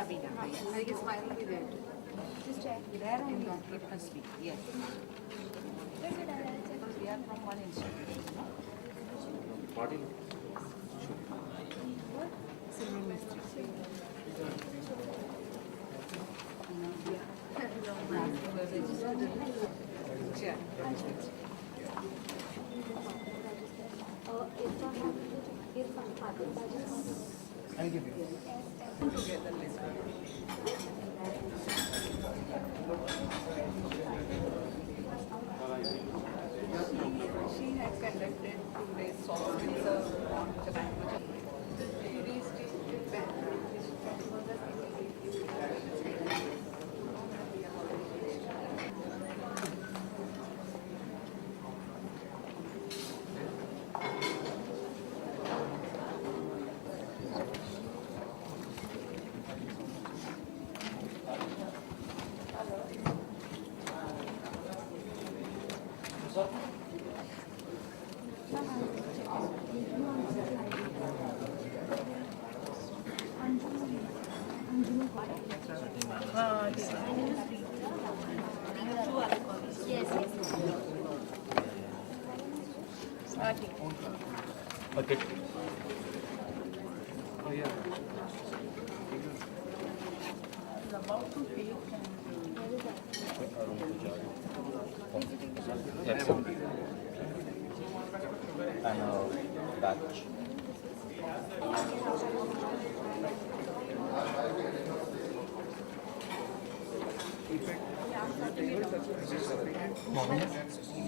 Sabina. I guess mine will be there. Just check. There only. It must be. Yes. Because we are from one institution. Party. Civil ministry. Yeah. I'll give you. She had conducted 2 days soft research on the language. Okay. Oh yeah. He's about to take Yes. And batch.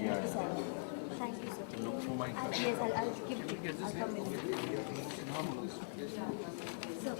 Yeah. Thank you, sir. Look through my Yes, I'll give it to you. I'll come with it. So,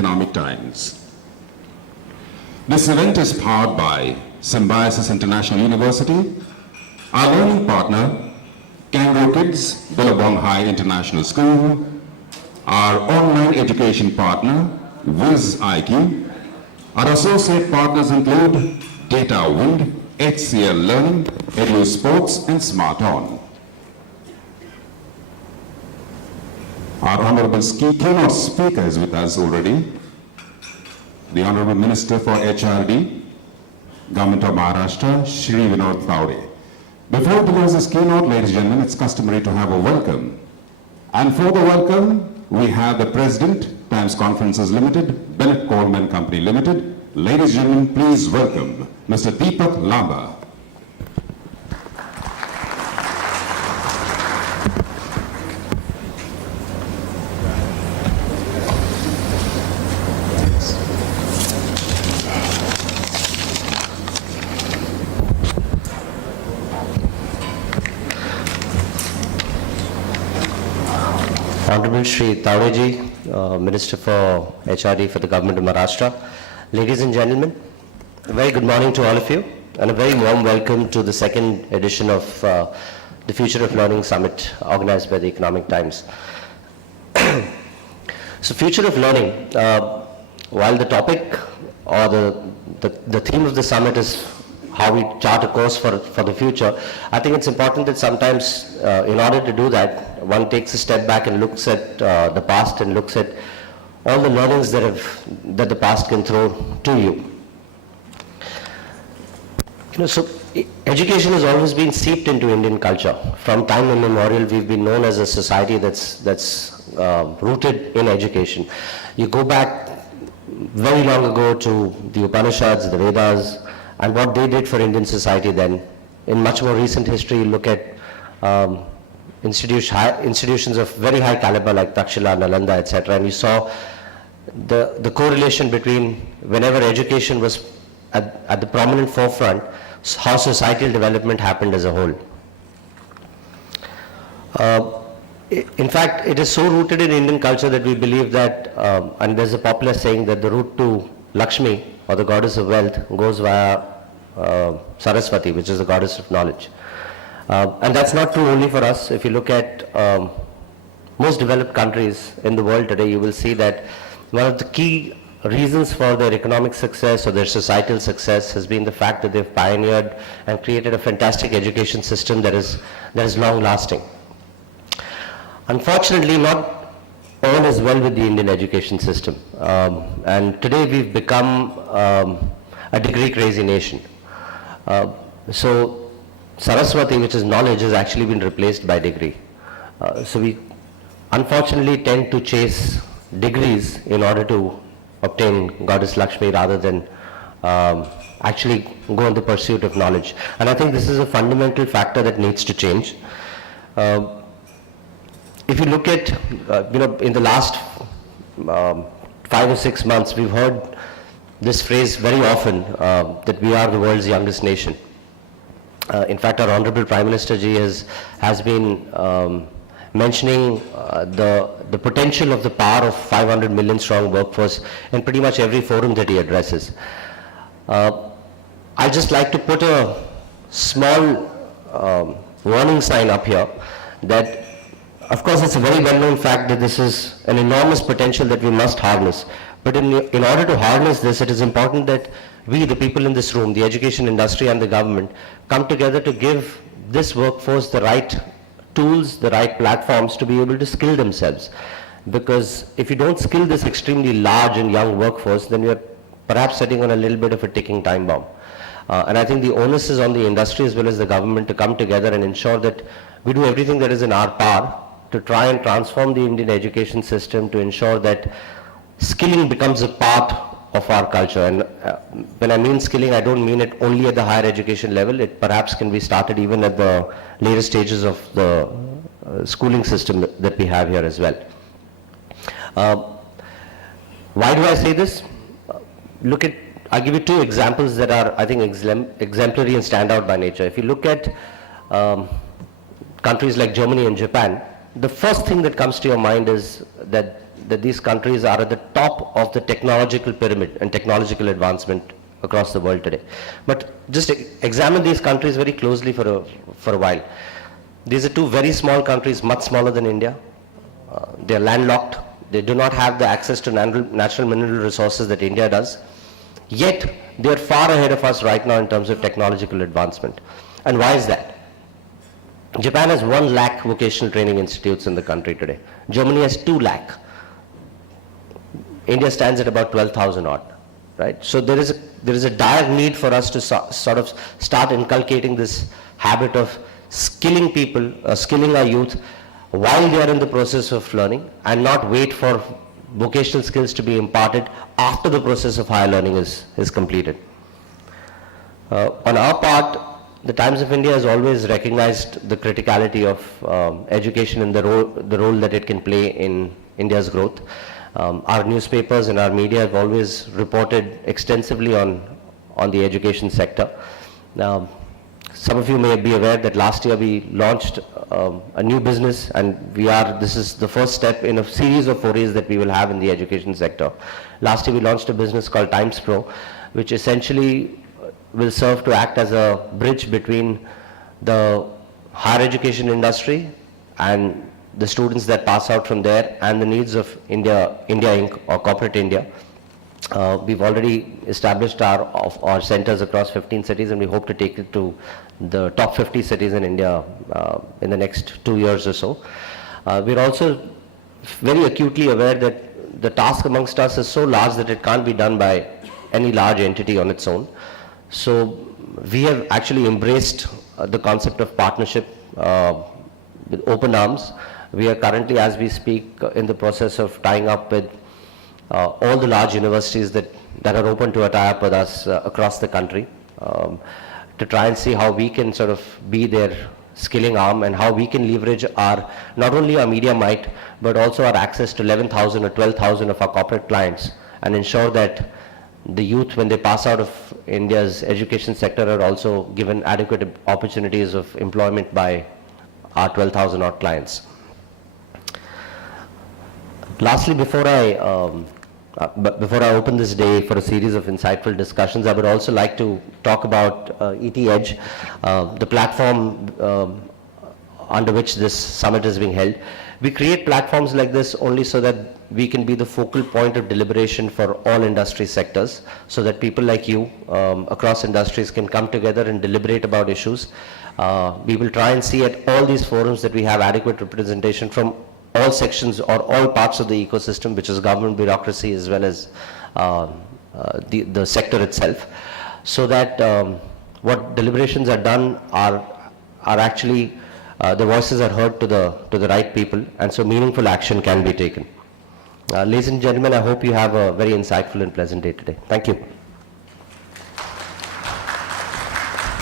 Economic Times. This event is powered by Symbiosis International University, our learning partner, Kangaroo Kids, Billabong High International School, our online education partner, Viz IQ. Our associate partners include Data Wind, HCL Learning, Edu Sports, and Smart On. Our Honorable keynote speaker is with us already, the Honorable Minister for HRD, Government of Maharashtra, Shri Vinod Taude. Before he delivers his keynote, ladies and gentlemen, it's customary to have a welcome. And for the welcome, we have the President, Times Conferences Limited, Bennett Coleman Company Limited. Ladies and gentlemen, please welcome Mr. Deepak Lamba. Honorable Shri Taude ji, Minister for HRD for the Government of Maharashtra. Ladies and gentlemen, a very good morning to all of you and a very warm welcome to the second edition of the Future of Learning Summit organized by the Economic Times. So Future of Learning, while the topic or the theme of the summit is how we chart a course for the future, I think it's important that sometimes in order to do that, one takes a step back and looks at the past and looks at all the learnings that the past can throw to you. So education has always been seeped into Indian culture. From time immemorial, we've been known as a society that's rooted in education. You go back very long ago to the Upanishads, the Vedas, and what they did for Indian society then. In much more recent history, you look at institutions of very high caliber like Takshila, Nalanda, etc. And we saw the correlation between whenever education was at the prominent forefront, how societal development happened as a whole. In fact, it is so rooted in Indian culture that we believe that, and there's a popular saying that the route to Lakshmi, or the goddess of wealth, goes via Saraswati, which is the goddess of knowledge. And that's not true only for us. If you look at most developed countries in the world today, you will see that one of the key reasons for their economic success or their societal success has been the fact that they've pioneered and created a fantastic education system that is long lasting. Unfortunately, not all is well with the Indian education system. And today we've become a degree crazy nation. So Saraswati, which is knowledge, has actually been replaced by degree. So we unfortunately tend to chase degrees in order to obtain Goddess Lakshmi rather than actually go in the pursuit of knowledge. And I think this is a fundamental factor that needs to change. If you look at, in the last 5 or 6 months, we've heard this phrase very often, that we are the world's youngest nation. In fact, our Honorable Prime Minister ji has been mentioning the potential of the power of 500 million strong workforce in pretty much every forum that he addresses. I'd just like to put a small warning sign up here that, of course, it's a very well-known fact that this is an enormous potential that we must harness. But in order to harness this, it is important that we, the people in this room, the education industry and the government, come together to give this workforce the right tools, the right platforms to be able to skill themselves. Because if you don't skill this extremely large and young workforce, then you're perhaps sitting on a little bit of a ticking time bomb. And I think the onus is on the industry as well as the government to come together and ensure that we do everything that is in our power to try and transform the Indian education system to ensure that skilling becomes a part of our culture. And when I mean skilling, I don't mean it only at the higher education level. It perhaps can be started even at the later stages of the schooling system that we have here as well. Why do I say this? I'll give you 2 examples that are, I think, exemplary and stand out by nature. If you look at countries like Germany and Japan, the first thing that comes to your mind is that that these countries are at the top of the technological pyramid and technological advancement across the world today. But just examine these countries very closely for a while. These are two very small countries, much smaller than India. They are landlocked. They do not have the access to natural mineral resources that India does. Yet, they are far ahead of us right now in terms of technological advancement. And why is that? Japan has 1 lakh vocational training institutes in the country today. Germany has 2 lakh. India stands at about 12,000 odd, right? So there is a dire need for us to sort of start inculcating this habit of skilling people, skilling our youth while they are in the process of learning, and not wait for vocational skills to be imparted after the process of higher learning is completed. On our part, the Times of India has always recognized the criticality of education and the role that it can play in India's growth. Our newspapers and our media have always reported extensively on the education sector. Now, some of you may be aware that last year we launched a new business, and this is the first step in a series of forays that we will have in the education sector. Last year we launched a business called Times Pro, which essentially will serve to act as a bridge between the higher education industry and the students that pass out from there and the needs of India Inc. or corporate India. We've already established our centers across 15 cities, and we hope to take it to the top 50 cities in India in the next 2 years or so. We're also very acutely aware that the task amongst us is so large that it can't be done by any large entity on its own. So we have actually embraced the concept of partnership with open arms. We are currently, as we speak, in the process of tying up with all the large universities that are open to a tie-up with us across the country, to try and see how we can sort of be their skilling arm, and how we can leverage not only our media might, but also our access to 11,000 or 12,000 of our corporate clients, and ensure that the youth, when they pass out of India's education sector, are also given adequate opportunities of employment by our 12,000 odd clients. Lastly, before I open this day for a series of insightful discussions, I would also like to talk about ET Edge, the platform under which this summit is being held. We create platforms like this only so that we can be the focal point of deliberation for all industry sectors, so that people like you across industries can come together and deliberate about issues. We will try and see at all these forums that we have adequate representation from all sections or all parts of the ecosystem, which is government, bureaucracy, as well as the sector itself, so that what deliberations are done are actually the voices are heard to the right people, and so meaningful action can be taken. Ladies and gentlemen, I hope you have a very insightful and pleasant day today. Thank you.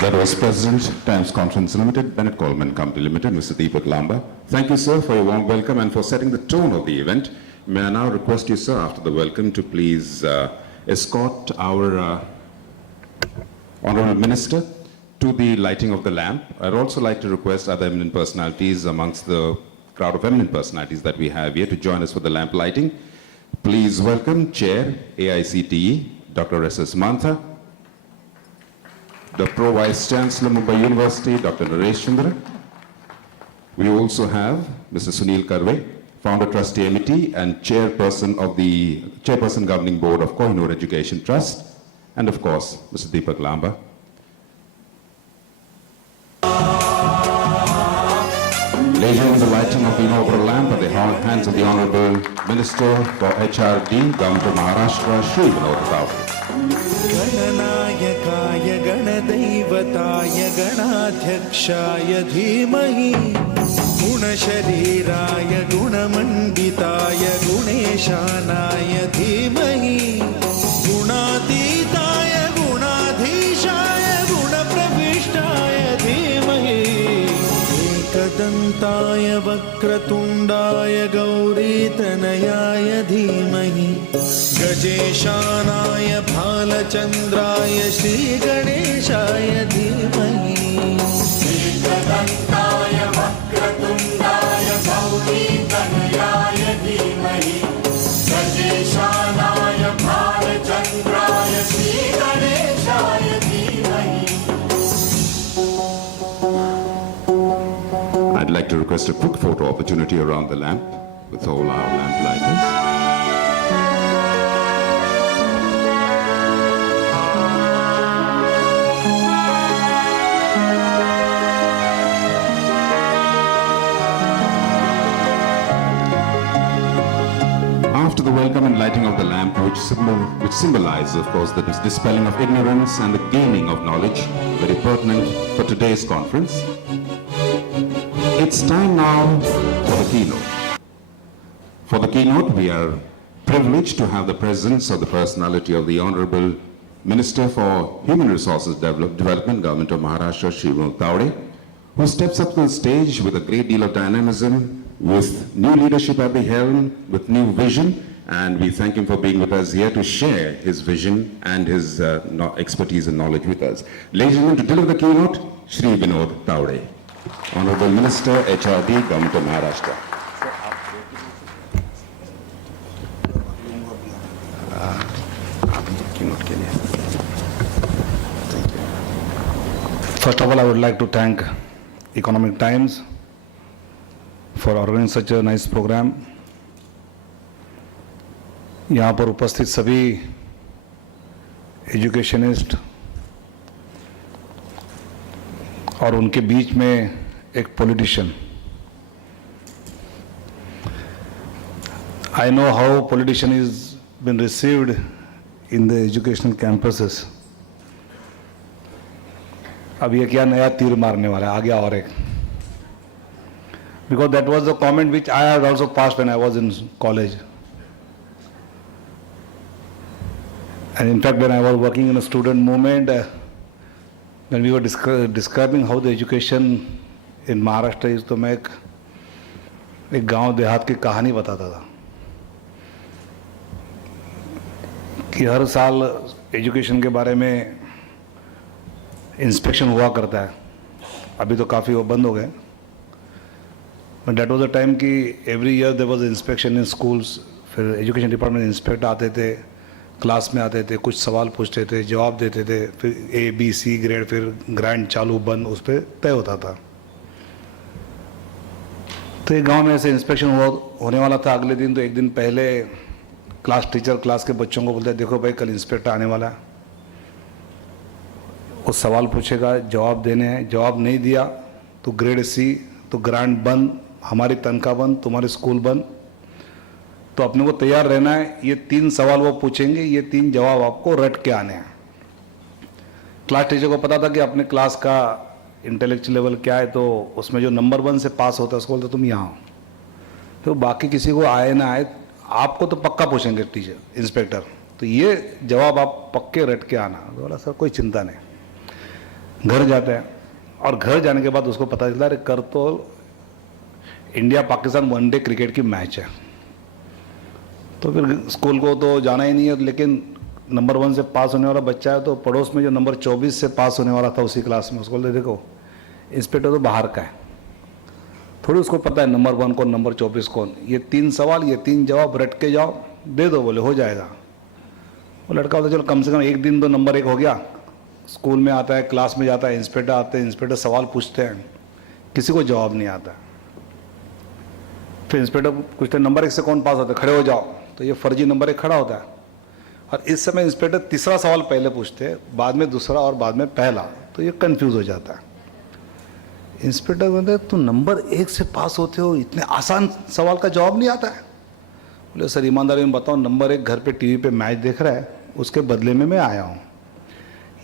That was President, Times Conference Limited, Bennett Coleman Company Limited, Mr. Deepak Lamba. Thank you, sir, for your warm welcome and for setting the tone of the event. May I now request you, sir, after the welcome, to please escort our Honorable Minister to the lighting of the lamp. I'd also like to request other eminent personalities amongst the crowd of eminent personalities that we have here to join us for the lamp lighting. Please welcome Chair, AICTE, Dr. S.S. Mantha, the Pro Vice Chancellor, Mumbai University, Dr. Naresh Chandra. We also have Mr. Sunil Karve, Founder Trustee Emity and Chairperson Governing Board of Kohinoor Education Trust, and of course, Mr. Deepak Lamba. Laying the lighting of the inaugural lamp at the hands of the Honorable Minister for HRD, Government of Maharashtra, Shri Vinod Thakur. गणनायकाय गणदैवताय गणाध्यक्षाय धीमहि गुणशरीराय गुणमण्डिताय गुणेशानाय धीमहि गुणातीताय गुणाधीशाय गुणप्रविष्टाय धीमहि एकदन्ताय वक्रतुण्डाय गौरीतनयाय धीमहि गजेशानाय भालचन्द्राय श्रीगणेशाय धीमहि एकदन्ताय वक्रतुण्डाय गौरीतनयाय धीमहि request a quick photo opportunity around the lamp with all our lamp lighters. After the welcome and lighting of the lamp, which symbolizes, of course, the dispelling of ignorance and the gaining of knowledge, very pertinent for today's conference, it's time now for the keynote. For the keynote, we are privileged to have the presence of the personality of the Honorable Minister for Human Resources Development, Government of Maharashtra, Shri Vinod Tawde, who steps up to the stage with a great deal of dynamism, with new leadership at the helm, with new vision, and we thank him for being with us here to share his vision and his expertise and knowledge with us. Ladies and gentlemen, to deliver the keynote, Shri Vinod Tawde, Honorable Minister, HRD, Government of Maharashtra. First of all, I would like to thank Economic Times for organizing such a nice program. यहाँ पर उपस्थित सभी educationist और उनके बीच में एक politician. I know how politician is been received in the educational campuses. अब ये क्या नया तीर मारने वाला है, आ गया और एक. Because that was the comment which I had also passed when I was in college. And in fact, when I was working in a student movement, when we were describing how the education in Maharashtra is, तो मैं एक गांव देहात की कहानी बताता था कि हर साल एजुकेशन के बारे में इंस्पेक्शन हुआ करता है. अभी तो काफ़ी वो बंद हो गए. But that was the time कि every year there was inspection in schools. फिर एजुकेशन डिपार्टमेंट इंस्पेक्टर आते थे, क्लास में आते थे, कुछ सवाल पूछते थे, जवाब देते थे, फिर ABC ग्रेड, फिर ग्रांड चालू बंद उस पर तय होता था. तो एक गांव में ऐसे इंस्पेक्शन होने वाला था. अगले दिन तो एक दिन पहले क्लास टीचर क्लास के बच्चों को बोलते, देखो भाई कल इंस्पेक्टर आने वाला है, वो सवाल पूछेगा, जवाब देने हैं, जवाब नहीं दिया तो ग्रेड C, तो ग्रांड बंद, हमारी तनख्वाह बंद, तुम्हारे स्कूल बंद. तो अपने को तैयार रहना है. ये 3 सवाल वो पूछेंगे, ये 3 जवाब आपको रट के आने हैं. क्लास टीचर को पता था कि अपने क्लास का इंटेलेक्चुअल लेवल क्या है, तो उसमें जो नंबर 1 से पास होता है उसको बोलते तुम यहाँ हो. तो बाकी किसी को आए ना आए, आपको तो पक्का पूछेंगे टीचर इंस्पेक्टर, तो ये जवाब आप पक्के रट के आना. तो बोला सर कोई चिंता नहीं. घर जाते हैं और घर जाने के बाद उसको पता चलता है कर तो इंडिया पाकिस्तान वनडे क्रिकेट की मैच है. तो फिर स्कूल को तो जाना ही नहीं है, लेकिन नंबर 1 से पास होने वाला बच्चा है, तो पड़ोस में जो नंबर 24 से पास होने वाला था उसी क्लास में, उसको बोलते देखो इंस्पेक्टर तो बाहर का है, थोड़ी उसको पता है नंबर 1 कौन नंबर 24 कौन. ये 3 सवाल, ये 3 जवाब रट के जाओ, दे दो. बोले हो जाएगा. वो लड़का बोलता चलो कम से कम एक दिन तो नंबर 1 हो गया. स्कूल में आता है, क्लास में जाता है, इंस्पेक्टर आते हैं, इंस्पेक्टर सवाल पूछते हैं, किसी को जवाब नहीं आता. फिर इंस्पेक्टर पूछते हैं नंबर 1 से कौन पास होता है, खड़े हो जाओ. तो ये फर्जी नंबर 1 खड़ा होता है. और इस समय इंस्पेक्टर तीसरा सवाल पहले पूछते हैं, बाद में दूसरा और बाद में पहला. तो ये कंफ्यूज हो जाता है. इंस्पेक्टर बोलते हैं तुम नंबर 1 से पास होते हो, इतने आसान सवाल का जवाब नहीं आता है. बोले सर ईमानदारी में बताओ, नंबर 1 घर पे टीवी पे मैच देख रहा है, उसके बदले में मैं आया हूँ.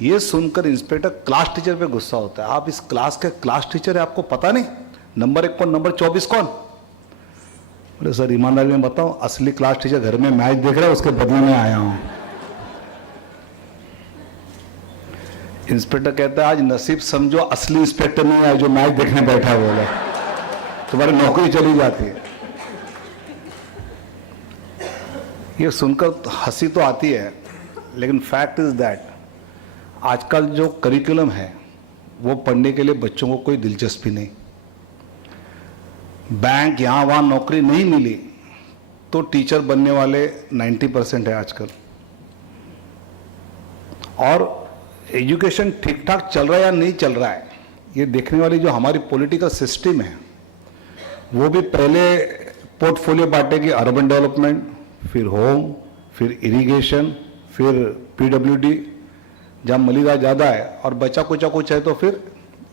ये सुनकर इंस्पेक्टर क्लास टीचर पे गुस्सा होता है. आप इस क्लास के क्लास टीचर है, आपको पता नहीं नंबर 1 कौन नंबर 24 कौन. बोले सर ईमानदारी में बताओ, असली क्लास टीचर घर में मैच देख रहा है, उसके बदले में आया हूँ. इंस्पेक्टर कहता है आज नसीब समझो असली इंस्पेक्टर नहीं आया जो मैच देखने बैठा है. बोले तुम्हारी नौकरी चली जाती है. ये सुनकर हंसी तो आती है, लेकिन फैक्ट इज दैट आजकल जो करिकुलम है वो पढ़ने के लिए बच्चों को कोई दिलचस्पी नहीं. बैंक यहाँ वहाँ नौकरी नहीं मिली तो टीचर बनने वाले 90% है आजकल. और एजुकेशन ठीक ठाक चल रहा है या नहीं चल रहा है, ये देखने वाली जो हमारी पॉलिटिकल सिस्टम है वो भी पहले पोर्टफोलियो बांटेगी, अर्बन डेवलपमेंट, फिर होम, फिर इरिगेशन, फिर पीडब्ल्यूडी, जहाँ मलिदा ज़्यादा है, और बचा कुछ है तो फिर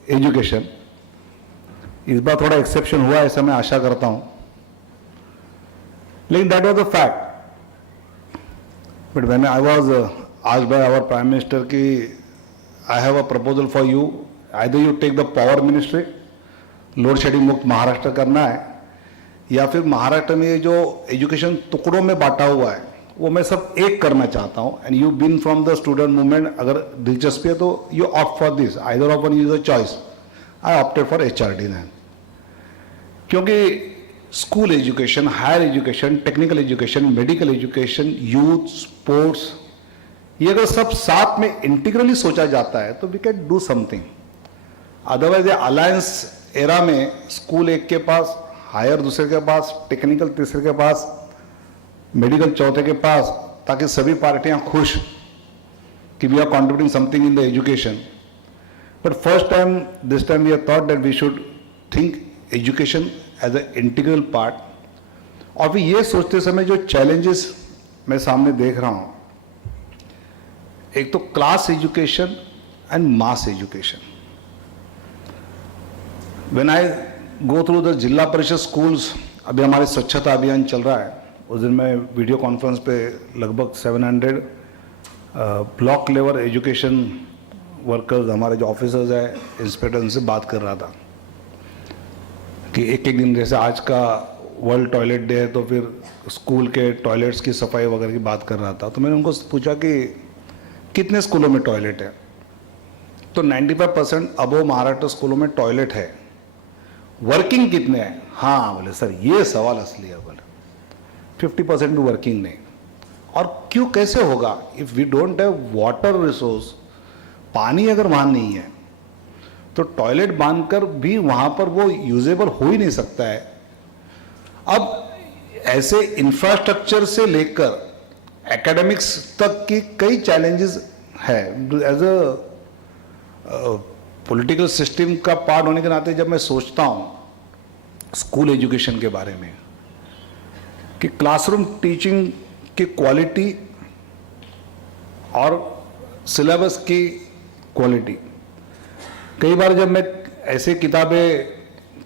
एजुकेशन। इस बार थोड़ा एक्सेप्शन हुआ ऐसा मैं आशा करता हूँ, लेकिन that was the fact. But when I was asked by our prime minister कि I have a proposal for you, either you take the power ministry, load shedding मुक्त महाराष्ट्र करना है, या फिर महाराष्ट्र में ये जो एजुकेशन टुकड़ों में बांटा हुआ है वो मैं सब एक करना चाहता हूँ। And you been from the student movement, अगर दिलचस्पी है तो you opt for this, either of one is a choice. I opted for HRD then, क्योंकि school education, higher education, technical education, medical education, youth, sports, ये अगर सब साथ में इंटीग्रली सोचा जाता है तो we can do something. Otherwise ये अलायंस एरा में स्कूल एक के पास, हायर दूसरे के पास, टेक्निकल तीसरे के पास, मेडिकल चौथे के पास, ताकि सभी पार्टियां खुश कि we are contributing something in the education. But first time, this time we have thought that we should think education as a integral part. और फिर ये सोचते समय जो चैलेंजेस मैं सामने देख रहा हूँ, एक तो class education and mass education. When I go through the जिला परिषद स्कूल्स, अभी हमारे स्वच्छता अभियान चल रहा है, उस दिन मैं वीडियो कॉन्फ्रेंस पे लगभग 700 ब्लॉक लेवल एजुकेशन वर्कर्स, हमारे जो ऑफिसर्स हैं, इंस्पेक्टर, उनसे बात कर रहा था कि एक एक दिन, जैसे आज का वर्ल्ड टॉयलेट डे है तो फिर स्कूल के टॉयलेट्स की सफाई वगैरह की बात कर रहा था। तो मैंने उनको पूछा कि कितने स्कूलों में टॉयलेट है, तो 95% अबो महाराष्ट्र स्कूलों में टॉयलेट है। वर्किंग कितने हैं? हाँ बोले सर ये सवाल असली है, बोले 50% भी वर्किंग नहीं। और क्यों, कैसे होगा? If we don't have water resource, पानी अगर वहां नहीं है तो टॉयलेट बांधकर भी वहां पर वो यूजेबल हो ही नहीं सकता है। अब ऐसे इंफ्रास्ट्रक्चर से लेकर एकेडमिक्स तक की कई चैलेंजेस है। एज अ पॉलिटिकल सिस्टम का पार्ट होने के नाते जब मैं सोचता हूं स्कूल एजुकेशन के बारे में कि क्लासरूम टीचिंग की क्वालिटी और सिलेबस की क्वालिटी, कई बार जब मैं ऐसे किताबें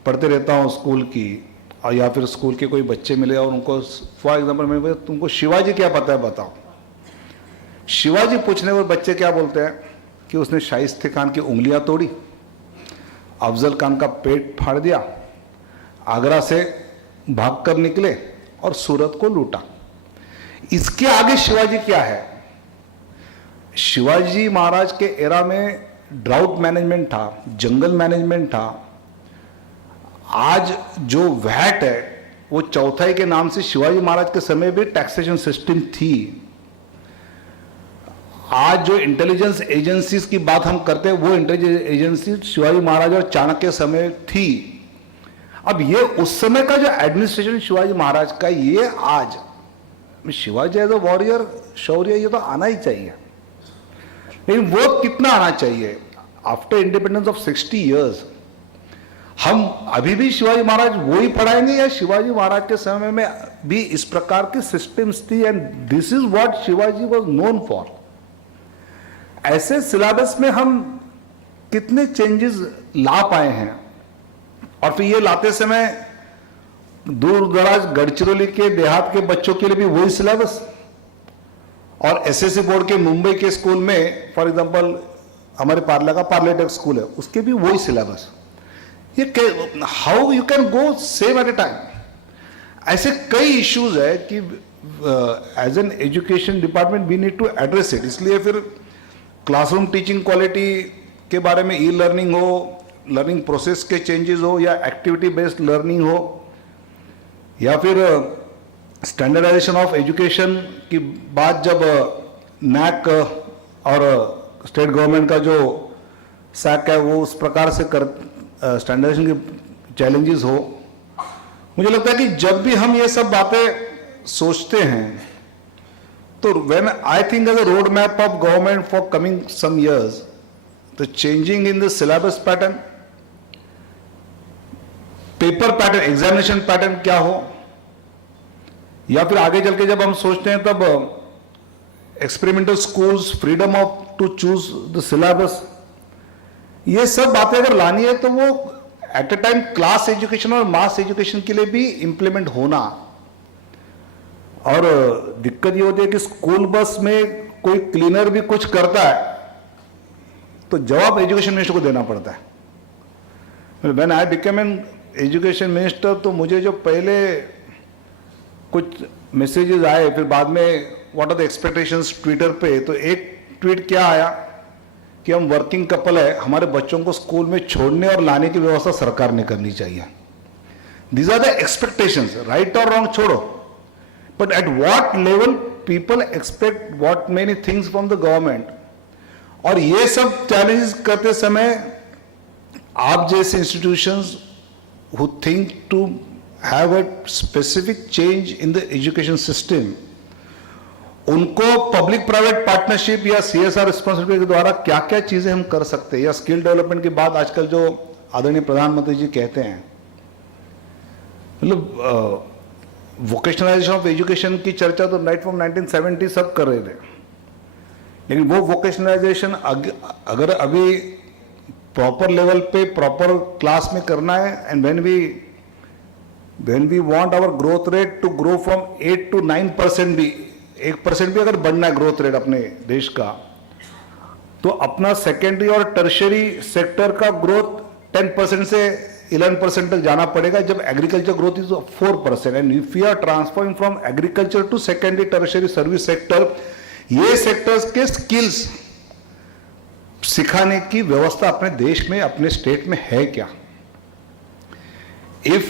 पढ़ते रहता हूँ स्कूल की, और या फिर स्कूल के कोई बच्चे मिले और उनको फॉर एग्जाम्पल मैं तुमको शिवाजी क्या पता है बताओ, शिवाजी पूछने पर बच्चे क्या बोलते हैं कि उसने शाइस्ते खान की उंगलियां तोड़ी, अफजल खान का पेट फाड़ दिया, आगरा से भागकर निकले और सूरत को लूटा। इसके आगे शिवाजी क्या है? शिवाजी महाराज के एरा में ड्राउट मैनेजमेंट था, जंगल मैनेजमेंट था। आज जो वैट है वो चौथाई के नाम से शिवाजी महाराज के समय भी टैक्सेशन सिस्टम थी। आज जो इंटेलिजेंस एजेंसीज की बात हम करते हैं वो इंटेलिजेंस एजेंसी शिवाजी महाराज और चाणक्य समय थी। अब ये उस समय का जो एडमिनिस्ट्रेशन शिवाजी महाराज का, ये आज शिवाजी एज अ वॉरियर, शौर्य ये तो आना ही चाहिए, लेकिन वो कितना आना चाहिए? आफ्टर इंडिपेंडेंस ऑफ 60 इयर्स हम अभी भी शिवाजी महाराज वो ही पढ़ाएंगे या शिवाजी महाराज के समय में भी इस प्रकार की सिस्टम्स थी? And this is what Shivaji was known for. ऐसे सिलेबस में हम कितने चेंजेस ला पाए हैं, और फिर ये लाते समय दूर दराज गढ़चिरौली के देहात के बच्चों के लिए भी वही सिलेबस, और एसएससी बोर्ड के मुंबई के स्कूल में फॉर एग्जांपल हमारे पार्ला का पार्लेटेक स्कूल है, उसके भी वही सिलेबस। ये how you can go same at a time? ऐसे कई इश्यूज है कि as an education department we need to address it. इसलिए फिर क्लासरूम टीचिंग क्वालिटी के बारे में ई लर्निंग हो, लर्निंग प्रोसेस के चेंजेस हो, या एक्टिविटी बेस्ड लर्निंग हो, या फिर स्टैंडर्डाइजेशन ऑफ एजुकेशन की बात जब नैक और स्टेट गवर्नमेंट का जो सैक है वो उस प्रकार से स्टैंडर्डाइजेशन के चैलेंजेस हो, मुझे लगता है कि जब भी हम ये सब बातें सोचते हैं तो when I think as a road map of government for coming some years, the changing in the syllabus pattern, paper pattern, examination pattern क्या हो, या फिर आगे चल के जब हम सोचते हैं तब experimental schools, freedom of to choose the syllabus, ये सब बातें अगर लानी है तो वो at a time class education और मास एजुकेशन के लिए भी इंप्लीमेंट होना। और दिक्कत ये होती है कि स्कूल बस में कोई क्लीनर भी कुछ करता है तो जवाब एजुकेशन मिनिस्टर को देना पड़ता है। When I become an education minister तो मुझे जो पहले कुछ मैसेजेस आए, फिर बाद में what are the expectations Twitter पे, तो एक ट्वीट क्या आया कि हम वर्किंग कपल है, हमारे बच्चों को स्कूल में छोड़ने और लाने की व्यवस्था सरकार ने करनी चाहिए। These are the expectations, right और रॉन्ग छोड़ो, but at what level people expect what many things from the government. और ये सब चैलेंजेस करते समय आप जैसे institutions who think to have a specific change in the education system, उनको पब्लिक प्राइवेट पार्टनरशिप या CSR रिस्पॉन्सिबिलिटी के द्वारा क्या क्या चीजें हम कर सकते हैं, या स्किल डेवलपमेंट की बात आजकल जो आदरणीय प्रधानमंत्री जी कहते हैं, मतलब वोकेशनलाइजेशन ऑफ एजुकेशन की चर्चा तो राइट फ्रॉम 1970 सब कर रहे थे, लेकिन वो वोकेशनलाइजेशन अगर अभी प्रॉपर लेवल पे प्रॉपर क्लास में करना है, and when we want our growth rate to grow from 8 to 9% भी, 1% भी अगर बढ़ना है ग्रोथ रेट अपने देश का, तो अपना सेकेंडरी और टर्शियरी सेक्टर का ग्रोथ 10% से 11% तक जाना पड़ेगा, जब agriculture growth is 4%। And if you are transforming from agriculture to secondary tertiary service sector, ये सेक्टर्स के स्किल्स सिखाने की व्यवस्था अपने देश में, अपने स्टेट में है क्या? If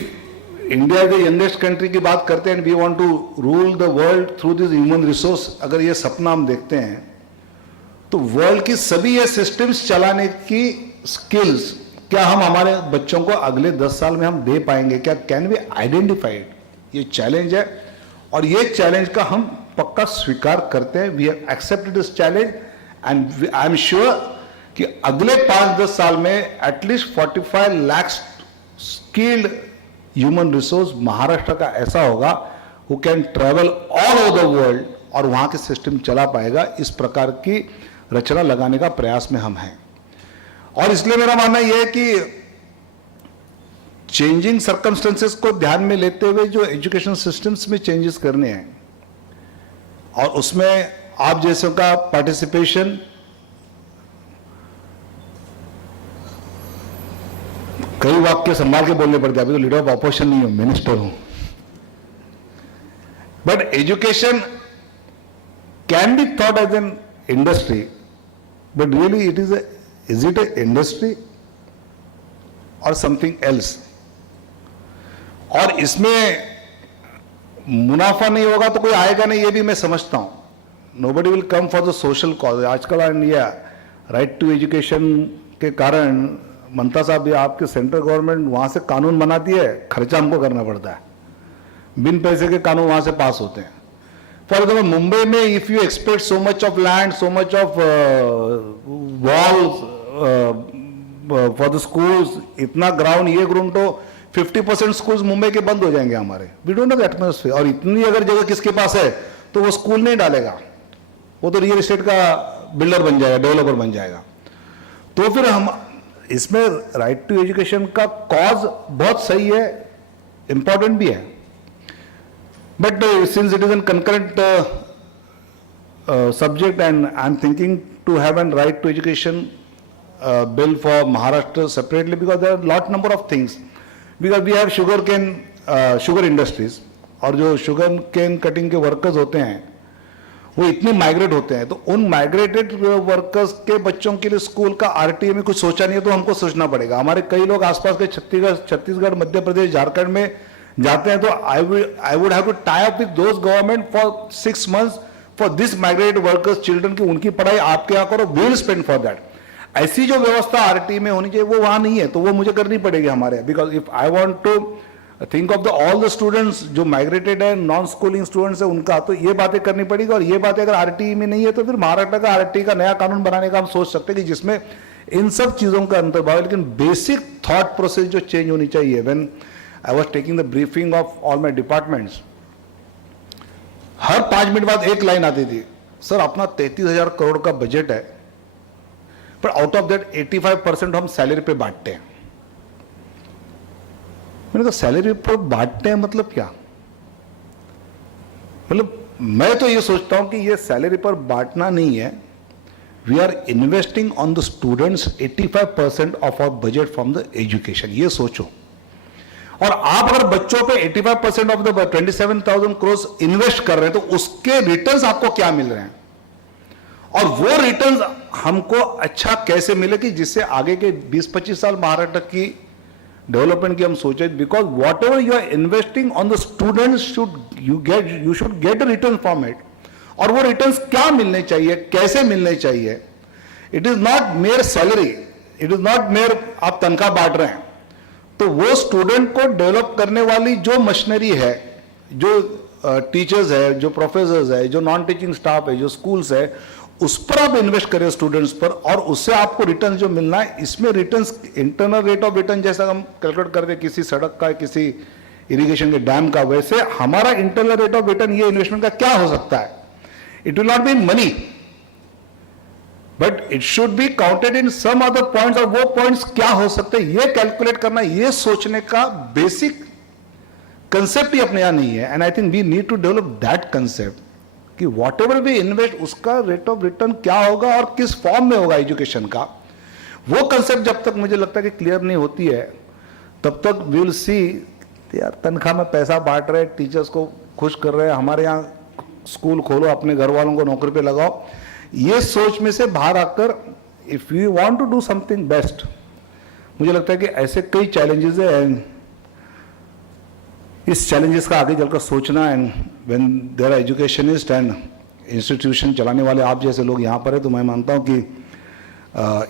India is the youngest country की बात करते हैं, we want to rule the world through this human resource, अगर ये सपना हम देखते हैं तो वर्ल्ड की सभी ये सिस्टम्स चलाने की स्किल्स क्या हम हमारे बच्चों को अगले 10 साल में हम दे पाएंगे क्या? Can be identified? ये चैलेंज है, और ये चैलेंज का हम पक्का स्वीकार करते हैं। We have accepted this challenge, and I am sure कि अगले 5-10 साल में at least 45 lakh skilled human resource Maharashtra का ऐसा होगा who can travel all over the world, और वहां के सिस्टम चला पाएगा। इस प्रकार की रचना लगाने का प्रयास में हम हैं, और इसलिए मेरा मानना यह है कि चेंजिंग सर्कमस्टेंसेस को ध्यान में लेते हुए जो एजुकेशन सिस्टम्स में चेंजेस करने हैं, और उसमें आप जैसों का पार्टिसिपेशन, कई वाक्य संभाल के बोलने पड़ते हैं, अभी तो लीडर ऑफ ऑपोजिशन नहीं हूं, मिनिस्टर हूं, but education can be thought as an industry, but really is it a industry और समथिंग एल्स? और इसमें मुनाफा नहीं होगा तो कोई आएगा नहीं, ये भी मैं समझता हूं। Nobody will come for the social cause. आजकल इंडिया राइट टू एजुकेशन के कारण, मंता साहब भी, आपके सेंट्रल गवर्नमेंट वहां से कानून बनाती है, खर्चा हमको करना पड़ता है, बिन पैसे के कानून वहां से पास होते हैं। फॉर एग्जाम्पल मुंबई में if you expect so much of land, so much of walls for the schools, इतना ग्राउंड, ये ग्राउंड, तो 50% स्कूल्स मुंबई के बंद हो जाएंगे हमारे। We don't know the atmosphere. और इतनी अगर जगह किसके पास है तो वो स्कूल नहीं डालेगा, वो तो रियल एस्टेट का बिल्डर बन जाएगा, डेवलपर बन जाएगा। तो फिर हम इसमें राइट टू एजुकेशन का कॉज बहुत सही है, इंपॉर्टेंट भी है, but since it is an concurrent subject, and I am thinking to have an right to education bill for Maharashtra separately, because there are lot number of things, because we have sugar industries, और जो sugar cane cutting के workers होते हैं वो इतने migrate होते हैं, तो उन माइग्रेटेड वर्कर्स के बच्चों के लिए स्कूल का आरटीए में कुछ सोचा नहीं है, तो हमको सोचना पड़ेगा। हमारे कई लोग आसपास के छत्तीसगढ़, मध्य प्रदेश, झारखंड में जाते हैं, तो I would have to tie up with those government for 6 months for this migrated workers children की, उनकी पढ़ाई आपके यहाँ करो, we will spend for that. ऐसी जो व्यवस्था आरटी में होनी चाहिए वो वहां नहीं है, तो वो मुझे करनी पड़ेगी हमारे, because if I want to think of the all the students जो माइग्रेटेड है, नॉन स्कूलिंग स्टूडेंट्स है, उनका तो ये बातें करनी पड़ेगी। और ये बातें अगर आरटी में नहीं है तो फिर महाराष्ट्र का आरटी का नया कानून बनाने का हम सोच सकते हैं कि जिसमें इन सब चीजों का अंतर्भाव, लेकिन बेसिक थॉट प्रोसेस जो चेंज होनी चाहिए। When I was taking the briefing of all my departments. Her 5 minute बाद एक लाइन आती थी, सर अपना 33,000 करोड़ का बजट है, पर आउट ऑफ दैट 85% हम सैलरी पे बांटते हैं. मैंने कहा सैलरी पर बांटते हैं मतलब क्या? मतलब मैं तो ये सोचता हूं कि ये सैलरी पर बांटना नहीं है. We are investing on the students 85% of our budget from the education. ये सोचो. और आप अगर बच्चों पे 85% ऑफ द 27,000 करोड़ इन्वेस्ट कर रहे हैं तो उसके रिटर्न्स आपको क्या मिल रहे हैं, और वो रिटर्न्स हमको अच्छा कैसे मिले कि जिससे आगे के 20-25 साल महाराष्ट्र की डेवलपमेंट की हम सोचे. Because whatever you are investing on the students you should get a return from it. और वो रिटर्न्स क्या मिलने चाहिए, कैसे मिलने चाहिए. It is not mere salary, it is not mere आप तनख्वाह बांट रहे हैं. तो वो स्टूडेंट को डेवलप करने वाली जो मशीनरी है, जो टीचर्स है, जो प्रोफेसर्स है, जो नॉन टीचिंग स्टाफ है, जो स्कूल्स है, उस पर आप इन्वेस्ट करें स्टूडेंट्स पर, और उससे आपको रिटर्न जो मिलना है. इसमें returns internal rate of return जैसा हम कैलकुलेट करते हैं किसी सड़क का, किसी इरिगेशन के डैम का, वैसे हमारा इंटरनल रेट ऑफ रिटर्न ये इन्वेस्टमेंट का क्या हो सकता है. It will not be in money, but it should be counted in some other points. और वो पॉइंट्स क्या हो सकते हैं ये कैलकुलेट करना, ये सोचने का बेसिक कंसेप्ट ही अपने यहां नहीं है. And I think we need to develop that concept कि वॉट एवर वी इन्वेस्ट उसका रेट ऑफ रिटर्न क्या होगा और किस फॉर्म में होगा एजुकेशन का. वो कंसेप्ट जब तक मुझे लगता है कि क्लियर नहीं होती है तब तक वी विल सी यार तनख्वाह में पैसा बांट रहे, टीचर्स को खुश कर रहे हैं, हमारे यहाँ स्कूल खोलो, अपने घर वालों को नौकरी पे लगाओ. ये सोच में से बाहर आकर if you want to do something best, मुझे लगता है कि ऐसे कई चैलेंजेस है. एंड इस चैलेंजेस का आगे चलकर सोचना, and when there are educationist and institution चलाने वाले आप जैसे लोग यहाँ पर है, तो मैं मानता हूँ कि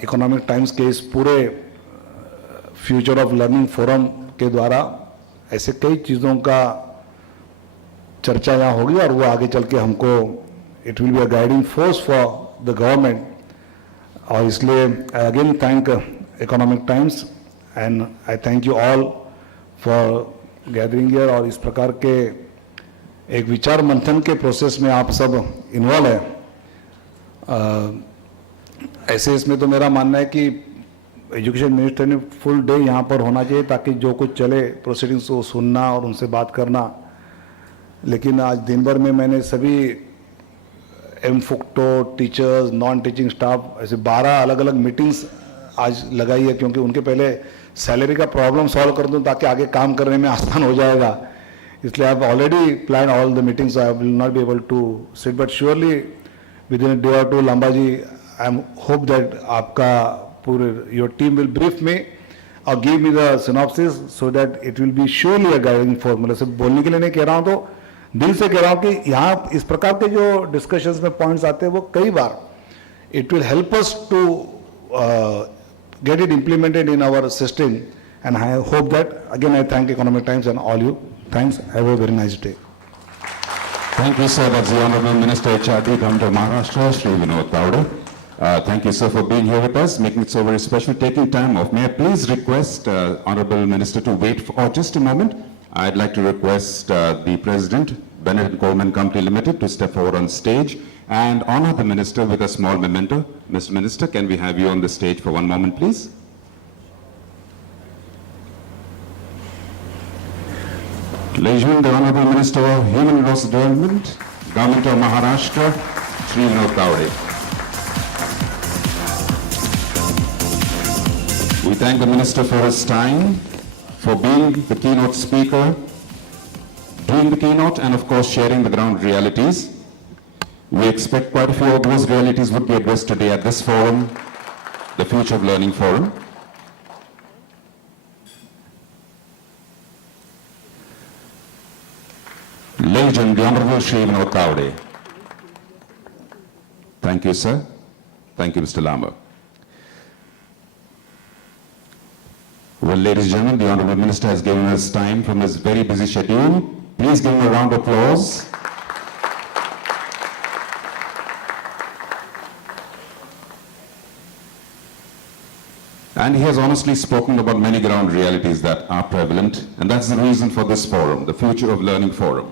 इकोनॉमिक टाइम्स के इस पूरे फ्यूचर ऑफ लर्निंग फोरम के द्वारा ऐसे कई चीज़ों का चर्चा यहाँ होगी, और वो आगे चल के हमको it will be a guiding force for the government. और इसलिए I again thank economic times and I thank you all for gathering here. और इस प्रकार के एक विचार मंथन के प्रोसेस में आप सब इन्वॉल्व है. ऐसे इसमें तो मेरा मानना है कि एजुकेशन मिनिस्टर ने फुल डे यहाँ पर होना चाहिए ताकि जो कुछ चले प्रोसीडिंग्स को सुनना और उनसे बात करना. लेकिन आज दिन भर में मैंने सभी एमफुक्टो, टीचर्स, नॉन टीचिंग स्टाफ, ऐसे 12 अलग अलग मीटिंग्स आज लगाई है, क्योंकि उनके पहले सैलरी का प्रॉब्लम सॉल्व कर दूं ताकि आगे काम करने में आसान हो जाएगा. इसलिए I have already plan all the meetings. I will not be able to sit, but surely within a day और two Lamba ji I am hope that आपका पूरे your team will brief me और give me the synopsis so that it will be surely a guiding for. मतलब सिर्फ बोलने के लिए नहीं कह रहा हूँ, तो दिल से कह रहा हूँ कि यहाँ इस प्रकार के जो डिस्कशंस में पॉइंट्स आते हैं वो कई बार it will help us to get it implemented in our system, and I hope that, again I thank Economic Times and all you. Thanks. Have a very nice day. Thank you, sir. That's the Honorable Minister HRD, Government of Maharashtra, Shri Vinod Tawde. Thank you, sir, for being here with us, making it so very special, taking time off. May I please request Honorable Minister to wait for just a moment. I'd like to request the President, Bennett Coleman Company Limited, to step forward on stage and honor the Minister with a small memento. Mr. Minister, can we have you on the stage for one moment, please? Ladies and gentlemen, the Honorable Minister of Human Resource Development, Government of Maharashtra, Shri Vinod Tawde. We thank the Minister for his time, for being the keynote speaker, doing the keynote, and of course sharing the ground realities. We expect quite a few of those realities would be addressed today at this forum, the Future of Learning Forum. Ladies and the Honorable Shri Vinod Tawde. Thank you, sir. Thank you, Mr. Lamba. Well, ladies and gentlemen, the Honorable Minister has given us time from his very busy schedule. Please give him a round of applause. And he has honestly spoken about many ground realities that are prevalent, and that's the reason for this forum, the Future of Learning Forum.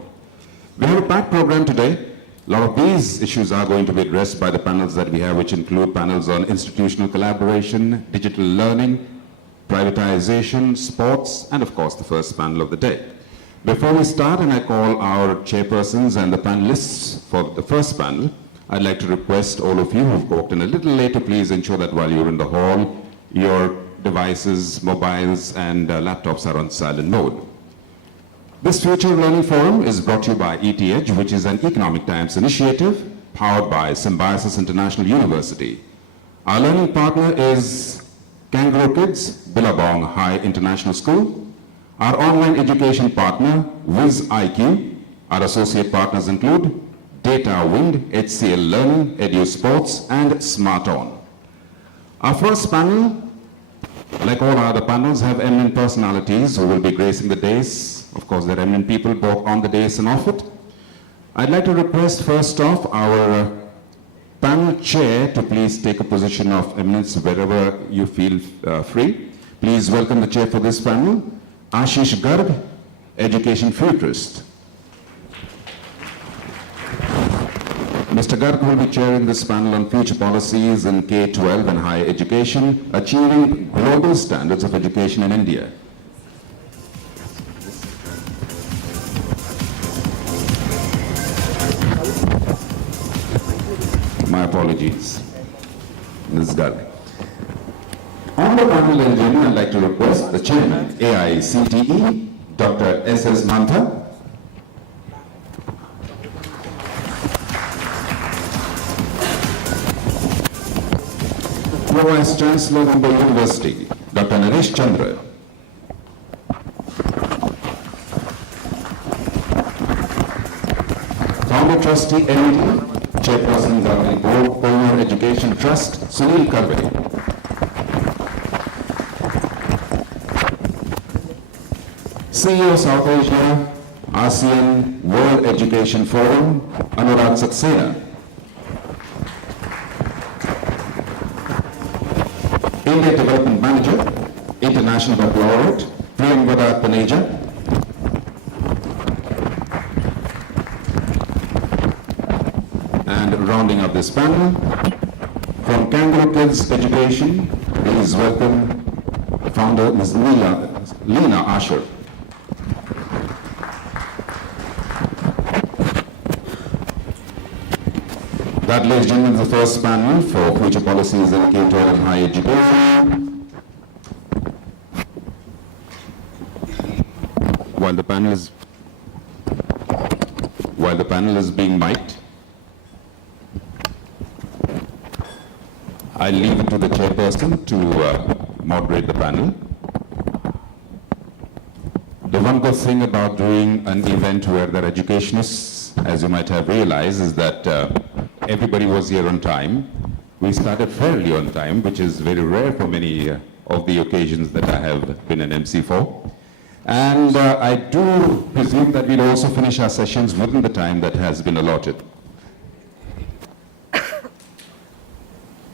We have a packed program today. A lot of these issues are going to be addressed by the panels that we have, which include panels on institutional collaboration, digital learning, privatization, sports, and of course the first panel of the day. Before we start, and I call our chairpersons and the panelists for the first panel, I'd like to request all of you who've walked in a little late to please ensure that while you're in the hall, your devices, mobiles, and laptops are on silent mode. This Future Learning Forum is brought to you by ETH, which is an Economic Times initiative powered by Symbiosis International University. Our learning partner is Kangaroo Kids, Billabong High International School. Our online education partner, WizIQ. Our associate partners include Data Wind, HCL Learning, Edu Sports, and SmartOn. Our first panel, like all our other panels, have eminent personalities who will be gracing the dais. Of course, there are eminent people both on the dais and off it. I'd like to request first off our panel chair to please take a position of eminence wherever you feel free. Please welcome the chair for this panel, Ashish Garg, Education Futurist. Mr. Garg will be chairing this panel on future policies in K-12 and higher education, achieving global standards of education in India. My apologies, Ms. Garg. On the panel, ladies and gentlemen, I'd like to request the chairman, AICTE, Dr. S.S. Mantha. Vice Chancellor of Mumbai University, Dr. Naresh Chandra. Founder Trustee MD, Chairperson Governing Board, Pioneer Education Trust, Sunil Karve. CEO South Asia, ASEAN World Education Forum, Anurag Saxena. India Development Manager, International Baccalaureate, Priyamvada Taneja. And rounding up this panel, from Kangaroo Kids Education, please welcome founder Ms. Lena Asher. That, ladies and gentlemen, is the first panel for future policies in K-12 and higher education. While the panel is being mic'd, I leave it to the chairperson to moderate the panel. The one good thing about doing an event where there are educationists, as you might have realized, is that everybody was here on time. We started fairly on time, which is very rare for many of the occasions that I have been an MC for. And I do presume that we'll also finish our sessions within the time that has been allotted.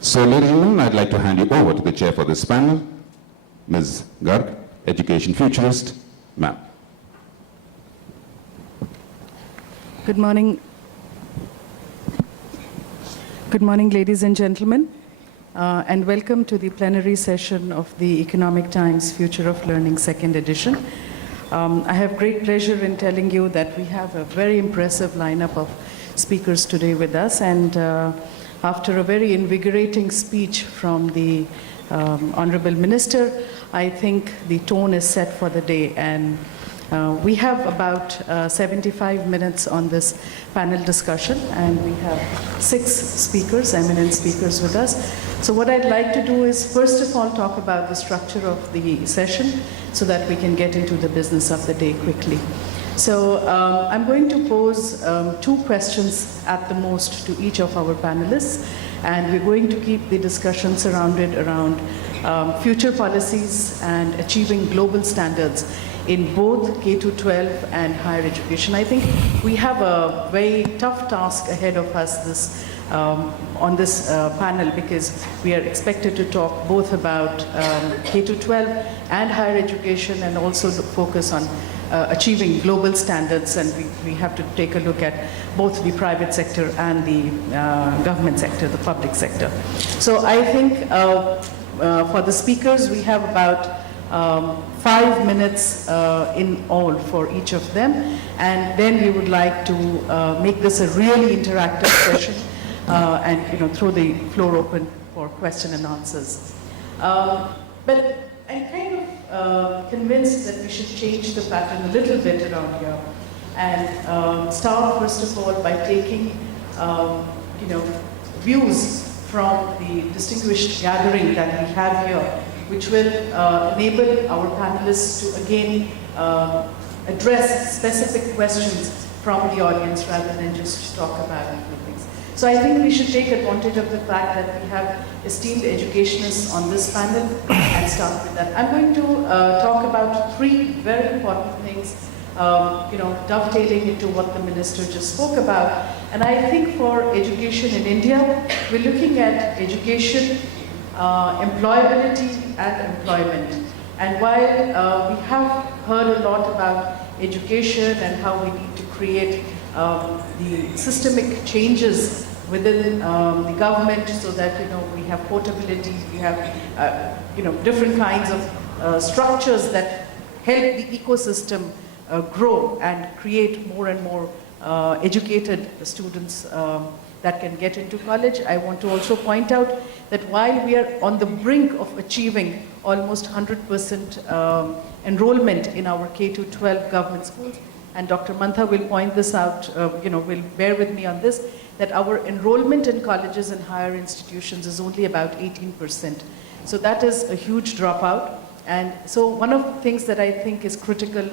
So, ladies and gentlemen, I'd like to hand you over to the chair for this panel, Ms. Garg, Education Futurist. Ma'am. Good morning. Good morning, ladies and gentlemen, and welcome to the plenary session of the Economic Times Future of Learning second edition. I have great pleasure in telling you that we have a very impressive lineup of speakers today with us, and after a very invigorating speech from the Honorable Minister, I think the tone is set for the day, and we have about 75 minutes on this panel discussion, and we have 6 speakers, eminent speakers with us. So what I'd like to do is, first of all, talk about the structure of the session so that we can get into the business of the day quickly. So I'm going to pose 2 questions at the most to each of our panelists, and we're going to keep the discussion surrounded around future policies and achieving global standards in both K-12 and higher education. I think we have a very tough task ahead of us this on this panel, because we are expected to talk both about K to 12 and higher education, and also focus on achieving global standards, and we have to take a look at both the private sector and the government sector, the public sector. So I think for the speakers, we have about 5 minutes in all for each of them, and then we would like to make this a really interactive session and throw the floor open for question and answers. But I'm kind of convinced that we should change the pattern a little bit around here, and start first of all by taking views from the distinguished gathering that we have here, which will enable our panelists to again address specific questions from the audience rather than just talk about things. So I think we should take advantage of the fact that we have esteemed educationists on this panel and start with that. I'm going to talk about 3 very important things, dovetailing into what the minister just spoke about. And I think for education in India, we're looking at education, employability and employment. And while we have heard a lot about education and how we need to create the systemic changes within the government so that we have portability, we have different kinds of structures that help the ecosystem grow and create more and more educated students that can get into college. I want to also point out that while we are on the brink of achieving almost 100% enrollment in our K to 12 government schools, and Dr. Mantha will point this out, will bear with me on this, that our enrollment in colleges and higher institutions is only about 18%. So that is a huge dropout. And so one of the things that I think is critical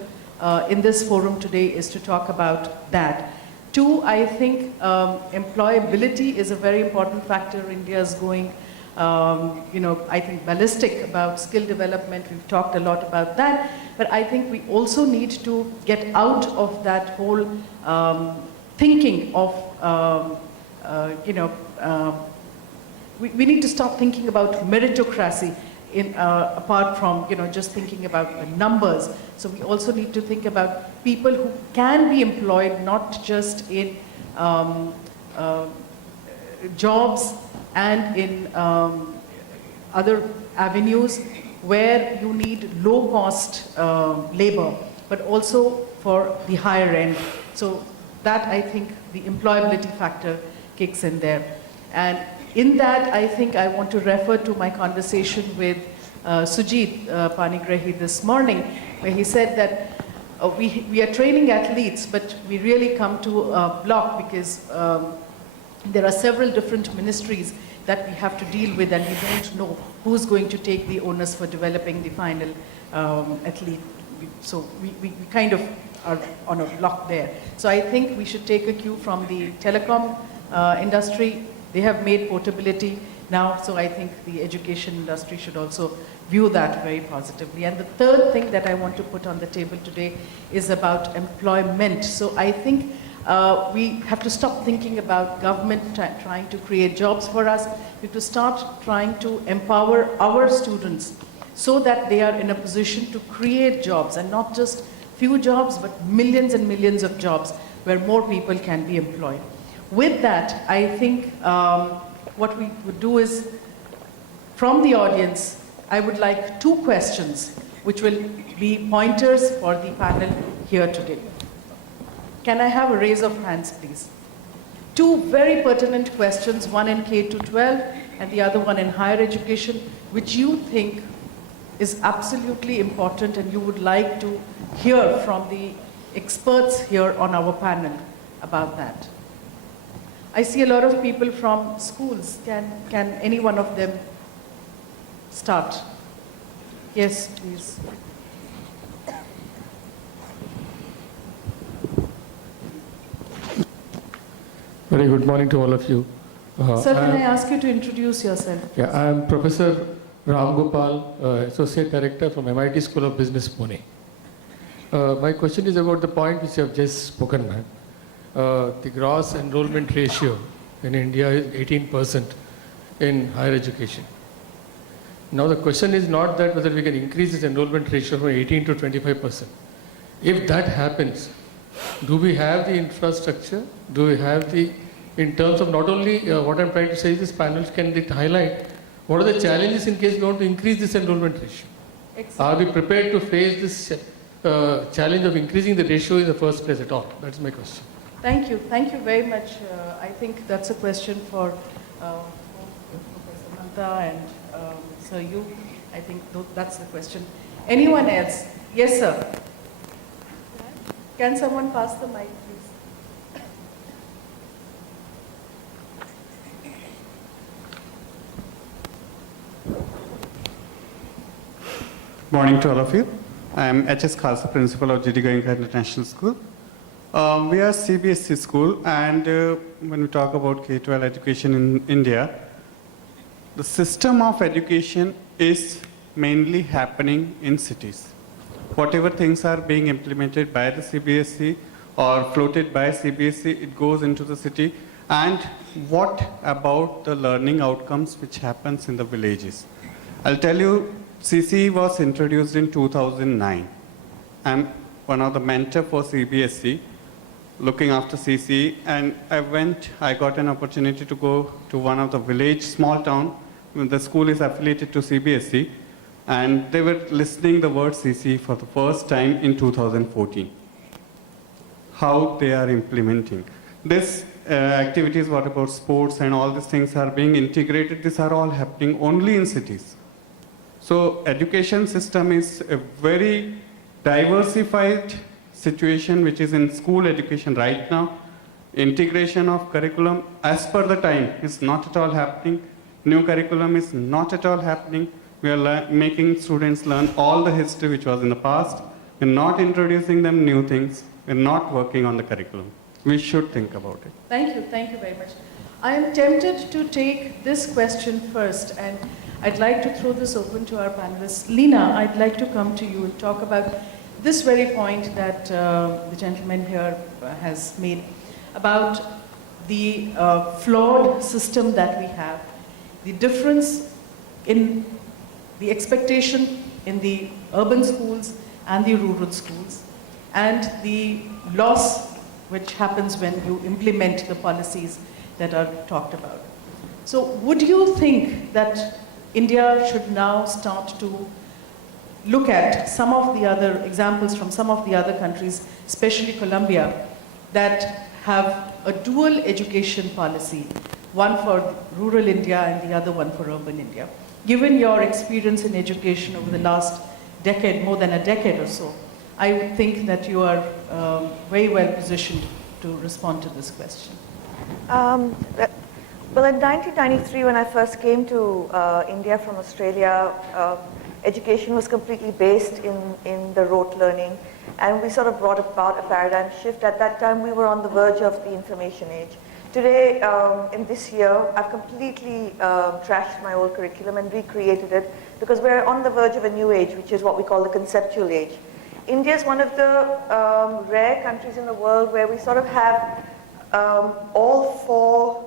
in this forum today is to talk about that. 2, I think employability is a very important factor. India is going, I think ballistic about skill development. We've talked a lot about that. But I think we also need to get out of that whole thinking of, we need to stop thinking about meritocracy apart from, just thinking about the numbers. So we also need to think about people who can be employed, not just in jobs and in other avenues where you need low-cost labor, but also for the higher end. So that, I think, the employability factor kicks in there. And in that, I think I want to refer to my conversation with Sujit Panigrahi this morning, where he said that we are training athletes, but we really come to a block because there are several different ministries that we have to deal with, and we don't know who's going to take the onus for developing the final athlete. So we kind of are on a block there. So I think we should take a cue from the telecom industry. They have made portability now, so I think the education industry should also view that very positively. And the third thing that I want to put on the table today is about employment. So I think we have to stop thinking about government trying to create jobs for us. We have to start trying to empower our students so that they are in a position to create jobs, and not just few jobs, but millions and millions of jobs where more people can be employed. With that, I think what we would do is, from the audience, I would like 2 questions, which will be pointers for the panel here today. Can I have a raise of hands, please? 2 very pertinent questions, one in K to 12 and the other one in higher education, which you think is absolutely important and you would like to hear from the experts here on our panel about that. I see a lot of people from schools. Can any one of them start? Yes, please. Very good morning to all of you. Sir, can I ask you to introduce yourself? Yeah, I am Professor Ram Gopal, Associate Director from MIT School of Business, Pune. My question is about the point which you have just spoken, ma'am. The gross enrollment ratio in India is 18% in higher education. Now the question is not that whether we can increase this enrollment ratio from 18 to 25%. If that happens, do we have the infrastructure? Do we have the, in terms of not only what I'm trying to say, this panel can highlight what are the challenges in case we want to increase this enrollment ratio? Are we prepared to face this challenge of increasing the ratio in the first place at all? That's my question. Thank you. Thank you very much. I think that's a question for Professor Manta and Sir you. I think that's the question. Anyone else? Yes, sir. Can someone pass the mic, please? Morning to all of you. I am H.S. Khalsa, principal of G.D. Goenka International School. We are CBSE school, and when we talk about K-12 education in India, the system of education is mainly happening in cities. Whatever things are being implemented by the CBSE or floated by CBSE, it goes into the city. And what about the learning outcomes which happens in the villages? I'll tell you, CCE was introduced in 2009. I'm one of the mentor for CBSE, looking after CCE, and I got an opportunity to go to one of the village, small town, when the school is affiliated to CBSE, and they were listening the word CCE for the first time in 2014. How they are implementing. This activities, what about sports and all these things are being integrated, these are all happening only in cities. So education system is a very diversified situation which is in school education right now. Integration of curriculum as per the time is not at all happening. New curriculum is not at all happening. We are making students learn all the history which was in the past. We're not introducing them new things. We're not working on the curriculum. We should think about it. Thank you very much. I am tempted to take this question first, and I'd like to throw this open to our panelists. Lena, I'd like to come to you and talk about this very point that the gentleman here has made about the flawed system that we have, the difference in the expectation in the urban schools and the rural schools, and the loss which happens when you implement the policies that are talked about. So would you think that India should now start to look at some of the other examples from some of the other countries, especially Colombia, that have a dual education policy, one for rural India and the other one for urban India? Given your experience in education over the last decade, more than a decade or so, I would think that you are very well positioned to respond to this question. Well, in 1993, when I first came to India from Australia, education was completely based in the rote learning, and we sort of brought about a paradigm shift. At that time, we were on the verge of the information age. Today, in this year, I've completely trashed my old curriculum and recreated it, because we're on the verge of a new age, which is what we call the conceptual age. India is one of the rare countries in the world where we sort of have all four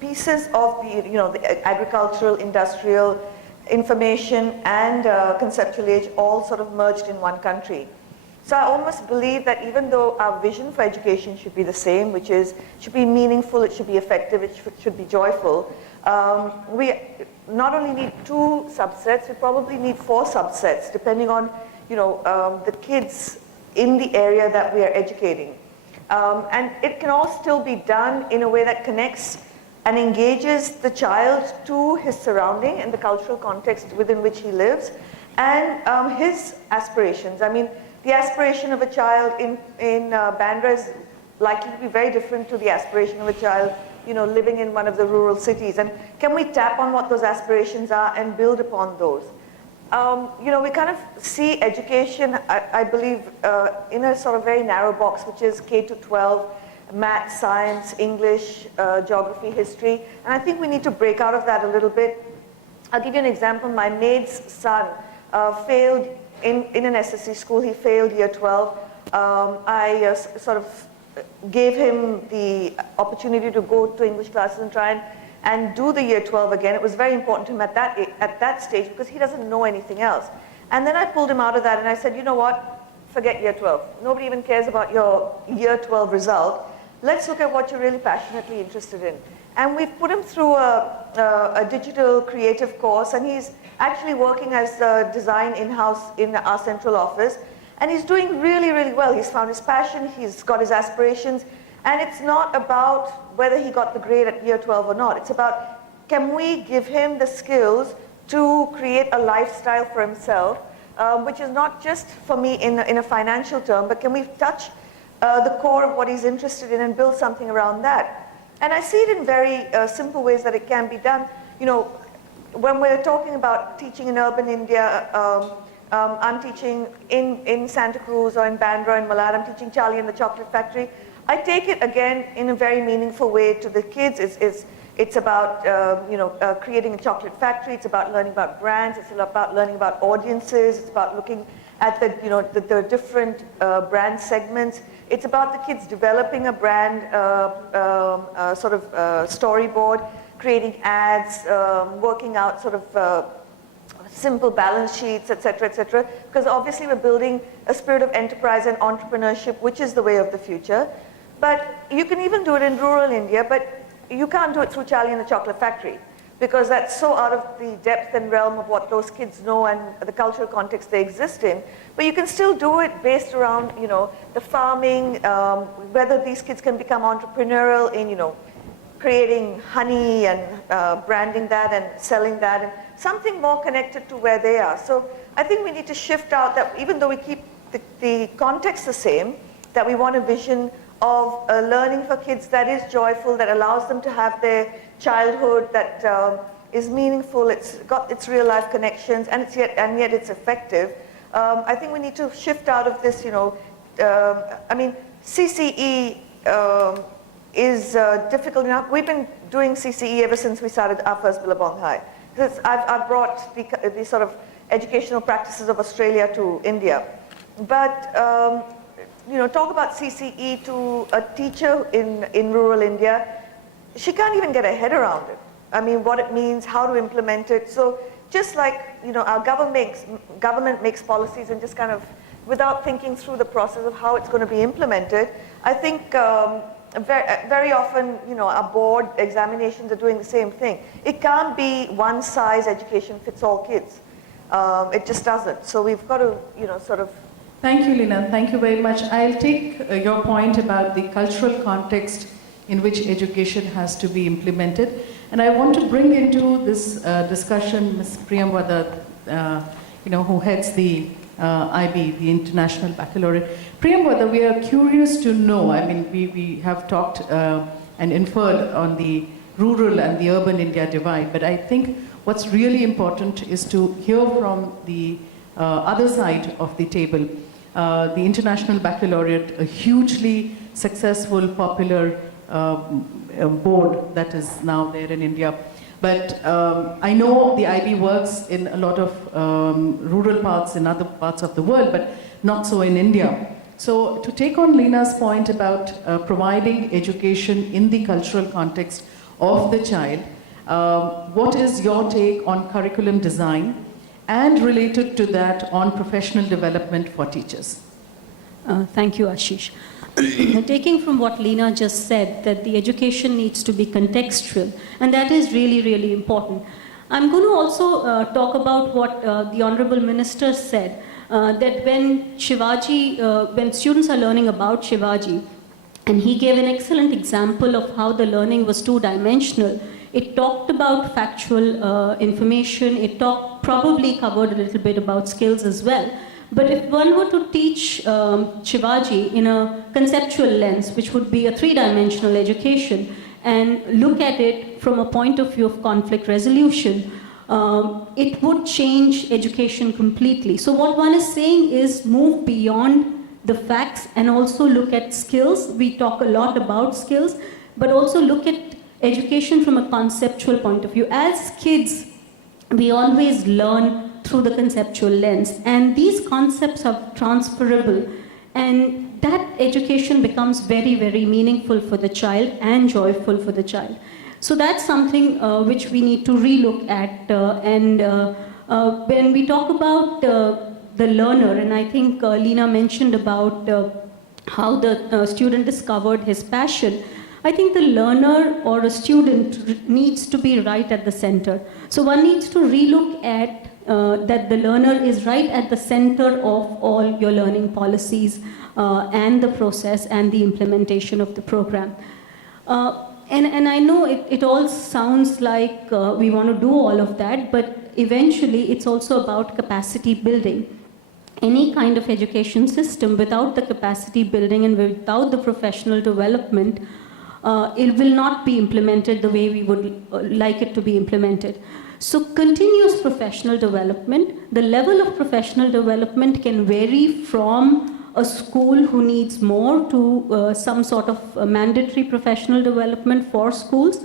pieces of the agricultural, industrial, information, and conceptual age all sort of merged in one country. So I almost believe that even though our vision for education should be the same, which is should be meaningful, it should be effective, it should be joyful, we not only need 2 subsets, we probably need 4 subsets, depending on the kids in the area that we are educating. And it can all still be done in a way that connects and engages the child to his surrounding and the cultural context within which he lives, and his aspirations. I mean, the aspiration of a child in Bandra is likely to be very different to the aspiration of a child living in one of the rural cities. And can we tap on what those aspirations are and build upon those? We kind of see education, I believe, in a sort of very narrow box, which is K to 12, math, science, English, geography, history. And I think we need to break out of that a little bit. I'll give you an example. My maid's son failed in an SSC school. He failed year 12. I sort of gave him the opportunity to go to English classes and try and do the year 12 again. It was very important to him at that stage because he doesn't know anything else. And then I pulled him out of that and I said, you know what, forget year 12. Nobody even cares about your year 12 result. Let's look at what you're really passionately interested in. And we've put him through a digital creative course, and he's actually working as a design in-house in our central office. And he's doing really, really well. He's found his passion, he's got his aspirations, and it's not about whether he got the grade at year 12 or not. It's about, can we give him the skills to create a lifestyle for himself, which is not just for me in a financial term, but can we touch the core of what he's interested in and build something around that? And I see it in very simple ways that it can be done. You know, when we're talking about teaching in urban India, I'm teaching in Santa Cruz or in Bandra in Malad, I'm teaching Charlie and the Chocolate Factory. I take it again in a very meaningful way to the kids. It's about creating a chocolate factory. It's about learning about brands. It's about learning about audiences. It's about looking at the different brand segments. It's about the kids developing a brand storyboard, creating ads, working out sort of simple balance sheets, etc., etc. Because obviously we're building a spirit of enterprise and entrepreneurship, which is the way of the future. But you can even do it in rural India, but you can't do it through Charlie and the Chocolate Factory, because that's so out of the depth and realm of what those kids know and the cultural context they exist in. But you can still do it based around, the farming, whether these kids can become entrepreneurial in, creating honey and branding that and selling that, and something more connected to where they are. So I think we need to shift out that, even though we keep the context the same, that we want a vision of learning for kids that is joyful, that allows them to have their childhood, that is meaningful, it's got its real life connections, and yet it's effective. I think we need to shift out of this, CCE is difficult enough. We've been doing CCE ever since we started our first Billabong High. I've brought the sort of educational practices of Australia to India. But talk about CCE to a teacher in rural India, she can't even get her head around it. I mean, what it means, how to implement it. So just like, our government makes policies and just kind of, without thinking through the process of how it's going to be implemented, I think very often, our board examinations are doing the same thing. It can't be one size education fits all kids. It just doesn't. So we've got to, sort of. Thank you, Lina. Thank you very much. I'll take your point about the cultural context in which education has to be implemented. And I want to bring into this discussion Ms. Priyamvada, who heads the IB, the International Baccalaureate. Priyamvada, we are curious to know, we have talked and inferred on the rural and the urban India divide, but I think what's really important is to hear from the other side of the table. The International Baccalaureate, a hugely successful, popular board that is now there in India. But I know the IB works in a lot of rural parts in other parts of the world, but not so in India. So to take on Lina's point about providing education in the cultural context of the child, what is your take on curriculum design? And related to that, on professional development for teachers. Thank you, Ashish. Taking from what Lina just said, that the education needs to be contextual, and that is really, really important. I'm going to also talk about what the Honorable Minister said, that when Shivaji, when students are learning about Shivaji, and he gave an excellent example of how the learning was two-dimensional. It talked about factual information, it probably covered a little bit about skills as well. But if one were to teach Shivaji in a conceptual lens, which would be a three-dimensional education, and look at it from a point of view of conflict resolution, it would change education completely. So what one is saying is move beyond the facts and also look at skills. We talk a lot about skills, but also look at education from a conceptual point of view. As kids, we always learn through the conceptual lens, and these concepts are transferable. And that education becomes very, very meaningful for the child and joyful for the child. So that's something which we need to relook at. When we talk about the learner, and I think Leena mentioned about how the student discovered his passion, I think the learner or a student needs to be right at the center. So one needs to relook at that the learner is right at the center of all your learning policies and the process and the implementation of the program. And I know it all sounds like we want to do all of that, but eventually it's also about capacity building. Any kind of education system without the capacity building and without the professional development, it will not be implemented the way we would like it to be implemented. So continuous professional development, the level of professional development can vary from a school who needs more to some sort of mandatory professional development for schools.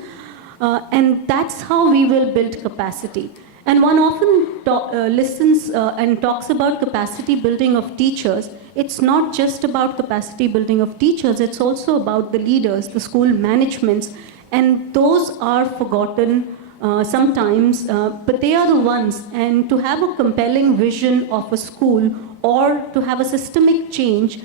And that's how we will build capacity. And one often listens and talks about capacity building of teachers. It's not just about capacity building of teachers, it's also about the leaders, the school managements, and those are forgotten sometimes, but they are the ones. And to have a compelling vision of a school or to have a systemic change,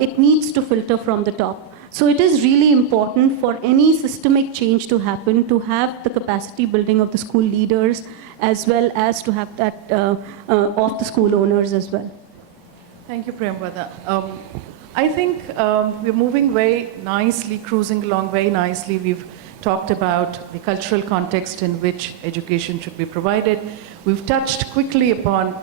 it needs to filter from the top. So it is really important for any systemic change to happen to have the capacity building of the school leaders as well as to have that of the school owners as well. Thank you, Priyamvada. I think we're moving very nicely, cruising along very nicely. We've talked about the cultural context in which education should be provided. We've touched quickly upon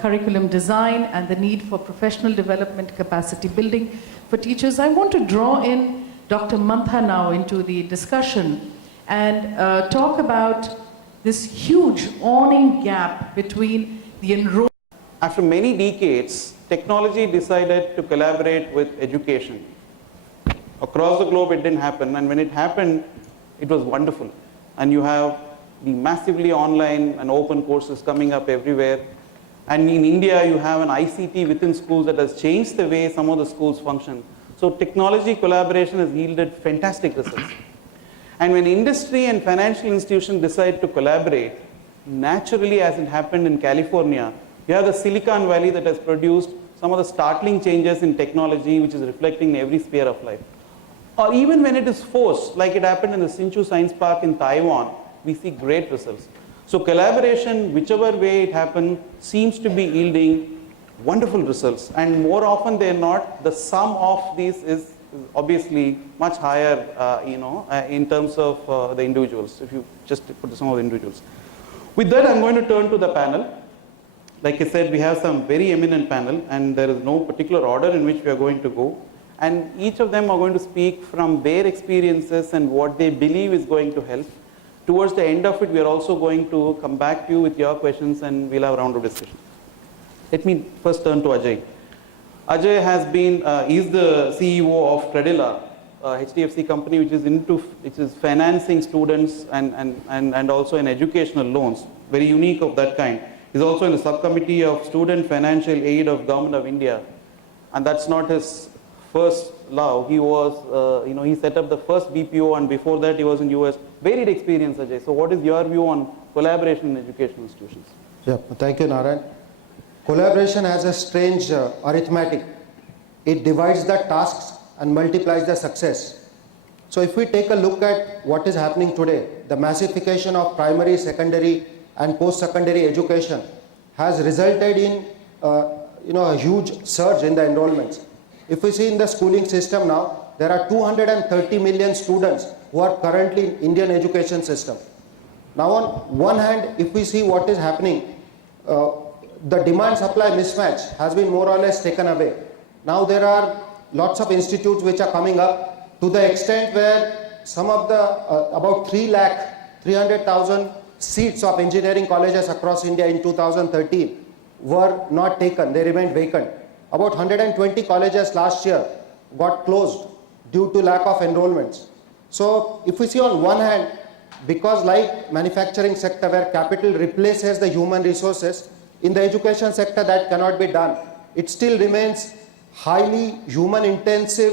curriculum design and the need for professional development, capacity building for teachers. I want to draw in Dr. Mantha now into the discussion and talk about this huge awning gap between the enrollment. After many decades, technology decided to collaborate with education. Across the globe, it didn't happen, and when it happened, it was wonderful. And you have the massively online and open courses coming up everywhere. And in India, you have an ICT within schools that has changed the way some of the schools function. So technology collaboration has yielded fantastic results. And when industry and financial institutions decide to collaborate, naturally, as it happened in California, you have the Silicon Valley that has produced some of the startling changes in technology, which is reflecting in every sphere of life. Or even when it is forced, like it happened in the Hsinchu Science Park in Taiwan, we see great results. So collaboration, whichever way it happened, seems to be yielding wonderful results. And more often than not, the sum of these is obviously much higher, in terms of the individuals, if you just put the sum of the individuals. With that, I'm going to turn to the panel. Like I said, we have some very eminent panel, and there is no particular order in which we are going to go. And each of them are going to speak from their experiences and what they believe is going to help. Towards the end of it, we are also going to come back to you with your questions, and we'll have a round of discussion. Let me first turn to Ajay. Ajay has been, he's the CEO of Credila, a HDFC company which is financing students and also in educational loans, very unique of that kind. He's also in the subcommittee of Student Financial Aid of Government of India, and that's not his first love. He was, he set up the first BPO, and before that he was in US. Varied experience, Ajay. So what is your view on collaboration in educational institutions? Yeah, thank you, Narayan. Collaboration has a strange arithmetic. It divides the tasks and multiplies the success. So if we take a look at what is happening today, the massification of primary, secondary and post-secondary education has resulted in a huge surge in the enrollments. If we see in the schooling system now, there are 230 million students who are currently in Indian education system. Now on one hand, if we see what is happening, the demand-supply mismatch has been more or less taken away. Now there are lots of institutes which are coming up to the extent where some of the about 300,000 seats of engineering colleges across India in 2013 were not taken, they remained vacant. About 120 colleges last year got closed due to lack of enrollments. So if we see on one hand, because like manufacturing sector where capital replaces the human resources, in the education sector that cannot be done. It still remains highly human intensive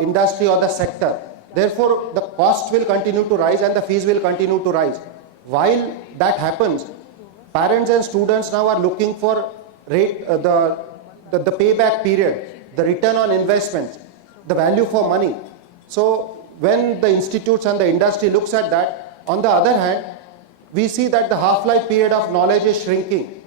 industry or the sector. Therefore, the cost will continue to rise and the fees will continue to rise. While that happens, parents and students now are looking for the payback period, the return on investments, the value for money. So when the institutes and the industry looks at that, on the other hand, we see that the half-life period of knowledge is shrinking.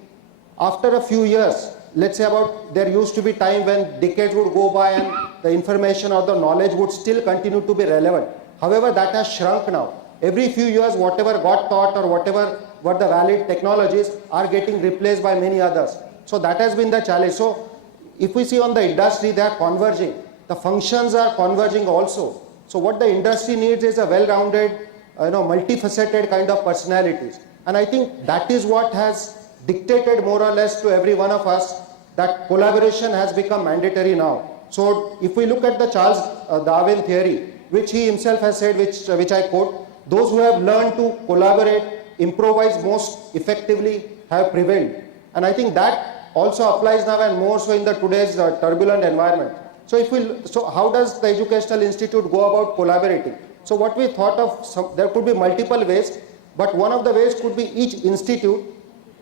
After a few years, let's say there used to be time when decades would go by and the information or the knowledge would still continue to be relevant. However, that has shrunk now. Every few years, whatever got taught or whatever were the valid technologies are getting replaced by many others. So that has been the challenge. So if we see on the industry, they are converging. The functions are converging also. So what the industry needs is a well-rounded, multifaceted kind of personalities. And I think that is what has dictated more or less to every one of us that collaboration has become mandatory now. So if we look at the Charles Darwin theory, which he himself has said, which I quote, those who have learned to collaborate, improvise most effectively have prevailed. And I think that also applies now and more so in today's turbulent environment. So how does the educational institute go about collaborating? So what we thought of, there could be multiple ways, but one of the ways could be each institute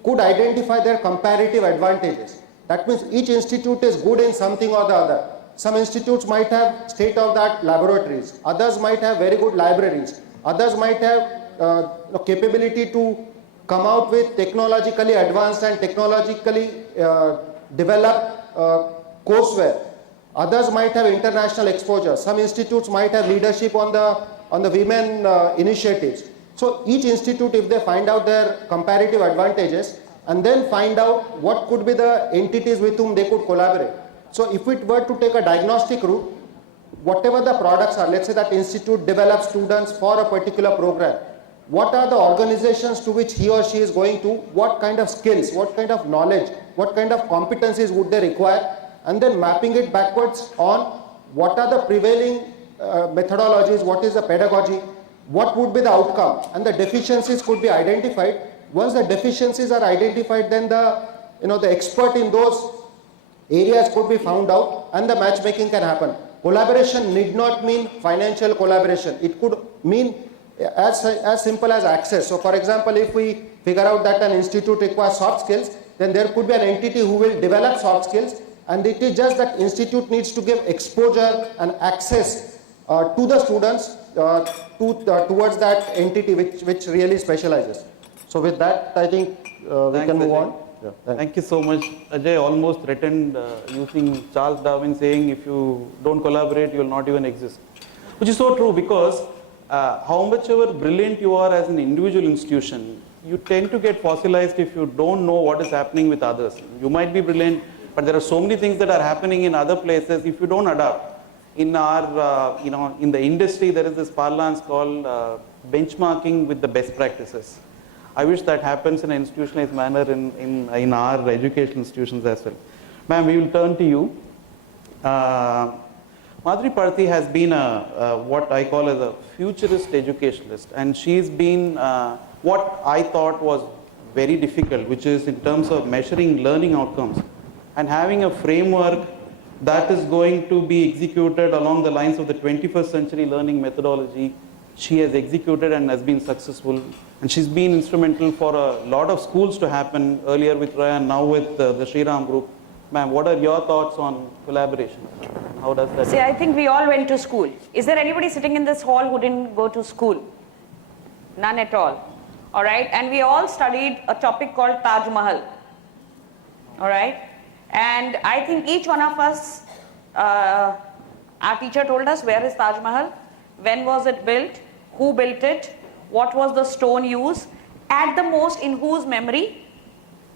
could identify their comparative advantages. That means each institute is good in something or the other. Some institutes might have state-of-the-art laboratories, others might have very good libraries, others might have capability to come out with technologically advanced and technologically developed courseware. Others might have international exposure. Some institutes might have leadership on the women initiatives. So each institute, if they find out their comparative advantages and then find out what could be the entities with whom they could collaborate. So if it were to take a diagnostic route, whatever the products are, let's say that institute develops students for a particular program, what are the organizations to which he or she is going to, what kind of skills, what kind of knowledge, what kind of competencies would they require, and then mapping it backwards on what are the prevailing methodologies, what is the pedagogy, what would be the outcome, and the deficiencies could be identified. Once the deficiencies are identified, then the expert in those areas could be found out and the matchmaking can happen. Collaboration need not mean financial collaboration. It could mean as simple as access. So for example, if we figure out that an institute requires soft skills, then there could be an entity who will develop soft skills, and it is just that institute needs to give exposure and access to the students towards that entity which really specializes. So with that, I think we can move on. Yeah, Thank you so much. Ajay almost threatened using Charles Darwin saying if you don't collaborate, you will not even exist. Which is so true, because how much ever brilliant you are as an individual institution, you tend to get fossilized if you don't know what is happening with others. You might be brilliant, but there are so many things that are happening in other places if you don't adapt. In our, in the industry, there is this parlance called benchmarking with the best practices. I wish that happens in an institutionalized manner in our educational institutions as well. Ma'am, we will turn to you. Madhuri Parthi has been what I call as a futurist educationalist, and she's been what I thought was very difficult, which is in terms of measuring learning outcomes and having a framework that is going to be executed along the lines of the 21st century learning methodology. She has executed and has been successful, and she's been instrumental for a lot of schools to happen, earlier with Roy and now with the Shriram Group. Ma'am, what are your thoughts on collaboration? How does that? See, I think we all went to school. Is there anybody sitting in this hall who didn't go to school? None at all. All right, and we all studied a topic called Taj Mahal. All right, and I think each one of us, our teacher told us, where is Taj Mahal? When was it built? Who built it? What was the stone used? At the most, in whose memory?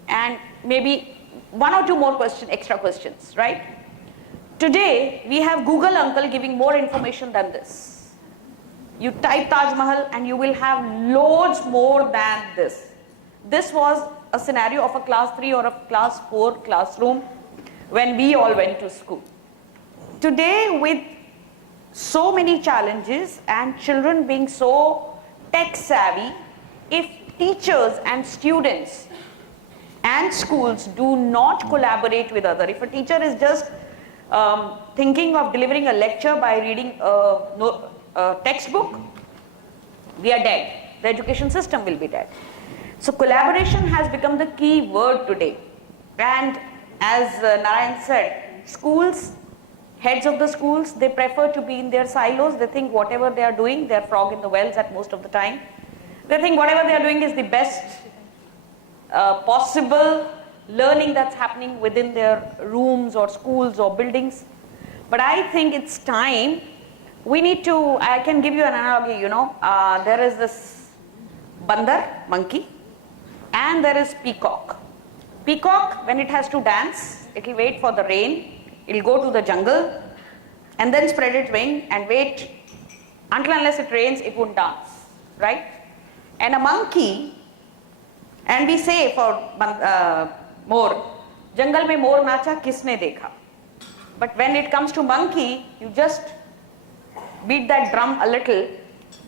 And maybe one or two more extra questions, right? Today, we have Google Uncle giving more information than this. You type Taj Mahal and you will have loads more than this. This was a scenario of a class 3 or a class 4 classroom when we all went to school. Today, with so many challenges and children being so tech savvy, if teachers and students and schools do not collaborate with others, if a teacher is just thinking of delivering a lecture by reading a textbook, we are dead. The education system will be dead. So collaboration has become the key word today. And as Narayan said, schools, heads of the schools, they prefer to be in their silos. They think whatever they are doing, they are frog in the wells at most of the time. They think whatever they are doing is the best possible learning that's happening within their rooms or schools or buildings. But I think it's time, we need to, I can give you an analogy, there is this bandar, monkey, and there is peacock. Peacock, when it has to dance, it will wait for the rain, it will go to the jungle, and then spread its wing and wait until unless it rains, it won't dance, right? And a monkey, and we say for more, jungle mein more nacha kisne dekha. But when it comes to monkey, you just beat that drum a little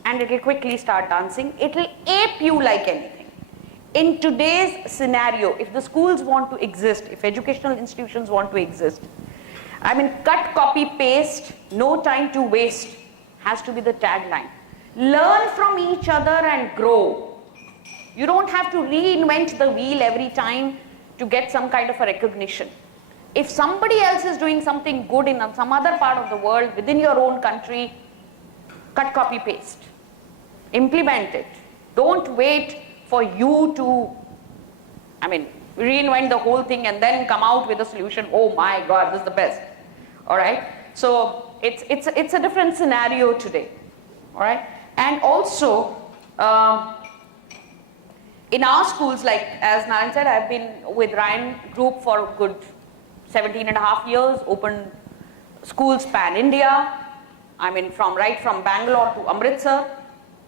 and it will quickly start dancing. It will ape you like anything. In today's scenario, if the schools want to exist, if educational institutions want to exist, I mean, cut, copy, paste, no time to waste has to be the tagline. Learn from each other and grow. You don't have to reinvent the wheel every time to get some kind of a recognition. If somebody else is doing something good in some other part of the world, within your own country, cut, copy, paste. Implement it. Don't wait for you to, reinvent the whole thing and then come out with a solution. Oh my God, this is the best. All right? So it's a different scenario today. All right? And also, in our schools, like as Narayan said, I've been with Ryan Group for a good 17 and a half years, opened schools pan India. Right from Bangalore to Amritsar.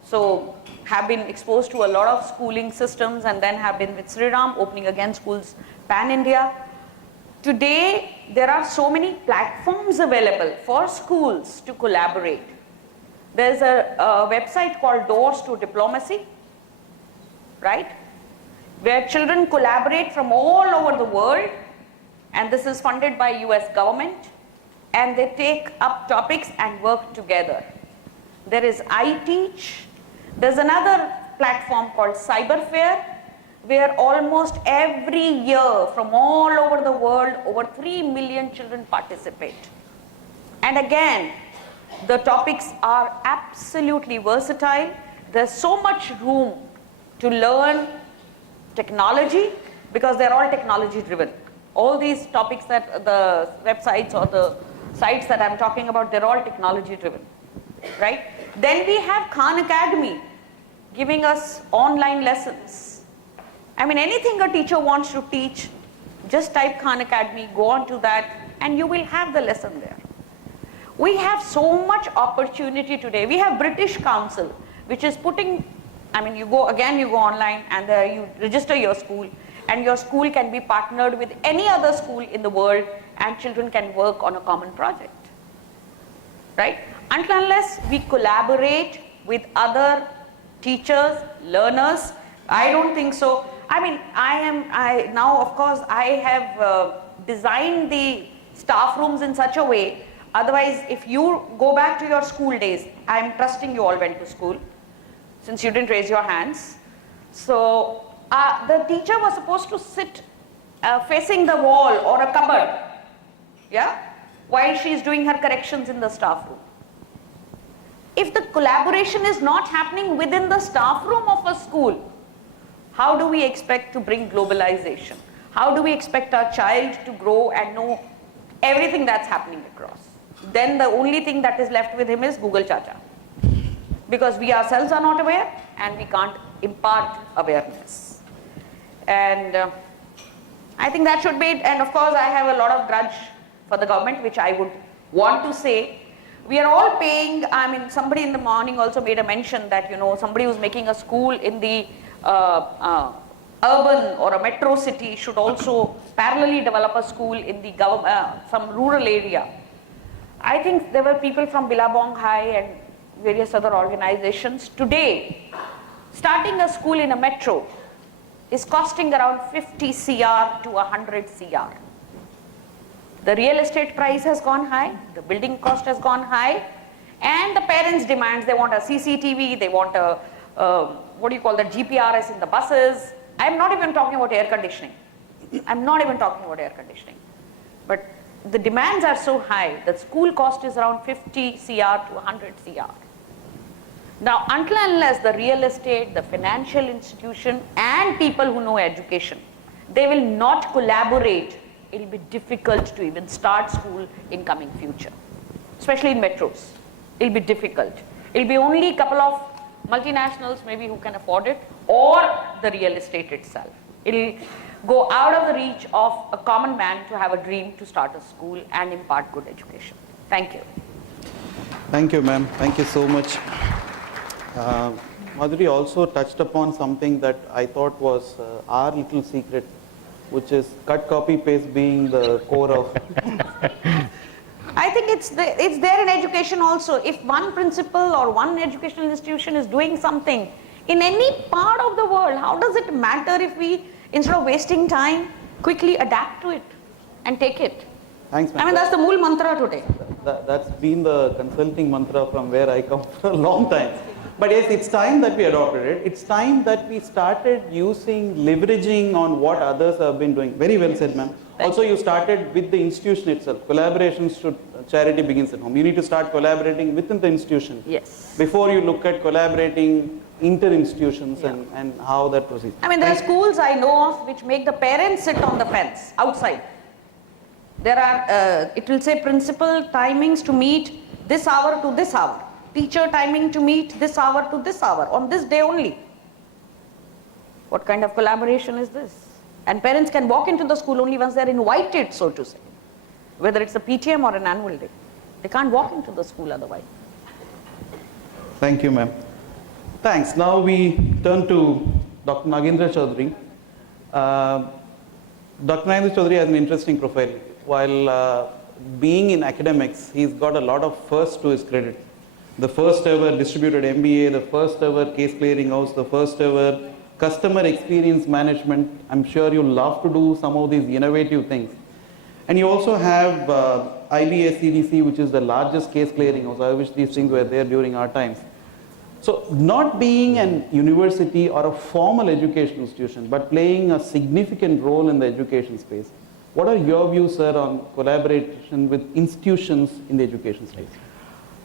So have been exposed to a lot of schooling systems and then have been with Sri Ram, opening again schools pan India. Today, there are so many platforms available for schools to collaborate. There's a website called Doors to Diplomacy, right? Where children collaborate from all over the world, and this is funded by US government, and they take up topics and work together. There is iTeach. There's another platform called CyberFair, where almost every year from all over the world, over 3 million children participate. And again, the topics are absolutely versatile. There's so much room to learn technology because they're all technology driven. All these topics that the websites or the sites that I'm talking about, they're all technology driven, right? Then we have Khan Academy giving us online lessons. Anything a teacher wants to teach, just type Khan Academy, go on to that, and you will have the lesson there. We have so much opportunity today. We have British Council, which is putting, you go online and there you register your school, and your school can be partnered with any other school in the world, and children can work on a common project, right? Until unless we collaborate with other teachers, learners, I don't think so. Now of course I have designed the staff rooms in such a way, otherwise if you go back to your school days, I'm trusting you all went to school, since you didn't raise your hands. So the teacher was supposed to sit facing the wall or a cupboard, yeah, while she's doing her corrections in the staff room. If the collaboration is not happening within the staff room of a school, how do we expect to bring globalization? How do we expect our child to grow and know everything that's happening across? Then the only thing that is left with him is Google Chacha. Because we ourselves are not aware and we can't impart awareness. And I think that should be it. And of course I have a lot of grudge for the government, which I would want to say. We are all paying, somebody in the morning also made a mention that, somebody who's making a school in the urban or a metro city should also parallelly develop a school in the some rural area. I think there were people from Billabong High and various other organizations. Today, starting a school in a metro is costing around 50 CR to 100 CR. The real estate price has gone high, the building cost has gone high, and the parents' demands, they want a CCTV, they want a, what do you call that, GPRS in the buses. I'm not even talking about air conditioning. I'm not even talking about air conditioning. But the demands are so high that school cost is around 50 CR to 100 CR. Now, until and unless the real estate, the financial institution, and people who know education, they will not collaborate, it will be difficult to even start school in coming future, especially in metros. It will be difficult. It will be only a couple of multinationals maybe who can afford it, or the real estate itself. It will go out of the reach of a common man to have a dream to start a school and impart good education. Thank you. Thank you, ma'am. Thank you so much. Madhuri also touched upon something that I thought was our little secret, which is cut, copy, paste being the core of. I think it's there in education also. If one principal or one educational institution is doing something in any part of the world, how does it matter if we, instead of wasting time, quickly adapt to it and take it? Thanks, ma'am. I mean, that's the mool mantra today. That's been the consulting mantra from where I come for a long time. But yes, it's time that we adopted it. It's time that we started leveraging on what others have been doing. Very well said, ma'am. Also, you started with the institution itself. Collaborations should, charity begins at home. You need to start collaborating within the institution. Yes. Before you look at collaborating inter-institutions and how that proceeds. I mean, there are schools I know of which make the parents sit on the fence outside. There are, it will say principal timings to meet this hour to this hour. Teacher timing to meet this hour to this hour, on this day only. What kind of collaboration is this? And parents can walk into the school only once they are invited, so to say. Whether it's a PTM or an annual day. They can't walk into the school otherwise. Thank you, ma'am. Thanks. Now we turn to Dr. Nagendra Chaudhary. Dr. Nagendra Chaudhary has an interesting profile. While being in academics, he's got a lot of firsts to his credit. The first ever distributed MBA, the first ever case clearing house, the first ever customer experience management. I'm sure you love to do some of these innovative things. And you also have IBS CDC, which is the largest case clearing house. I wish these things were there during our times. So not being an university or a formal education institution, but playing a significant role in the education space. What are your views, sir, on collaboration with institutions in the education space?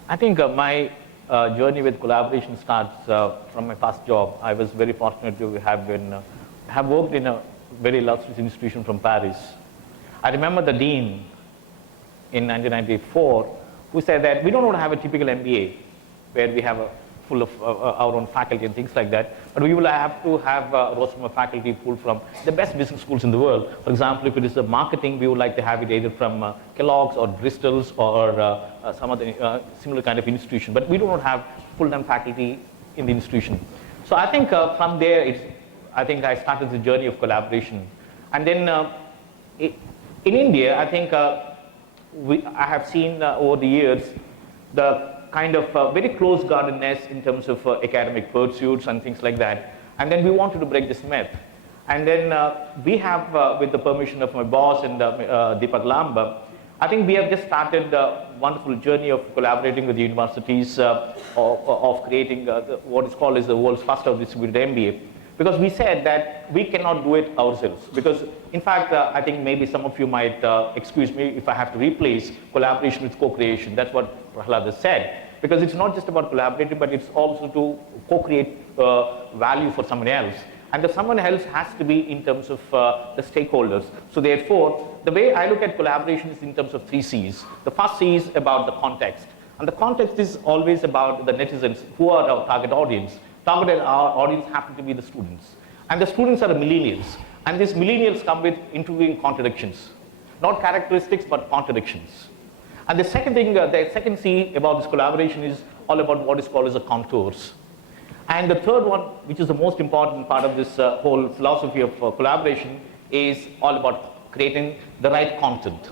I think my journey with collaboration starts from my first job. I was very fortunate to have worked in a very illustrious institution from Paris. I remember the dean in 1994 who said that we don't want to have a typical MBA where we have a full of our own faculty and things like that, but we will have to have a roster of faculty pulled from the best business schools in the world. For example, if it is a marketing, we would like to have it either from Kellogg's or Bristol's or some other similar kind of institution, but we do not have full-time faculty in the institution. So I think from there, I think I started the journey of collaboration. And then in India, I think I have seen over the years the kind of very close guardedness in terms of academic pursuits and things like that. And then we wanted to break this myth. And then we have, with the permission of my boss and Deepak Lamba, I think we have just started a wonderful journey of collaborating with the universities of creating what is called as the world's first ever distributed MBA. Because we said that we cannot do it ourselves. Because in fact, I think maybe some of you might excuse me if I have to replace collaboration with co-creation. That's what Prahlad has said. Because it's not just about collaborating, but it's also to co-create value for someone else. And the someone else has to be in terms of the stakeholders. So therefore, the way I look at collaboration is in terms of 3 C's. The first C is about the context. And the context is always about the netizens, who are our target audience. Targeted audience happen to be the students. And the students are the millennials. And these millennials come with interviewing contradictions. Not characteristics, but contradictions. And the second thing, the second C about this collaboration is all about what is called as the contours. And the third one, which is the most important part of this whole philosophy of collaboration, is all about creating the right content.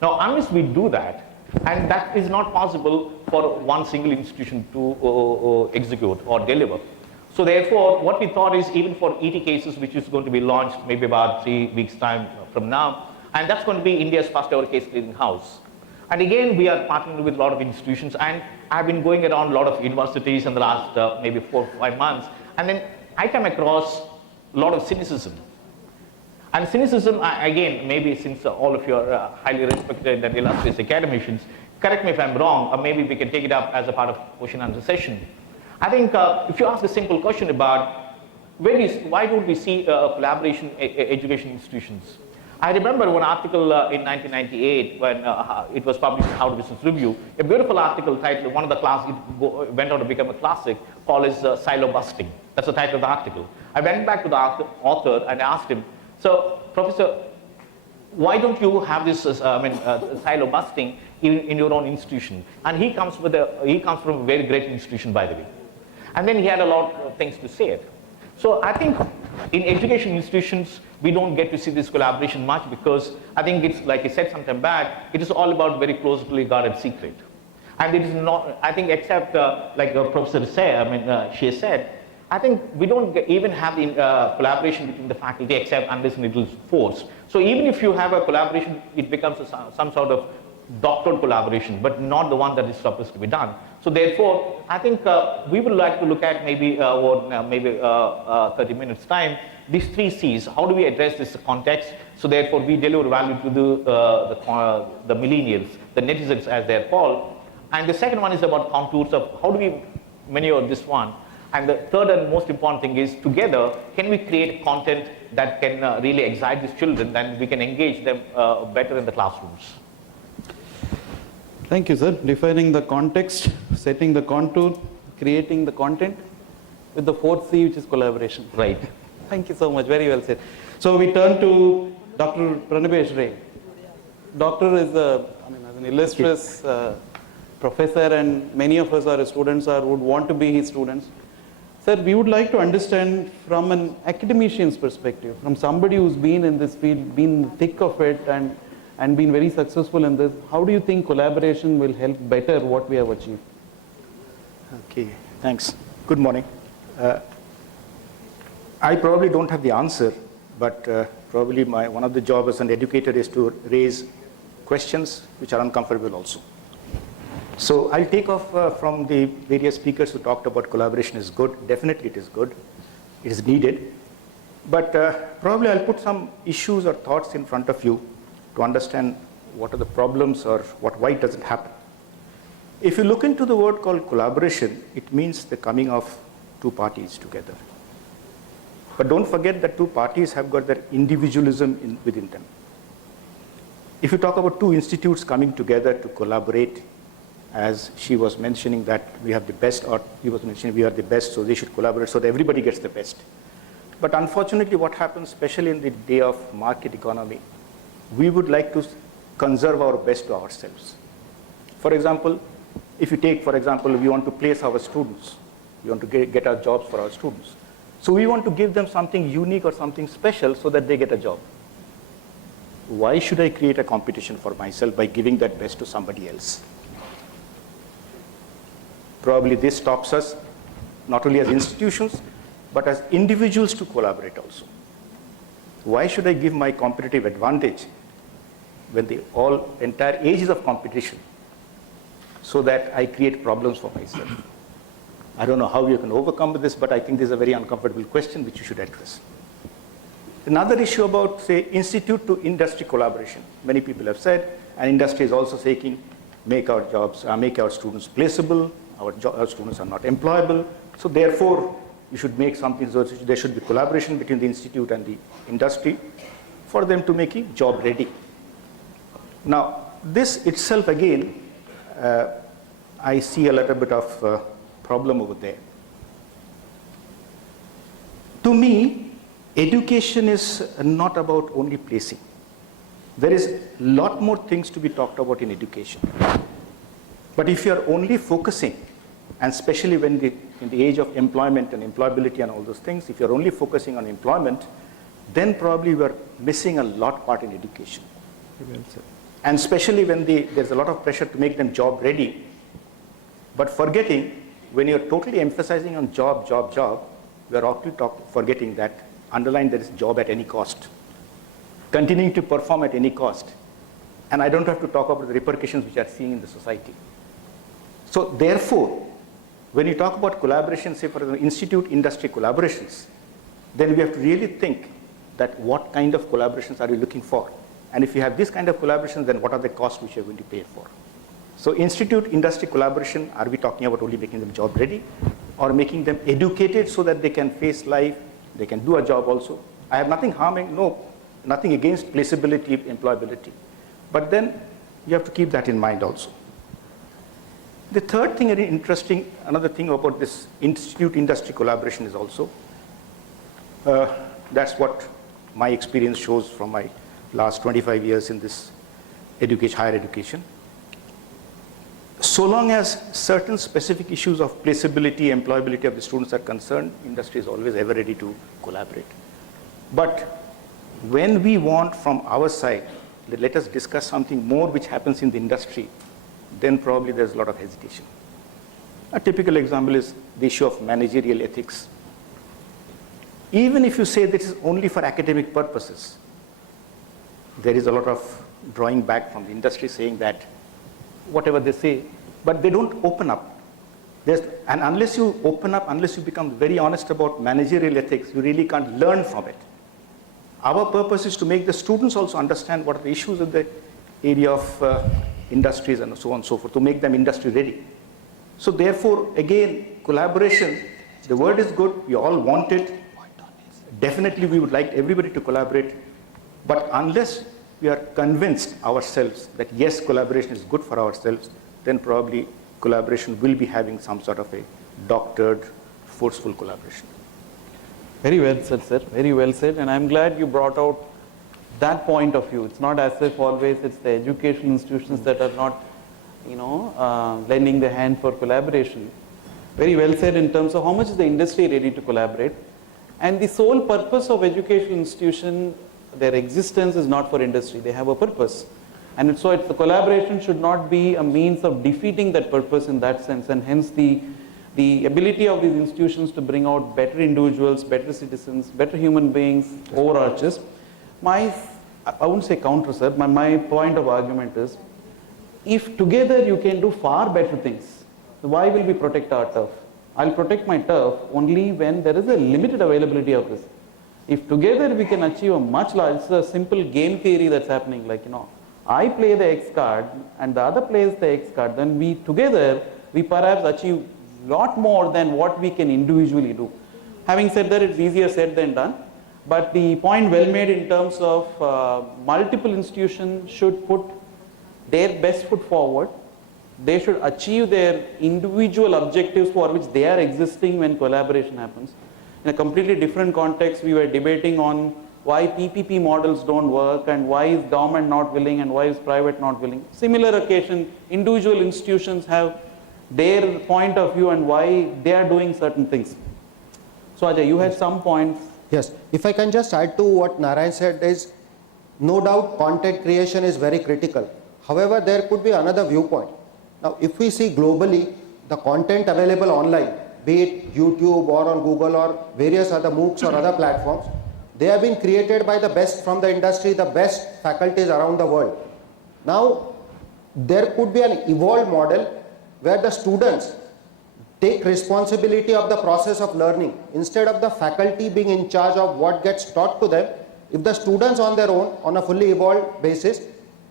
Now, unless we do that, and that is not possible for one single institution to execute or deliver. So therefore, what we thought is even for ET cases, which is going to be launched maybe about 3 weeks' time from now, And that's going to be India's first ever case clearing house. And again, we are partnering with a lot of institutions, and I've been going around a lot of universities in the last maybe 4 or 5 months, and then I come across a lot of cynicism. And cynicism, again, maybe since all of you are highly respected and illustrious academicians, correct me if I'm wrong, or maybe we can take it up as a part of question and answer session. I think if you ask a simple question about why don't we see collaboration education institutions? I remember one article in 1998 when it was published in Harvard Business Review, a beautiful article titled, one of the class, it went on to become a classic, called is Silo Busting. That's the title of the article. I went back to the author and asked him, so Professor, why don't you have this silo busting in your own institution? And he comes from a very great institution, by the way. And then he had a lot of things to say. So I think in education institutions, we don't get to see this collaboration much because I think it's, like I said sometime back, it is all about very closely guarded secret. And it is not, I think, except like Professor said, she said, I think we don't even have the collaboration between the faculty except unless it is forced. So even if you have a collaboration, it becomes some sort of doctoral collaboration, but not the one that is supposed to be done. So therefore, I think we would like to look at maybe 30 minutes time, these 3 C's. How do we address this context? So therefore, we deliver value to the millennials, the netizens as they're called. And the second one is about contours of how do we maneuver this one. And the third and most important thing is, together, can we create content that can really excite these children, then we can engage them better in the classrooms. Thank you, sir. Defining the context, setting the contour, creating the content with the 4th C, which is collaboration. Right. Thank you so much. Very well said. So we turn to Dr. Pranabesh Ray. Doctor is an illustrious professor, and many of us are students or would want to be his students. Sir, we would like to understand from an academician's perspective, from somebody who's been in this field, been in the thick of it, and been very successful in this, how do you think collaboration will help better what we have achieved? Okay, thanks. Good morning. I probably don't have the answer, but probably one of the jobs as an educator is to raise questions which are uncomfortable also. So I'll take off from the various speakers who talked about collaboration is good. Definitely it is good. It is needed. But probably I'll put some issues or thoughts in front of you to understand what are the problems or why it doesn't happen. If you look into the word called collaboration, it means the coming of 2 parties together. But don't forget that 2 parties have got their individualism within them. If you talk about 2 institutes coming together to collaborate, as she was mentioning that we have the best, or he was mentioning we are the best, so they should collaborate so that everybody gets the best. But unfortunately, what happens, especially in the day of market economy, we would like to conserve our best to ourselves. For example, if you take, for example, we want to place our students, we want to get our jobs for our students. So we want to give them something unique or something special so that they get a job. Why should I create a competition for myself by giving that best to somebody else? Probably this stops us, not only as institutions, but as individuals to collaborate also. Why should I give my competitive advantage when the entire ages of competition so that I create problems for myself? I don't know how you can overcome this, but I think this is a very uncomfortable question which you should address. Another issue about, say, institute to industry collaboration. Many people have said, and industry is also saying, make our students placeable, our students are not employable, so therefore you should make something, so there should be collaboration between the institute and the industry for them to make it job ready. Now, this itself again, I see a little bit of problem over there. To me, education is not about only placing. There is a lot more things to be talked about in education. But if you are only focusing, and especially when in the age of employment and employability and all those things, if you're only focusing on employment, then probably you are missing a lot part in education. And especially when there's a lot of pressure to make them job ready, but forgetting when you're totally emphasizing on job, we're actually forgetting that underline there is job at any cost. continuing to perform at any cost. And I don't have to talk about the repercussions which are seen in the society. So therefore, when you talk about collaboration, say for the institute-industry collaborations, then we have to really think that what kind of collaborations are you looking for? And if you have this kind of collaborations, then what are the costs which you're going to pay for? So institute-industry collaboration, are we talking about only making them job ready or making them educated so that they can face life, they can do a job also? I have nothing against placeability, employability. But then you have to keep that in mind also. The third thing, very interesting, another thing about this institute-industry collaboration is also, that's what my experience shows from my last 25 years in this higher education. So long as certain specific issues of placeability, employability of the students are concerned, industry is always ever ready to collaborate. But when we want from our side, let us discuss something more which happens in the industry, then probably there's a lot of hesitation. A typical example is the issue of managerial ethics. Even if you say this is only for academic purposes, there is a lot of drawing back from the industry saying that whatever they say, but they don't open up. And unless you open up, unless you become very honest about managerial ethics, you really can't learn from it. Our purpose is to make the students also understand what are the issues in the area of industries and so on and so forth, to make them industry ready. So therefore, again, collaboration, the word is good, we all want it. Definitely we would like everybody to collaborate, but unless we are convinced ourselves that yes, collaboration is good for ourselves, then probably collaboration will be having some sort of a doctored, forceful collaboration. Very well said, sir. Very well said. And I'm glad you brought out that point of view. It's not as if always it's the educational institutions that are not, lending the hand for collaboration. Very well said in terms of how much is the industry ready to collaborate. And the sole purpose of educational institution, their existence is not for industry. They have a purpose. And so the collaboration should not be a means of defeating that purpose in that sense. And hence the ability of these institutions to bring out better individuals, better citizens, better human beings, overarches. I wouldn't say counter, sir. My point of argument is, if together you can do far better things, why will we protect our turf? I'll protect my turf only when there is a limited availability of this. If together we can achieve a much larger, it's a simple game theory that's happening, I play the X card and the other plays the X card, then we perhaps achieve a lot more than what we can individually do. Having said that, it's easier said than done, but the point well made in terms of multiple institutions should put their best foot forward. They should achieve their individual objectives for which they are existing when collaboration happens. In a completely different context, we were debating on why PPP models don't work and why is government not willing and why is private not willing. Similar occasion, individual institutions have their point of view and why they are doing certain things. So Ajay, you had some points. Yes, if I can just add to what Narayan said is, no doubt content creation is very critical. However, there could be another viewpoint. Now, if we see globally, the content available online, be it YouTube or on Google or various other MOOCs or other platforms, they have been created by the best from the industry, the best faculties around the world. Now, there could be an evolved model where the students take responsibility of the process of learning. Instead of the faculty being in charge of what gets taught to them, if the students on their own, on a fully evolved basis,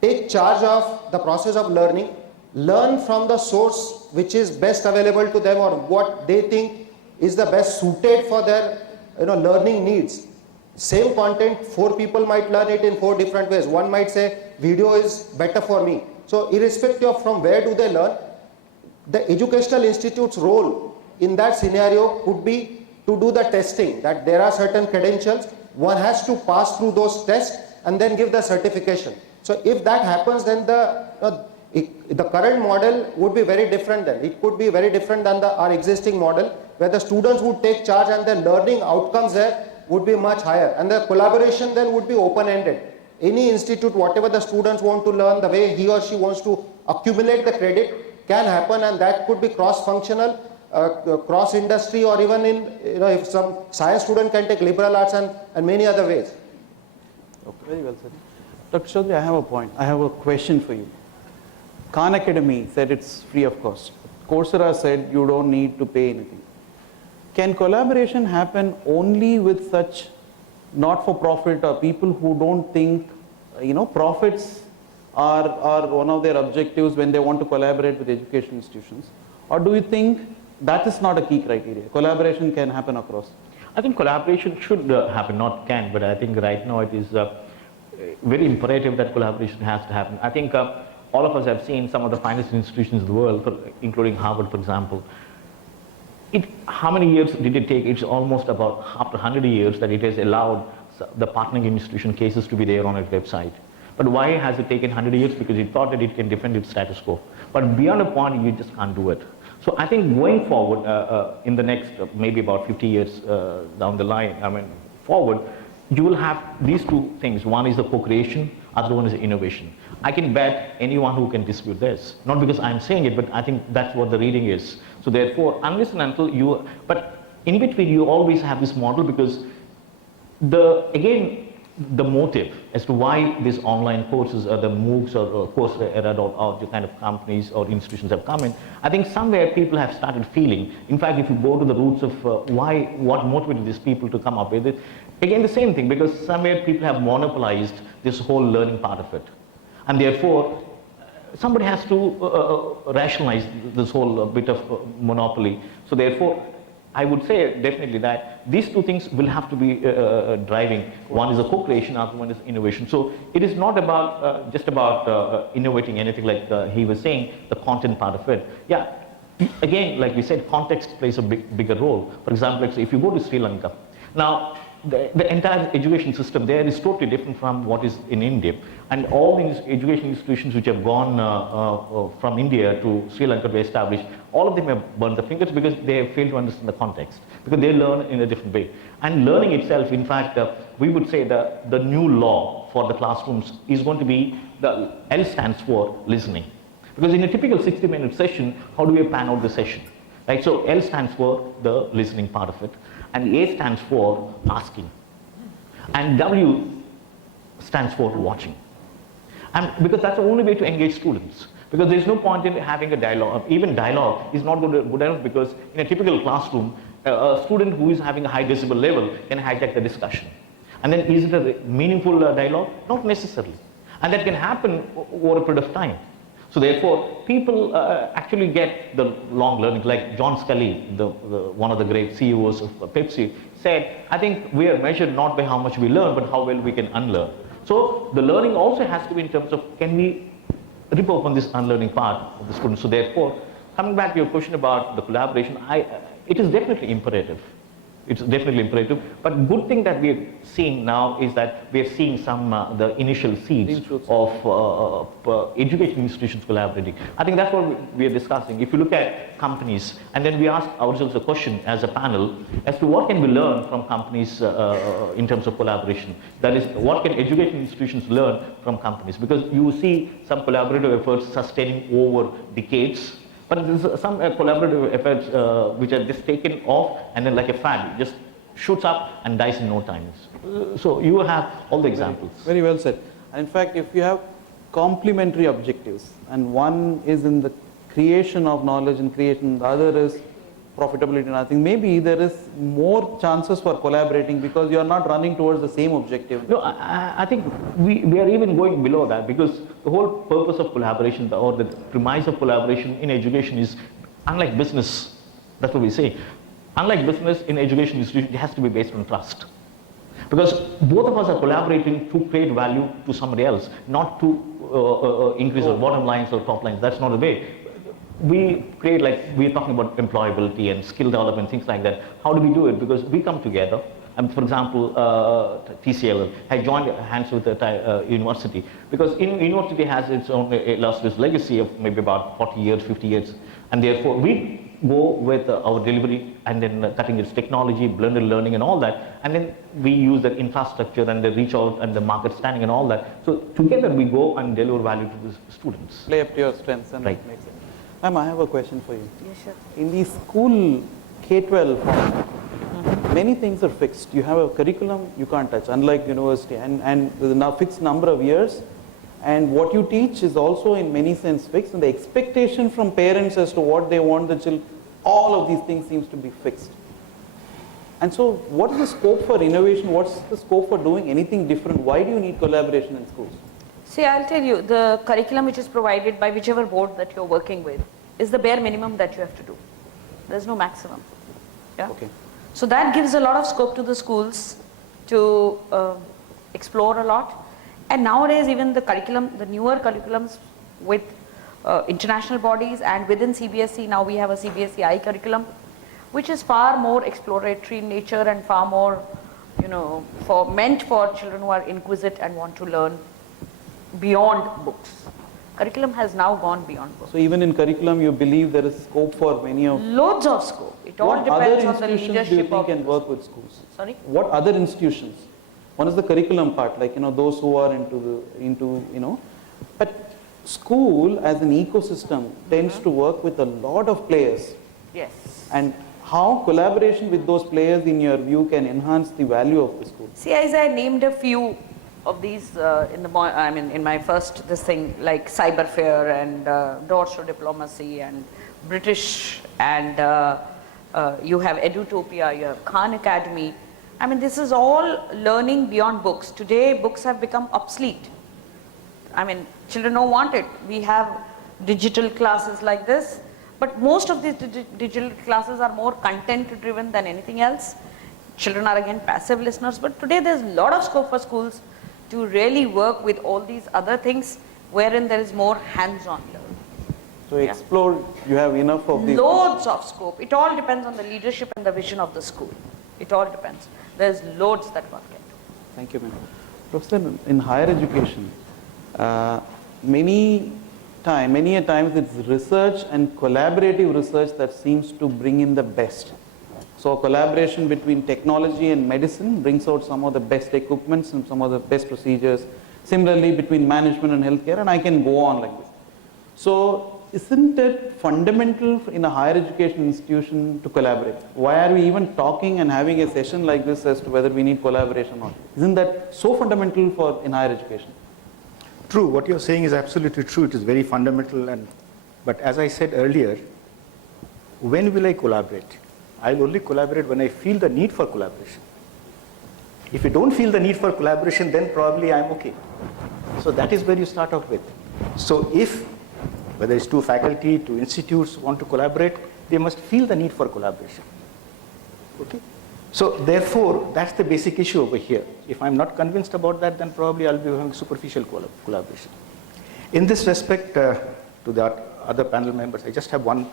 take charge of the process of learning, learn from the source which is best available to them or what they think is the best suited for their learning needs. Same content, 4 people might learn it in 4 different ways. One might say video is better for me. So irrespective of from where do they learn, the educational institute's role in that scenario could be to do the testing, that there are certain credentials, one has to pass through those tests and then give the certification. So if that happens, then the current model would be very different then. It could be very different than our existing model where the students would take charge and the learning outcomes there would be much higher. And the collaboration then would be open-ended. Any institute, whatever the students want to learn, the way he or she wants to accumulate the credit can happen, and that could be cross-functional, cross-industry, or even in, if some science student can take liberal arts and many other ways. Okay, very well said. Dr. Chaudhary, I have a point. I have a question for you. Khan Academy said it's free of cost. Coursera said you don't need to pay anything. Can collaboration happen only with such not-for-profit or people who don't think, profits are one of their objectives when they want to collaborate with education institutions? Or do you think that is not a key criteria? Collaboration can happen across? I think collaboration should happen, not can, but I think right now it is very imperative that collaboration has to happen. I think all of us have seen some of the finest institutions in the world, including Harvard, for example. How many years did it take? It's almost about after 100 years that it has allowed the partnering institution cases to be there on its website. But why has it taken 100 years? Because it thought that it can defend its status quo. But beyond a point, you just can't do it. So I think going forward, in the next maybe about 50 years down the line, forward, you will have these two things. One is the co-creation, other one is innovation. I can bet anyone who can dispute this. Not because I'm saying it, but I think that's what the reading is. So therefore, unless and until but in between you always have this model, because the motive as to why these online courses or the MOOCs or Coursera or the kind of companies or institutions have come in, I think somewhere people have started feeling. In fact, if you go to the roots of what motivated these people to come up with it, again the same thing, because somewhere people have monopolized this whole learning part of it. And therefore, somebody has to rationalize this whole bit of monopoly. So therefore, I would say definitely that these two things will have to be driving. One is a co-creation, other one is innovation. So it is not about just about innovating anything like he was saying, the content part of it. Yeah, again, like we said, context plays a bigger role. For example, if you go to Sri Lanka, now the entire education system there is totally different from what is in India. And all these education institutions which have gone from India to Sri Lanka to establish, all of them have burned the fingers because they have failed to understand the context, because they learn in a different way. And learning itself, in fact, we would say the new law for the classrooms is going to be, the L stands for listening. Because in a typical 60-minute session, how do we plan out the session? Right? So L stands for the listening part of it, and A stands for asking, and W stands for watching. And because that's the only way to engage students. Because there's no point in having a dialogue. Even dialogue is not good enough, because in a typical classroom, a student who is having a high decibel level can hijack the discussion. And then is it a meaningful dialogue? Not necessarily. And that can happen over a period of time. So therefore, people actually get the long learning. Like John Scully, one of the great CEOs of Pepsi, said, I think we are measured not by how much we learn, but how well we can unlearn. So the learning also has to be in terms of, can we rip open this unlearning part of the student? So therefore, coming back to your question about the collaboration, it is definitely imperative. It's definitely imperative. But good thing that we are seeing now is that we are seeing some the initial seeds of education institutions collaborating. I think that's what we are discussing. If you look at companies, and then we ask ourselves a question as a panel as to what can we learn from companies in terms of collaboration. That is, what can education institutions learn from companies? Because you see some collaborative efforts sustaining over decades. But there's some collaborative efforts which are just taken off and then like a fad, it just shoots up and dies in no time. So you have all the examples. Very well said. And in fact, if you have complementary objectives, and one is in the creation of knowledge and creation, the other is profitability and I think maybe there is more chances for collaborating because you are not running towards the same objective. No, I think we are even going below that, because the whole purpose of collaboration or the premise of collaboration in education is, unlike business, that's what we say, unlike business in education institution, it has to be based on trust. Because both of us are collaborating to create value to somebody else, not to increase our bottom lines or top lines. That's not the way. We create, like we're talking about employability and skill development, things like that. How do we do it? Because we come together. For example, TCL has joined hands with the university, because university has its own illustrious legacy of maybe about 40 years, 50 years, and therefore we go with our delivery and then cutting edge technology, blended learning and all that, and then we use the infrastructure and the reach out and the market standing and all that. So together we go and deliver value to the students. Play up to your strengths and right. That makes sense. Ma'am, I have a question for you. Yes, sure. In the school K-12 format, many things are fixed. You have a curriculum you can't touch, unlike university, and there's a fixed number of years. And what you teach is also in many sense fixed, and the expectation from parents as to what they want the children, all of these things seems to be fixed. And so what is the scope for innovation? What's the scope for doing anything different? Why do you need collaboration in schools? See, I'll tell you, the curriculum which is provided by whichever board that you're working with is the bare minimum that you have to do. There's no maximum. Yeah? Okay. So that gives a lot of scope to the schools to explore a lot. And nowadays, even the curriculum, the newer curriculums with international bodies and within CBSE, now we have a CBSE I curriculum, which is far more exploratory in nature and far more, meant for children who are inquisitive and want to learn beyond books. Curriculum has now gone beyond books. So even in curriculum, you believe there is scope for many of... Loads of scope. It all What depends other on the institutions do you leadership think of... can work with schools? Sorry? What other institutions? One is the curriculum part, like, those who are but school as an ecosystem tends to work with a lot of players. Yes. And how collaboration with those players, in your view, can enhance the value of the school? See, as I named a few of these in my first like Cyberfair and Doors to Diplomacy and British, and you have Edutopia, you have Khan Academy. I mean, this is all learning beyond books. Today, books have become obsolete. I mean, children don't want it. We have digital classes like this, but most of these digital classes are more content driven than anything else. Children are again passive listeners, but today there's a lot of scope for schools to really work with all these other things wherein there is more hands-on learning. So explore, you have enough of these. Loads of scope. It all depends on the leadership and the vision of the school. It all depends. There's loads that one can do. Thank you, ma'am. Professor, in higher education, many a times it's research and collaborative research that seems to bring in the best. So collaboration between technology and medicine brings out some of the best equipments and some of the best procedures. Similarly, between management and healthcare, and I can go on like this. So isn't it fundamental in a higher education institution to collaborate? Why are we even talking and having a session like this as to whether we need collaboration or not? Isn't that so fundamental in higher education? True, what you're saying is absolutely true. It is very fundamental. But as I said earlier, when will I collaborate? I will only collaborate when I feel the need for collaboration. If you don't feel the need for collaboration, then probably I'm okay. So that is where you start off with. So if, whether it's two faculty, two institutes want to collaborate, they must feel the need for collaboration. Okay? So therefore, that's the basic issue over here. If I'm not convinced about that, then probably I'll be having superficial collaboration. In this respect, to the other panel members, I just have one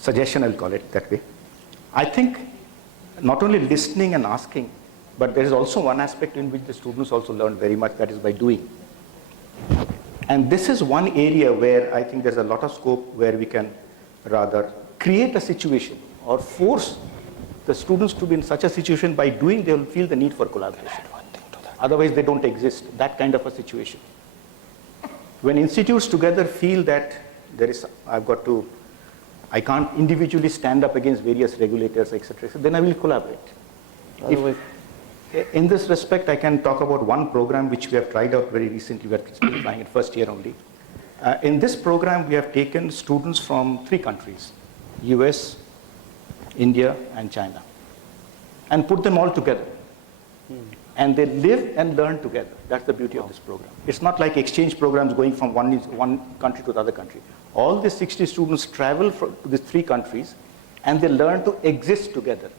suggestion, I'll call it that way. I think not only listening and asking, but there is also one aspect in which the students also learn very much, that is by doing. And this is one area where I think there's a lot of scope where we can rather create a situation or force the students to be in such a situation. By doing, they will feel the need for collaboration. Otherwise, they don't exist, that kind of a situation. When institutes together feel that I can't individually stand up against various regulators, etc., then I will collaborate. In this respect, I can talk about one program which we have tried out very recently. We are still trying it first year only. In this program, we have taken students from 3 countries, US, India, and China, and put them all together. And they live and learn together. That's the beauty of this program. It's not like exchange programs going from one country to the other country. All these 60 students travel to these 3 countries, and they learn to exist together.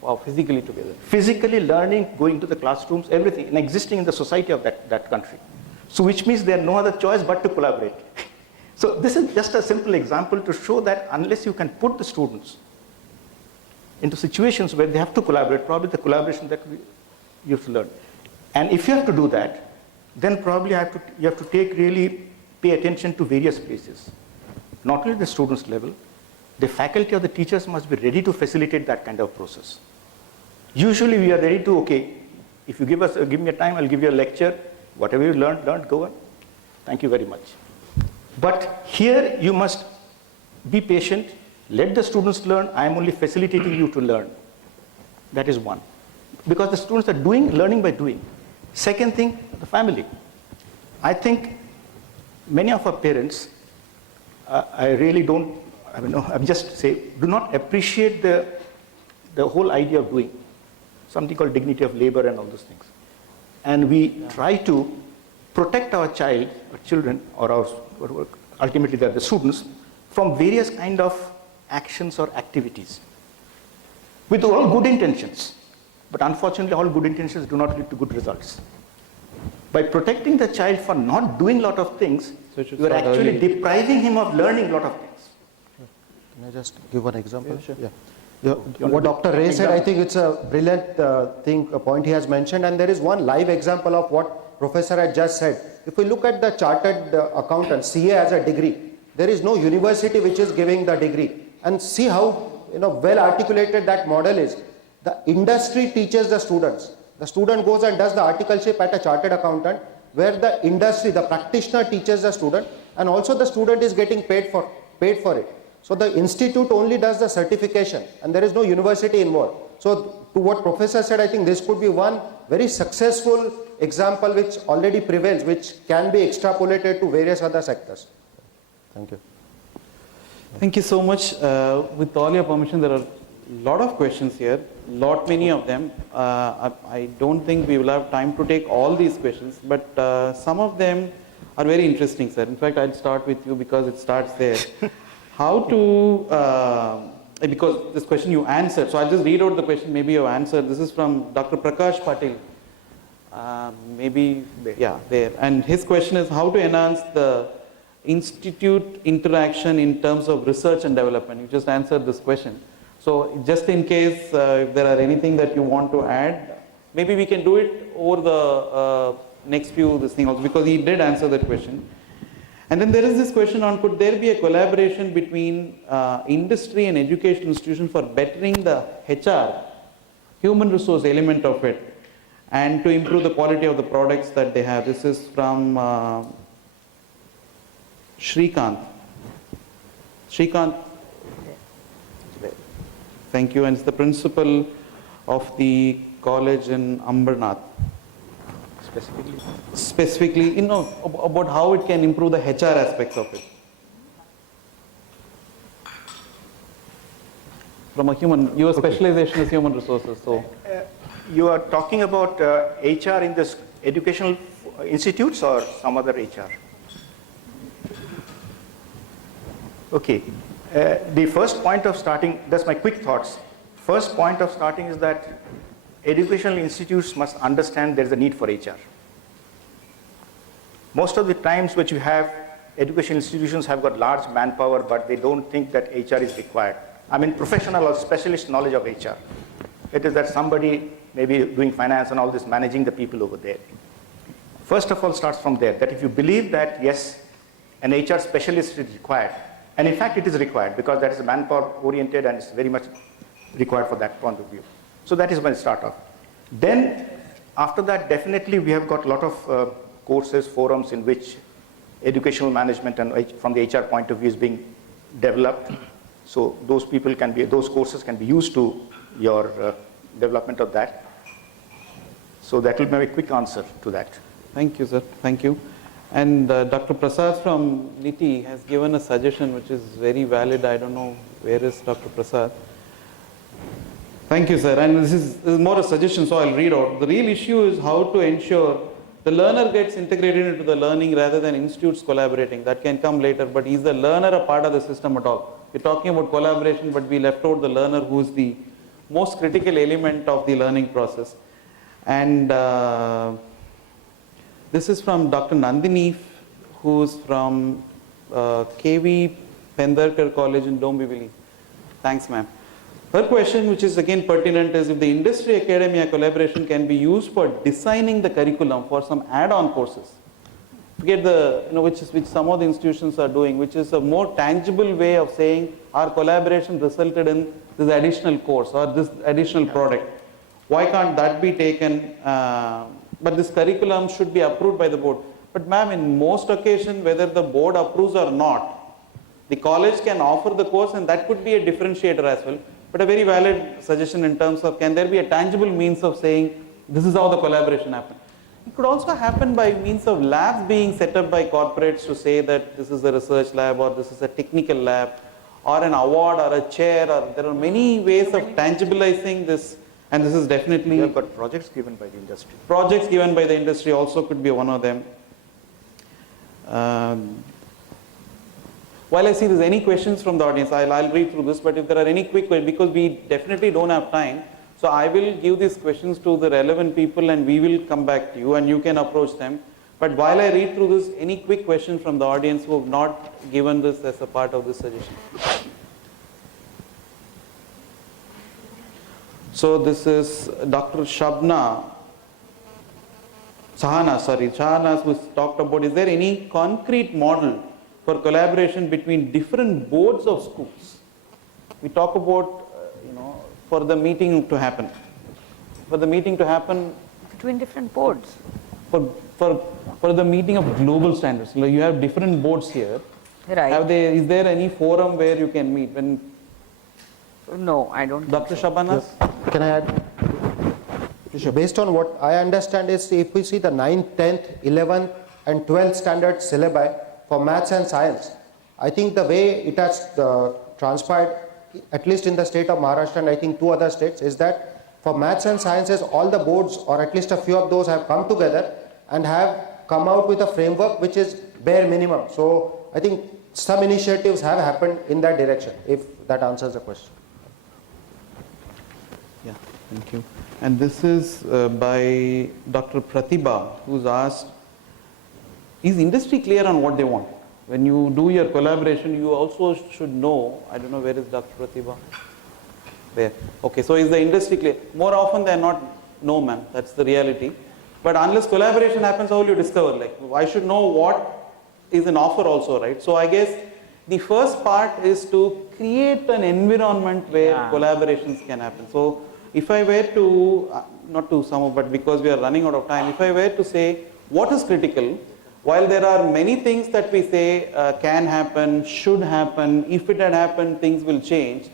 Wow, physically together. Physically learning, going to the classrooms, everything, and existing in the society of that country. So which means there are no other choice but to collaborate. So this is just a simple example to show that unless you can put the students into situations where they have to collaborate, probably the collaboration that you have to learn. And if you have to do that, then probably you have to pay attention to various places. Not only the students level, the faculty or the teachers must be ready to facilitate that kind of process. Usually we are ready to, okay, if you give me a time, I'll give you a lecture, whatever you learned, go on. Thank you very much. But here you must be patient, let the students learn, I am only facilitating you to learn. That is one. Because the students are learning by doing. Second thing, the family. I think many of our parents, I really don't, I mean, no, I'm just say, do not appreciate the whole idea of doing. Something called dignity of labor and all those things. And we try to protect our child, or children, or ultimately they're the students, from various kind of actions or activities with all good intentions. But unfortunately, all good intentions do not lead to good results. By protecting the child for not doing a lot of things, you are actually depriving him of learning a lot of things. Can I just give one example? Yeah, sure. Yeah. What Dr. Ray said, I think it's a brilliant point he has mentioned, and there is one live example of what Professor had just said. If we look at the chartered accountant, CA as a degree, there is no university which is giving the degree. And see how well articulated that model is. The industry teaches the students. The student goes and does the articleship at a chartered accountant, where the industry, the practitioner teaches the student, and also the student is getting paid for it. So the institute only does the certification, and there is no university involved. So to what Professor said, I think this could be one very successful example which already prevails, which can be extrapolated to various other sectors. Thank you. Thank you so much. With all your permission, there are a lot of questions here, many of them. I don't think we will have time to take all these questions, but some of them are very interesting, sir. In fact, I'll start with you because it starts there. How to, because this question you answered, so I'll just read out the question, maybe you answered. This is from Dr. Prakash Patil. Maybe, yeah, there. And his question is how to enhance the institute interaction in terms of research and development. You just answered this question. So just in case if there are anything that you want to add, maybe we can do it over the next few this thing also, because he did answer that question. And then there is this question on could there be a collaboration between industry and education institutions for bettering the HR, human resource element of it, and to improve the quality of the products that they have. This is from Shrikant. Shrikant, thank you, and it's the principal of the college in Ambernath. Specifically, about how it can improve the HR aspects of it. From a human, your specialization is human resources, so. You are talking about HR in this educational institutes or some other HR? Okay. The first point of starting, that's my quick thoughts. First point of starting is that educational institutes must understand there's a need for HR. Most of the times which you have, education institutions have got large manpower, but they don't think that HR is required. I mean, professional or specialist knowledge of HR. It is that somebody maybe doing finance and all this, managing the people over there. First of all, starts from there, that if you believe that, yes, an HR specialist is required, and in fact it is required because that is manpower oriented and it's very much required for that point of view. So that is when it starts off. Then after that, definitely we have got a lot of courses, forums in which educational management and from the HR point of view is being developed. So those people can be, those courses can be used to your development of that. So that will be a quick answer to that. Thank you, sir. Thank you. And Dr. Prasad from NITI has given a suggestion which is very valid. I don't know where is Dr. Prasad. Thank you, sir. And this is more a suggestion, so I'll read out. The real issue is how to ensure the learner gets integrated into the learning rather than institutes collaborating. That can come later, but is the learner a part of the system at all? We're talking about collaboration, but we left out the learner who is the most critical element of the learning process. And this is from Dr. Nandini, who's from KV Pendarkar College in Dombivli. Thanks, ma'am. Her question, which is again pertinent, is if the industry academia collaboration can be used for designing the curriculum for some add-on courses. Forget the, which some of the institutions are doing, which is a more tangible way of saying our collaboration resulted in this additional course or this additional product. Why can't that be taken? But this curriculum should be approved by the board. But ma'am, in most occasions, whether the board approves or not, the college can offer the course and that could be a differentiator as well. but a very valid suggestion in terms of can there be a tangible means of saying this is how the collaboration happened. It could also happen by means of labs being set up by corporates to say that this is a research lab or this is a technical lab or an award or a chair, or there are many ways of tangibilizing this, and this is definitely... We have got projects given by the industry. Projects given by the industry also could be one of them. While I see there's any questions from the audience, I'll read through this, but if there are any quick questions, because we definitely don't have time, so I will give these questions to the relevant people and we will come back to you and you can approach them. But while I read through this, any quick questions from the audience who have not given this as a part of this suggestion? So this is Dr. Sahana, who's talked about, is there any concrete model for collaboration between different boards of schools? We talk about, for the meeting to happen. For the meeting to happen... Between different boards? For the meeting of global standards. You have different boards here. Right. Is there any forum where you can meet? No, I don't. Dr. Shabanas? Can I add? Based on what I understand is, if we see the 9th, 10th, 11th and 12th standard syllabi for maths and science, I think the way it has transpired, at least in the state of Maharashtra and I think 2 other states, is that for maths and sciences, all the boards or at least a few of those have come together and have come out with a framework which is bare minimum. So I think some initiatives have happened in that direction, if that answers the question. Yeah, thank you. And this is by Dr. Pratibha, who's asked, is industry clear on what they want? When you do your collaboration, you also should know, I don't know, where is Dr. Pratibha? There. Okay, so is the industry clear? More often than not, no ma'am, that's the reality. But unless collaboration happens, how will you discover? Like, I should know what is an offer also, right? So I guess the first part is to create an environment where collaborations can happen. So if I were to, not to sum up, but because we are running out of time, if I were to say what is critical, while there are many things that we say can happen, should happen, if it had happened, things will change,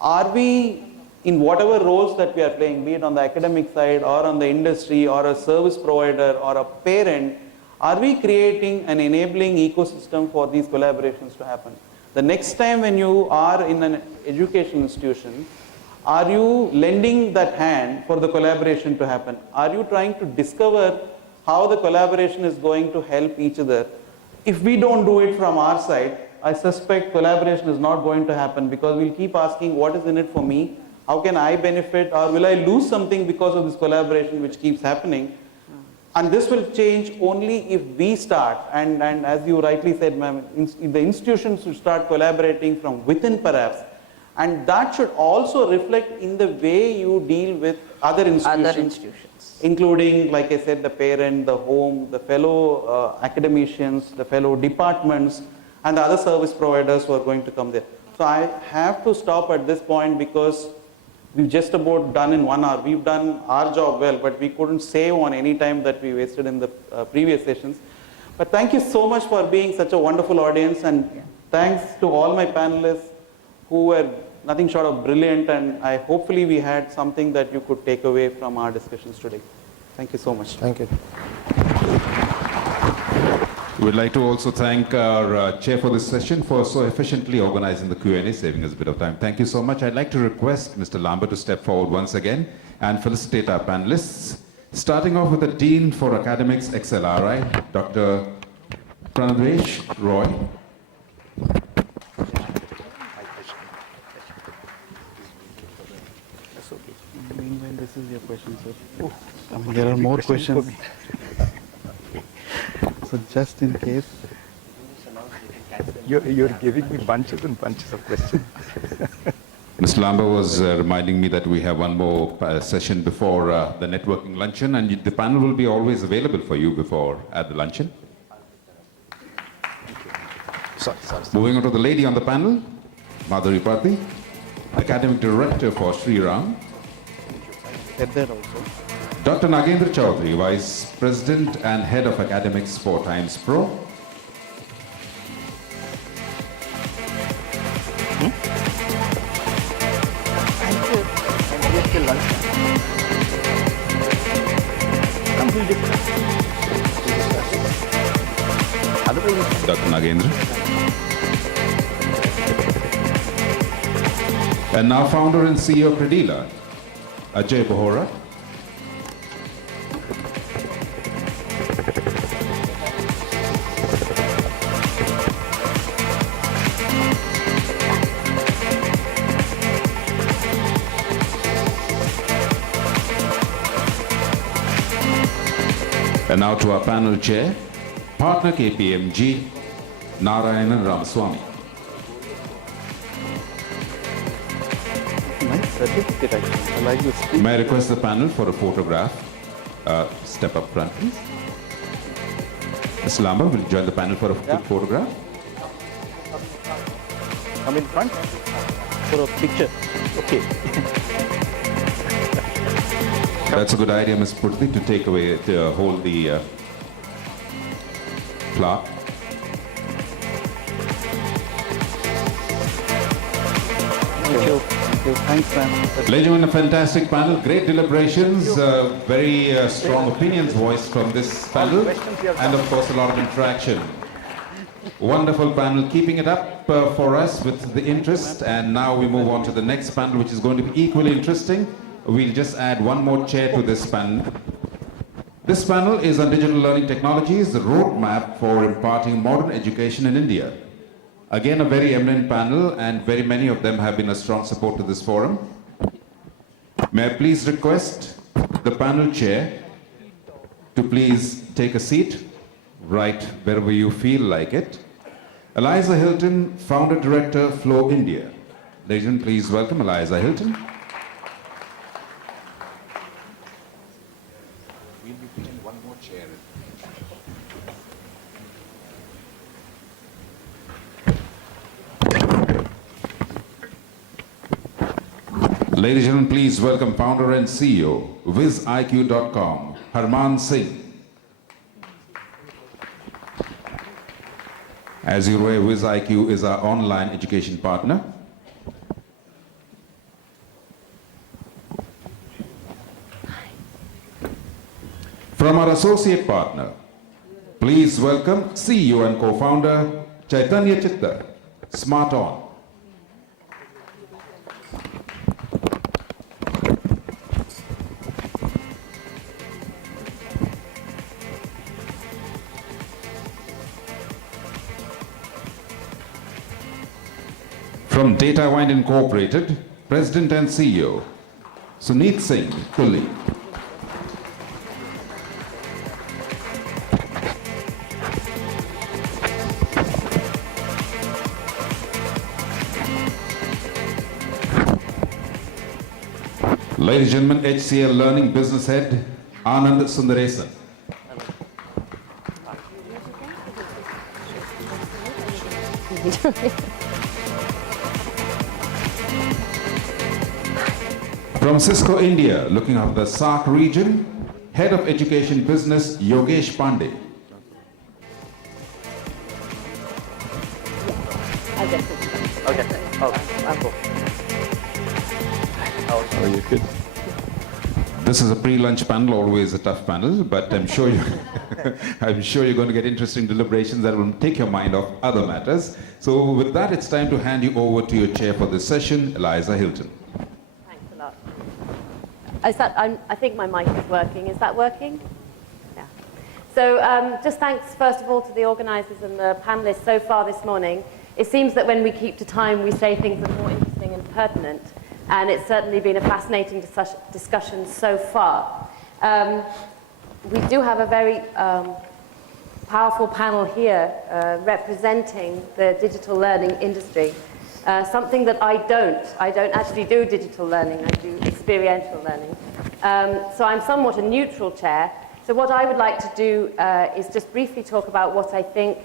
are we, in whatever roles that we are playing, be it on the academic side or on the industry or a service provider or a parent, are we creating an enabling ecosystem for these collaborations to happen? The next time when you are in an education institution, are you lending that hand for the collaboration to happen? Are you trying to discover how the collaboration is going to help each other? If we don't do it from our side, I suspect collaboration is not going to happen, because we'll keep asking what is in it for me, how can I benefit, or will I lose something because of this collaboration which keeps happening? And this will change only if we start, and as you rightly said, ma'am, the institutions should start collaborating from within perhaps, and that should also reflect in the way you deal with other institutions. Including, like I said, the parent, the home, the fellow academicians, the fellow departments, and the other service providers who are going to come there. So I have to stop at this point, because we've just about done in 1 hour. We've done our job well, but we couldn't save on any time that we wasted in the previous sessions. But thank you so much for being such a wonderful audience, and thanks to all my panelists who were nothing short of brilliant, and hopefully we had something that you could take away from our discussions today. Thank you so much. Thank you. We'd like to also thank our chair for this session for so efficiently organizing the Q&A, saving us a bit of time. Thank you so much. I'd like to request Mr. Lambert to step forward once again and felicitate our panelists. Starting off with the Dean for Academics XLRI, Dr. Pranadvesh Roy. Meanwhile, this is your question, sir. I mean, there are more questions. So just in case. You're giving me bunches and bunches of questions. Mr. Lambert was reminding me that we have one more session before the networking luncheon, and the panel will be always available for you before at the luncheon. Sorry. Moving on to the lady on the panel, Madhuri Pati, Academic Director for Sri Ram. There also. Dr. Nagendra Chaudhary, Vice President and Head of Academics for Times Pro. Come, we'll discuss. Otherwise, Dr. Nagendra. And now founder and CEO Credila, Ajay Bohra. And now to our panel chair, partner KPMG, Narayanan Ramaswamy. nice certificate, actually. I like your speech. May I request the panel for a photograph? Step up front, please. Ms. Lamba will join the panel for a quick photograph. Come in front for a picture. Okay. That's a good idea, Ms. Purti, to take away, to hold the plaque. Thank you. Thank you. Thanks, ma'am. Ladies and gentlemen, a fantastic panel, great deliberations, very strong opinions voiced from this panel, and of course a lot of interaction. Wonderful panel, keeping it up for us with the interest, and now we move on to the next panel, which is going to be equally interesting. We'll just add one more chair to this panel. This panel is on digital learning technologies, the roadmap for imparting modern education in India. Again, a very eminent panel, and very many of them have been a strong support to this forum. May I please request the panel chair to please take a seat right wherever you feel like it. Eliza Hilton, Founder Director, Flow India. Ladies and gentlemen, please welcome Eliza Hilton. We'll be putting one more chair. Ladies and gentlemen, please welcome founder and CEO, WizIQ.com, Harman Singh. As you're aware, WizIQ is our online education partner. From our associate partner, please welcome CEO and co-founder, Chaitanya Chittar, Smart On. From DataWind Incorporated, President and CEO, Suneet Singh Tulli. Ladies and gentlemen, HCL Learning Business Head, Anand Sundaresan. From Cisco India, looking after the SAARC region, Head of Education Business, Yogesh Pandey. Okay. Oh, I'm cool. How are you? Good. This is a pre-lunch panel, always a tough panel, but I'm sure I'm sure you're going to get interesting deliberations that will take your mind off other matters. So with that, it's time to hand you over to your chair for this session, Eliza Hilton. Thanks a lot. I think my mic is working. Is that working? Yeah. So just thanks, first of all, to the organisers and the panellists so far this morning. It seems that when we keep to time, we say things that are more interesting and pertinent. And it's certainly been a fascinating discussion so far. We do have a very powerful panel here representing the digital learning industry. Something that I don't actually do digital learning, I do experiential learning. So I'm somewhat a neutral chair. So what I would like to do is just briefly talk about what I think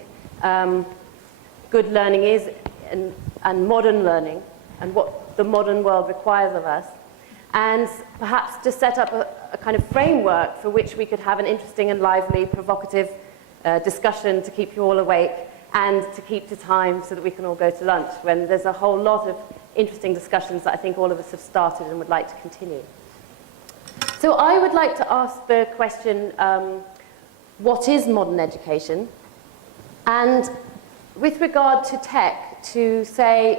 good learning is and modern learning and what the modern world requires of us, and perhaps just set up a kind of framework for which we could have an interesting and lively, provocative discussion to keep you all awake and to keep to time so that we can all go to lunch, when there's a whole lot of interesting discussions that I think all of us have started and would like to continue. So I would like to ask the question, what is modern education? And with regard to tech, to say,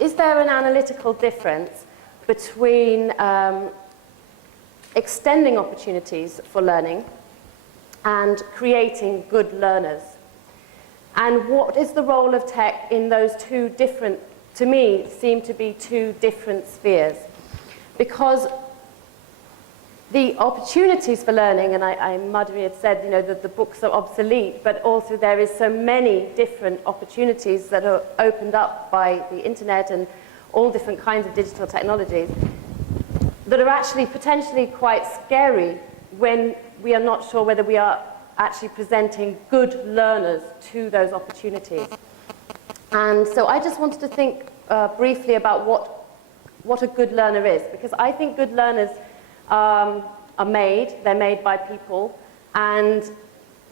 is there an analytical difference between extending opportunities for learning and creating good learners? And what is the role of tech in those two different, to me, seem to be two different spheres? Because the opportunities for learning, and Madhuri had said, you know, that the books are obsolete, but also there is so many different opportunities that are opened up by the internet and all different kinds of digital technologies that are actually potentially quite scary when we are not sure whether we are actually presenting good learners to those opportunities. And so I just wanted to think briefly about what a good learner is, because I think good learners are made, they're made by people, and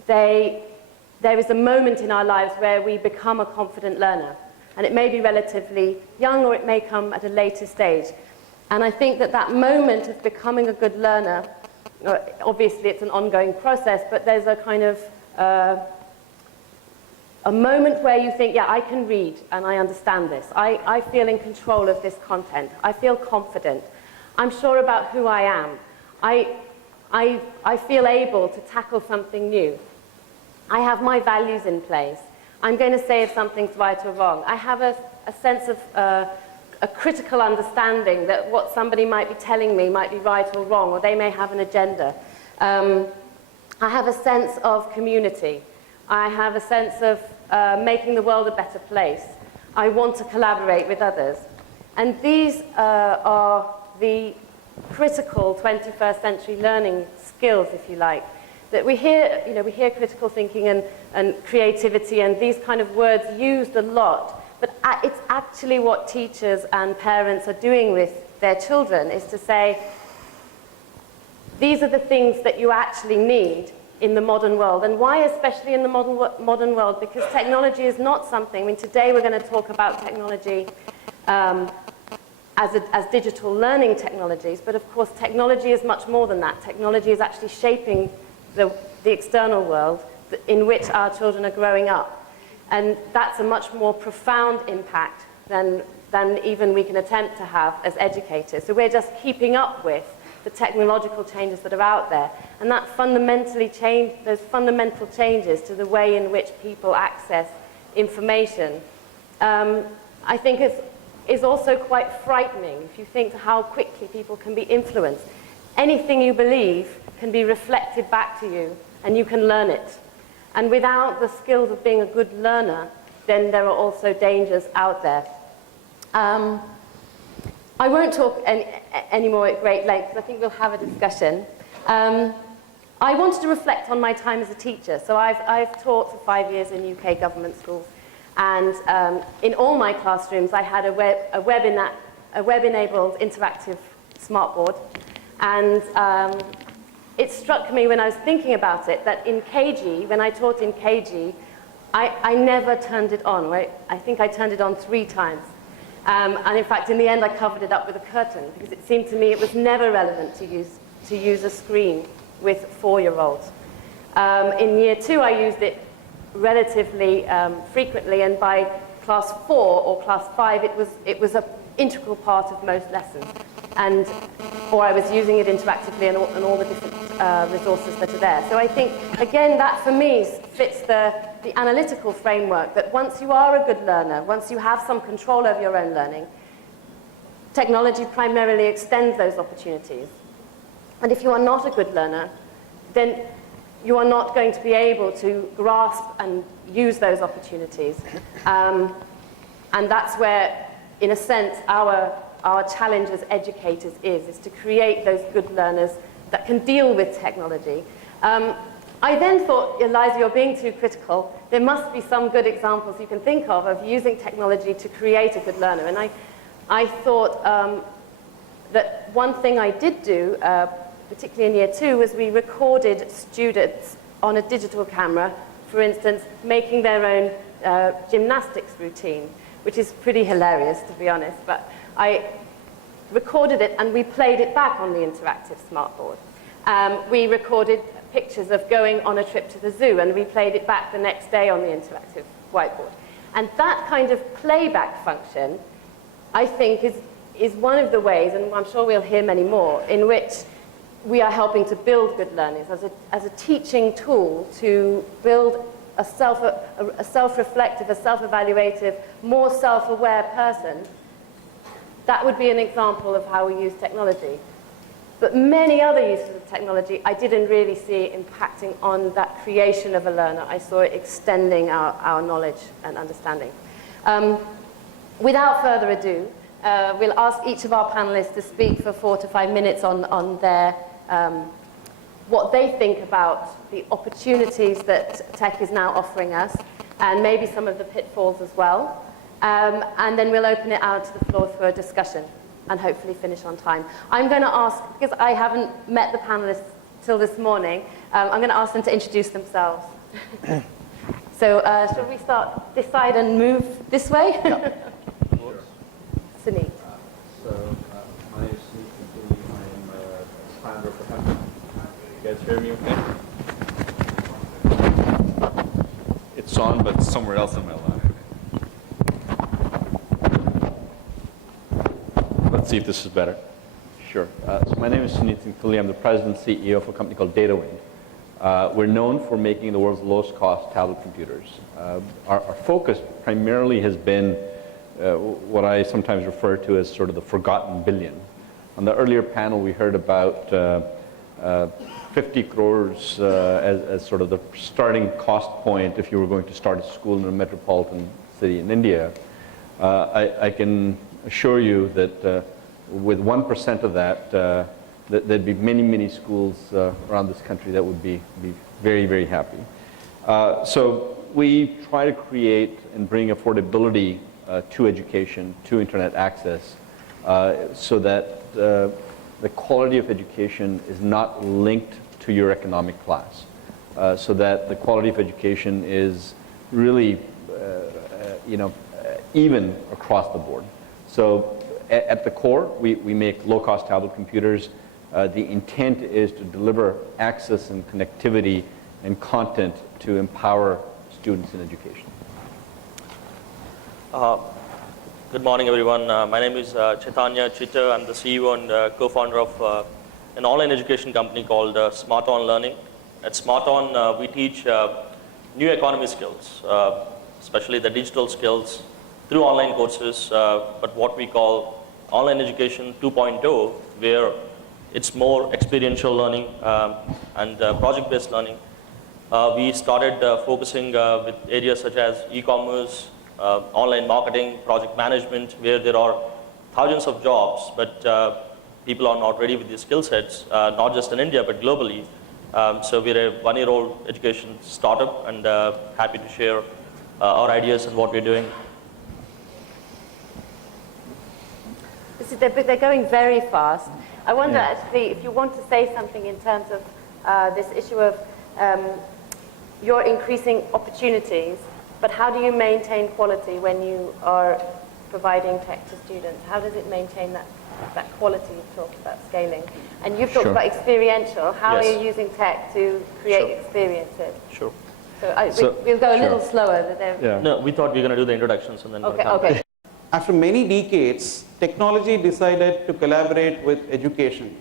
there is a moment in our lives where we become a confident learner. And it may be relatively young, or it may come at a later stage. And I think that that moment of becoming a good learner, obviously it's an ongoing process, but there's a kind of a moment where you think, yeah, I can read and I understand this. I feel in control of this content. I feel confident. I'm sure about who I am. I feel able to tackle something new. I have my values in place. I'm going to say if something's right or wrong. I have a sense of a critical understanding that what somebody might be telling me might be right or wrong, or they may have an agenda. I have a sense of community. I have a sense of making the world a better place. I want to collaborate with others. And these are the critical 21st century learning skills, if you like, that we hear, you know, we hear critical thinking and creativity and these kind of words used a lot, but it's actually what teachers and parents are doing with their children, is to say, these are the things that you actually need in the modern world. And why especially in the modern world? Because technology is not something, I mean, today we're going to talk about technology as digital learning technologies, but of course technology is much more than that. Technology is actually shaping the external world in which our children are growing up. And that's a much more profound impact than even we can attempt to have as educators. So we're just keeping up with the technological changes that are out there. And that those fundamental changes to the way in which people access information, I think is also quite frightening if you think how quickly people can be influenced. Anything you believe can be reflected back to you, and you can learn it. And without the skills of being a good learner, then there are also dangers out there. I won't talk anymore at great length, because I think we'll have a discussion. I wanted to reflect on my time as a teacher. So I've taught for 5 years in UK government schools. And in all my classrooms, I had a web-enabled interactive smartboard. And it struck me when I was thinking about it that in KG, when I taught in KG, I never turned it on, right? I think I turned it on 3 times. And in fact, in the end, I covered it up with a curtain because it seemed to me it was never relevant to use a screen with 4-year-olds. In year 2, I used it relatively frequently, and by class 4 or class 5, it was an integral part of most lessons. Or I was using it interactively and all the different resources that are there. So I think, again, that for me fits the analytical framework that once you are a good learner, once you have some control over your own learning, technology primarily extends those opportunities. And if you are not a good learner, then you are not going to be able to grasp and use those opportunities. And that's where, in a sense, our challenge as educators is to create those good learners that can deal with technology. I then thought, Eliza, you're being too critical. There must be some good examples you can think of using technology to create a good learner. And I thought that one thing I did do, particularly in year 2, was we recorded students on a digital camera, for instance, making their own gymnastics routine, which is pretty hilarious, to be honest. But recorded it and we played it back on the interactive smartboard. We recorded pictures of going on a trip to the zoo and we played it back the next day on the interactive whiteboard. And that kind of playback function, I think, is one of the ways, and I'm sure we'll hear many more, in which we are helping to build good learners as a teaching tool to build a self-reflective, a self-evaluative, more self-aware person. That would be an example of how we use technology. But many other uses of technology, I didn't really see impacting on that creation of a learner. I saw it extending our knowledge and understanding. Without further ado, we'll ask each of our panelists to speak for 4 to 5 minutes on their, what they think about the opportunities that tech is now offering us, and maybe some of the pitfalls as well. And then we'll open it out to the floor for a discussion and hopefully finish on time. I'm going to ask, because I haven't met the panelists till this morning, I'm going to ask them to introduce themselves. So shall we start this side and move this way? Yeah. Sunit. My name is Sunit. I'm a founder of the company. You guys hear me okay? It's on, but somewhere else in my life. Let's see if this is better. Sure. So my name is Sunit Singh. I'm the president and CEO of a company called DataWind. We're known for making the world's lowest cost tablet computers. Our focus primarily has been what I sometimes refer to as sort of the forgotten billion. On the earlier panel, we heard about 50 crores as sort of the starting cost point if you were going to start a school in a metropolitan city in India. I can assure you that with 1% of that, there'd be many, many schools around this country that would be very, very happy. So we try to create and bring affordability to education, to internet access, so that the quality of education is not linked to your economic class, so that the quality of education is really, even across the board. So at the core, we make low-cost tablet computers. The intent is to deliver access and connectivity and content to empower students in education. Good morning, everyone. My name is Chaitanya Chitta. I'm the CEO and co-founder of an online education company called Smart On Learning. At Smart On, we teach new economy skills, especially the digital skills, through online courses, but what we call online education 2.0, where it's more experiential learning and project-based learning. We started focusing with areas such as e-commerce, online marketing, project management, where there are thousands of jobs, but people are not ready with these skill sets, not just in India, but globally. So we're a one-year-old education startup and happy to share our ideas and what we're doing. They're going very fast. I wonder actually if you want to say something in terms of this issue of your increasing opportunities, but how do you maintain quality when you are providing tech to students? How does it maintain that quality? You've talked about scaling. And you've talked about experiential. How are you using tech to create experiences? Sure. So we'll go a little slower. No, we thought we were going to do the introductions and then Okay. After many decades, technology decided to collaborate with education.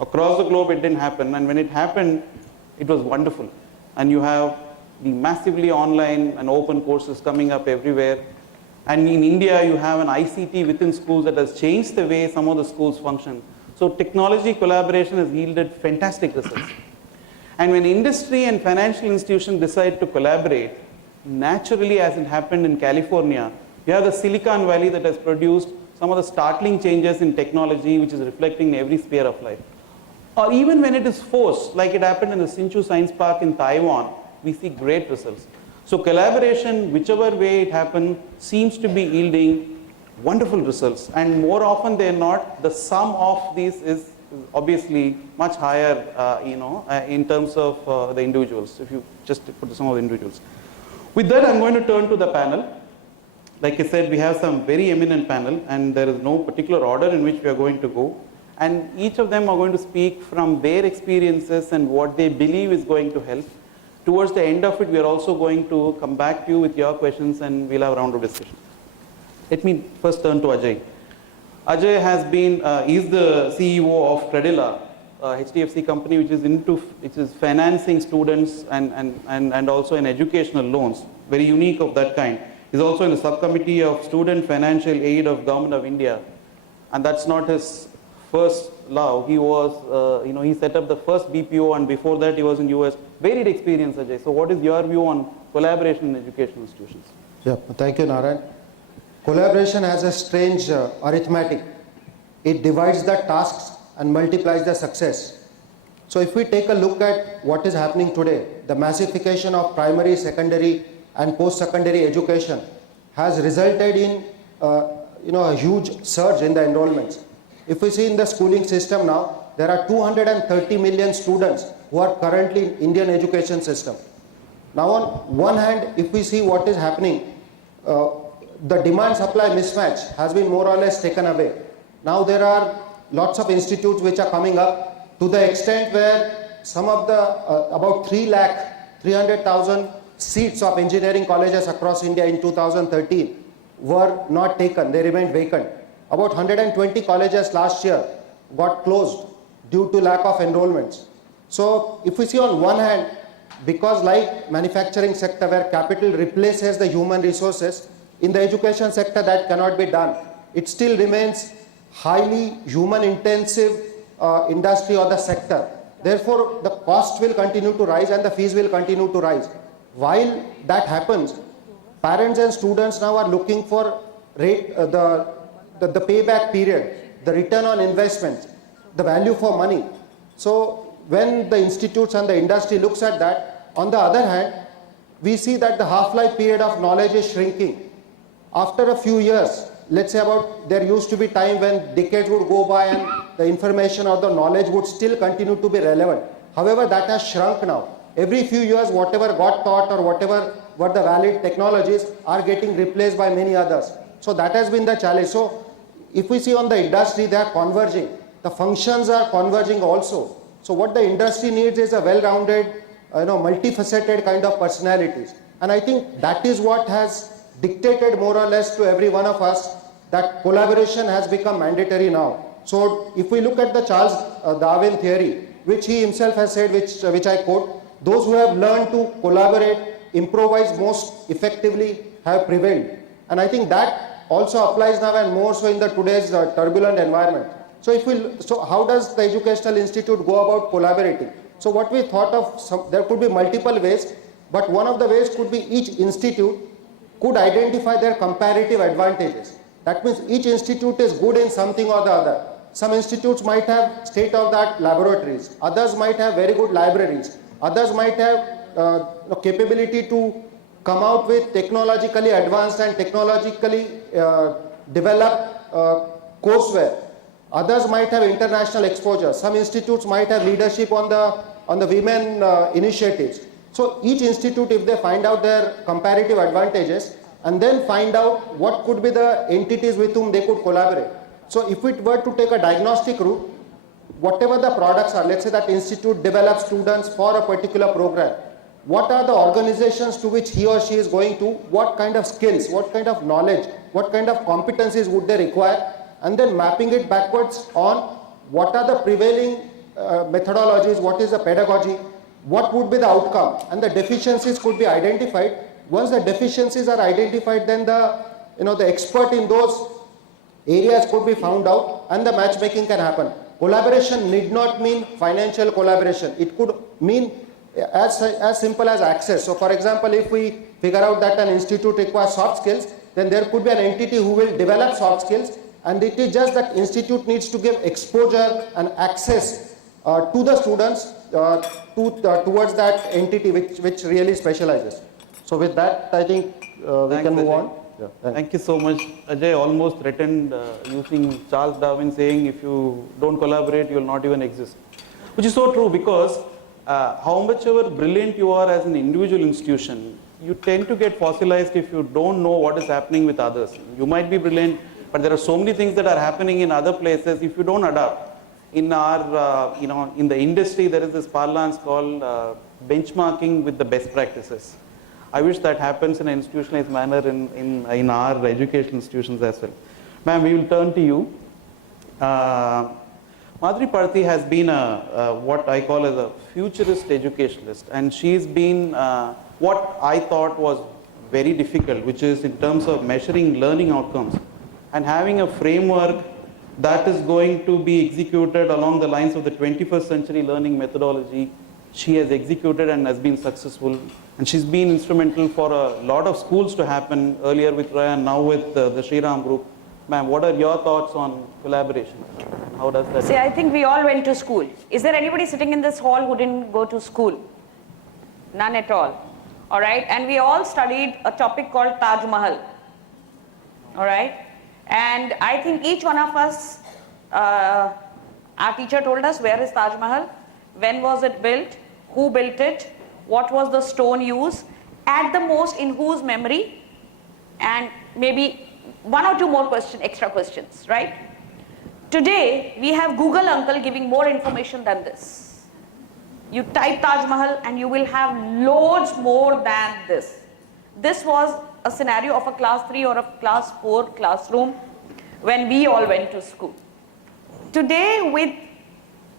Across the globe, it didn't happen, and when it happened, it was wonderful. And you have the massively online and open courses coming up everywhere. And in India, you have an ICT within schools that has changed the way some of the schools function. So technology collaboration has yielded fantastic results. And when industry and financial institutions decide to collaborate, naturally, as it happened in California, you have the Silicon Valley that has produced some of the startling changes in technology, which is reflecting in every sphere of life. Or even when it is forced, like it happened in the Hsinchu Science Park in Taiwan, we see great results. So collaboration, whichever way it happens, seems to be yielding wonderful results. And more often than not, the sum of these is obviously much higher, in terms of the individuals, if you just put the sum of the individuals. With that, I'm going to turn to the panel. Like I said, we have some very eminent panel, and there is no particular order in which we are going to go. And each of them are going to speak from their experiences and what they believe is going to help. Towards the end of it, we are also going to come back to you with your questions, and we'll have a round of discussion. Let me first turn to Ajay. Ajay has been, is the CEO of Credila, HDFC company which is financing students and also in educational loans, very unique of that kind. He's also in the subcommittee of Student Financial Aid of Government of India, and that's not his first love. He was, he set up the first BPO, and before that he was in US. Varied experience, Ajay. So what is your view on collaboration in educational institutions? Yeah, thank you, Narayan. Collaboration has a strange arithmetic. It divides the tasks and multiplies the success. So if we take a look at what is happening today, the massification of primary, secondary and post-secondary education has resulted in a huge surge in the enrollments. If we see in the schooling system now, there are 230 million students who are currently in Indian education system. Now on one hand, if we see what is happening, the demand-supply mismatch has been more or less taken away. Now there are lots of institutes which are coming up to the extent where some of the about 300,000 seats of engineering colleges across India in 2013 were not taken, they remained vacant. About 120 colleges last year got closed due to lack of enrollments. So if we see on one hand, because like manufacturing sector where capital replaces the human resources, in the education sector that cannot be done. It still remains highly human intensive industry or the sector. Therefore, the cost will continue to rise and the fees will continue to rise. While that happens, parents and students now are looking for the payback period, the return on investment, the value for money. So when the institutes and the industry looks at that, on the other hand, we see that the half-life period of knowledge is shrinking. After a few years, let's say there used to be time when decades would go by and the information or the knowledge would still continue to be relevant. However, that has shrunk now. Every few years, whatever got taught or whatever were the valid technologies are getting replaced by many others. So that has been the challenge. So if we see on the industry, they are converging. The functions are converging also. So what the industry needs is a well-rounded, multifaceted kind of personalities. And I think that is what has dictated more or less to every one of us that collaboration has become mandatory now. So if we look at the Charles Darwin theory, which he himself has said, which I quote, those who have learned to collaborate, improvise most effectively have prevailed. And I think that also applies now and more so in the today's turbulent environment. So how does the educational institute go about collaborating? So what we thought of, there could be multiple ways, but one of the ways could be each institute could identify their comparative advantages. That means each institute is good in something or the other. Some institutes might have state-of-the-art laboratories, others might have very good libraries, others might have capability to come out with technologically advanced and technologically developed courseware. Others might have international exposure. Some institutes might have leadership on the women initiatives. So each institute, if they find out their comparative advantages and then find out what could be the entities with whom they could collaborate. So if it were to take a diagnostic route, whatever the products are, let's say that institute develops students for a particular program, what are the organizations to which he or she is going to, what kind of skills, what kind of knowledge, what kind of competencies would they require, and then mapping it backwards on what are the prevailing methodologies, what is the pedagogy, what would be the outcome, and the deficiencies could be identified. Once the deficiencies are identified, then the expert in those areas could be found out and the matchmaking can happen. Collaboration need not mean financial collaboration. It could mean as simple as access. So for example, if we figure out that an institute requires soft skills, then there could be an entity who will develop soft skills, and it is just that institute needs to give exposure and access to the students towards that entity which really specializes. So with that, I think we can move on. Yeah, Thank you so much. Ajay almost threatened using Charles Darwin saying, if you don't collaborate, you will not even exist. Which is so true, because how much ever brilliant you are as an individual institution, you tend to get fossilized if you don't know what is happening with others. You might be brilliant, but there are so many things that are happening in other places if you don't adapt. In our, in the industry, there is this parlance called benchmarking with the best practices. I wish that happens in an institutionalized manner in our education institutions as well. Ma'am, we will turn to you. Madhuri Parthi has been what I call as a futurist educationalist, and she's been what I thought was very difficult, which is in terms of measuring learning outcomes and having a framework that is going to be executed along the lines of the 21st century learning methodology. She has executed and has been successful, and she's been instrumental for a lot of schools to happen, earlier with Ryan, now with the Shriram group. Ma'am, what are your thoughts on collaboration? How does that? See, I think we all went to school. Is there anybody sitting in this hall who didn't go to school? None at all. All right, and we all studied a topic called Taj Mahal. All right, and I think each one of us, our teacher told us, where is Taj Mahal? When was it built? Who built it? What was the stone used? At the most, in whose memory? And maybe one or two more extra questions, right? Today, we have Google Uncle giving more information than this. You type Taj Mahal and you will have loads more than this. This was a scenario of a class 3 or a class 4 classroom when we all went to school. Today, with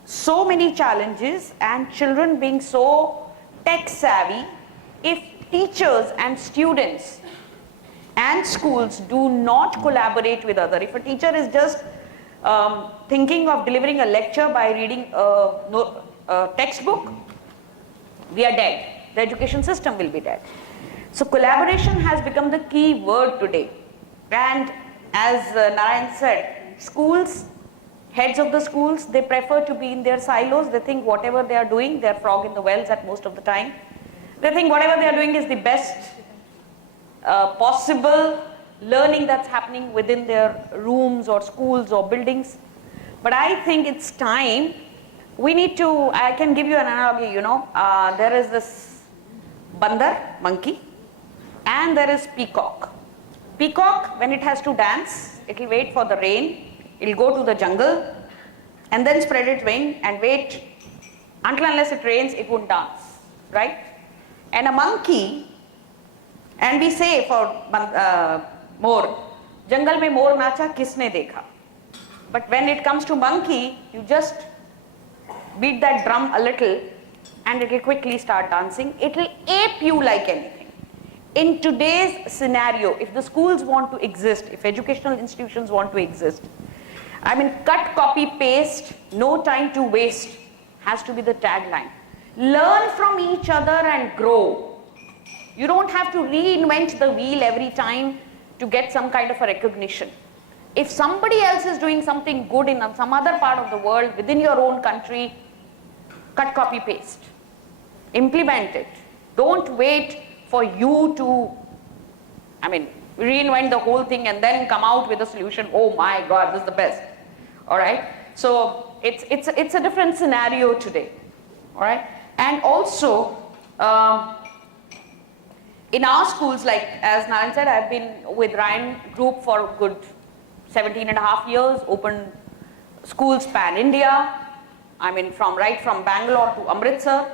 so many challenges and children being so tech savvy, if teachers and students and schools do not collaborate with others, if a teacher is just thinking of delivering a lecture by reading a textbook, we are dead. The education system will be dead. So collaboration has become the key word today. And as Narayan said, schools, heads of the schools, they prefer to be in their silos. They think whatever they are doing, they are frog in the wells at most of the time. They think whatever they are doing is the best possible learning that's happening within their rooms or schools or buildings. But I think it's time, we need to, I can give you an analogy, there is this bandar, monkey, and there is peacock. Peacock, when it has to dance, it will wait for the rain, it will go to the jungle, and then spread its wing and wait until unless it rains, it won't dance, right? And a monkey, and we say for more, jungle mein more nacha kisne dekha. But when it comes to monkey, you just beat that drum a little and it will quickly start dancing. It will ape you like anything. In today's scenario, if the schools want to exist, if educational institutions want to exist, I mean, cut, copy, paste, no time to waste has to be the tagline. Learn from each other and grow. You don't have to reinvent the wheel every time to get some kind of a recognition. If somebody else is doing something good in some other part of the world, within your own country, cut, copy, paste. Implement it. Don't wait for you to, reinvent the whole thing and then come out with a solution. Oh my God, this is the best. All right? So it's a different scenario today. All right? And also, in our schools, like as Narayan said, I've been with Ryan Group for a good 17 and a half years, opened schools pan-India. Right from Bangalore to Amritsar.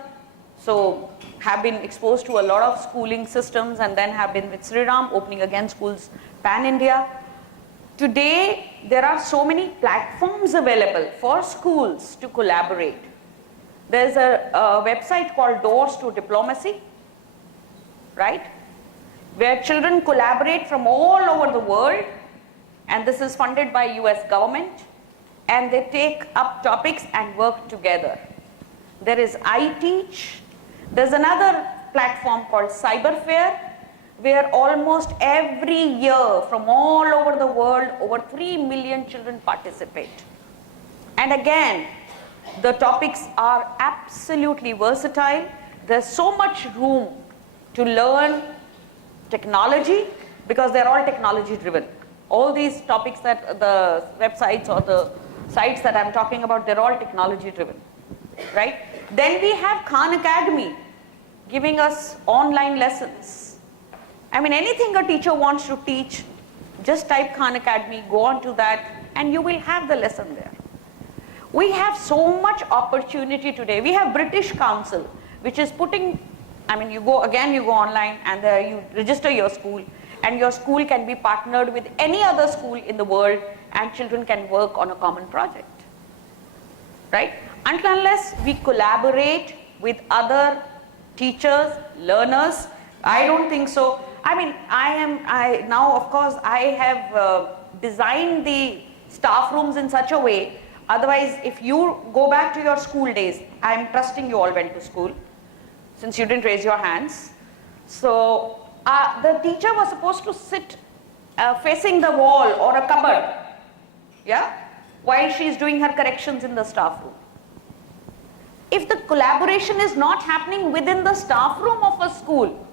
So have been exposed to a lot of schooling systems and then have been with Shriram, opening again schools pan-India. Today, there are so many platforms available for schools to collaborate. There's a website called Doors to Diplomacy, right? Where children collaborate from all over the world, and this is funded by US government, and they take up topics and work together. There is iTeach. There's another platform called CyberFair, where almost every year from all over the world, over 3 million children participate. And again, the topics are absolutely versatile. There's so much room to learn technology because they're all technology driven. All these topics that the websites or the sites that I'm talking about, they're all technology driven, right? Then we have Khan Academy giving us online lessons. I mean, anything a teacher wants to teach, just type Khan Academy, go on to that, and you will have the lesson there. We have so much opportunity today. We have British Council, which is putting, I mean, you go online and there you register your school, and your school can be partnered with any other school in the world, and children can work on a common project, right? Until unless we collaborate with other teachers, learners, I don't think so. I mean, now of course I have designed the staff rooms in such a way. Otherwise, if you go back to your school days, I'm trusting you all went to school, since you didn't raise your hands. So the teacher was supposed to sit facing the wall or a cupboard, yeah, while she's doing her corrections in the staff room. If the collaboration is not happening within the staff room of a school,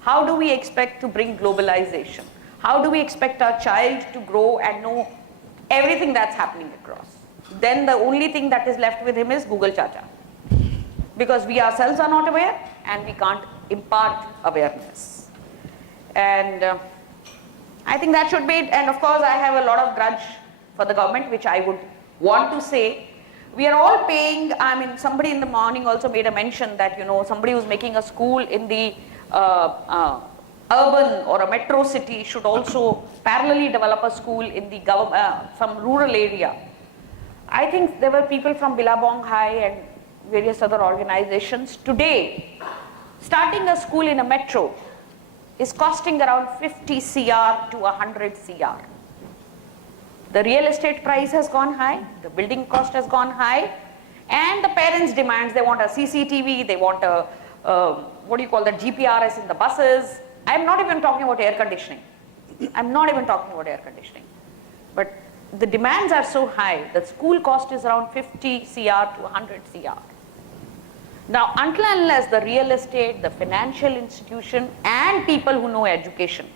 how do we expect to bring globalization? How do we expect our child to grow and know everything that's happening across? Then the only thing that is left with him is Google Chacha. Because we ourselves are not aware and we can't impart awareness. And I think that should be it. And of course, I have a lot of grudge for the government, which I would want to say. We are all paying, I mean, somebody in the morning also made a mention that, you know, somebody who's making a school in the urban or a metro city should also parallelly develop a school in the some rural area. I think there were people from Billabong High and various other organizations. Today, starting a school in a metro is costing around 50 CR to 100 CR. The real estate price has gone high, the building cost has gone high, and the parents' demands, they want a CCTV, they want a what do you call that, GPRS in the buses. I'm not even talking about air conditioning. I'm not even talking about air conditioning. But the demands are so high that school cost is around 50 CR to 100 CR. Now, until and unless the real estate, the financial institution, and people who know education,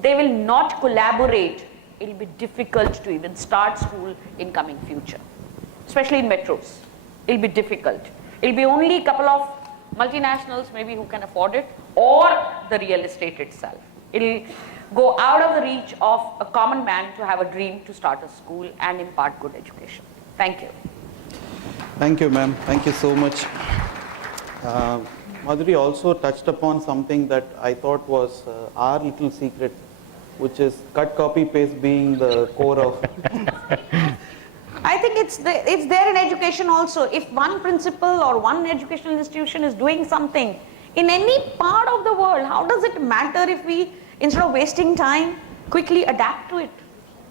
they will not collaborate, it will be difficult to even start school in coming future, especially in metros. It will be difficult. It will be only a couple of multinationals maybe who can afford it, or the real estate itself. It will go out of the reach of a common man to have a dream to start a school and impart good education. Thank you. Thank you, ma'am. Thank you so much. Madhuri also touched upon something that I thought was our little secret, which is cut, copy, paste being the core of. I think it's there in education also. If one principal or one educational institution is doing something in any part of the world, how does it matter if we, instead of wasting time, quickly adapt to it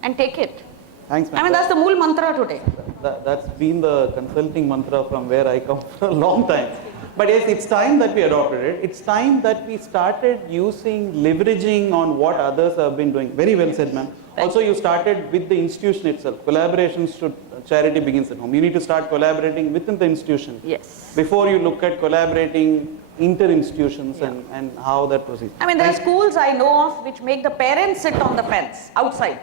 and take it? Thanks, ma'am. I mean, that's the mool mantra today. That's been the consulting mantra from where I come for a long time. But yes, it's time that we adopted it. It's time that we started leveraging on what others have been doing. Very well said, ma'am. Also, you started with the institution itself. Collaborations to charity begins at home. You need to start collaborating within the institution. Yes. Before you look at collaborating inter-institutions and how that proceeds. I mean, there are schools I know of which make the parents sit on the fence outside.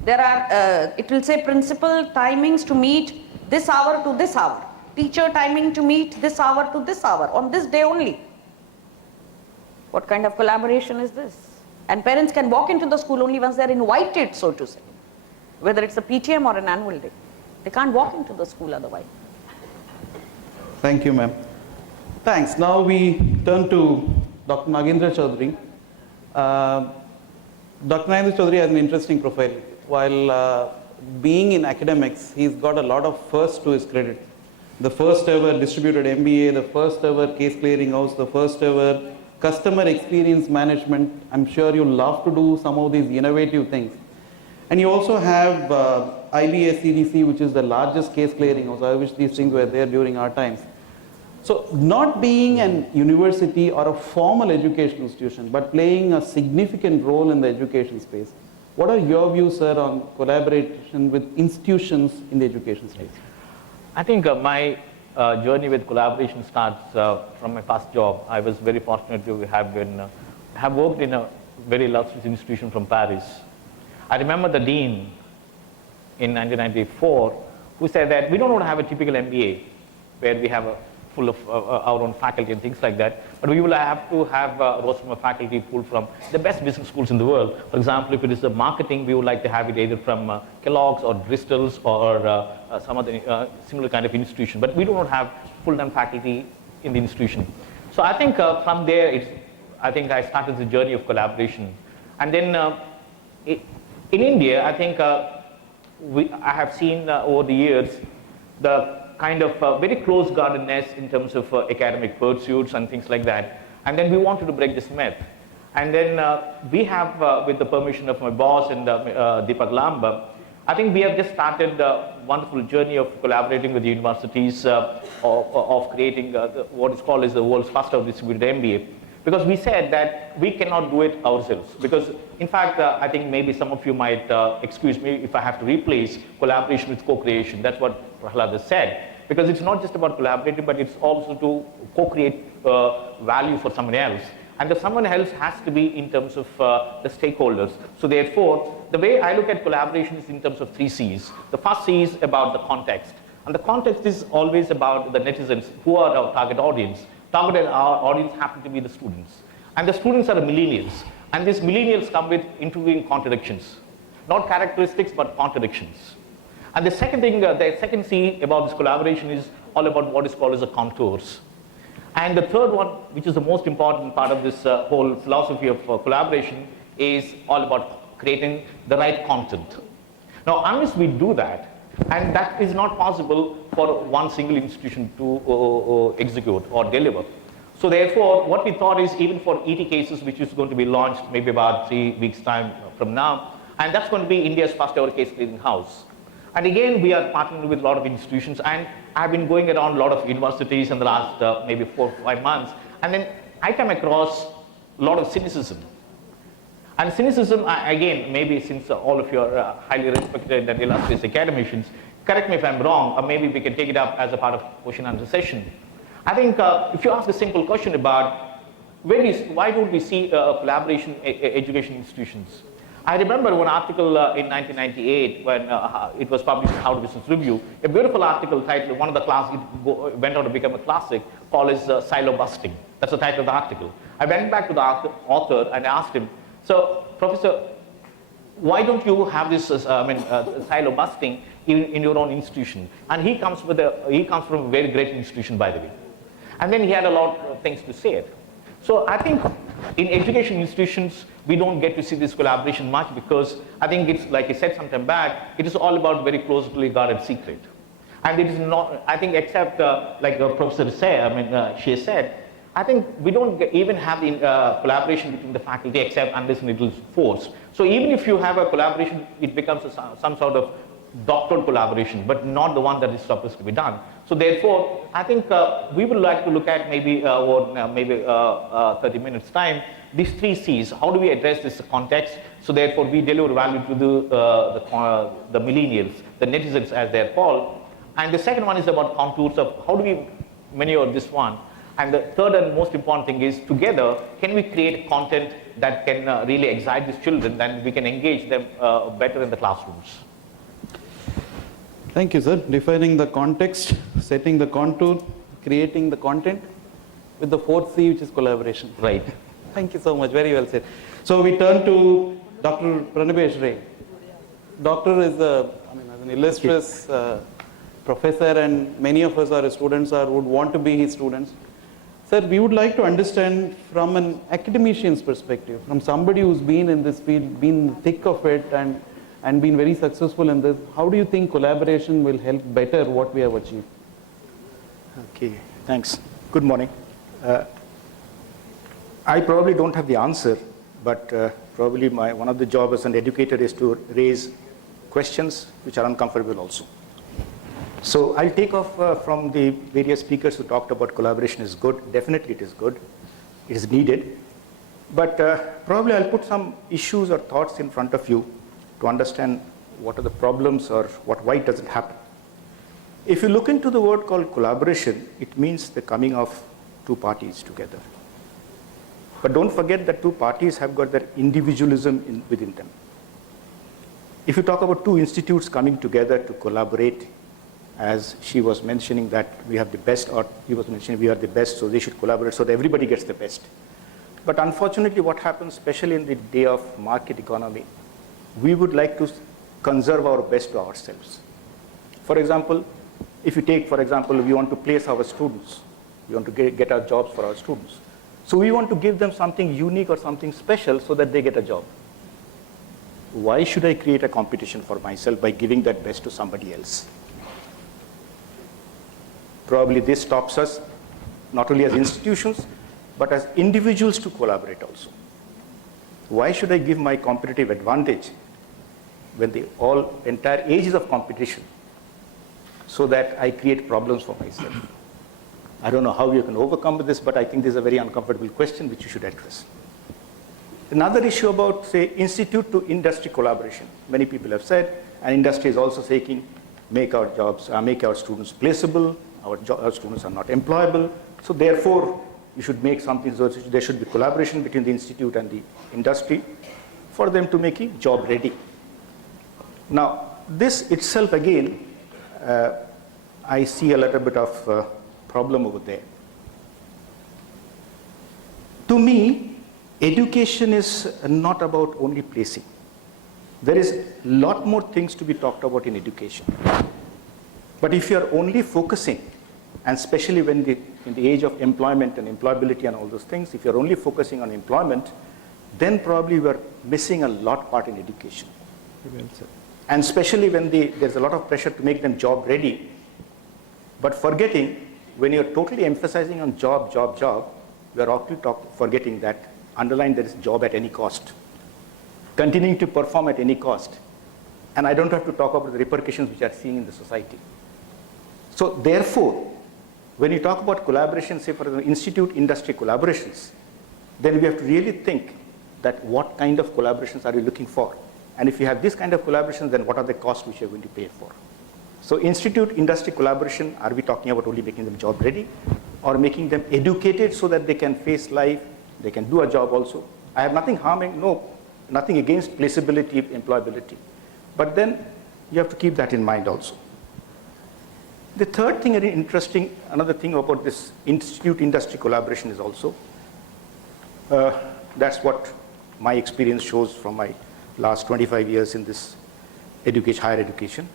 There are, it will say principal timings to meet this hour to this hour. Teacher timing to meet this hour to this hour on this day only. What kind of collaboration is this? And parents can walk into the school only once they're invited, so to say, whether it's a PTM or an annual day. They can't walk into the school otherwise. Thank you, ma'am. Thanks. Now we turn to Dr. Nagendra Chaudhary. Dr. Nagendra Chaudhary has an interesting profile. While being in academics, he's got a lot of firsts to his credit. The first ever distributed MBA, the first ever case clearing house, the first ever customer experience management. I'm sure you love to do some of these innovative things. And you also have IBS CDC, which is the largest case clearing house. I wish these things were there during our times. So not being an university or a formal education institution, but playing a significant role in the education space. What are your views, sir, on collaboration with institutions in the education space? I think my journey with collaboration starts from my first job. I was very fortunate to have worked in a very illustrious institution from Paris. I remember the dean in 1994 who said that we don't want to have a typical MBA where we have a full of our own faculty and things like that. But we will have to have rows from a faculty pool from the best business schools in the world. For example, if it is the marketing, we would like to have it either from Kellogg's or Bristol's or some other similar kind of institution. But we do not have full-time faculty in the institution. So I think from there, I think I started the journey of collaboration. And then in India, I think I have seen over the years the kind of very close guardedness in terms of academic pursuits and things like that. And then we wanted to break this myth. And then we have, with the permission of my boss and Deepak Lamba, I think we have just started a wonderful journey of collaborating with the universities of creating what is called as the world's first ever distributed MBA. Because we said that we cannot do it ourselves. Because in fact, I think maybe some of you might excuse me if I have to replace collaboration with co-creation. That's what Prahlad has said. Because it's not just about collaborating, but it's also to co-create value for someone else. And the someone else has to be in terms of the stakeholders. So therefore, the way I look at collaboration is in terms of 3 C's. The first C is about the context. And the context is always about the netizens, who are our target audience. Targeted our audience happen to be the students. And the students are the millennials. And these millennials come with interviewing contradictions. Not characteristics, but contradictions. And the second thing, the second C about this collaboration is all about what is called as the contours. And the third one, which is the most important part of this whole philosophy of collaboration, is all about creating the right content. Now, unless we do that, and that is not possible for one single institution to execute or deliver. So therefore, what we thought is even for ET cases, which is going to be launched maybe about 3 weeks' time from now, and that's going to be India's first ever case clearing house. And again, we are partnering with a lot of institutions, and I've been going around a lot of universities in the last maybe 4 or 5 months, and then I come across a lot of cynicism. And cynicism, again, maybe since all of you are highly respected and illustrious academicians, correct me if I'm wrong, or maybe we can take it up as a part of question and answer session. I think if you ask a simple question about why don't we see collaboration education institutions? I remember one article in 1998 when it was published in Harvard Business Review, a beautiful article titled, one of the class, it went on to become a classic, called as Silo Busting. That's the title of the article. I went back to the author and asked him, so, Professor, why don't you have this silo busting in your own institution? And he comes from a very great institution, by the way. And then he had a lot of things to say. So I think in education institutions, we don't get to see this collaboration much because I think it's, like I said sometime back, it is all about very closely guarded secret. And it is not, I think, except like Professor said, she said, I think we don't even have the collaboration between the faculty except unless it is forced. So even if you have a collaboration, it becomes some sort of doctoral collaboration, but not the one that is supposed to be done. So therefore, I think we would like to look at maybe 30 minutes time, these 3 C's. How do we address this context? So therefore, we deliver value to the millennials, the netizens as they're called. And the second one is about contours of how do we maneuver this one. And the third and most important thing is together, can we create content that can really excite these children, then we can engage them better in the classrooms. Thank you, sir. Defining the context, setting the contour, creating the content with the 4th C, which is collaboration. Right. Thank you so much. Very well said. So we turn to Dr. Pranabesh Ray. Doctor is an illustrious professor, and many of us are students or would want to be his students. Sir, we would like to understand from an academician's perspective, from somebody who's been in this field, been in the thick of it and been very successful in this, how do you think collaboration will help better what we have achieved? Okay, thanks. Good morning. I probably don't have the answer, but probably one of the jobs as an educator is to raise questions which are uncomfortable also. So I'll take off from the various speakers who talked about collaboration is good. Definitely it is good. It is needed. But probably I'll put some issues or thoughts in front of you to understand what are the problems or why it doesn't happen. If you look into the word called collaboration, it means the coming of 2 parties together. But don't forget that 2 parties have got their individualism within them. If you talk about 2 institutes coming together to collaborate, as she was mentioning that we have the best, or he was mentioning we are the best, so they should collaborate so that everybody gets the best. But unfortunately, what happens, especially in the day of market economy, we would like to conserve our best to ourselves. For example, if you take, for example, we want to place our students, we want to get our jobs for our students. So we want to give them something unique or something special so that they get a job. Why should I create a competition for myself by giving that best to somebody else? Probably this stops us, not only as institutions, but as individuals to collaborate also. Why should I give my competitive advantage when the entire age is of competition so that I create problems for myself? I don't know how you can overcome this, but I think this is a very uncomfortable question which you should address. Another issue about, say, institute to industry collaboration. Many people have said, and industry is also saying, make our jobs, make our students placeable, our students are not employable, so therefore you should make something, so there should be collaboration between the institute and the industry for them to make it job ready. Now, this itself again, I see a little bit of problem over there. To me, education is not about only placing. There is a lot more things to be talked about in education. But if you are only focusing, and especially when in the age of employment and employability and all those things, if you're only focusing on employment, then probably we're missing a lot part in education. And especially when there's a lot of pressure to make them job ready, but forgetting, when you're totally emphasizing on job, we're actually forgetting that underline there is job at any cost, continuing to perform at any cost. And I don't have to talk about the repercussions which are seen in the society. So therefore, when you talk about collaboration, say for example, institute-industry collaborations, then we have to really think that what kind of collaborations are you looking for? And if you have this kind of collaborations, then what are the costs which you're going to pay for? So institute-industry collaboration, are we talking about only making them job ready or making them educated so that they can face life, they can do a job also? I have nothing against placeability, employability. But then you have to keep that in mind also. The third thing, very interesting, another thing about this institute-industry collaboration is also, that's what my experience shows from my last 25 years in this higher education.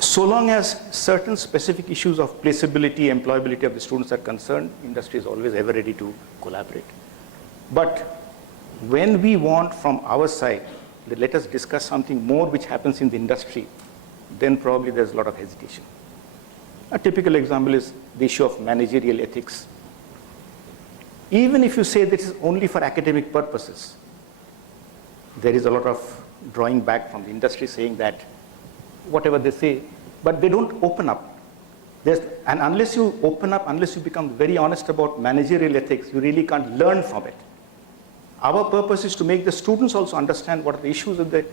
So long as certain specific issues of placeability, employability of the students are concerned, industry is always ever ready to collaborate. But when we want from our side, let us discuss something more which happens in the industry, then probably there's a lot of hesitation. A typical example is the issue of managerial ethics. Even if you say this is only for academic purposes, there is a lot of drawing back from the industry saying that whatever they say, but they don't open up. And unless you open up, unless you become very honest about managerial ethics, you really can't learn from it. Our purpose is to make the students also understand what are the issues in the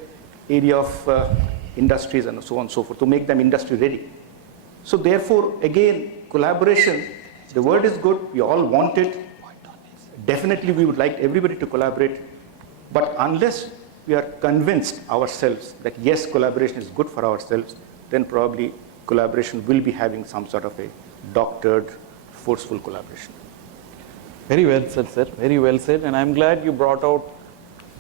area of industries and so on and so forth, to make them industry ready. So therefore, again, collaboration, the word is good, we all want it. Definitely we would like everybody to collaborate, but unless we are convinced ourselves that yes, collaboration is good for ourselves, then probably collaboration will be having some sort of a doctored, forceful collaboration. Very well said, sir. Very well said. And I'm glad you brought out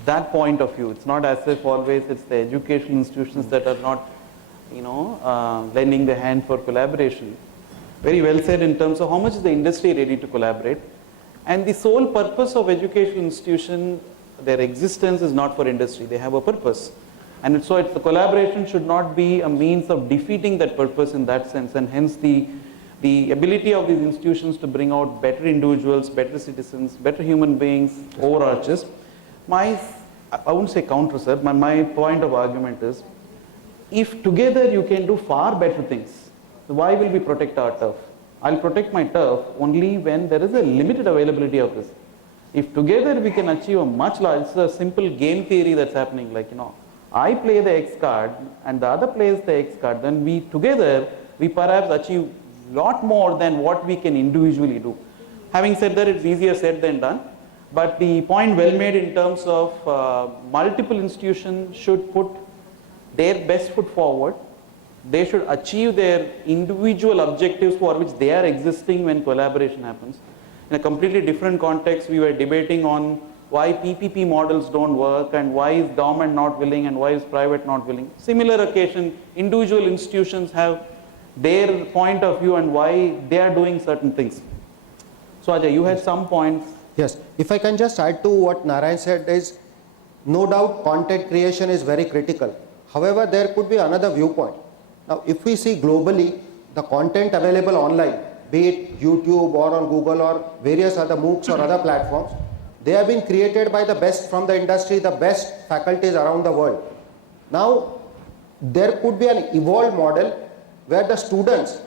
that point of view. It's not as if always it's the educational institutions that are not, lending the hand for collaboration. Very well said in terms of how much is the industry ready to collaborate. And the sole purpose of educational institution, their existence is not for industry. They have a purpose. And so the collaboration should not be a means of defeating that purpose in that sense. And hence the ability of these institutions to bring out better individuals, better citizens, better human beings overarches. I wouldn't say counter, sir, but my point of argument is, if together you can do far better things, why will we protect our turf? I'll protect my turf only when there is a limited availability of this. If together we can achieve a much larger, it's a simple game theory that's happening, like, I play the X card and the other plays the X card, then we perhaps achieve lot more than what we can individually do. Having said that, it's easier said than done, but the point well made in terms of multiple institutions should put their best foot forward They should achieve their individual objectives for which they are existing when collaboration happens. In a completely different context, we were debating on why PPP models don't work and why is government not willing and why is private not willing. Similar occasion, individual institutions have their point of view and why they are doing certain things. So Ajay, you had some points. Yes, if I can just add to what Narayan said is, no doubt content creation is very critical. However, there could be another viewpoint. Now, if we see globally, the content available online, be it YouTube or on Google or various other MOOCs or other platforms, they have been created by the best from the industry, the best faculties around the world. Now, there could be an evolved model where the students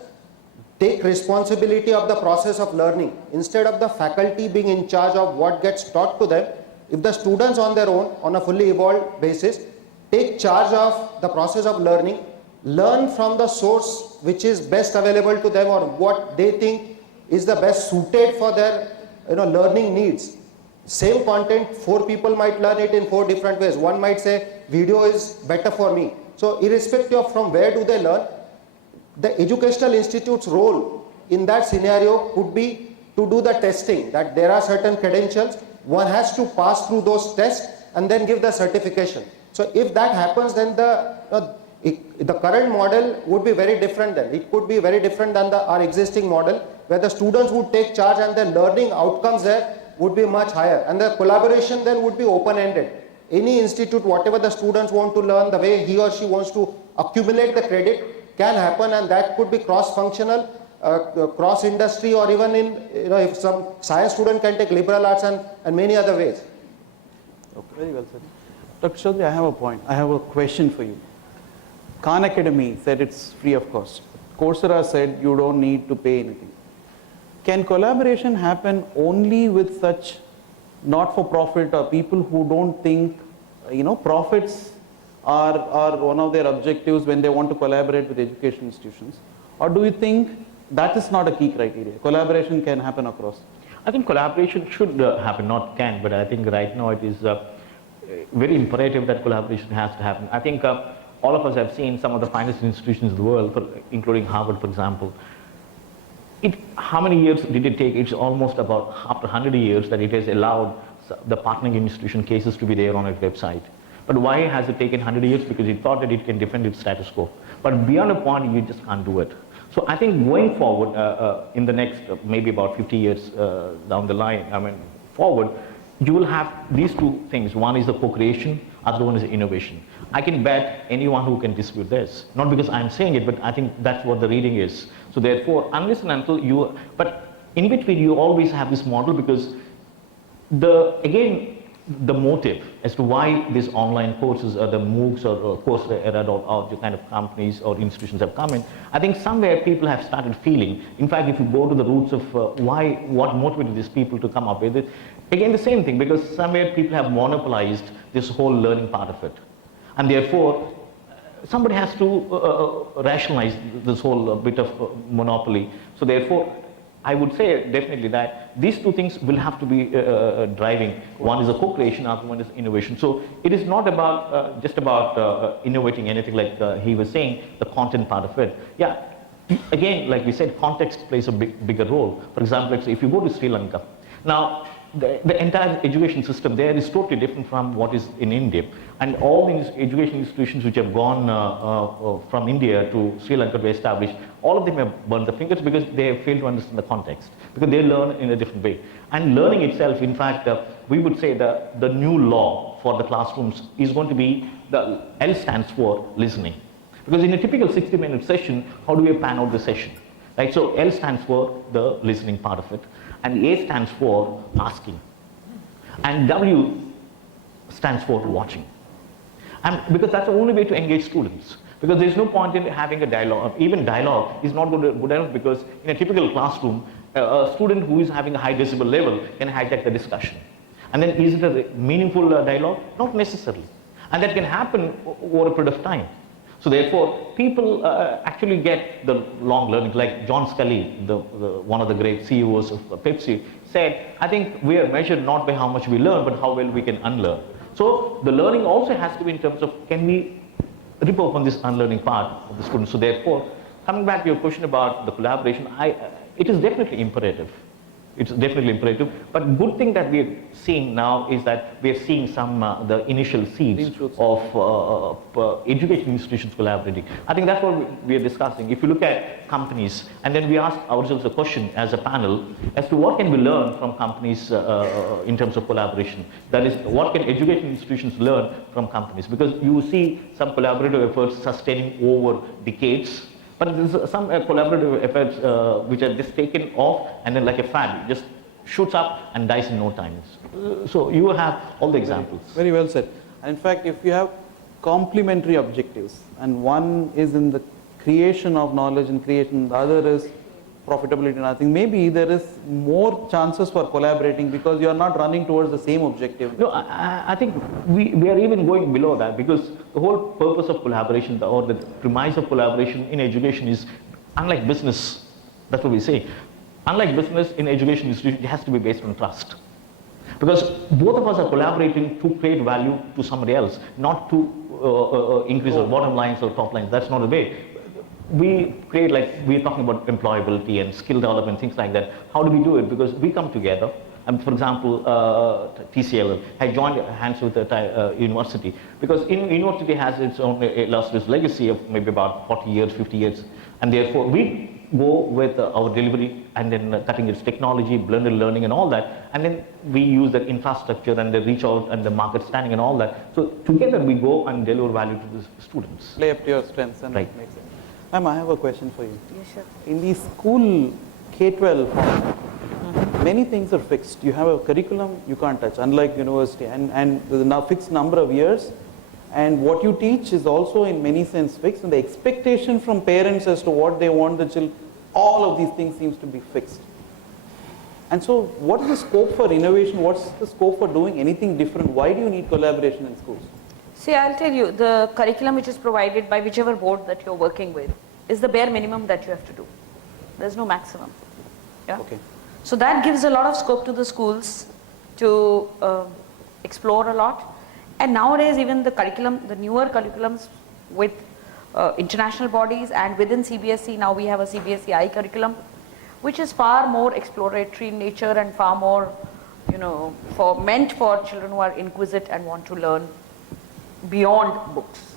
take responsibility of the process of learning. Instead of the faculty being in charge of what gets taught to them, if the students on their own, on a fully evolved basis, take charge of the process of learning, learn from the source which is best available to them or what they think is the best suited for their learning needs. Same content, 4 people might learn it in 4 different ways. One might say video is better for me. So irrespective of from where do they learn, the educational institute's role in that scenario could be to do the testing, that there are certain credentials, one has to pass through those tests and then give the certification. So if that happens, then the current model would be very different then. It could be very different than our existing model where the students would take charge and the learning outcomes there would be much higher and the collaboration then would be open-ended. Any institute, whatever the students want to learn, the way he or she wants to accumulate the credit can happen, and that could be cross-functional, cross-industry, or even in, if some science student can take liberal arts and many other ways. Okay, very well said. Dr. Chaudhary, I have a point. I have a question for you. Khan Academy said it's free of cost. Coursera said you don't need to pay anything. Can collaboration happen only with such not-for-profit or people who don't think, profits are one of their objectives when they want to collaborate with education institutions? Or do you think that is not a key criteria? Collaboration can happen across. I think collaboration should happen, not can, but I think right now it is very imperative that collaboration has to happen. I think all of us have seen some of the finest institutions in the world, including Harvard, for example. How many years did it take? It's almost about after 100 years that it has allowed the partnering institution cases to be there on its website. But why has it taken 100 years? Because it thought that it can defend its status quo. But beyond a point, you just can't do it. So I think going forward, in the next maybe about 50 years down the line, forward, you will have these 2 things. One is the co-creation, other one is innovation. I can bet anyone who can dispute this. Not because I'm saying it, but I think that's what the reading is. So therefore, unless and until but in between you always have this model, because the motive as to why these online courses or the MOOCs or Coursera or the kind of companies or institutions have come in, I think somewhere people have started feeling. In fact, if you go to the roots of what motivated these people to come up with it, again the same thing, because somewhere people have monopolized this whole learning part of it. And therefore, somebody has to rationalize this whole bit of monopoly. So therefore, I would say definitely that these 2 things will have to be driving. One is a co-creation, other one is innovation. So it is not about just about innovating anything like he was saying, the content part of it. Yeah, again, like we said, context plays a bigger role. For example, if you go to Sri Lanka, now the entire education system there is totally different from what is in India. And all these education institutions which have gone from India to Sri Lanka to establish, all of them have burned the fingers because they have failed to understand the context, because they learn in a different way. And learning itself, in fact, we would say that the new law for the classrooms is going to be, the L stands for listening. Because in a typical 60-minute session, how do we pan out the session? Right? So L stands for the listening part of it, and A stands for asking, and W stands for watching. And because that's the only way to engage students. Because there's no point in having a dialogue. Even dialogue is not good enough, because in a typical classroom, a student who is having a high decibel level can hijack the discussion. And then is it a meaningful dialogue? Not necessarily. And that can happen over a period of time. So therefore, people actually get the long learning. Like John Scully, one of the great CEOs of Pepsi, said, I think we are measured not by how much we learn, but how well we can unlearn. So the learning also has to be in terms of, can we rip open this unlearning part of the students. So therefore, coming back to your question about the collaboration, it is definitely imperative. It's definitely imperative. But good thing that we are seeing now is that we are seeing some the initial seeds of education institutions collaborating. I think that's what we are discussing. If you look at companies, and then we ask ourselves a question as a panel as to what can we learn from companies in terms of collaboration. That is, what can education institutions learn from companies? Because you see some collaborative efforts sustaining over decades. But there's some collaborative efforts which are just taken off and then like a fad, just shoots up and dies in no time. So you have all the examples. Very well said. And in fact, if you have complementary objectives and one is in the creation of knowledge and creation, the other is profitability and I think maybe there is more chances for collaborating because you are not running towards the same objective. No, I think we are even going below that because the whole purpose of collaboration or the premise of collaboration in education is unlike business. That's what we say. Unlike business, in education institution, it has to be based on trust. Because both of us are collaborating to create value to somebody else, not to increase our bottom lines or top lines. That's not the way. We create, like we're talking about employability and skill development, things like that. How do we do it? Because we come together. And for example, TCL has joined hands with the university because university has its own illustrious legacy of maybe about 40 years, 50 years. And therefore, we go with our delivery and then cutting edge technology, blended learning and all that. And then we use that infrastructure and the reach out and the market standing and all that. So together we go and deliver value to the students. Play up to your strengths and right. Makes sense. Ma'am, I have a question for you. Yes, sure. In the school K-12 format, many things are fixed. You have a curriculum you can't touch, unlike university, and with a fixed number of years. And what you teach is also in many sense fixed. And the expectation from parents as to what they want the children, all of these things seems to be fixed. And so what is the scope for innovation? What's the scope for doing anything different? Why do you need collaboration in schools? See, I'll tell you, the curriculum which is provided by whichever board that you're working with is the bare minimum that you have to do. There's no maximum. Yeah? Okay. So that gives a lot of scope to the schools to explore a lot. And nowadays, even the curriculum, the newer curriculums with international bodies and within CBSE, now we have a CBSE I curriculum, which is far more exploratory in nature and far more, meant for children who are inquisitive and want to learn beyond books.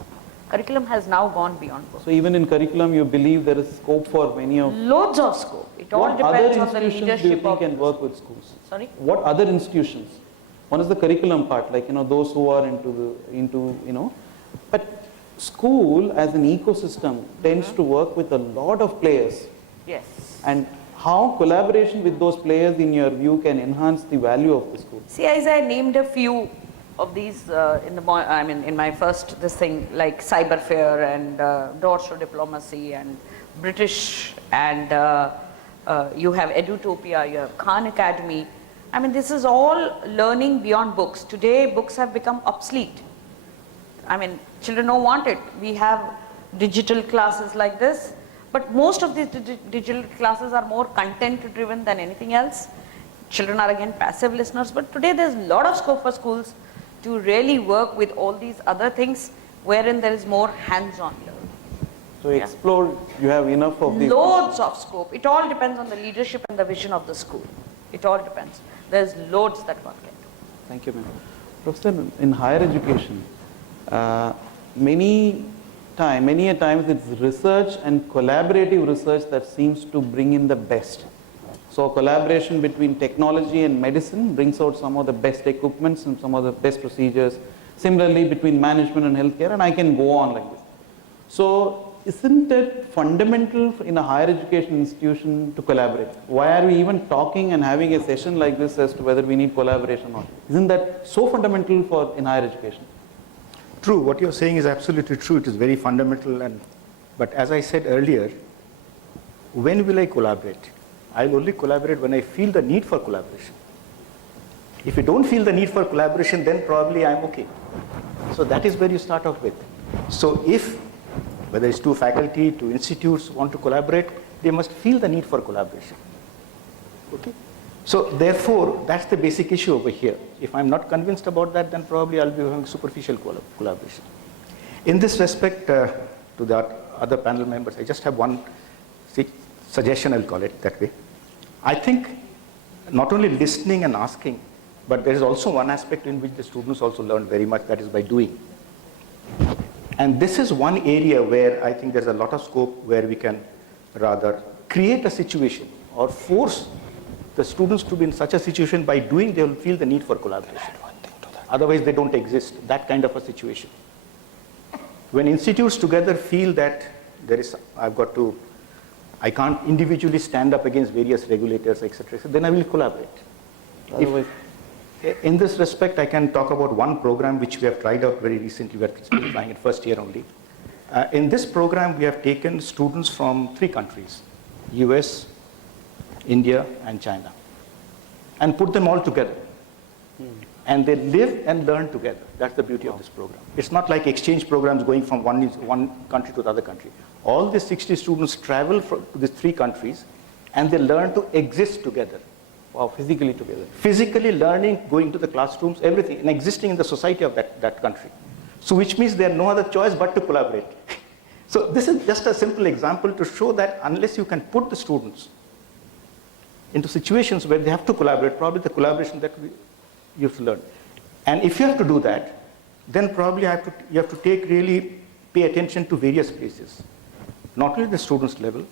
Curriculum has now gone beyond books. So even in curriculum, you believe there is scope for many of... Loads of scope. It all depends on the leadership do you think of... can work with schools? Sorry? What other institutions? One is the curriculum part, like, those who are but school as an ecosystem tends to work with a lot of players. Yes. And how collaboration with those players, in your view, can enhance the value of the school? See, as I named a few of these in my first like Cyberfair and Doors to Diplomacy and British and you have Edutopia, you have Khan Academy. I mean, this is all learning beyond books. Today, books have become obsolete. I mean, children don't want it. We have digital classes like this, but most of these digital classes are more content driven than anything else. Children are again passive listeners, but today there's a lot of scope for schools to really work with all these other things wherein there is more hands-on learning. So explore, you have enough of these. Loads of scope. It all depends on the leadership and the vision of the school. It all depends. There's loads that one can do. Thank you, ma'am. Professor, in higher education, many a times it's research and collaborative research that seems to bring in the best. So collaboration between technology and medicine brings out some of the best equipments and some of the best procedures. Similarly, between management and healthcare, and I can go on like this. So isn't it fundamental in a higher education institution to collaborate? Why are we even talking and having a session like this as to whether we need collaboration or not? Isn't that so fundamental in higher education? True, what you're saying is absolutely true. It is very fundamental. But as I said earlier, when will I collaborate? I'll only collaborate when I feel the need for collaboration. If you don't feel the need for collaboration, then probably I'm okay. So that is where you start off with. So if, whether it's two faculty, two institutes want to collaborate, they must feel the need for collaboration. Okay? So therefore, that's the basic issue over here. If I'm not convinced about that, then probably I'll be having superficial collaboration. In this respect, to the other panel members, I just have one suggestion, I'll call it that way. I think not only listening and asking, but there is also one aspect in which the students also learn very much, that is by doing. And this is one area where I think there's a lot of scope where we can rather create a situation or force the students to be in such a situation. By doing, they will feel the need for collaboration. Otherwise, they don't exist, that kind of a situation. When institutes together feel that there is, I can't individually stand up against various regulators, etc., then I will collaborate. In this respect, I can talk about one program which we have tried out very recently. We are still trying it first year only. In this program, we have taken students from 3 countries, US, India, and China, and put them all together. And they live and learn together. That's the beauty of this program. It's not like exchange programs going from one country to the other country. All these 60 students travel to these 3 countries, and they learn to exist together. Wow, physically together. Physically learning, going to the classrooms, everything, and existing in the society of that country. So which means they have no other choice but to collaborate. So this is just a simple example to show that unless you can put the students into situations where they have to collaborate, probably the collaboration that you have to learn. And if you have to do that, then probably you have to pay attention to various places. Not only the students level,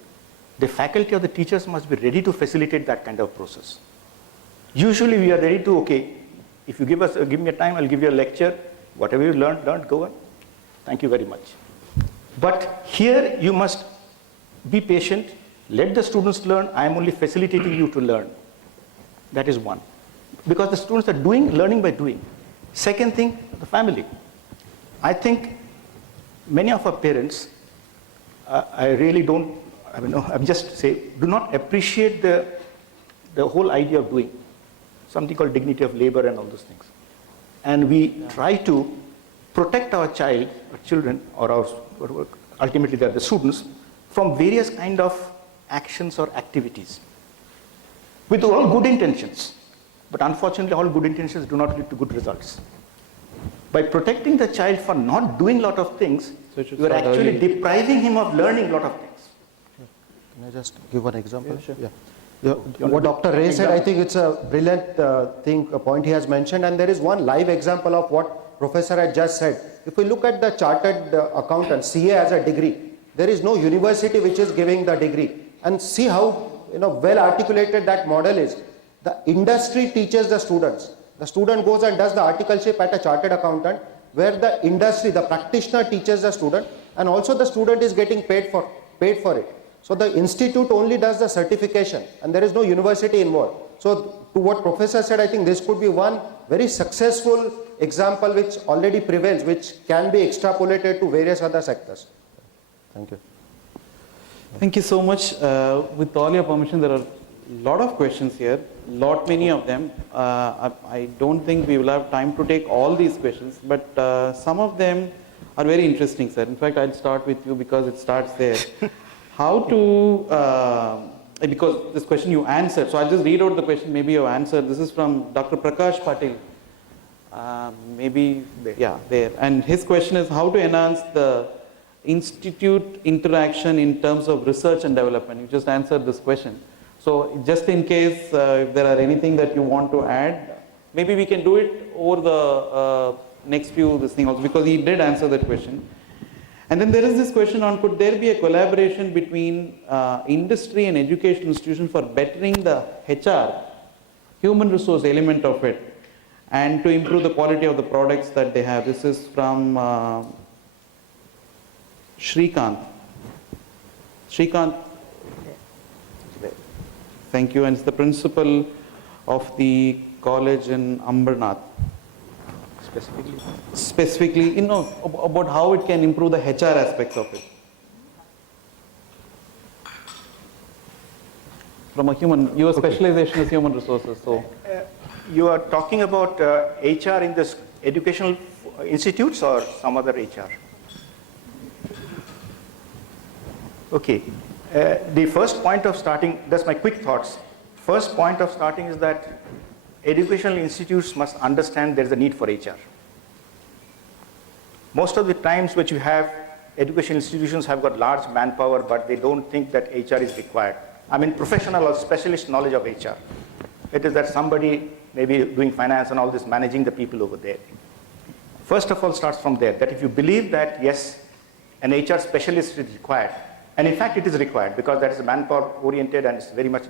the faculty or the teachers must be ready to facilitate that kind of process. Usually we are ready to, okay, if you give me a time, I'll give you a lecture, whatever you learned, go on. Thank you very much. But here you must be patient, let the students learn, I am only facilitating you to learn. That is one. Because the students are learning by doing. Second thing, the family. I think many of our parents, I'm just saying, do not appreciate the whole idea of doing. Something called dignity of labor and all those things. And we try to protect our child, or children, or ultimately they are the students, from various kind of actions or activities. With all good intentions. But unfortunately, all good intentions do not lead to good results. By protecting the child for not doing a lot of things, you are actually depriving him of learning a lot of things. Can I just give one example? Yeah, sure. What Dr. Ray said, I think it's a brilliant point he has mentioned, and there is one live example of what Professor had just said. If we look at the chartered accountant, CA as a degree, there is no university which is giving the degree. And see how well articulated that model is. The industry teaches the students. The student goes and does the articleship at a chartered accountant, where the industry, the practitioner teaches the student, and also the student is getting paid for it. So the institute only does the certification, and there is no university involved. So to what Professor said, I think this could be one very successful example which already prevails, which can be extrapolated to various other sectors. Thank you. Thank you so much. With all your permission, there are a lot of questions here, many of them. I don't think we will have time to take all these questions, but some of them are very interesting, sir. In fact, I'll start with you because it starts there. How to, because this question you answered, so I'll just read out the question, maybe you answered. This is from Dr. Prakash Patil. There. And his question is how to enhance the institute interaction in terms of research and development. You just answered this question. So just in case if there are anything that you want to add, maybe we can do it over the next few this thing also, because he did answer that question. And then there is this question on could there be a collaboration between industry and education institutions for bettering the HR, human resource element of it, and to improve the quality of the products that they have. This is from Shrikant. Shrikant, thank you, and it's the principal of the college in Ambernath. Specifically, about how it can improve the HR aspects of it. From a human, your specialization is human resources, so. You are talking about HR in this educational institutes or some other HR? Okay. The first point of starting, that's my quick thoughts. First point of starting is that educational institutes must understand there's a need for HR. Most of the times which you have, education institutions have got large manpower, but they don't think that HR is required. I mean, professional or specialist knowledge of HR. It is that somebody maybe doing finance and all this, managing the people over there. First of all, starts from there, that if you believe that, yes, an HR specialist is required, and in fact it is required because that is manpower oriented and it's very much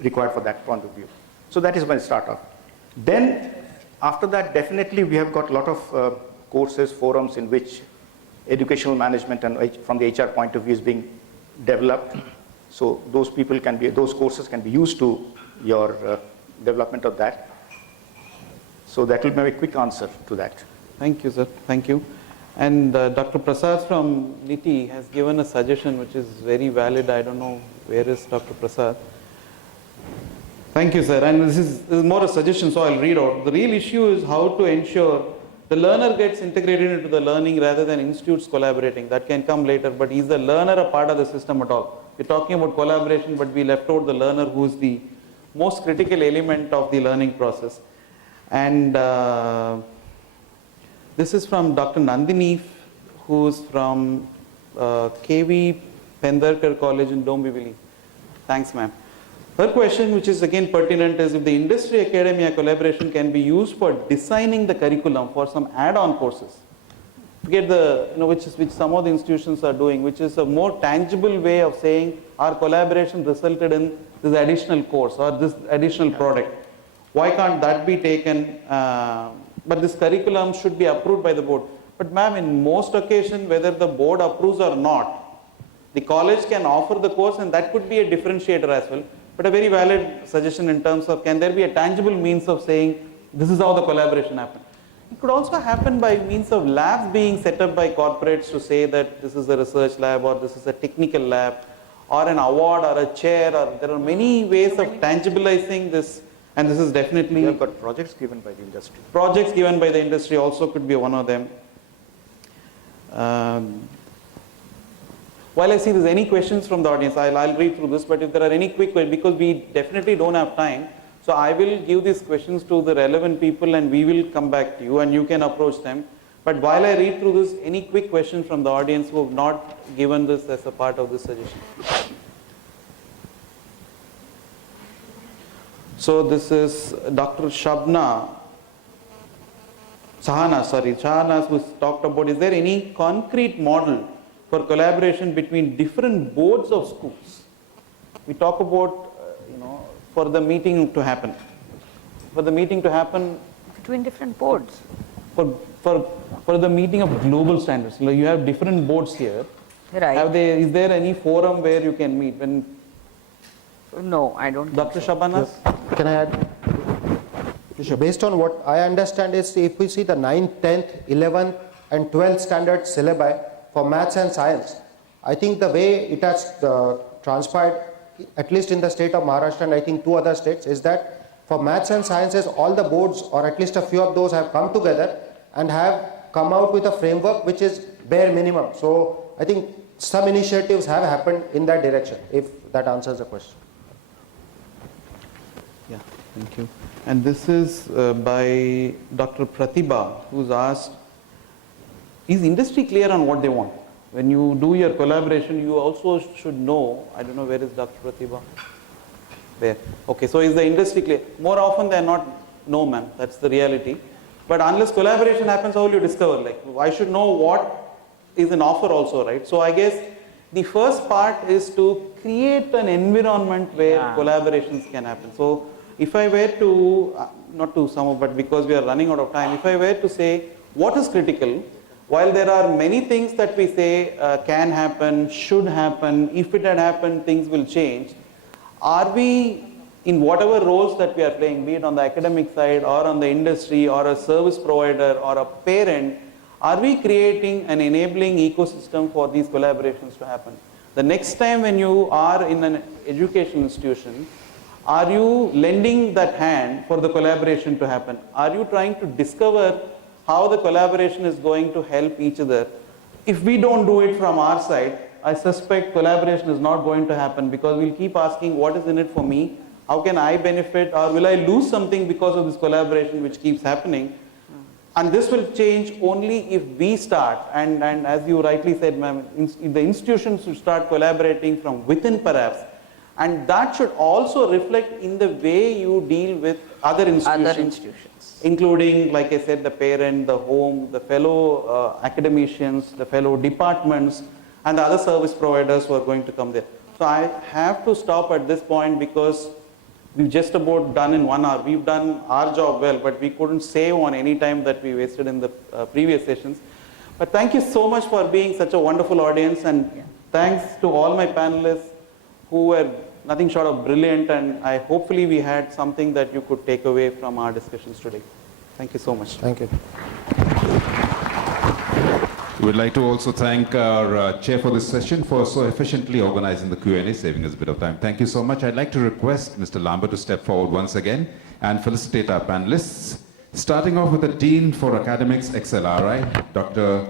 required for that point of view. So that is when it starts off. Then after that, definitely we have got a lot of courses, forums in which educational management and from the HR point of view is being developed. So those people can be, those courses can be used to your development of that. So that will be a quick answer to that. Thank you, sir. Thank you. And Dr. Prasad from NITI has given a suggestion which is very valid. I don't know where is Dr. Prasad. Thank you, sir. And this is more a suggestion, so I'll read out. The real issue is how to ensure the learner gets integrated into the learning rather than institutes collaborating. That can come later, but is the learner a part of the system at all? We're talking about collaboration, but we left out the learner, who is the most critical element of the learning process. And this is from Dr. Nandini, who's from KV Pendarkar College in Dombivli. Thanks, ma'am. Her question, which is again pertinent, is if the industry academia collaboration can be used for designing the curriculum for some add-on courses. Get the, which some of the institutions are doing, which is a more tangible way of saying our collaboration resulted in this additional course or this additional product. Why can't that be taken? But this curriculum should be approved by the board. But ma'am, in most occasions, whether the board approves or not, the college can offer the course, and that could be a differentiator as well. But a very valid suggestion in terms of, can there be a tangible means of saying this is how the collaboration happened? It could also happen by means of labs being set up by corporates to say that this is a research lab or this is a technical lab or an award or a chair, or there are many ways of tangibilizing this, and this is definitely... We have got projects given by the industry. Projects given by the industry also could be one of them. While I see there's any questions from the audience, I'll read through this, but if there are any quick questions, because we definitely don't have time, so I will give these questions to the relevant people and we will come back to you and you can approach them. But while I read through this, any quick questions from the audience who have not given this as a part of this suggestion? So this is Dr. Shabna, Shahana, who's talked about, is there any concrete model for collaboration between different boards of schools? We talk about, for the meeting to happen. For the meeting to happen... Between different boards? For the meeting of global standards. You have different boards here. Right. Is there any forum where you can meet? No, I don't think Dr. Shabanas? Can I add? Sure. Based on what I understand is, if we see the 9th, 10th, 11th and 12th standard syllabi for maths and science, I think the way it has transpired, at least in the state of Maharashtra and I think 2 other states, is that for maths and sciences, all the boards or at least a few of those have come together and have come out with a framework which is bare minimum. So I think some initiatives have happened in that direction, if that answers the question. Yeah, thank you. And this is by Dr. Pratibha, who's asked, is industry clear on what they want? When you do your collaboration, you also should know, I don't know, where is Dr. Pratibha? There. Okay, so is the industry clear? More often than not, no ma'am, that's the reality. But unless collaboration happens, how will you discover? Like, I should know what is an offer also, right? So I guess the first part is to create an environment where collaborations can happen. So if I were to, not to sum up, but because we are running out of time, if I were to say what is critical, while there are many things that we say can happen, should happen, if it had happened, things will change, are we, in whatever roles that we are playing, be it on the academic side or on the industry or a service provider or a parent, are we creating an enabling ecosystem for these collaborations to happen? The next time when you are in an education institution, are you lending that hand for the collaboration to happen? Are you trying to discover how the collaboration is going to help each other? If we don't do it from our side, I suspect collaboration is not going to happen, because we'll keep asking what is in it for me, how can I benefit, or will I lose something because of this collaboration which keeps happening? And this will change only if we start, and as you rightly said, ma'am, the institutions should start collaborating from within perhaps, and that should also reflect in the way you deal with other institutions. Including, like I said, the parent, the home, the fellow academicians, the fellow departments, and the other service providers who are going to come there. So I have to stop at this point because we've just about done in 1 hour. We've done our job well, but we couldn't save on any time that we wasted in the previous sessions. But thank you so much for being such a wonderful audience, and thanks to all my panelists who were nothing short of brilliant, and hopefully we had something that you could take away from our discussions today. Thank you so much. Thank you. We'd like to also thank our chair for this session for so efficiently organizing the Q&A, saving us a bit of time. Thank you so much. I'd like to request Mr. Lambert to step forward once again and felicitate our panelists. Starting off with the Dean for Academics XLRI, Dr.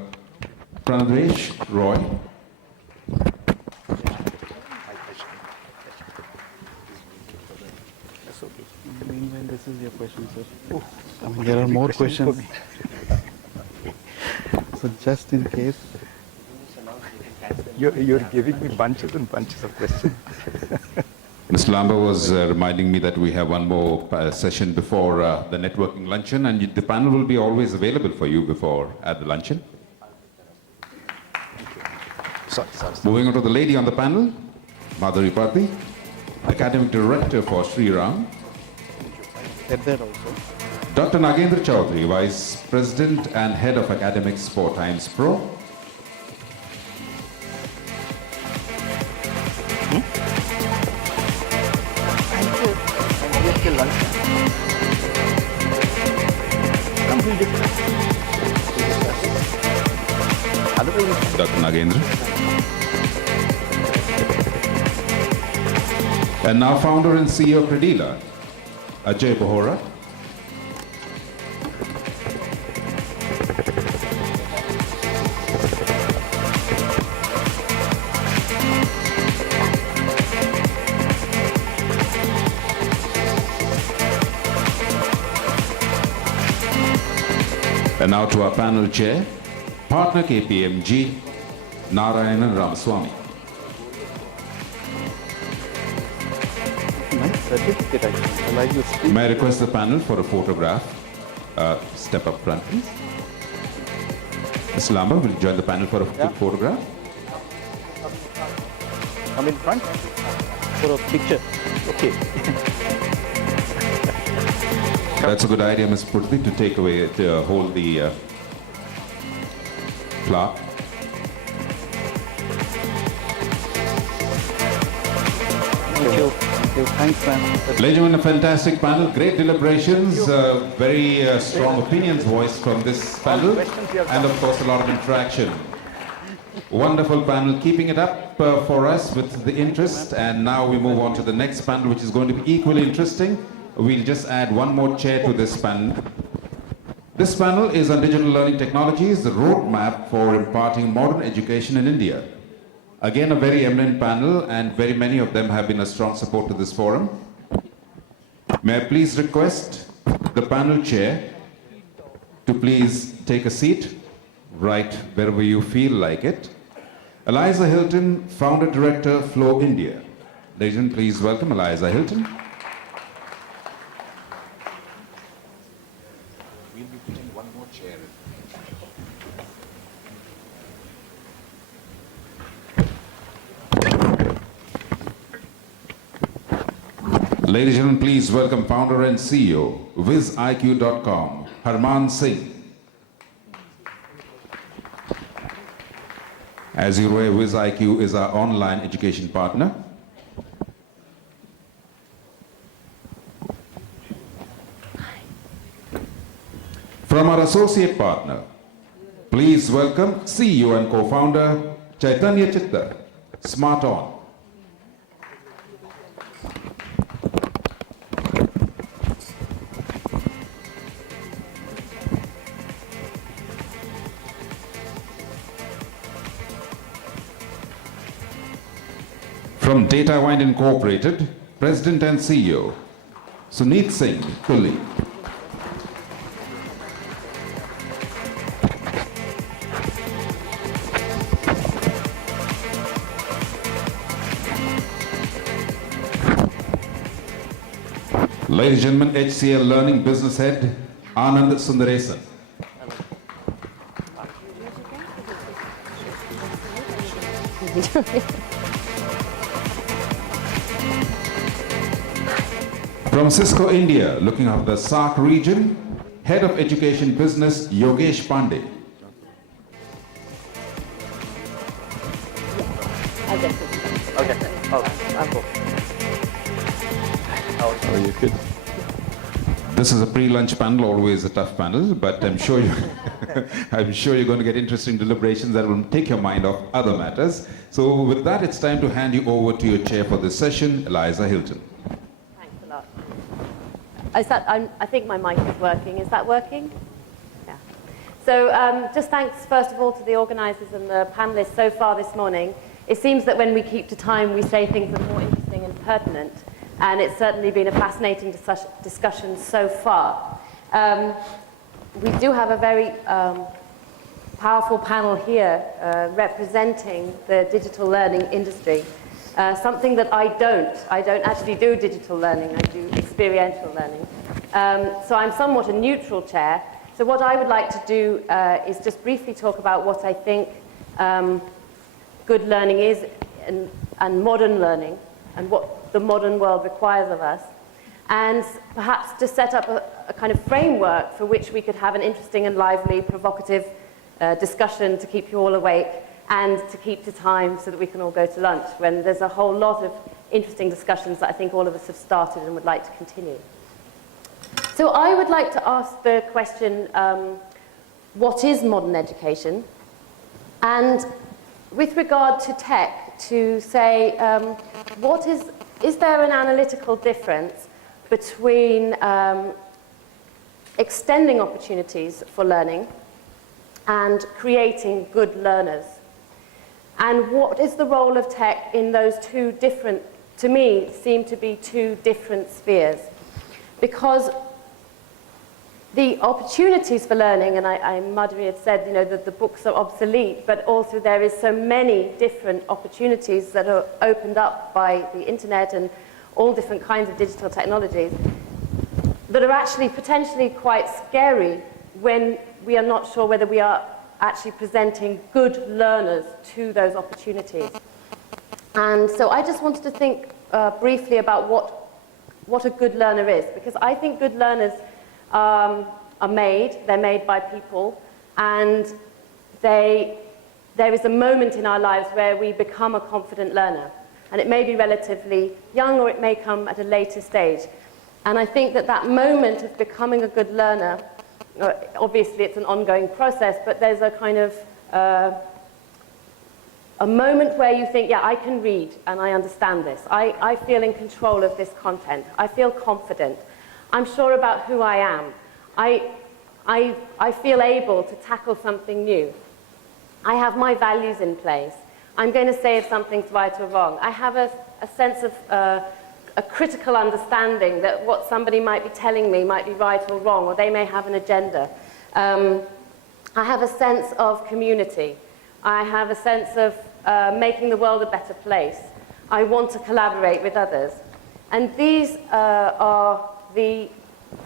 Pranadresh Roy. Meanwhile, this is your question, sir. I mean, there are more questions. So just in case. You're giving me bunches and bunches of questions. Mr. Lambert was reminding me that we have one more session before the networking luncheon, and the panel will be always available for you before at the luncheon. Sorry. Moving on to the lady on the panel, Madhuri Pati, Academic Director for Sri Ram. There also. Dr. Nagendra Chaudhary, Vice President and Head of Academics for Times Pro. Dr. Nagendra. And now founder and CEO of Credila, Ajay Bohra. And now to our panel chair, partner KPMG, Narayanan Ramaswamy. Nice certificate, actually. I like your speech. May I request the panel for a photograph? Step up front, please. Mr. Lambert, will you join the panel for a quick photograph? Come in front for a picture. Okay. That's a good idea, Ms. Purti, to take away, to hold the plaque. Thank you. Thanks, man. Ladies and gentlemen, a fantastic panel, great deliberations, very strong opinions voiced from this panel, and of course a lot of interaction. Wonderful panel, keeping it up for us with the interest, and now we move on to the next panel, which is going to be equally interesting. We'll just add one more chair to this panel. This panel is on digital learning technologies, the roadmap for imparting modern education in India. Again, a very eminent panel, and very many of them have been a strong support to this forum. May I please request the panel chair to please take a seat right wherever you feel like it. Eliza Hilton, Founder Director, Flow India. Ladies and gentlemen, please welcome Eliza Hilton. We'll be putting one more chair. Ladies and gentlemen, please welcome founder and CEO, WizIQ.com, Harman Singh. As you know, WizIQ is our online education partner. From our associate partner, please welcome CEO and co-founder, Chaitanya Chitta, Smart On. From DataWind Incorporated, President and CEO, Suneet Singh Kulli. Ladies and gentlemen, HCL Learning Business Head, Anand Sundaresan. From Cisco India, looking after the SAARC region, Head of Education Business, Yogesh Pandey. Are you good? This is a pre-lunch panel, always a tough panel, but I'm sure I'm sure you're going to get interesting deliberations that will take your mind off other matters. So with that, it's time to hand you over to your chair for this session, Eliza Hilton. Thanks a lot. I think my mic is working. Is that working? Yeah. So just thanks, first of all, to the organisers and the panellists so far this morning. It seems that when we keep to time, we say things that are more interesting and pertinent. And it's certainly been a fascinating discussion so far. We do have a very powerful panel here representing the digital learning industry. Something that I don't actually do digital learning, I do experiential learning. So I'm somewhat a neutral chair. So what I would like to do is just briefly talk about what I think good learning is and modern learning and what the modern world requires of us, and perhaps just set up a kind of framework for which we could have an interesting and lively, provocative discussion to keep you all awake and to keep to time so that we can all go to lunch, when there's a whole lot of interesting discussions that I think all of us have started and would like to continue. So I would like to ask the question, what is modern education? And with regard to tech, to say, is there an analytical difference between extending opportunities for learning and creating good learners? And what is the role of tech in those two different, to me, seem to be two different spheres? Because the opportunities for learning, and Madhuri had said, that the books are obsolete, but also there is so many different opportunities that are opened up by the internet and all different kinds of digital technologies that are actually potentially quite scary when we are not sure whether we are actually presenting good learners to those opportunities. And so I just wanted to think briefly about what a good learner is, because I think good learners they're made by people, and there is a moment in our lives where we become a confident learner. And it may be relatively young, or it may come at a later stage. And I think that moment of becoming a good learner, obviously it's an ongoing process, but there's a kind of a moment where you think, yeah, I can read and I understand this. I feel in control of this content. I feel confident. I'm sure about who I am. I feel able to tackle something new. I have my values in place. I'm going to say if something's right or wrong. I have a sense of a critical understanding that what somebody might be telling me might be right or wrong, or they may have an agenda. I have a sense of community. I have a sense of making the world a better place. I want to collaborate with others. And these are the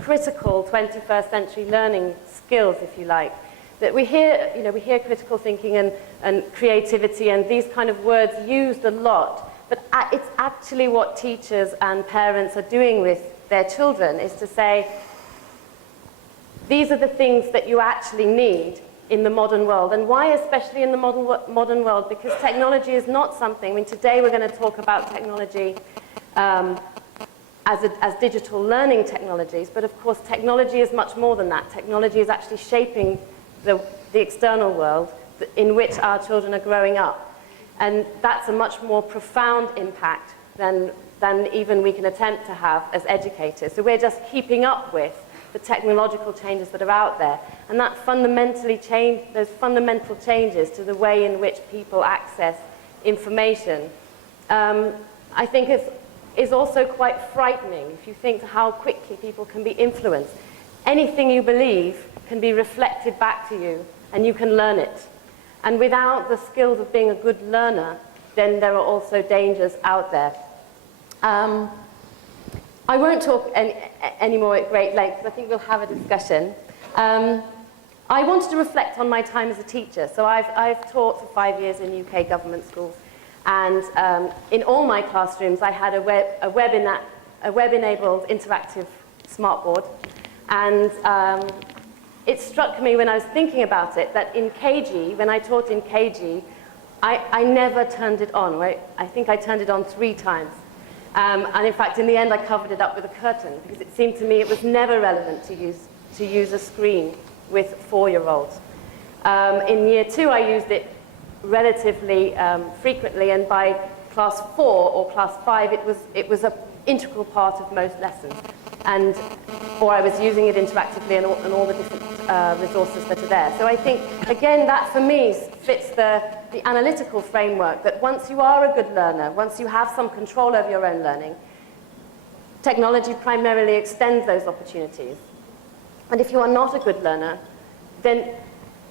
critical 21st century learning skills, if you like, that we hear, we hear critical thinking and creativity and these kind of words used a lot, but it's actually what teachers and parents are doing with their children, is to say, these are the things that you actually need in the modern world. And why especially in the modern world? Because technology is not something, today we're going to talk about technology as digital learning technologies, but of course technology is much more than that. Technology is actually shaping the external world in which our children are growing up. And that's a much more profound impact than even we can attempt to have as educators. So we're just keeping up with the technological changes that are out there. And that those fundamental changes to the way in which people access information, I think is also quite frightening if you think how quickly people can be influenced. Anything you believe can be reflected back to you, and you can learn it. And without the skills of being a good learner, then there are also dangers out there. I won't talk any more at great length, because I think we'll have a discussion. I wanted to reflect on my time as a teacher. So I've taught for 5 years in UK government schools, and in all my classrooms I had a web-enabled interactive smartboard, and it struck me when I was thinking about it that in KG, when I taught in KG, I never turned it on, right? I think I turned it on 3 times. And in fact, in the end, I covered it up with a curtain, because it seemed to me it was never relevant to use a screen with 4-year-olds. In year 2, I used it relatively frequently, and by class 4 or class 5, it was an integral part of most lessons. Or I was using it interactively and all the different resources that are there. So I think, again, that for me fits the analytical framework that once you are a good learner, once you have some control over your own learning, technology primarily extends those opportunities. And if you are not a good learner, then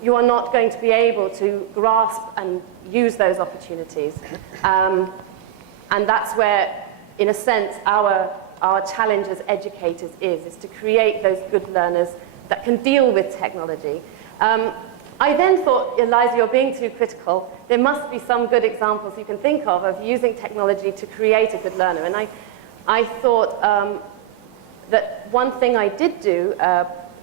you are not going to be able to grasp and use those opportunities. And that's where, in a sense, our challenge as educators is to create those good learners that can deal with technology. I then thought, Eliza, you're being too critical. There must be some good examples you can think of using technology to create a good learner. And I thought that one thing I did do,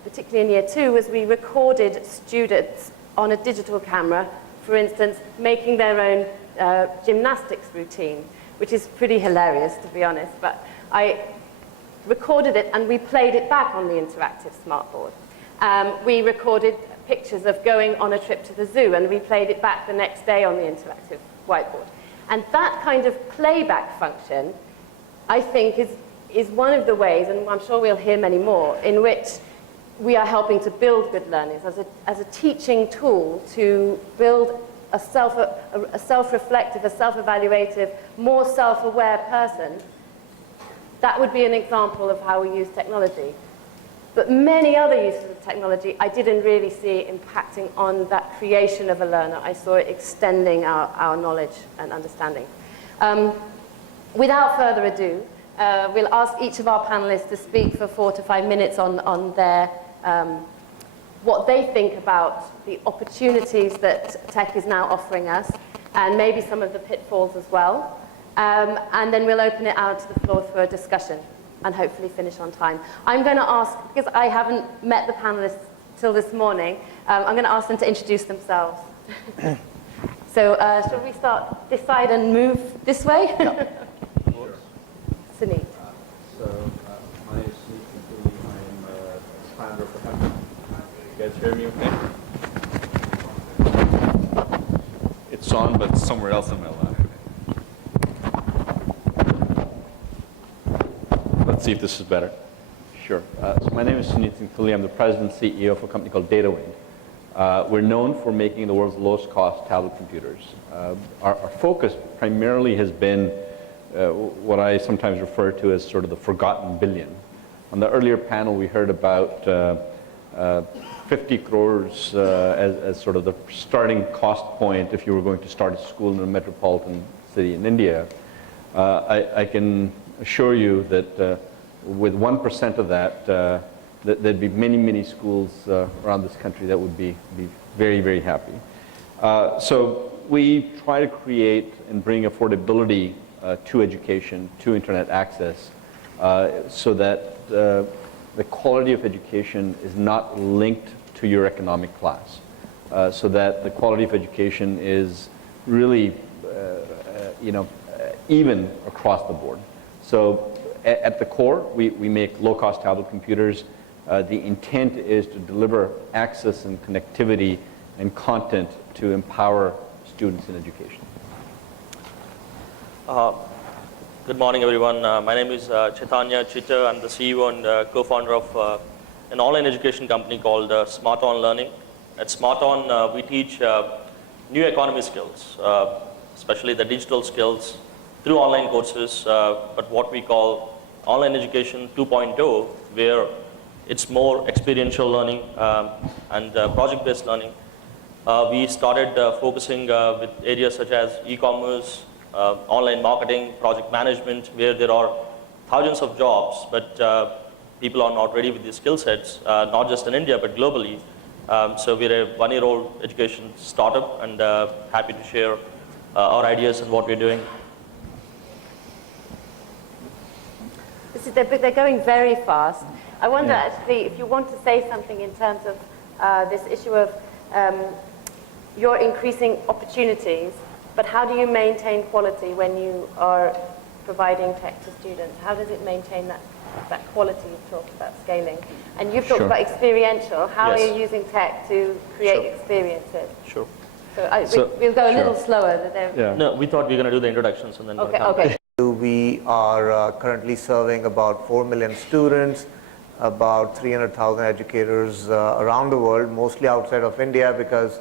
particularly in year 2, was we recorded students on a digital camera, for instance, making their own gymnastics routine, which is pretty hilarious, to be honest. But I recorded it and we played it back on the interactive smartboard. We recorded pictures of going on a trip to the zoo, and we played it back the next day on the interactive whiteboard. And that kind of playback function, I think, is one of the ways, and I'm sure we'll hear many more, in which we are helping to build good learners as a teaching tool to build a self-reflective, a self-evaluative, more self-aware person. That would be an example of how we use technology. But many other uses of technology, I didn't really see impacting on that creation of a learner. I saw it extending our knowledge and understanding. Without further ado, we'll ask each of our panelists to speak for 4 to 5 minutes on their, what they think about the opportunities that tech is now offering us, and maybe some of the pitfalls as well. And then we'll open it out to the floor for a discussion and hopefully finish on time. I'm going to ask, because I haven't met the panelists till this morning, I'm going to ask them to introduce themselves. So shall we start this side and move this way? Yeah. Sunit. My name is Sunit Kintuli. I'm a founder of the company. You guys hear me okay? It's on, but somewhere else in my lab. Let's see if this is better. Sure. So my name is Sunit Kintuli. I'm the president and CEO of a company called DataWind. We're known for making the world's lowest cost tablet computers. Our focus primarily has been what I sometimes refer to as sort of the forgotten billion. On the earlier panel, we heard about 50 crores as sort of the starting cost point if you were going to start a school in a metropolitan city in India. I can assure you that with 1% of that, there'd be many, many schools around this country that would be very, very happy. So we try to create and bring affordability to education, to internet access, so that the quality of education is not linked to your economic class, so that the quality of education is really, even across the board. So at the core, we make low-cost tablet computers. The intent is to deliver access and connectivity and content to empower students in education. Good morning, everyone. My name is Chaitanya Chitta. I'm the CEO and co-founder of an online education company called Smart On Learning. At Smart On, we teach new economy skills, especially the digital skills, through online courses, but what we call online education 2.0, where it's more experiential learning and project-based learning. We started focusing with areas such as e-commerce, online marketing, project management, where there are thousands of jobs, but people are not ready with these skill sets, not just in India, but globally. So we're a one-year-old education startup, and happy to share our ideas and what we're doing. They're going very fast. I wonder actually if you want to say something in terms of this issue of your increasing opportunities, but how do you maintain quality when you are providing tech to students? How does it maintain that quality you've talked about scaling? And you've talked about experiential. How are you using tech to create experiences? Sure. So we'll go a little slower. No, we thought we were going to do the introductions and then Okay. We are currently serving about 4 million students, about 300,000 educators around the world, mostly outside of India because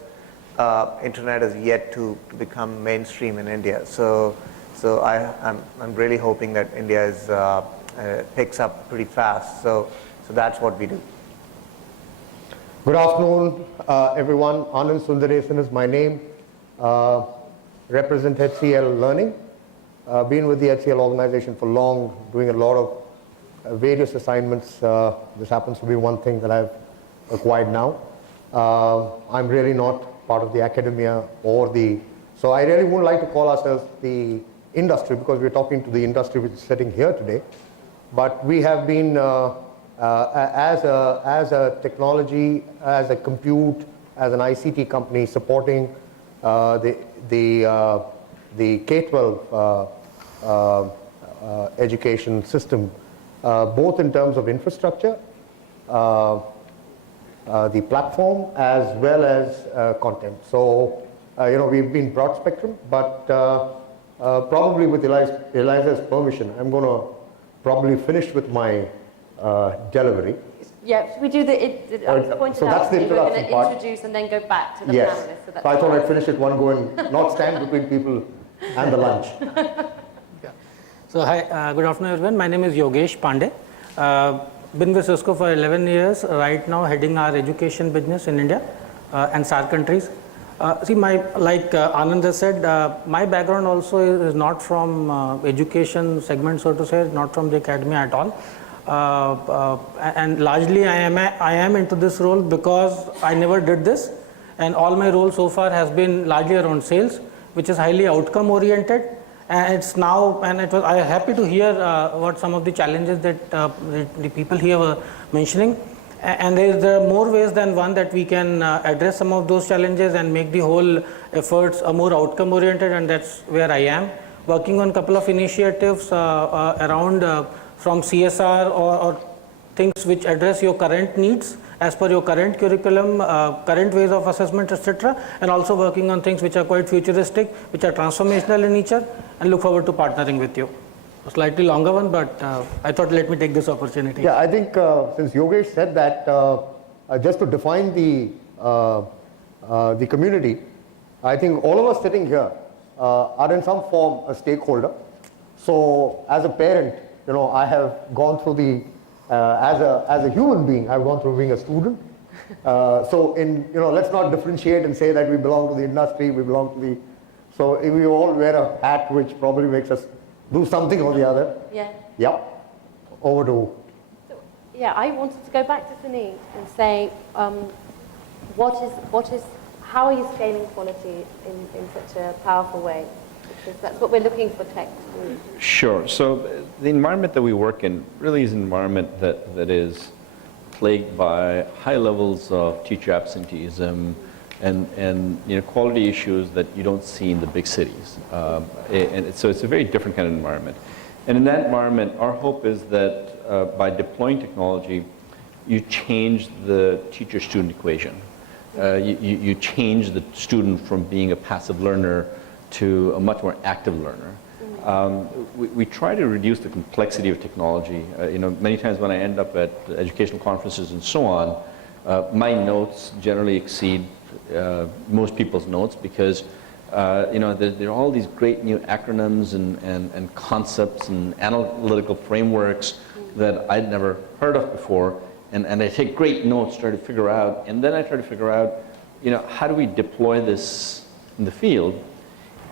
internet is yet to become mainstream in India. So I'm really hoping that India picks up pretty fast. So that's what we do. Good afternoon, everyone. Anand Sundaresan is my name. Represent HCL Learning. Been with the HCL organization for long, doing a lot of various assignments. This happens to be one thing that I've acquired now. I'm really not part of the academia so I really wouldn't like to call ourselves the industry because we're talking to the industry which is sitting here today. But we have been, as a technology, as a compute, as an ICT company supporting the K-12 education system, both in terms of infrastructure, the platform, as well as content. So, we've been broad spectrum, but probably with Eliza's permission, I'm going to probably finish with my delivery. Yeah, we do I was pointing so that's out the that we're going introduction to part. introduce and then go back to the Yes. panelists. So I thought I'd finish it one go and not stand between people and the lunch. So hi, good afternoon everyone. My name is Yogesh Pandey. Been with Cisco for 11 years, right now heading our education business in India and SAARC countries. Like Anand has said, my background also is not from education segment, so to say, not from the academia at all. And largely I am into this role because I never did this, and all my role so far has been largely around sales, which is highly outcome oriented. And it's now, and I am happy to hear what some of the challenges that the people here were mentioning. And there are more ways than one that we can address some of those challenges and make the whole efforts more outcome oriented, and that's where I am working on a couple of initiatives around from CSR or things which address your current needs as per your current curriculum, current ways of assessment, etc. And also working on things which are quite futuristic, which are transformational in nature, and look forward to partnering with you. A slightly longer one, but I thought let me take this opportunity. Yeah, I think since Yogesh said that, just to define the community, I think all of us sitting here are in some form a stakeholder. So as a parent, I have gone through the, as a human being, I've gone through being a student. So let's not differentiate and say that we belong to the industry, we belong to the, so if we all wear a hat which probably makes us do something or the other. Yeah. Yep. Over to. So, yeah, I wanted to go back to Sunit and say, how are you scaling quality in such a powerful way? Because that's what we're looking for tech to do. Sure. So the environment that we work in really is an environment that is plagued by high levels of teacher absenteeism and quality issues that you don't see in the big cities. And so it's a very different kind of environment. And in that environment, our hope is that by deploying technology, you change the teacher-student equation. You change the student from being a passive learner to a much more active learner. We try to reduce the complexity of technology. Many times when I end up at educational conferences and so on, my notes generally exceed most people's notes because there are all these great new acronyms and concepts and analytical frameworks that I'd never heard of before, and I take great notes, try to figure out, and then I try to figure out, how do we deploy this in the field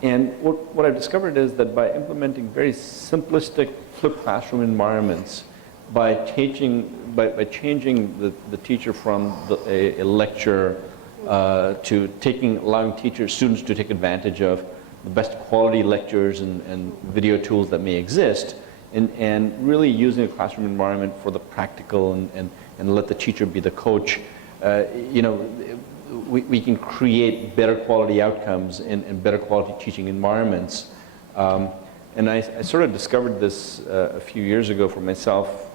And what I've discovered is that by implementing very simplistic flipped classroom environments, by changing the teacher from a lecture to allowing students to take advantage of the best quality lectures and video tools that may exist, and really using a classroom environment for the practical and let the teacher be the coach, we can create better quality outcomes and better quality teaching environments. And I sort of discovered this a few years ago for myself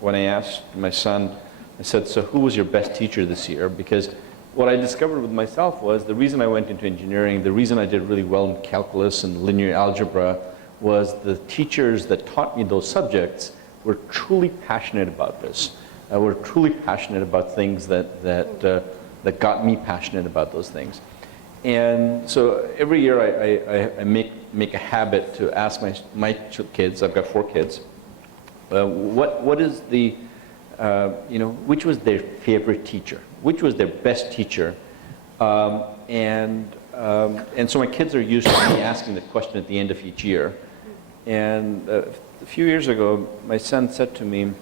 when I asked my son, I said, so who was your best teacher this year? Because what I discovered with myself was the reason I went into engineering, the reason I did really well in calculus and linear algebra was the teachers that taught me those subjects were truly passionate about this. Were truly passionate about things that got me passionate about those things. And so every year I make a habit to ask my kids, I've got 4 kids, what is the, which was their favorite teacher? Which was their best teacher? And so my kids are used to me asking the question at the end of each year. And a few years ago, my son said to me,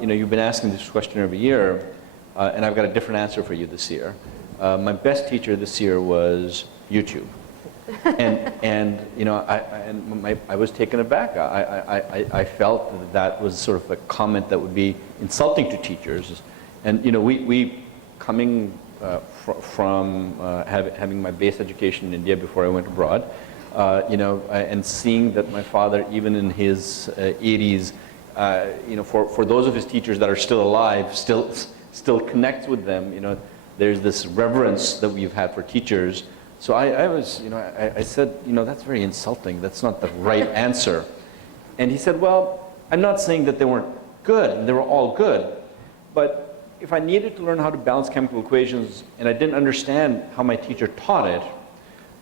you've been asking this question every year, and I've got a different answer for you this year. My best teacher this year was YouTube. And I was taken aback. I felt that was sort of a comment that would be insulting to teachers. And we coming from having my base education in India before I went abroad, and seeing that my father, even in his 80s, for those of his teachers that are still alive, still connects with them. There's this reverence that we've had for teachers. So I said, that's very insulting. That's not the right answer. And he said, well, I'm not saying that they weren't good. They were all good. But if I needed to learn how to balance chemical equations and I didn't understand how my teacher taught it,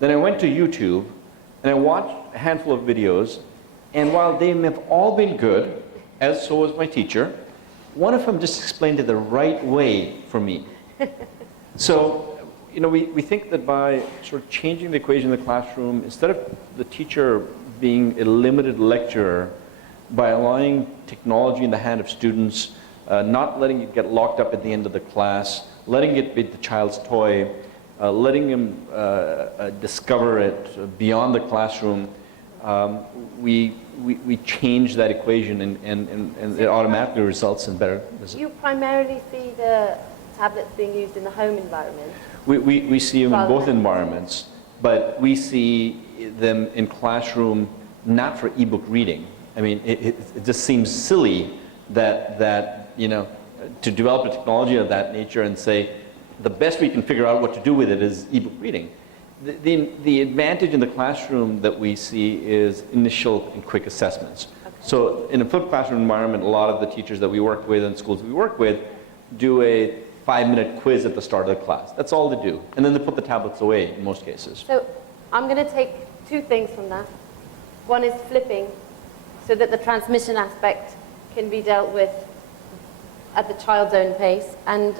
then I went to YouTube and I watched a handful of videos. And while they may have all been good, as so was my teacher, one of them just explained it the right way for me. So, we think that by sort of changing the equation in the classroom, instead of the teacher being a limited lecturer, by allowing technology in the hand of students, not letting it get locked up at the end of the class, letting it be the child's toy, letting him discover it beyond the classroom, we change that equation and it automatically results in better results. You primarily see the tablets being used in the home environment? We see them in both environments, but we see them in classroom not for ebook reading. I mean, it just seems silly that to develop a technology of that nature and say the best we can figure out what to do with it is ebook reading. The advantage in the classroom that we see is initial and quick assessments. Okay. So in a flipped classroom environment, a lot of the teachers that we work with and schools we work with do a 5-minute quiz at the start of the class. That's all they do. And then they put the tablets away in most cases. So I'm going to take 2 things from that. One is flipping so that the transmission aspect can be dealt with at the child's own pace. And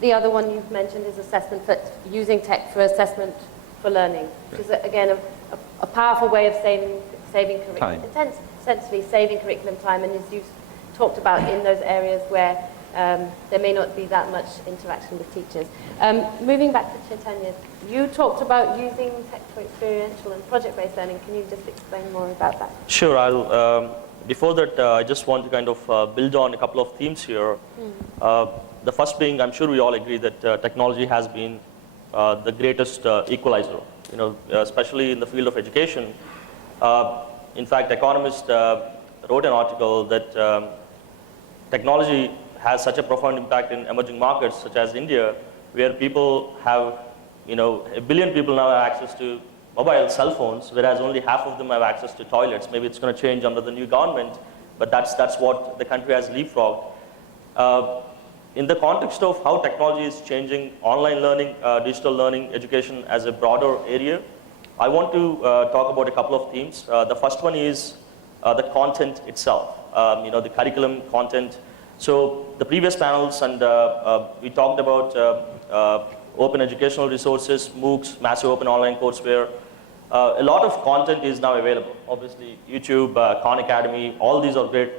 the other one you've mentioned is assessment, for using tech for assessment for learning, which is, again, a powerful way of saving curriculum, essentially saving curriculum time, and as you talked about in those areas where there may not be that much interaction with teachers. Moving back to Chaitanya, you talked about using tech for experiential and project-based learning. Can you just explain more about that? Sure. Before that, I just want to kind of build on a couple of themes here. The first being, I'm sure we all agree that technology has been the greatest equalizer, especially in the field of education. In fact, Economist wrote an article that technology has such a profound impact in emerging markets such as India, where people have, 1 billion people now have access to mobile cell phones, whereas only half of them have access to toilets. Maybe it's going to change under the new government, but that's what the country has leapfrogged. In the context of how technology is changing online learning, digital learning, education as a broader area, I want to talk about a couple of themes. The first one is the content itself, the curriculum content. So the previous panels, and we talked about open educational resources, MOOCs, massive open online courseware. a lot of content is now available. Obviously, YouTube, Khan Academy, all these are great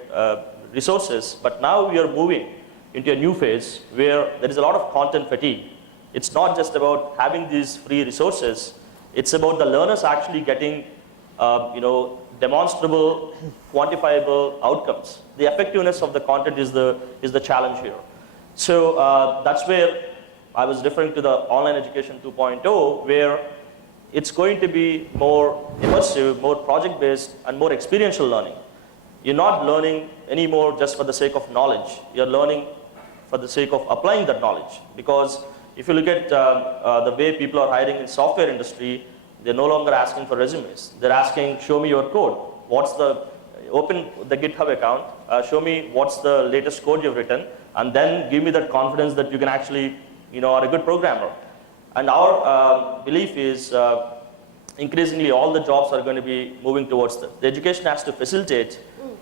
resources, but now we are moving into a new phase where there is a lot of content fatigue. It's not just about having these free resources, it's about the learners actually getting demonstrable, quantifiable outcomes. The effectiveness of the content is the challenge here. So that's where I was referring to the online education 2.0, where it's going to be more immersive, more project-based, and more experiential learning. You're not learning anymore just for the sake of knowledge. You're learning for the sake of applying that knowledge. Because if you look at the way people are hiring in software industry, they're no longer asking for resumes. They're asking, show me your code. Open the GitHub account, show me what's the latest code you've written, and then give me that confidence that you can actually, are a good programmer. And our belief is increasingly all the jobs are going to be moving towards that. The education has to facilitate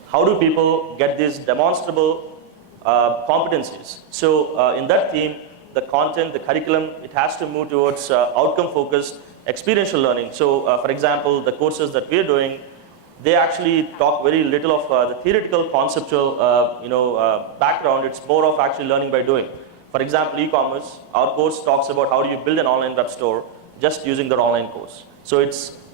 how do people get these demonstrable competencies. So in that theme, the content, the curriculum, it has to move towards outcome-focused experiential learning. So for example, the courses that we're doing, they actually talk very little of the theoretical, conceptual background. It's more of actually learning by doing. For example, e-commerce, our course talks about how do you build an online web store just using their online course. So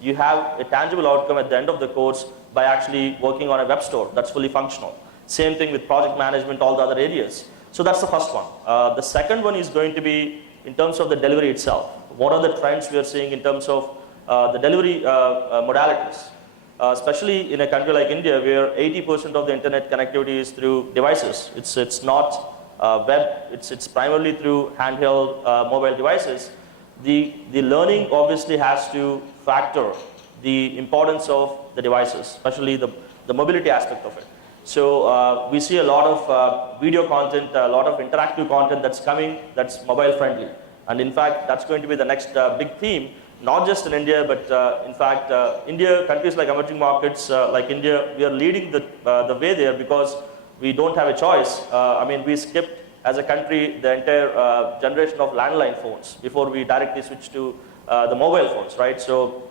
you have a tangible outcome at the end of the course by actually working on a web store that's fully functional. Same thing with project management, all the other areas. So that's the first one. The second one is going to be in terms of the delivery itself. What are the trends we are seeing in terms of the delivery modalities? Especially in a country like India, where 80% of the internet connectivity is through devices. It's not web, it's primarily through handheld mobile devices. The learning obviously has to factor the importance of the devices, especially the mobility aspect of it. So we see a lot of video content, a lot of interactive content that's coming that's mobile friendly. And in fact, that's going to be the next big theme, not just in India, but in fact, India, countries like emerging markets like India, we are leading the way there because we don't have a choice. We skipped as a country the entire generation of landline phones before we directly switched to the mobile phones, right? So,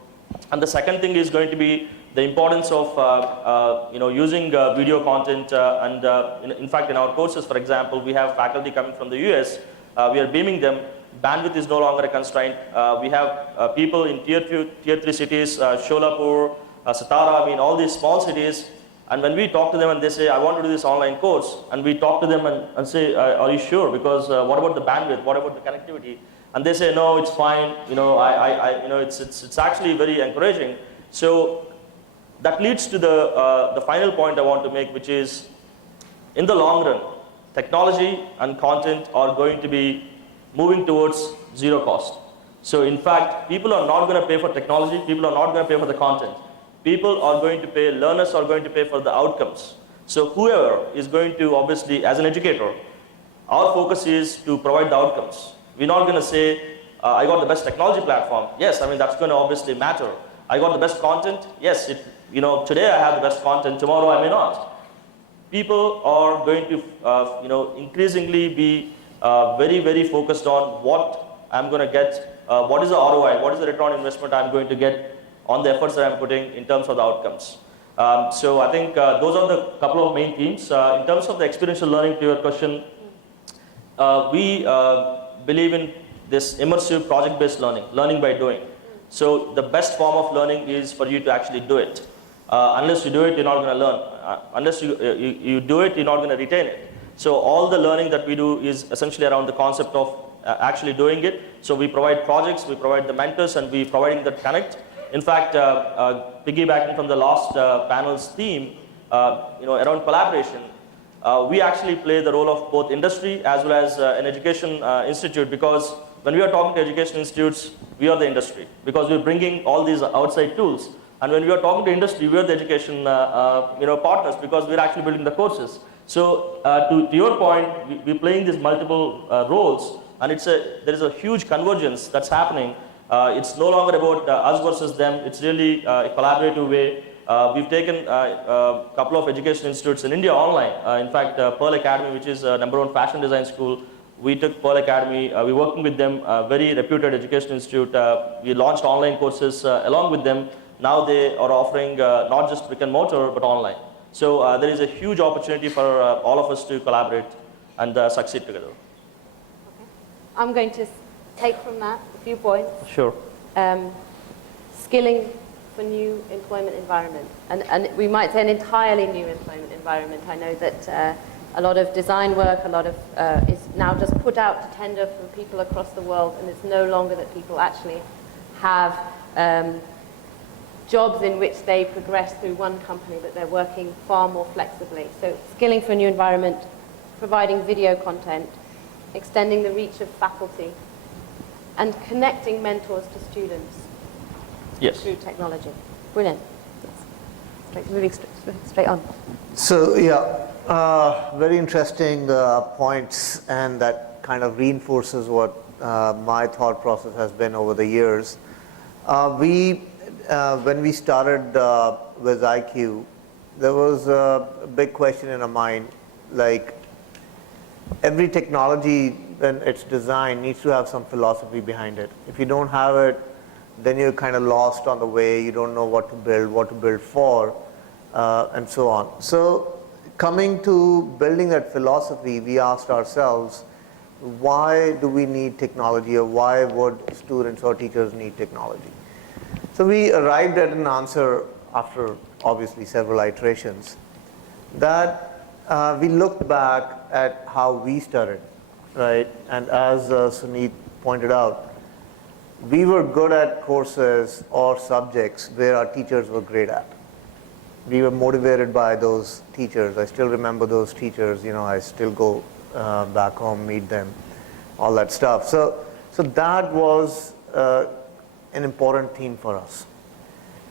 and the second thing is going to be the importance of using video content in fact in our courses, for example, we have faculty coming from the US, we are beaming them. Bandwidth is no longer a constraint. We have people in tier 3 cities, Sholapur, Satara, all these small cities. And when we talk to them and they say, I want to do this online course, and we talk to them and say, are you sure? Because what about the bandwidth? What about the connectivity? And they say, no, it's fine. It's actually very encouraging. So that leads to the final point I want to make, which is, in the long run, technology and content are going to be moving towards zero cost. So in fact, people are not going to pay for technology, people are not going to pay for the content. People are going to pay, learners are going to pay for the outcomes. So whoever is going to, obviously, as an educator, our focus is to provide the outcomes. We're not going to say, I got the best technology platform. Yes, that's going to obviously matter. I got the best content. Yes, today I have the best content, tomorrow I may not. People are going to, increasingly be very, very focused on what I'm going to get, what is the ROI, what is the return on investment I'm going to get on the efforts that I'm putting in terms of the outcomes. So I think those are the couple of main themes. In terms of the experiential learning, to your question, we believe in this immersive project-based learning by doing. So the best form of learning is for you to actually do it. Unless you do it, you're not going to learn. Unless you do it, you're not going to retain it. So all the learning that we do is essentially around the concept of actually doing it. So we provide projects, we provide the mentors, and we providing that connect. In fact, piggybacking from the last panel's theme, around collaboration, we actually play the role of both industry as well as an education institute, because when we are talking to education institutes, we are the industry, because we're bringing all these outside tools. And when we are talking to industry, we are the education partners, because we're actually building the courses. So to your point, we're playing these multiple roles, and there is a huge convergence that's happening. It's no longer about us versus them. It's really a collaborative way. We've taken a couple of education institutes in India online. In fact, Pearl Academy, which is #1 fashion design school, we took Pearl Academy. We're working with them, a very reputed education institute. We launched online courses along with them. Now they are offering not just brick and mortar, but online. So there is a huge opportunity for all of us to collaborate and succeed together. I'm going to take from that a few points. Sure. Skilling for new employment environment. And we might say an entirely new employment environment. I know that a lot of design work, a lot of is now just put out to tender from people across the world, and it's no longer that people actually have jobs in which they progress through one company, but they're working far more flexibly. So skilling for a new environment, providing video content, extending the reach of faculty, and connecting mentors to students through technology. Brilliant. Yes. Moving straight on. So yeah, very interesting points, and that kind of reinforces what my thought process has been over the years. When we started with IQ, there was a big question in our mind, like every technology when it's designed needs to have some philosophy behind it. If you don't have it, then you're kind of lost on the way. You don't know what to build for, and so on. So coming to building that philosophy, we asked ourselves, why do we need technology, or why would students or teachers need technology? So we arrived at an answer after obviously several iterations, that we looked back at how we studied, right? And as Suneet pointed out, we were good at courses or subjects where our teachers were great at. We were motivated by those teachers. I still remember those teachers, I still go back home, meet them, all that stuff. So that was an important theme for us.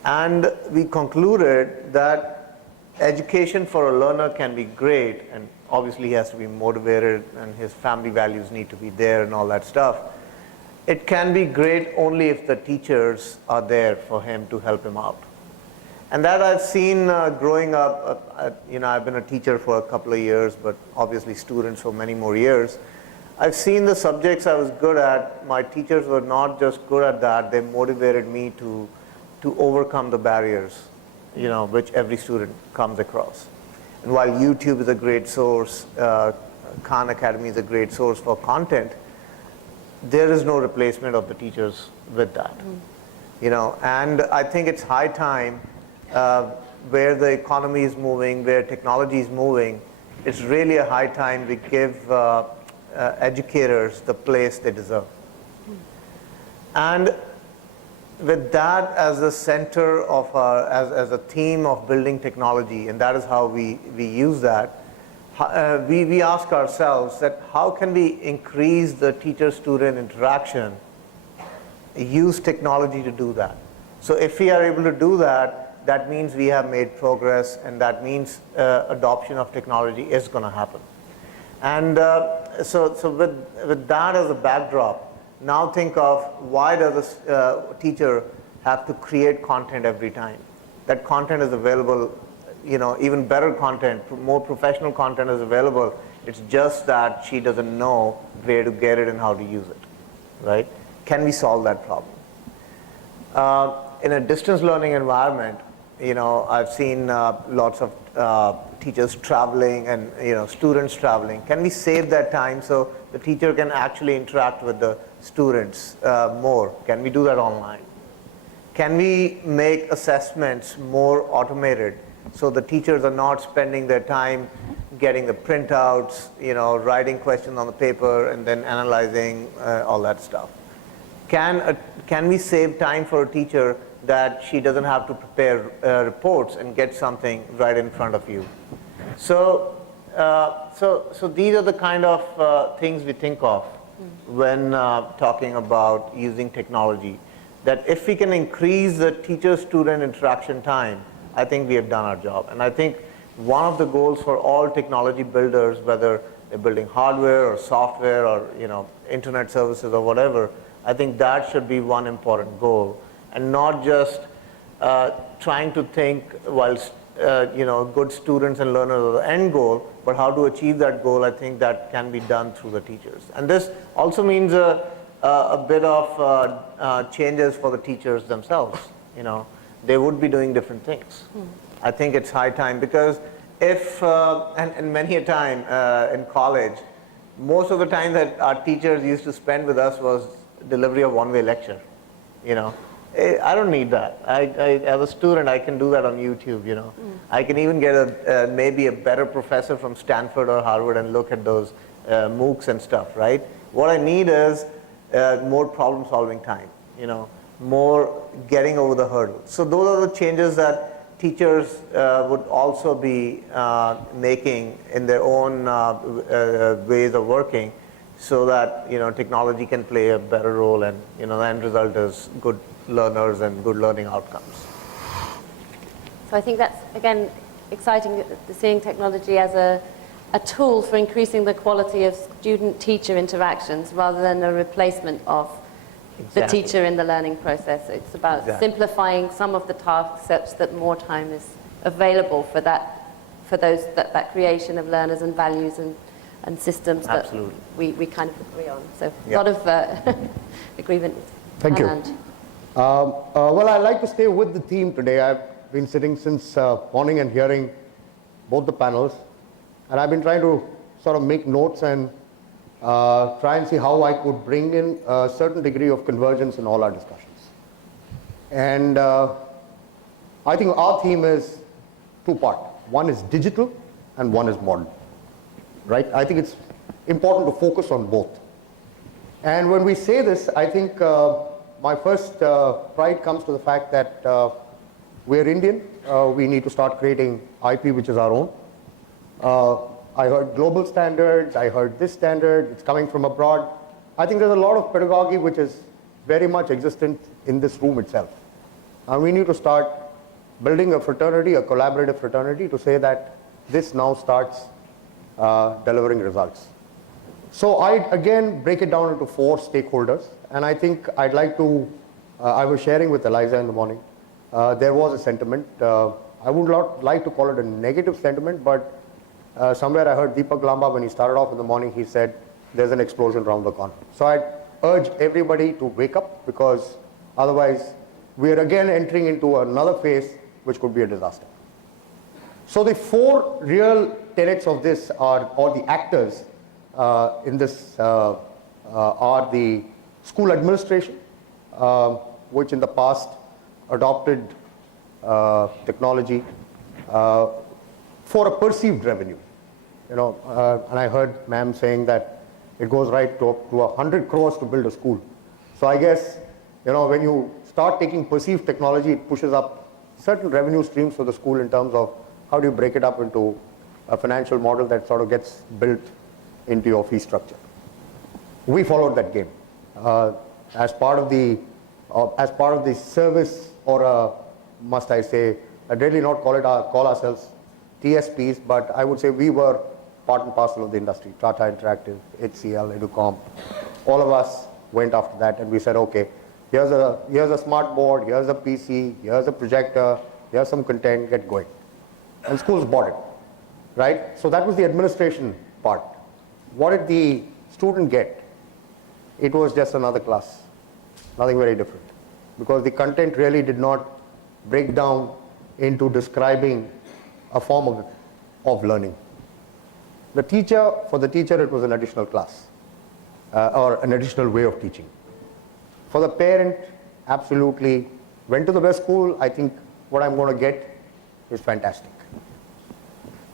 And we concluded that education for a learner can be great, and obviously he has to be motivated and his family values need to be there and all that stuff. It can be great only if the teachers are there for him to help him out. And that I've seen growing up. I've been a teacher for a couple of years, but obviously students for many more years. I've seen the subjects I was good at, my teachers were not just good at that, they motivated me to overcome the barriers, which every student comes across. And while YouTube is a great source, Khan Academy is a great source for content, there is no replacement of the teachers with that. And I think it's high time, where the economy is moving, where technology is moving, it's really a high time we give educators the place they deserve. And with that as the center of our, as a theme of building technology, and that is how we use that, we ask ourselves that how can we increase the teacher-student interaction, use technology to do that. So if we are able to do that, that means we have made progress, and that means adoption of technology is going to happen. And so with that as a backdrop, now think of why does a teacher have to create content every time? That content is available, even better content, more professional content is available. It's just that she doesn't know where to get it and how to use it, right? Can we solve that problem? In a distance learning environment, I've seen lots of teachers traveling and students traveling. Can we save that time so the teacher can actually interact with the students more? Can we do that online? Can we make assessments more automated so the teachers are not spending their time getting the printouts, writing questions on the paper and then analyzing all that stuff? Can we save time for a teacher that she doesn't have to prepare reports and get something right in front of you? So these are the kind of things we think of when talking about using technology. That if we can increase the teacher-student interaction time, I think we have done our job. And I think one of the goals for all technology builders, whether they're building hardware or software or internet services or whatever, I think that should be one important goal, and not just trying to think while good students and learners are the end goal, but how to achieve that goal, I think that can be done through the teachers. And this also means a bit of changes for the teachers themselves. They would be doing different things. I think it's high time, because if, and many a time in college, most of the time that our teachers used to spend with us was delivery of one-way lecture. I don't need that. As a student, I can do that on YouTube. I can even get maybe a better professor from Stanford or Harvard and look at those MOOCs and stuff, right? What I need is more problem-solving time. More getting over the hurdle. So those are the changes that teachers would also be making in their own ways of working, so that technology can play a better role, and the end result is good learners and good learning outcomes. So I think that's, again, exciting, seeing technology as a tool for increasing the quality of student-teacher interactions rather than a replacement of the teacher in the learning process. It's about simplifying some of the tasks such that more time is available for that creation of learners and values and systems that we kind of agree on. So a lot of agreement. Thank you. Well, I'd like to stay with the theme today. I've been sitting since morning and hearing both the panels, and I've been trying to sort of make notes and try and see how I could bring in a certain degree of convergence in all our discussions. And I think our theme is two-part. One is digital and one is modern, right? I think it's important to focus on both. And when we say this, I think my first pride comes to the fact that we're Indian. We need to start creating IP which is our own. I heard global standards, I heard this standard, it's coming from abroad. I think there's a lot of pedagogy which is very much existent in this room itself. And we need to start building a fraternity, a collaborative fraternity, to say that this now starts delivering results. So I again break it down into 4 stakeholders, and I think I'd like to, I was sharing with Eliza in the morning, there was a sentiment, I would not like to call it a negative sentiment, but somewhere I heard Deepak Lamba, when he started off in the morning, he said, there's an explosion around the corner. So I urge everybody to wake up, because otherwise we are again entering into another phase which could be a disaster. So the 4 real tenets of this are, or the actors in this are the school administration, which in the past adopted technology for a perceived revenue. And I heard ma'am saying that it goes right to 100 crores to build a school. So I guess, when you start taking perceived technology, it pushes up certain revenue streams for the school in terms of how do you break it up into a financial model that sort of gets built into your fee structure. We followed that game as part of the service, or must I say, I'd really not call ourselves TSPs, but I would say we were part and parcel of the industry. Tata Interactive, HCL, Educom, all of us went after that, and we said, okay, here's a smart board, here's a PC, here's a projector, here's some content, get going. And schools bought it, right? So that was the administration part. What did the student get? It was just another class, nothing very different, because the content really did not break down into describing a form of learning. For the teacher, it was an additional class or an additional way of teaching. For the parent, absolutely, went to the best school, I think what I'm going to get is fantastic.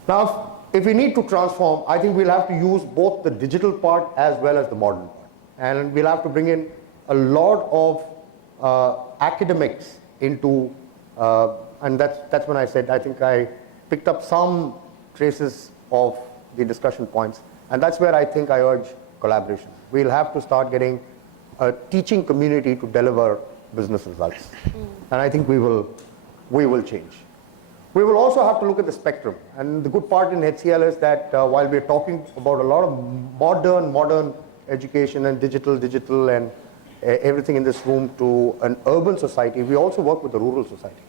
Now, if we need to transform, I think we'll have to use both the digital part as well as the modern part. And we'll have to bring in a lot of academics into, and that's when I said, I think I picked up some traces of the discussion points. And that's where I think I urge collaboration. We'll have to start getting a teaching community to deliver business results. And I think we will change. We will also have to look at the spectrum. And the good part in HCL is that while we're talking about a lot of modern education and digital and everything in this room to an urban society, we also work with the rural society.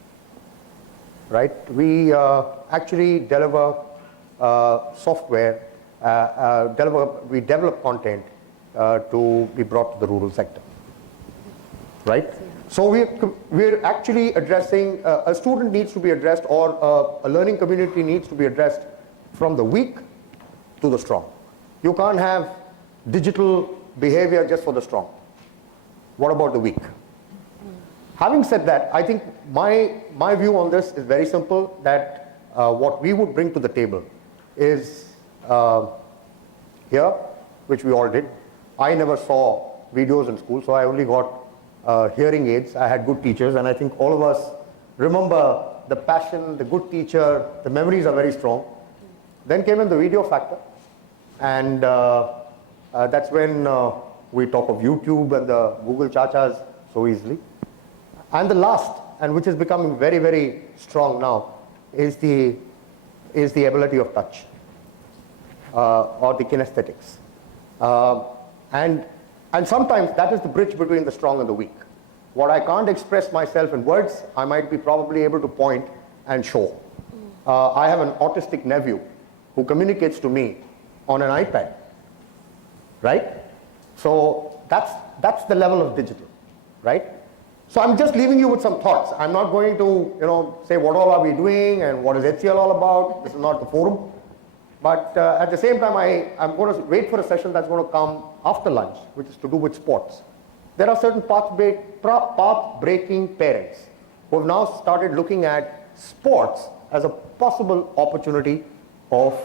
right? We actually deliver software, we develop content to be brought to the rural sector, right? So we're actually addressing, a student needs to be addressed, or a learning community needs to be addressed from the weak to the strong. You can't have digital behavior just for the strong. What about the weak? Having said that, I think my view on this is very simple, that what we would bring to the table is here, which we all did. I never saw videos in school, so I only got hearing aids. I had good teachers, and I think all of us remember the passion, the good teacher, the memories are very strong. Then came in the video factor, and that's when we talk of YouTube and the Google Chachas so easily. And the last, and which is becoming very, very strong now, is the ability of touch, or the kinesthetics. And sometimes that is the bridge between the strong and the weak. What I can't express myself in words, I might be probably able to point and show. I have an autistic nephew who communicates to me on an iPad, right? So that's the level of digital, right? So I'm just leaving you with some thoughts. I'm not going to, say what all are we doing and what is HCL all about. This is not the forum. But at the same time, I'm going to wait for a session that's going to come after lunch, which is to do with sports. There are certain path-breaking parents who have now started looking at sports as a possible opportunity of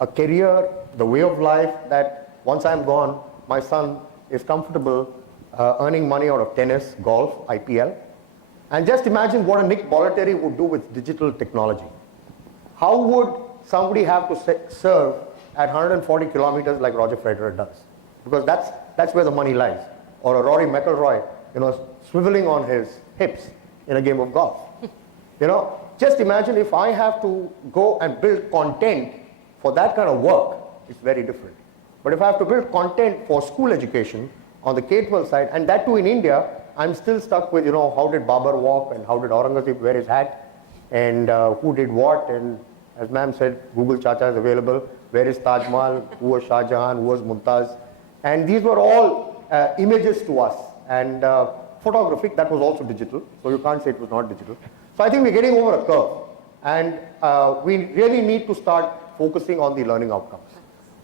a career, the way of life that once I'm gone, my son is comfortable earning money out of tennis, golf, IPL. And just imagine what a Nick Bollettieri would do with digital technology. How would somebody have to serve at 140 kilometers like Roger Federer does? Because that's where the money lies. Or a Rory McIlroy, swiveling on his hips in a game of golf. Just imagine if I have to go and build content for that kind of work, it's very different. But if I have to build content for school education on the K-12 side, and that too in India, I'm still stuck with, how did Babur walk and how did Aurangzeb wear his hat and who did what, and as ma'am said, Google Chacha is available. Where is Taj Mahal? Who was Shah Jahan? Who was Mumtaz? And these were all images to us. And photographic, that was also digital. So you can't say it was not digital. So I think we're getting over a curve. And we really need to start focusing on the learning outcomes.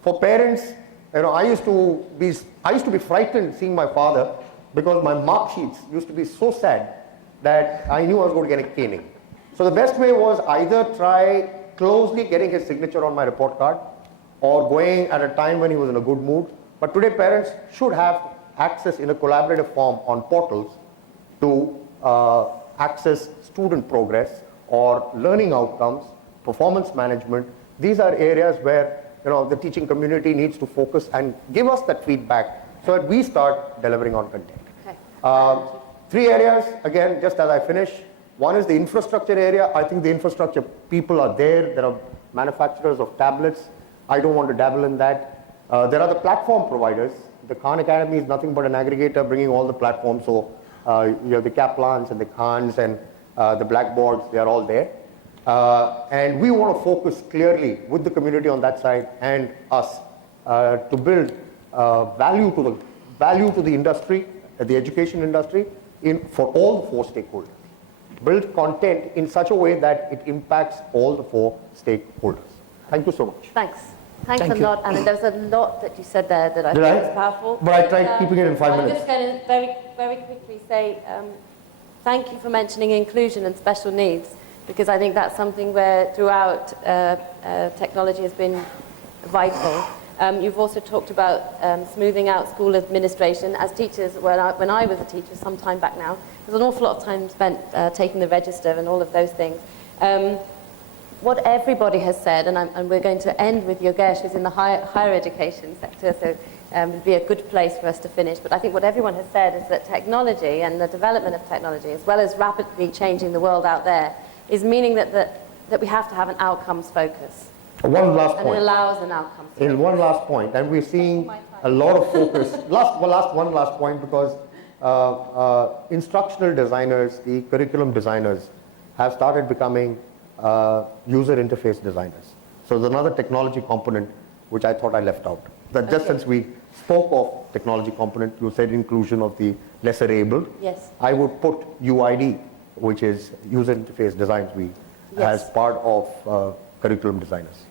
For parents, I used to be frightened seeing my father because my mark sheets used to be so sad that I knew I was going to get a caning. So the best way was either try closely getting his signature on my report card or going at a time when he was in a good mood. But today parents should have access in a collaborative form on portals to access student progress or learning outcomes, performance management. These are areas where the teaching community needs to focus and give us that feedback so that we start delivering on content. Okay. 3 areas, again, just as I finish. One is the infrastructure area. I think the infrastructure people are there. There are manufacturers of tablets. I don't want to dabble in that. There are the platform providers. The Khan Academy is nothing but an aggregator bringing all the platforms. So you have the Kaplans and the Khans and the Blackboards, they are all there. And we want to focus clearly with the community on that side and us to build value to the industry, the education industry, for all the 4 stakeholders. Build content in such a way that it impacts all the 4 stakeholders. Thank you so much. Thanks a lot. And there was a lot that you said there that I think was powerful. But I tried keeping it in 5 minutes. I'm just going to very, very quickly say thank you for mentioning inclusion and special needs, because I think that's something where throughout technology has been vital. You've also talked about smoothing out school administration. As teachers, when I was a teacher some time back now, there's an awful lot of time spent taking the register and all of those things. What everybody has said, and we're going to end with Yogesh, who's in the higher education sector, so it would be a good place for us to finish. But I think what everyone has said is that technology and the development of technology, as well as rapidly changing the world out there, is meaning that we have to have an outcomes focus. One last and point. it allows an outcomes focus. In one last point, and we're seeing a lot of focus. One last point, because instructional designers, the curriculum designers, have started becoming user interface designers. So there's another technology component which I thought I left out. That just since we spoke of technology component, you said inclusion of the lesser abled. Yes. I would put UID, which is user interface designs, as part of curriculum designers.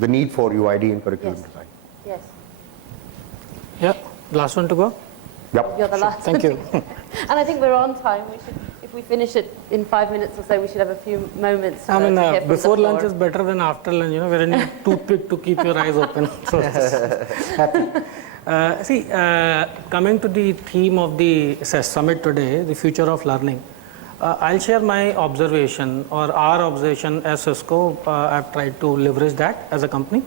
The need for UID in curriculum design. Yes. Yeah, last one to go. Yep. You're the last. Thank you. And I think we're on time. We should, if we finish it in 5 minutes or so, we should have a few moments. I mean, to hear from before the lunch floor. is better than after lunch, you know, where you need toothpick to keep your eyes open. So, happy. Coming to the theme of the summit today, the future of learning, I'll share my observation or our observation as Cisco. I've tried to leverage that as a company.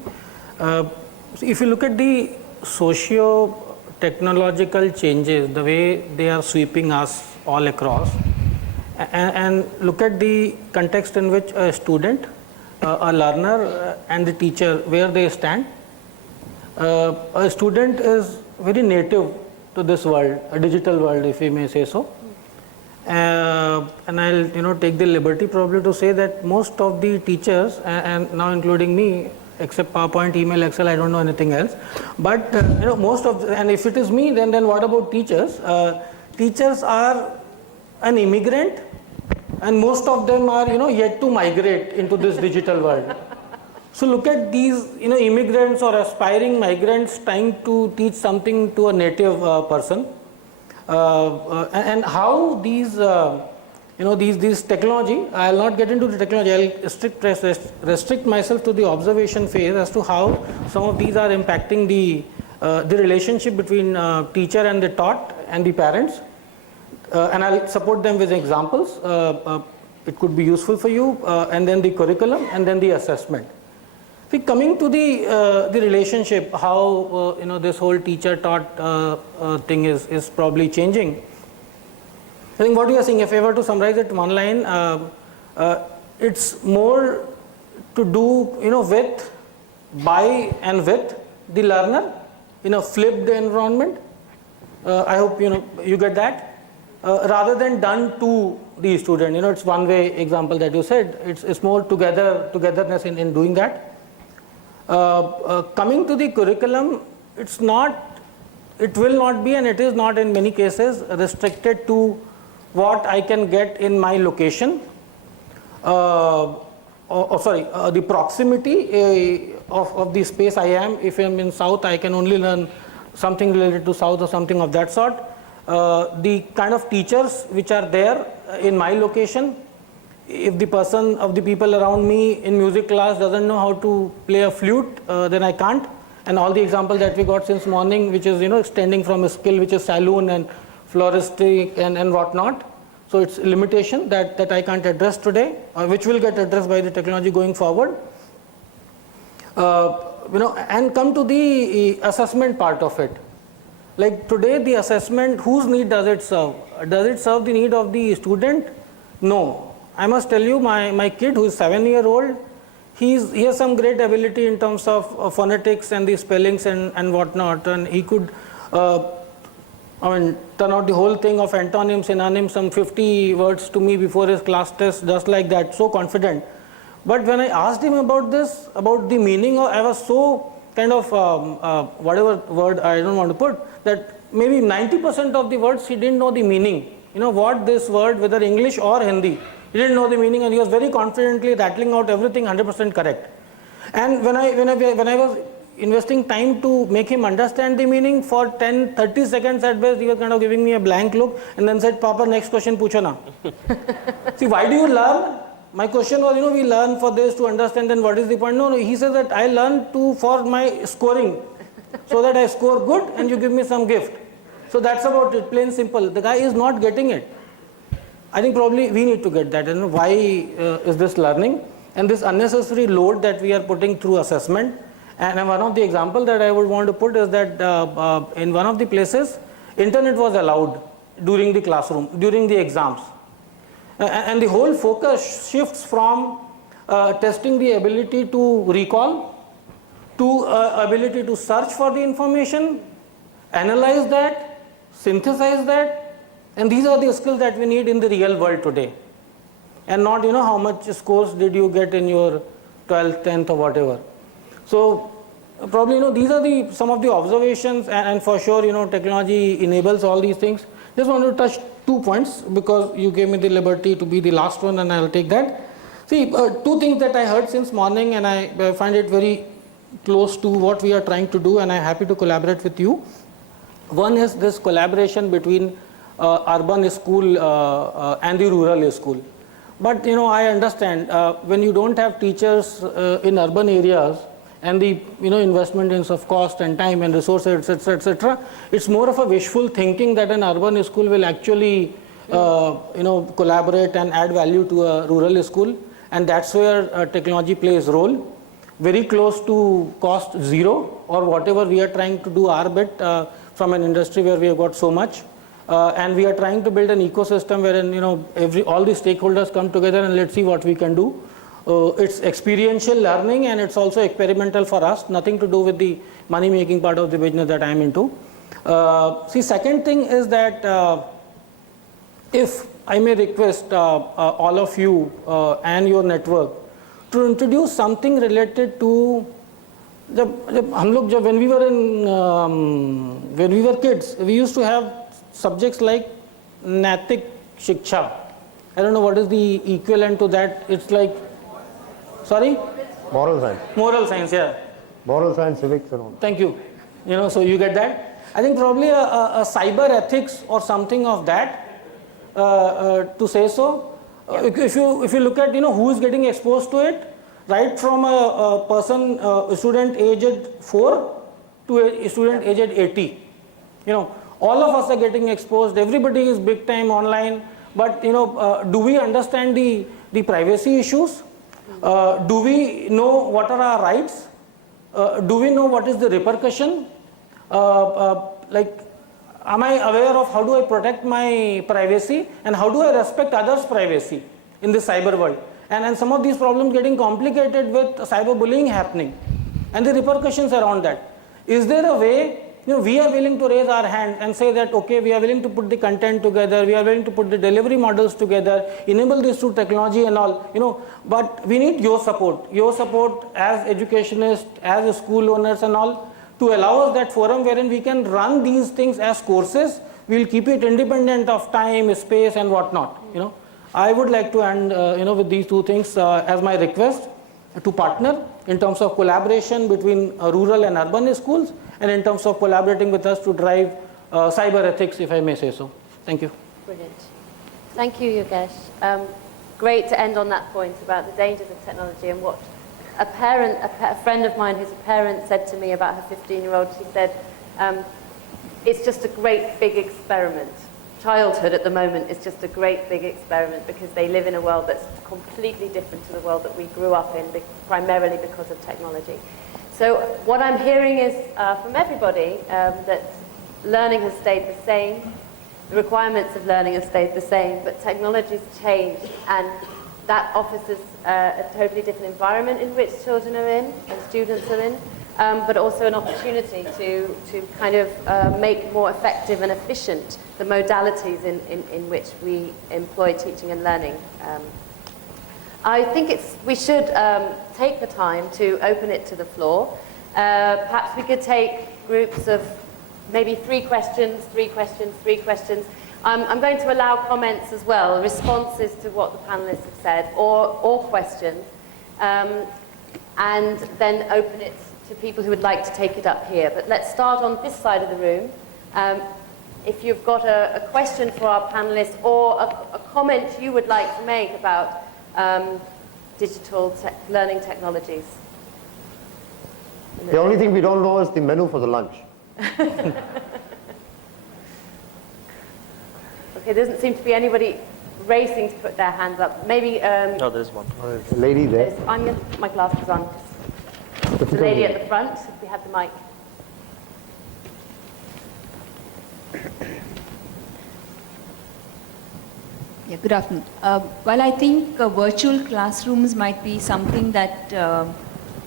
If you look at the socio-technological changes, the way they are sweeping us all across, and look at the context in which a student, a learner, and the teacher, where they stand. A student is very native to this world, a digital world, if we may say so. And I'll take the liberty probably to say that most of the teachers, and now including me, except PowerPoint, email, Excel, I don't know anything else. But most of, and if it is me, then what about teachers? Teachers are an immigrant, and most of them are yet to migrate into this digital world. So look at these immigrants or aspiring migrants trying to teach something to a native person, and how these these technology. I'll not get into the technology. I'll restrict myself to the observation phase as to how some of these are impacting the relationship between teacher and the taught and the parents. And I'll support them with examples. It could be useful for you, and then the curriculum, and then the assessment. See, coming to the relationship, how this whole teacher-taught thing is probably changing. I think what you are saying, if I were to summarize it one line, it's more to do with, by, and with the learner in a flipped environment. I hope you get that. Rather than done to the student, it's one way example that you said. It's more togetherness in doing that. Coming to the curriculum, it will not be, and it is not in many cases, restricted to what I can get in my location. The proximity of the space I am. If I am in South, I can only learn something related to South or something of that sort. The kind of teachers which are there in my location, if the person of the people around me in music class doesn't know how to play a flute, then I can't. And all the examples that we got since morning, which is extending from a skill which is saloon and floristic and whatnot. So it's a limitation that I can't address today, which will get addressed by the technology going forward. And come to the assessment part of it. Like today, the assessment, whose need does it serve? Does it serve the need of the student? No. I must tell you, my kid, who is 7-year-old, he has some great ability in terms of phonetics and the spellings and whatnot, and he could turn out the whole thing of antonyms, synonyms, some 50 words to me before his class test, just like that, so confident. But when I asked him about this, about the meaning, I was so kind of, whatever word I don't want to put, that maybe 90% of the words he didn't know the meaning. What this word, whether English or Hindi, he didn't know the meaning, and he was very confidently rattling out everything 100% correct. And when I was investing time to make him understand the meaning, for 10-30 seconds at best, he was kind of giving me a blank look and then said, "Papa, next question pucho na." See, why do you learn? My question was, we learn for this to understand, then what is the point? No, he says that I learn for my scoring, so that I score good and you give me some gift. So that's about it, plain simple. The guy is not getting it. I think probably we need to get that. Why is this learning? And this unnecessary load that we are putting through assessment. And one of the examples that I would want to put is that in one of the places, internet was allowed during the classroom, during the exams. And the whole focus shifts from testing the ability to recall to ability to search for the information, analyze that, synthesize that, and these are the skills that we need in the real world today. and not, how much scores did you get in your 12th, 10th or whatever. So probably, these are some of the observations, and for sure, technology enables all these things. Just want to touch 2 points because you gave me the liberty to be the last one, and I'll take that. See, 2 things that I heard since morning, and I find it very close to what we are trying to do, and I'm happy to collaborate with you. One is this collaboration between urban school and the rural school. But I understand when you don't have teachers in urban areas, and the investment in of cost and time and resources, etc., it's more of a wishful thinking that an urban school will actually collaborate and add value to a rural school, and that's where technology plays role. Very close to cost zero, or whatever we are trying to do our bit from an industry where we have got so much, and we are trying to build an ecosystem wherein all the stakeholders come together and let's see what we can do. It's experiential learning, and it's also experimental for us, nothing to do with the money making part of the business that I'm into. See, second thing is that if I may request all of you and your network to introduce something related to when we were kids, we used to have subjects like Naitik Shiksha. I don't know what is the equivalent to that. It's like, sorry? Moral science. Moral science, yeah. Moral science, civics and all. Thank you. So you get that. I think probably a cyber ethics or something of that, to say so. If you look at who is getting exposed to it, right from a person, a student aged 4 to a student aged 80. All of us are getting exposed. Everybody is big time online. But do we understand the privacy issues? Do we know what are our rights? Do we know what is the repercussion? Am I aware of how do I protect my privacy, and how do I respect others' privacy in this cyber world? And some of these problems getting complicated with cyberbullying happening and the repercussions around that. Is there a way, we are willing to raise our hand and say that, okay, we are willing to put the content together, we are willing to put the delivery models together, enable this through technology and all, but we need your support as educationists, as school owners and all, to allow us that forum wherein we can run these things as courses. We'll keep it independent of time, space and whatnot, I would like to end, with these 2 things as my request to partner in terms of collaboration between rural and urban schools, and in terms of collaborating with us to drive cyber ethics, if I may say so. Thank you. Brilliant. Thank you, Yogesh. Great to end on that point about the dangers of technology, and what a friend of mine who's a parent said to me about her 15-year-old. She said, it's just a great big experiment. Childhood at the moment is just a great big experiment because they live in a world that's completely different to the world that we grew up in, primarily because of technology. So what I'm hearing is from everybody that learning has stayed the same, the requirements of learning have stayed the same, but technology's changed, and that offers us a totally different environment in which children are in and students are in, but also an opportunity to kind of make more effective and efficient the modalities in which we employ teaching and learning. I think we should take the time to open it to the floor. Perhaps we could take groups of maybe 3 questions, 3 questions, 3 questions. I'm going to allow comments as well, responses to what the panelists have said, or questions, and then open it to people who would like to take it up here. But let's start on this side of the room. If you've got a question for our panelists, or a comment you would like to make about digital learning technologies. The only thing we don't know is the menu for the lunch. Okay, there doesn't seem to be anybody racing to put their hands up. Maybe... no, there's one. There's a lady there. I'm going to put my glasses on. There's a lady at the front, if we have the mic. Yeah, good afternoon. Well, I think virtual classrooms might be something that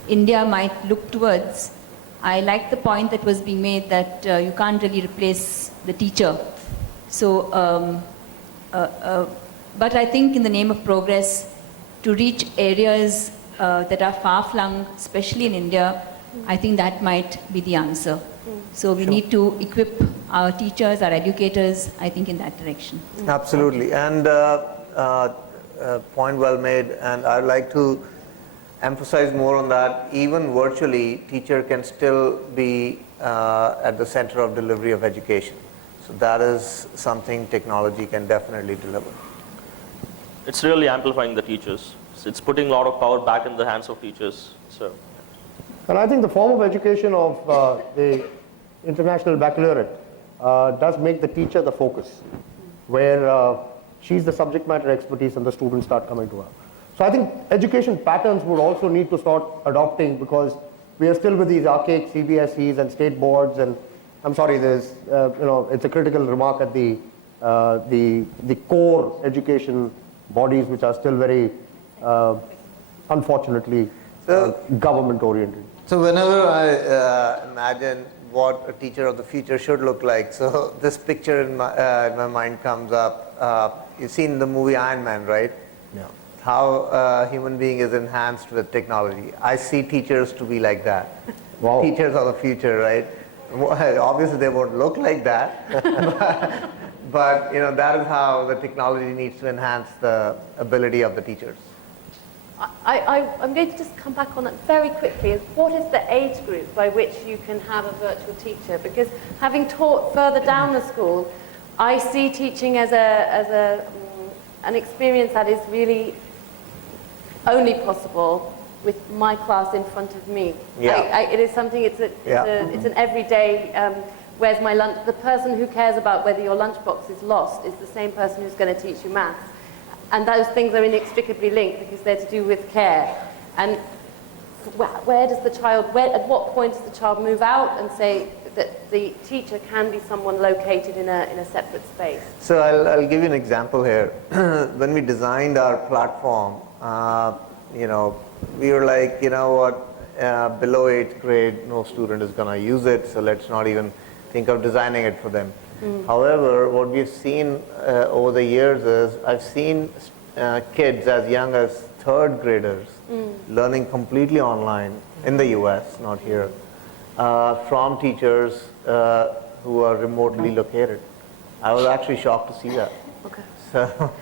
India might look towards. I like the point that was being made that you can't really replace the teacher. So But I think in the name of progress, to reach areas that are far-flung, especially in India, I think that might be the answer. So we need to equip our teachers, our educators, I think, in that direction. Absolutely. And point well made. And I'd like to emphasize more on that. Even virtually, teacher can still be at the center of delivery of education. So that is something technology can definitely deliver. It's really amplifying the teachers. It's putting a lot of power back in the hands of teachers. So, And I think the form of education of the International Baccalaureate does make the teacher the focus, where she's the subject matter expertise and the students start coming to her. So I think education patterns would also need to start adopting, because we are still with these archaic CBSEs and state boards, and I'm sorry, there's, it's a critical remark at the core education bodies, which are still very, unfortunately, government oriented. So whenever I imagine what a teacher of the future should look like, so this picture in my mind comes up. You've seen the movie Iron Man, right? Yeah. How a human being is enhanced with technology. I see teachers to be like that. Wow. Teachers of the future, right? Obviously they won't look like that, but that is how the technology needs to enhance the ability of the teachers. I'm going to just come back on that very quickly. What is the age group by which you can have a virtual teacher? Because having taught further down the school, I see teaching as an experience that is really only possible with my class in front of me. Yeah. It is something, it's an everyday, where's my lunch? The person who cares about whether your lunchbox is lost is the same person who's going to teach you maths. And those things are inextricably linked because they're to do with care. And where does the child, at what point does the child move out and say that the teacher can be someone located in a separate space? So I'll give you an example here. When we designed our platform, we were like, below 8th grade, no student is going to use it, so let's not even think of designing it for them. However, what we've seen over the years is I've seen kids as young as 3rd graders learning completely online in the US, not here, from teachers who are remotely located. I was actually shocked to see that. Okay. So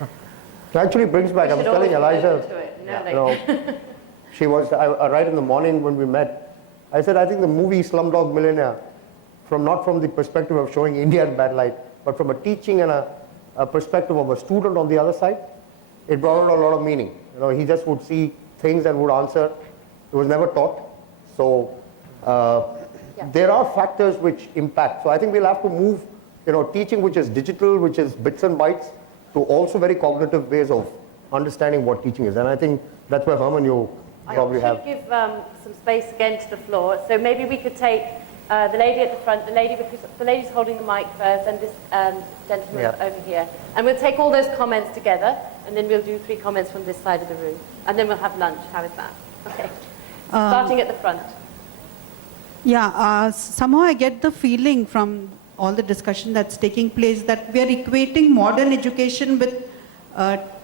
It actually brings back, I was telling Eliza, she was, right in the morning when we met, I said, I think the movie Slumdog Millionaire, not from the perspective of showing India in bad light, but from a teaching and a perspective of a student on the other side, it brought out a lot of meaning. He just would see things and would answer. It was never taught. So there are factors which impact. So I think we'll have to move, teaching which is digital, which is bits and bytes, to also very cognitive ways of understanding what teaching is. And I think that's where, Herman, you probably have. I should give some space again to the floor. So maybe we could take the lady at the front, the lady's holding the mic first, and this gentleman over here. And we'll take all those comments together, and then we'll do 3 comments from this side of the room. And then we'll have lunch. How is that? Okay. Starting at the front. Yeah, somehow I get the feeling from all the discussion that's taking place that we are equating modern education with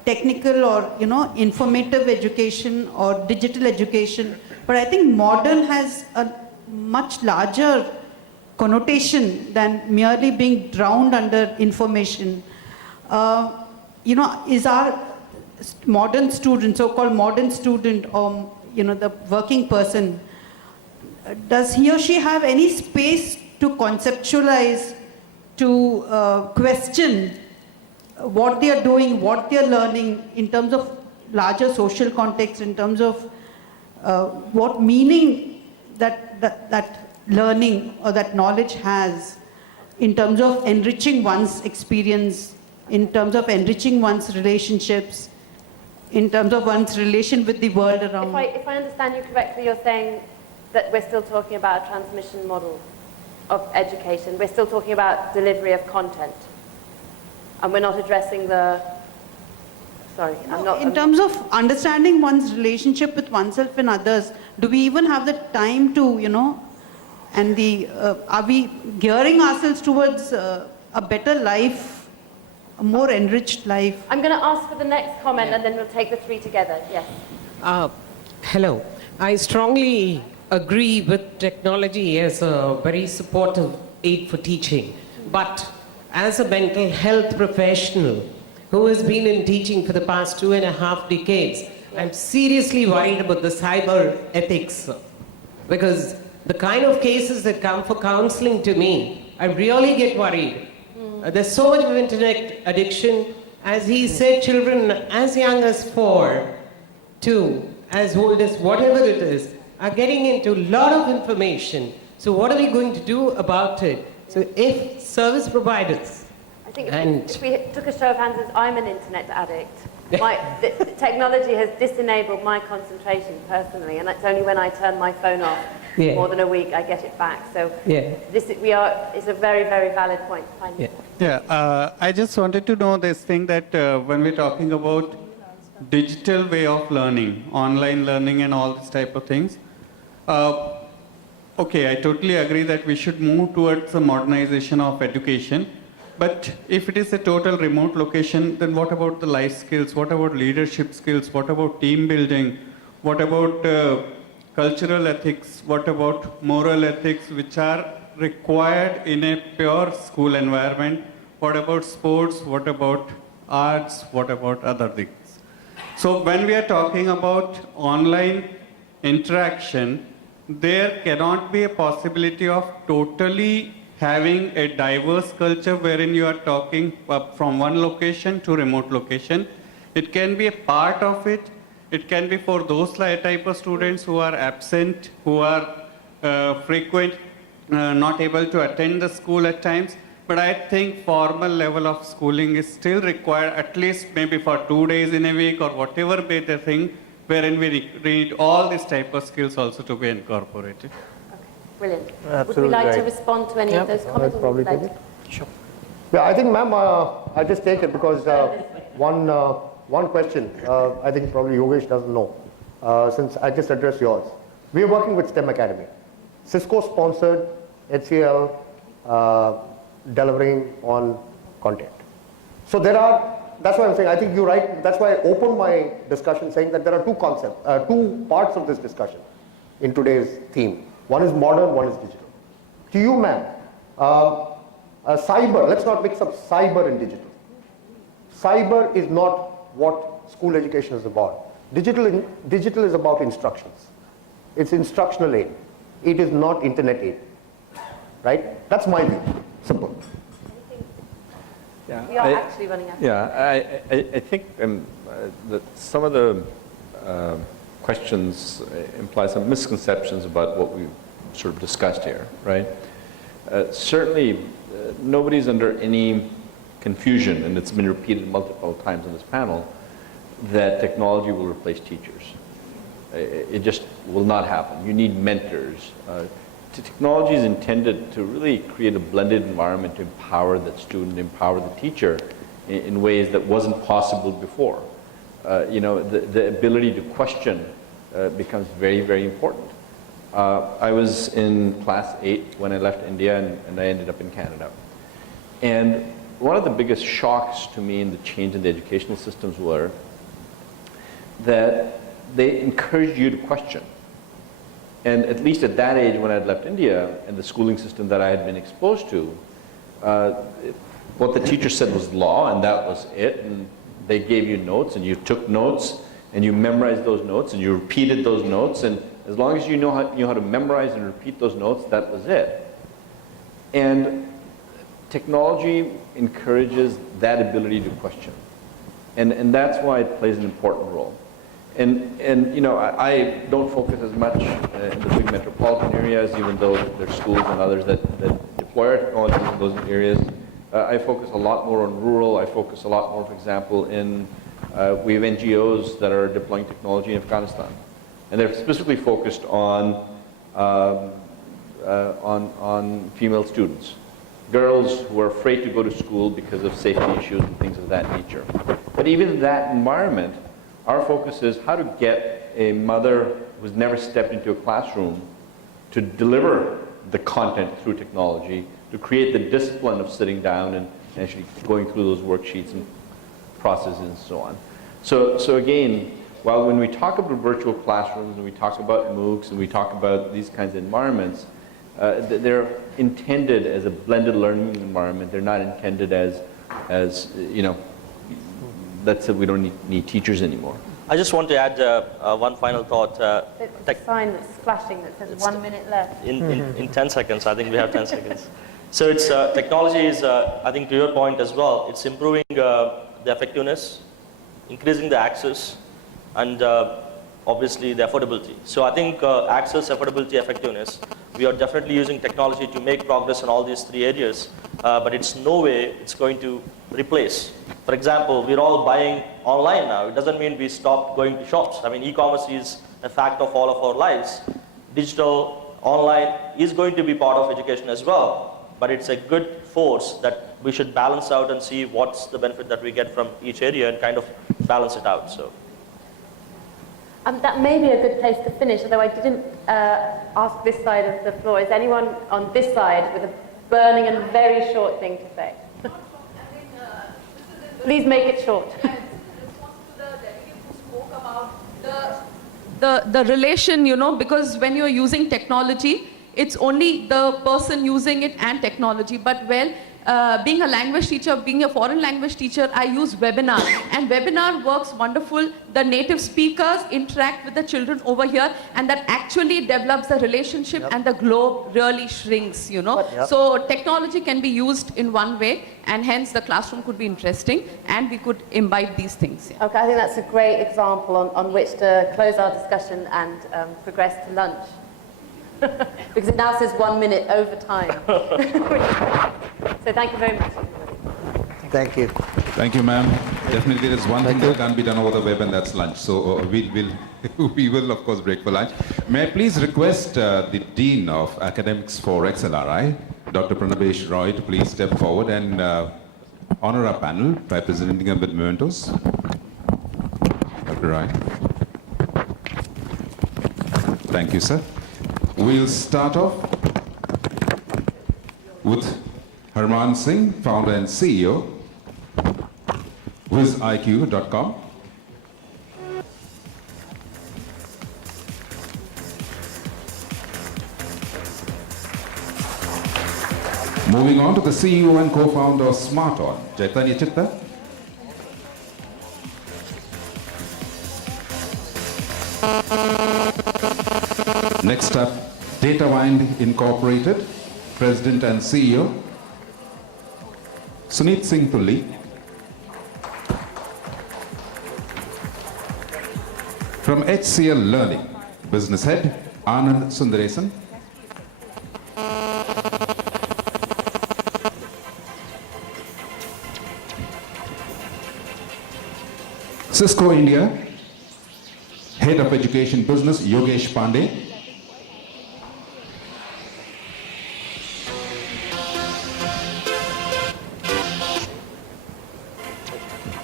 technical or, informative education or digital education. But I think modern has a much larger connotation than merely being drowned under information. Is our modern student, so-called modern student, or the working person, does he or she have any space to conceptualize, to question what they are doing, what they are learning in terms of larger social context, in terms of what meaning that learning or that knowledge has in terms of enriching one's experience, in terms of enriching one's relationships, in terms of one's relation with the world around. If I understand you correctly, you're saying that we're still talking about a transmission model of education. We're still talking about delivery of content. And we're not addressing the... Sorry, I'm not... In terms of understanding one's relationship with oneself and others, do we even have the time to, and are we gearing ourselves towards a better life a more enriched life. I'm going to ask for the next comment and then we'll take the three together. Yes. Hello. I strongly agree with technology as a very supportive aid for teaching. But as a mental health professional who has been in teaching for the past 2.5 decades, I'm seriously worried about the cyber ethics. Because the kind of cases that come for counseling to me, I really get worried. There's so much of internet addiction. As he said, children as young as 4 to as old as whatever it is are getting into a lot of information. So what are we going to do about it? So if service providers I think if we took a show of hands, as I'm an internet addict. The technology has disenabled my concentration personally, and it's only when I turn my phone off more than a week I get it back. So it's a very, very valid point. I just wanted to know this thing that when we're talking about digital way of learning, online learning and all this type of things, okay, I totally agree that we should move towards the modernization of education. But if it is a total remote location, then what about the life skills? What about leadership skills? What about team building? What about cultural ethics? What about moral ethics, which are required in a pure school environment? What about sports? What about arts? What about other things? So when we are talking about online interaction, there cannot be a possibility of totally having a diverse culture wherein you are talking from one location to remote location. It can be a part of it. It can be for those type of students who are absent, who are frequent, not able to attend the school at times. But I think formal level of schooling is still required, at least maybe for 2 days in a week or whatever be the thing, wherein we need all these type of skills also to be incorporated. Brilliant. Absolutely would we like to right. respond to any of those comments? Probably Like- take it. Sure. Yeah, I think, ma'am, I'll just take it because one question I think probably Yogesh doesn't know, since I just addressed yours. We are working with STEM Academy. Cisco sponsored, HCL delivering on content. So that's why I'm saying, I think you're right. That's why I opened my discussion saying that there are two parts of this discussion in today's theme. One is modern, one is digital. To you, ma'am, cyber, let's not mix up cyber and digital. Cyber is not what school education is about. Digital is about instructions. It's instructional aid. It is not internet aid. Right? That's my view. Simple. We are actually running out. Yeah, I think that some of the questions imply some misconceptions about what we've sort of discussed here, right? Certainly, nobody's under any confusion, and it's been repeated multiple times on this panel, that technology will replace teachers. It just will not happen. You need mentors. Technology is intended to really create a blended environment to empower the student, empower the teacher in ways that wasn't possible before. The ability to question becomes very, very important. I was in class 8 when I left India and I ended up in Canada. And one of the biggest shocks to me in the change in the educational systems were that they encouraged you to question. And at least at that age when I had left India and the schooling system that I had been exposed to, what the teacher said was law and that was it. And they gave you notes and you took notes and you memorized those notes and you repeated those notes. And as long as you knew how to memorize and repeat those notes, that was it. And technology encourages that ability to question. And that's why it plays an important role. And I don't focus as much in the big metropolitan areas, even though there's schools and others that deploy our technologies in those areas. I focus a lot more on rural. I focus a lot more, for example, we have NGOs that are deploying technology in Afghanistan. And they're specifically focused on female students. Girls who are afraid to go to school because of safety issues and things of that nature. But even in that environment, our focus is how to get a mother who's never stepped into a classroom to deliver the content through technology, to create the discipline of sitting down and and actually going through those worksheets and processes and so on. So again, while when we talk about virtual classrooms and we talk about MOOCs and we talk about these kinds of environments, they're intended as a blended learning environment. They're not intended as you know, let's say we don't need teachers anymore. I just want to add one final thought. It's a sign that's flashing that says 1 minute left. In 10 seconds, I think we have 10 seconds. So it's technology is, I think to your point as well, it's improving the effectiveness, increasing the access, and obviously the affordability. So I think access, affordability, effectiveness, we are definitely using technology to make progress in all these three areas, but it's no way it's going to replace. For example, we're all buying online now. It doesn't mean we stopped going to shops. I mean, e-commerce is a fact of all of our lives. Digital, online is going to be part of education as well, but it's a good force that we should balance out and see what's the benefit that we get from each area and kind of balance it out. So. That may be a good place to finish, although I didn't ask this side of the floor. Is anyone on this side with a burning and very short thing to say? Please make it short. The relation, you know, because when you're using technology, it's only the person using it and technology. But being a language teacher, being a foreign language teacher, I use webinar. And webinar works wonderful. The native speakers interact with the children over here, and that actually develops a relationship, and the globe really shrinks, you know. So technology can be used in one way, and hence the classroom could be interesting, and we could imbibe these things. Yeah. Okay, I think that's a great example on which to close our discussion and progress to lunch. Because it now says 1 minute over time. So thank you very much. Thank you. Thank you, ma'am. Definitely, there's one thing that can't be done over the web, and that's lunch. So we will, of course, break for lunch. May I please request the Dean of Academics for XLRI, Dr. Pranabesh Roy, to please step forward and honor our panel by presenting them with mementos. Dr. Roy. Thank you, sir. We'll start off with Harman Singh, founder and CEO, WizIQ.com. Moving on to the CEO and co-founder of SmartOn, Chaitanya Chitta. Next up, DataWind Incorporated, President and CEO, Suneet Singh Tulli. From HCL Learning, Business Head, Anand Sundaresan. Cisco India, Head of Education Business, Yogesh Pandey.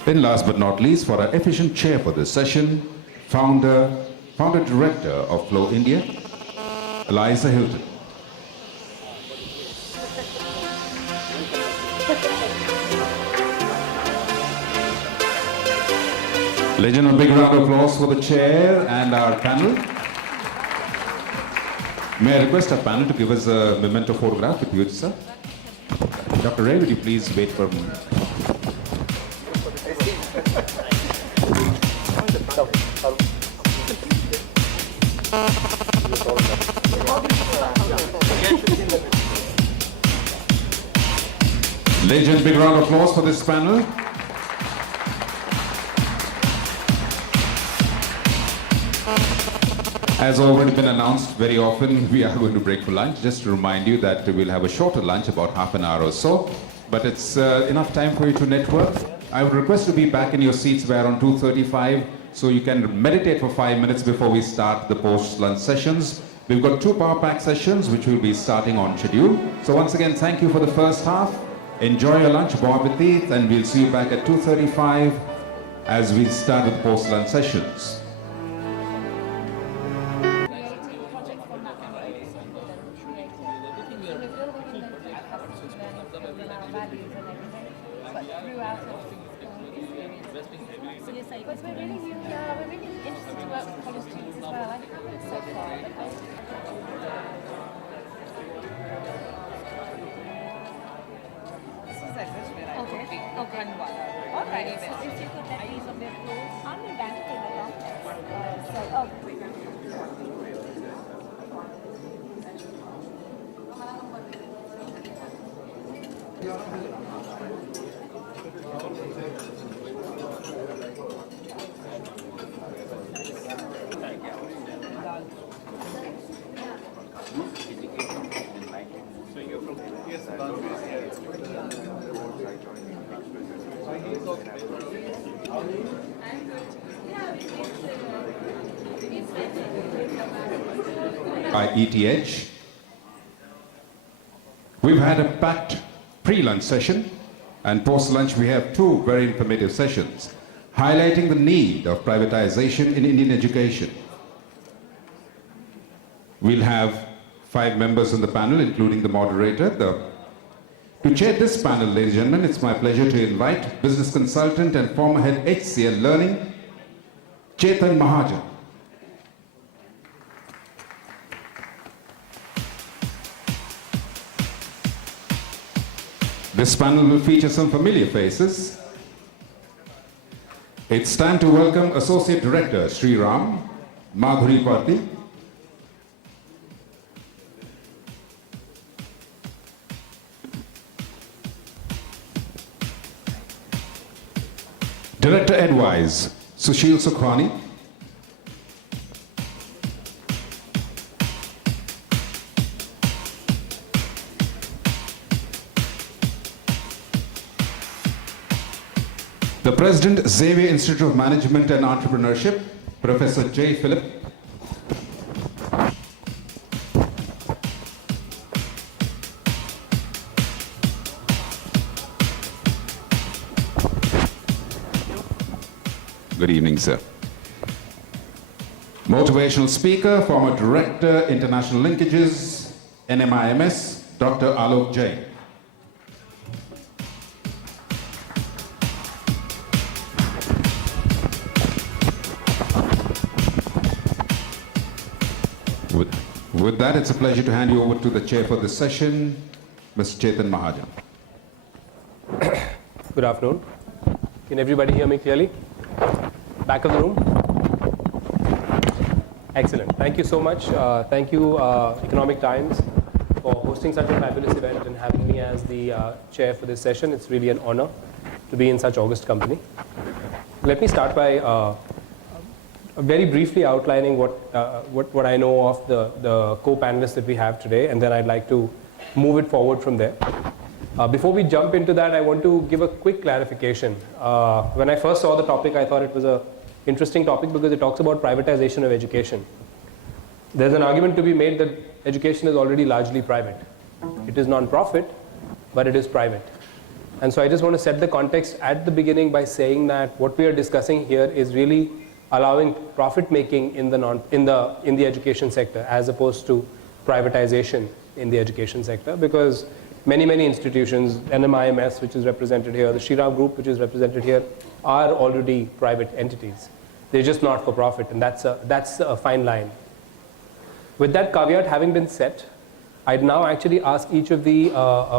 Then last but not least, for our efficient chair for this session, founder director of Flow India, Eliza Hilton. Ladies and gentlemen, a big round of applause for the chair and our panel. May I request our panel to give us a memento photograph with you, sir? Dr. Ray, would you please wait for a moment? Ladies and gentlemen, big round of applause for this panel. As already been announced, very often we are going to break for lunch. Just to remind you that we'll have a shorter lunch, about half an hour or so. But it's enough time for you to network. I would request to be back in your seats by around 2:35, so you can meditate for 5 minutes before we start the post-lunch sessions. We've got 2 power pack sessions, which will be starting on schedule. So once again, thank you for the first half. Enjoy your lunch, bon appetit, and we'll see you back at 2:35 as we start the post-lunch sessions. throughout our experience. But we're really interested to work with college students as well. I haven't so far, but okay. All right. So if you could let me know of your clothes. I'm in Bangalore now. By ETH. We've had a packed pre-lunch session, and post-lunch we have two very informative sessions highlighting the need of privatization in Indian education. We'll have 5 members on the panel, including the moderator. To chair this panel, ladies and gentlemen, it's my pleasure to invite business consultant and former head HCL Learning, Chetan Mahajan. This panel will feature some familiar faces. It's time to welcome Associate Director Sri Ram, Madhuri Parthi, Director Advise Sushil Sukhwani, the President, Xavier Institute of Management and Entrepreneurship, Professor J. Philip. Good evening, sir. Motivational speaker, former Director, International Linkages, NMIMS, Dr. Alok Jain. With that, it's a pleasure to hand you over to the chair for this session, Mr. Chetan Mahajan. Good afternoon. Can everybody hear me clearly? Back of the room? Excellent. Thank you so much. Thank you, Economic Times, for hosting such a fabulous event and having me as the chair for this session. It's really an honor to be in such august company. Let me start by very briefly outlining what I know of the co-panelists that we have today, and then I'd like to move it forward from there. Before we jump into that, I want to give a quick clarification. When I first saw the topic, I thought it was an interesting topic because it talks about privatization of education. There's an argument to be made that education is already largely private. It is non-profit, but it is private. And so I just want to set the context at the beginning by saying that what we are discussing here is really allowing profit making in the education sector as opposed to privatization in the education sector, because many institutions, NMIMS, which is represented here, the Shriram Group, which is represented here, are already private entities. They're just not for profit, and that's a fine line. With that caveat having been set, I'd now actually ask each of the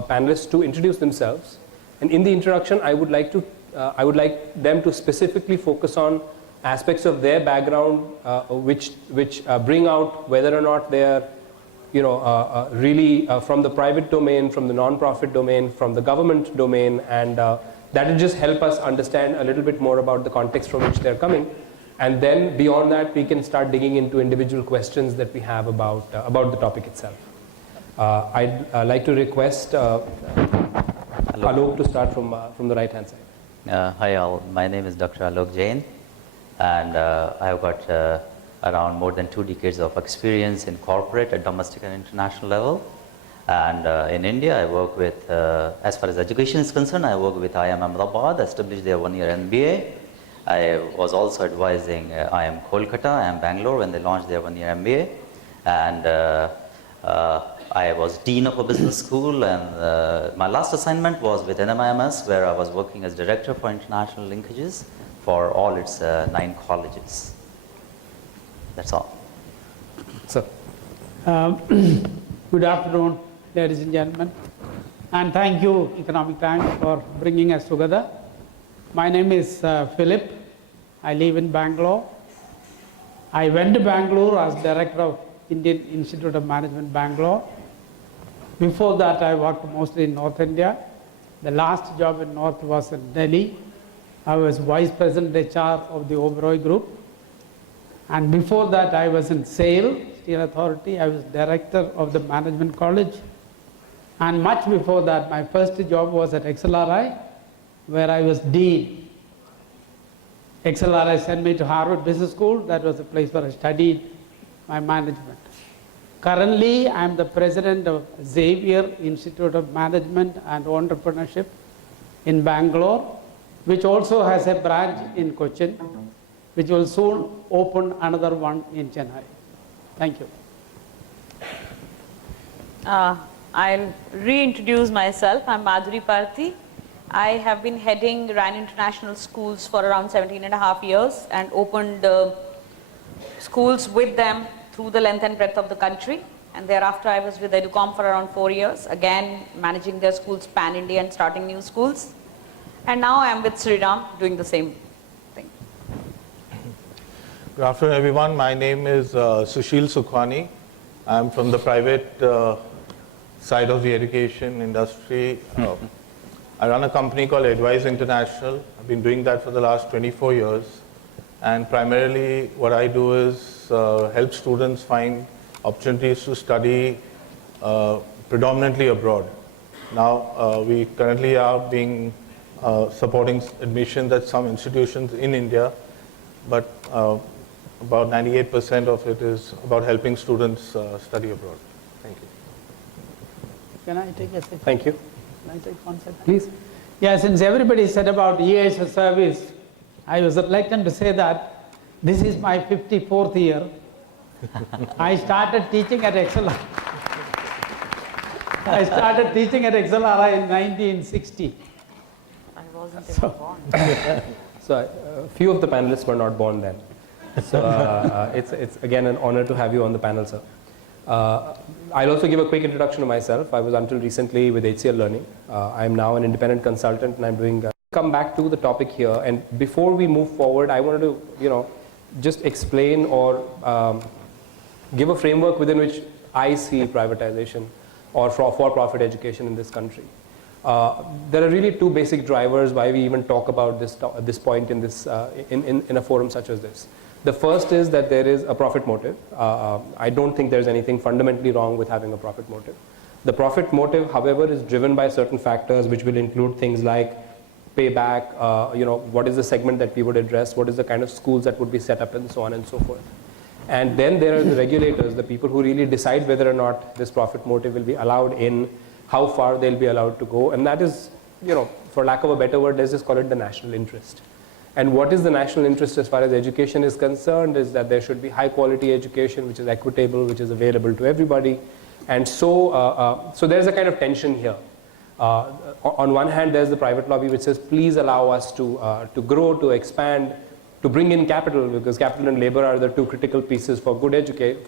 panelists to introduce themselves, and in the introduction, I would like them to specifically focus on aspects of their background which bring out whether or not they are really from the private domain, from the non-profit domain, from the government domain, and that will just help us understand a little bit more about the context from which they're coming. And then beyond that, we can start digging into individual questions that we have about the topic itself. I'd like to request Alok to start from the right-hand side. Hi all, my name is Dr. Alok Jain, and I've got around more than 2 decades of experience in corporate at domestic and international level. And in India, I work with, as far as education is concerned, I work with IIM Ahmedabad, established their 1-year MBA. I was also advising IIM Kolkata, IIM Bangalore when they launched their 1-year MBA. And I was dean of a business school, and my last assignment was with NMIMS, where I was working as director for international linkages for all its 9 colleges. That's all. Sir. Good afternoon, ladies and gentlemen, and thank you, Economic Times, for bringing us together. My name is Philip. I live in Bangalore. I went to Bangalore as director of Indian Institute of Management, Bangalore. Before that, I worked mostly in North India. The last job in North was in Delhi. I was Vice President HR of the Oberoi Group. And before that, I was in SAIL, Steel Authority. I was director of the Management College. And much before that, my first job was at XLRI, where I was dean. XLRI sent me to Harvard Business School. That was the place where I studied my management. Currently, I am the president of Xavier Institute of Management and Entrepreneurship in Bangalore, which also has a branch in Cochin, which will soon open another one in Chennai. Thank you. I'll reintroduce myself. I'm Madhuri Parthi. I have been heading RAN International Schools for around 17.5 years and opened schools with them through the length and breadth of the country. And thereafter, I was with Educom for around 4 years, again managing their schools pan-India and starting new schools. And now I am with Sriram doing the same thing. Good afternoon, everyone. My name is Sushil Sukhwani. I'm from the private side of the education industry. I run a company called Advise International. I've been doing that for the last 24 years. And primarily what I do is help students find opportunities to study predominantly abroad. Now, we currently are supporting admissions at some institutions in India, but about 98% of it is about helping students study abroad. Thank you. Can I take a second? Thank you. Can I take one second? Please. Yeah, since everybody said about years of service, I was reluctant to say that this is my 54th year. I started teaching at XLRI. I started teaching at XLRI in 1960. I wasn't even born. So a few of the panelists were not born then. So it's again an honor to have you on the panel, sir. I'll also give a quick introduction to myself. I was until recently with HCL Learning. I am now an independent consultant, and I'm doing. Come back to the topic here, and before we move forward, I wanted to, just explain or give a framework within which I see privatization or for-profit education in this country. There are really 2 basic drivers why we even talk about this point in this in a forum such as this. The first is that there is a profit motive. I don't think there's anything fundamentally wrong with having a profit motive. The profit motive, however, is driven by certain factors which will include things like payback, what is the segment that we would address, what is the kind of schools that would be set up, and so on and so forth. And then there are the regulators, the people who really decide whether or not this profit motive will be allowed in, how far they'll be allowed to go, and that is, for lack of a better word, let's just call it the national interest. And what is the national interest as far as education is concerned is that there should be high quality education which is equitable, which is available to everybody. And so there's a kind of tension here. On one hand, there's the private lobby which says, please allow us to grow, to expand, to bring in capital, because capital and labor are the 2 critical pieces for good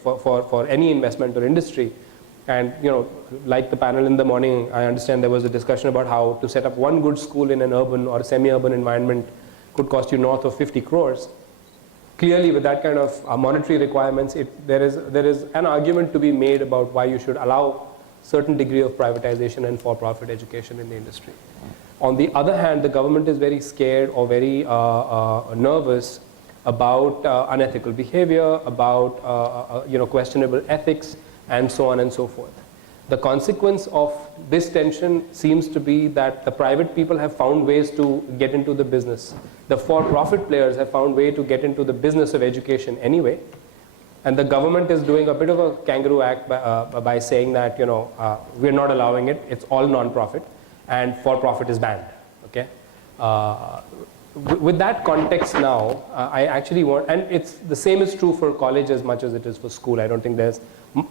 for any investment or industry. And like the panel in the morning, I understand there was a discussion about how to set up one good school in an urban or semi-urban environment could cost you north of 50 crores. Clearly, with that kind of monetary requirements, there is an argument to be made about why you should allow certain degree of privatization and for-profit education in the industry. On the other hand, the government is very scared or very nervous about unethical behavior, about questionable ethics, and so on and so forth. The consequence of this tension seems to be that the private people have found ways to get into the business. The for-profit players have found way to get into the business of education anyway. And the government is doing a bit of a kangaroo act by saying that, we're not allowing it. It's all non-profit, and for-profit is banned. Okay. With that context now, I actually want, and it's the same is true for college as much as it is for school. I don't think there's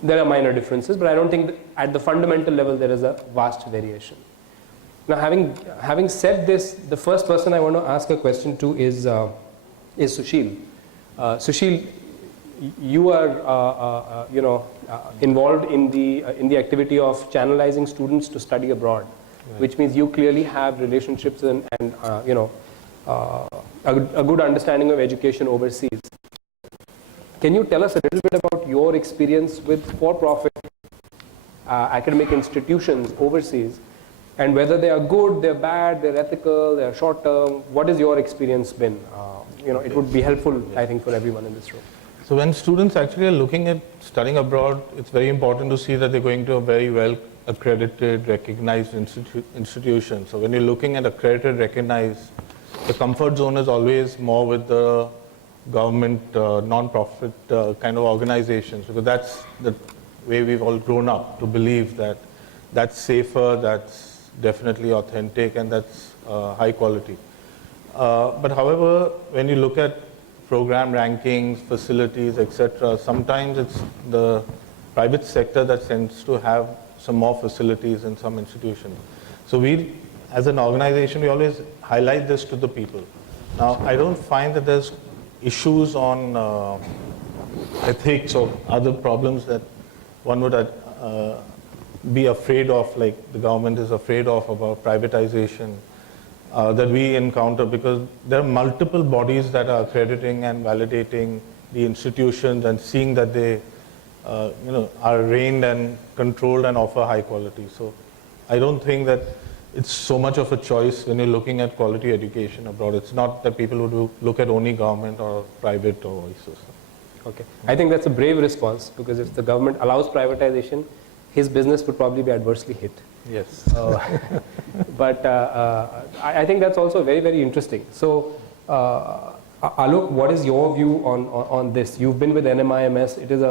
there are minor differences, but I don't think that at the fundamental level there is a vast variation. Now, having said this, the first person I want to ask a question to is Sushil. Sushil, you are involved in the activity of channelizing students to study abroad, which means you clearly have relationships and a good understanding of education overseas. Can you tell us a little bit about your experience with for-profit academic institutions overseas, and whether they are good, they're bad, they're ethical, they're short-term? What has your experience been? It would be helpful, I think, for everyone in this room. So when students actually are looking at studying abroad, it's very important to see that they're going to a very well accredited, recognized institution. So when you're looking at accredited, recognized, the comfort zone is always more with the government, non-profit kind of organizations, because that's the way we've all grown up to believe that that's safer, that's definitely authentic, and that's high quality. But however, when you look at program rankings, facilities, etc., sometimes it's the private sector that tends to have some more facilities in some institutions. So we, as an organization, we always highlight this to the people. Now, I don't find that there's issues on ethics or other problems that one would be afraid of, like the government is afraid of about privatization, that we encounter, because there are multiple bodies that are accrediting and validating the institutions and seeing that they are reigned and controlled and offer high quality. So I don't think that it's so much of a choice when you're looking at quality education abroad. It's not that people would look at only government or private or vice versa. Okay, I think that's a brave response, because if the government allows privatization, his business would probably be adversely hit. Yes. But I think that's also very, very interesting. So, Alok, what is your view on this? You've been with NMIMS. It is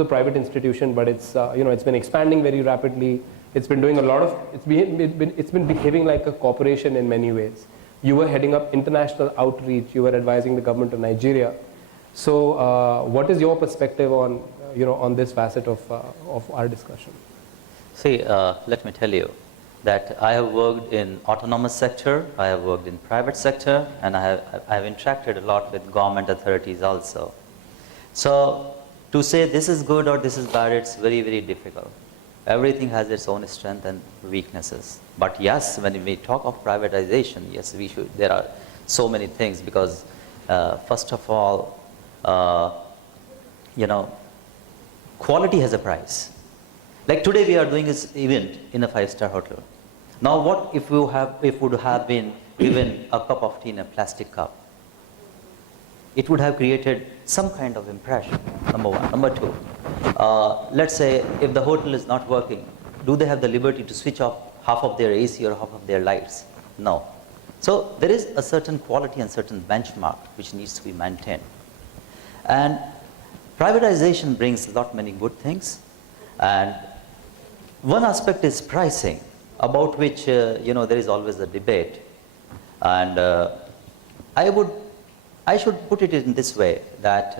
a private institution, but it's it's been expanding very rapidly. It's been doing a lot of. It's been behaving like a corporation in many ways. You were heading up international outreach. You were advising the government of Nigeria. So, what is your perspective on on this facet of our discussion? See, let me tell you that I have worked in autonomous sector, I have worked in private sector, and I have interacted a lot with government authorities also. So to say this is good or this is bad, it's very, very difficult. Everything has its own strength and weaknesses. But yes, when we talk of privatization, yes, we should. There are so many things, because first of all, quality has a price. Like today we are doing this event in a 5-star hotel. Now what if it would have been given a cup of tea in a plastic cup? It would have created some kind of impression, number one. Number two, let's say if the hotel is not working, do they have the liberty to switch off half of their AC or half of their lights? No. So there is a certain quality and certain benchmark which needs to be maintained. And privatization brings a lot many good things. And one aspect is pricing, about which there is always a debate, and I should put it in this way that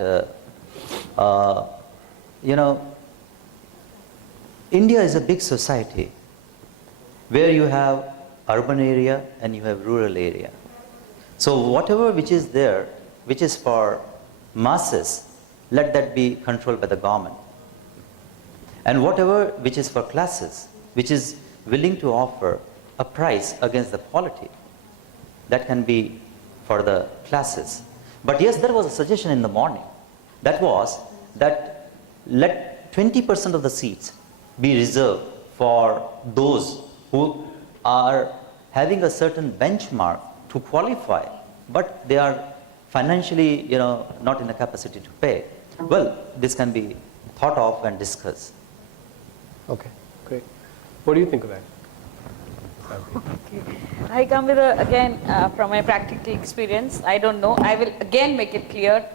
India is a big society where you have urban area and you have rural area. So whatever which is there, which is for masses, let that be controlled by the government. And whatever which is for classes, which is willing to offer a price against the quality, that can be for the classes. But yes, there was a suggestion in the morning. That was that let 20% of the seats be reserved for those who are having a certain benchmark to qualify, but they are financially, not in a capacity to pay. Well, this can be thought of and discussed. Okay, great. What do you think of that? Okay. I come with again from my practical experience. I don't know. I will again make it clear,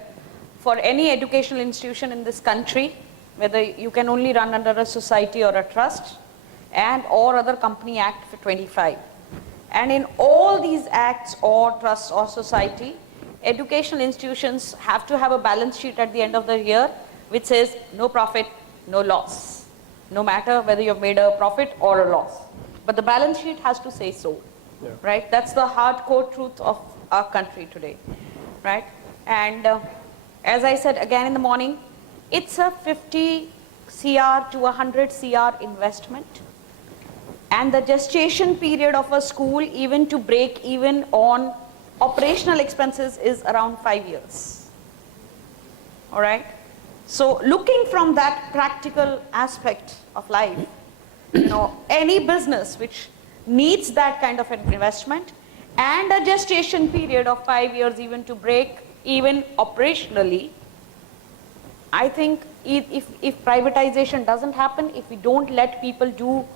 for any educational institution in this country, whether you can only run under a society or a trust, and or other Company Act for 25. And in all these acts or trusts or society, educational institutions have to have a balance sheet at the end of the year which says no profit, no loss, no matter whether you've made a profit or a loss. But the balance sheet has to say so, right? That's the hardcore truth of our country today, right? And as I said again in the morning, it's a 50 CR to 100 CR investment. And the gestation period of a school, even to break even on operational expenses, is around 5 years. All right? So looking from that practical aspect of life, you know, any business which needs that kind of an investment and a gestation period of 5 years even to break even operationally, I think if privatization doesn't happen, if we don't let people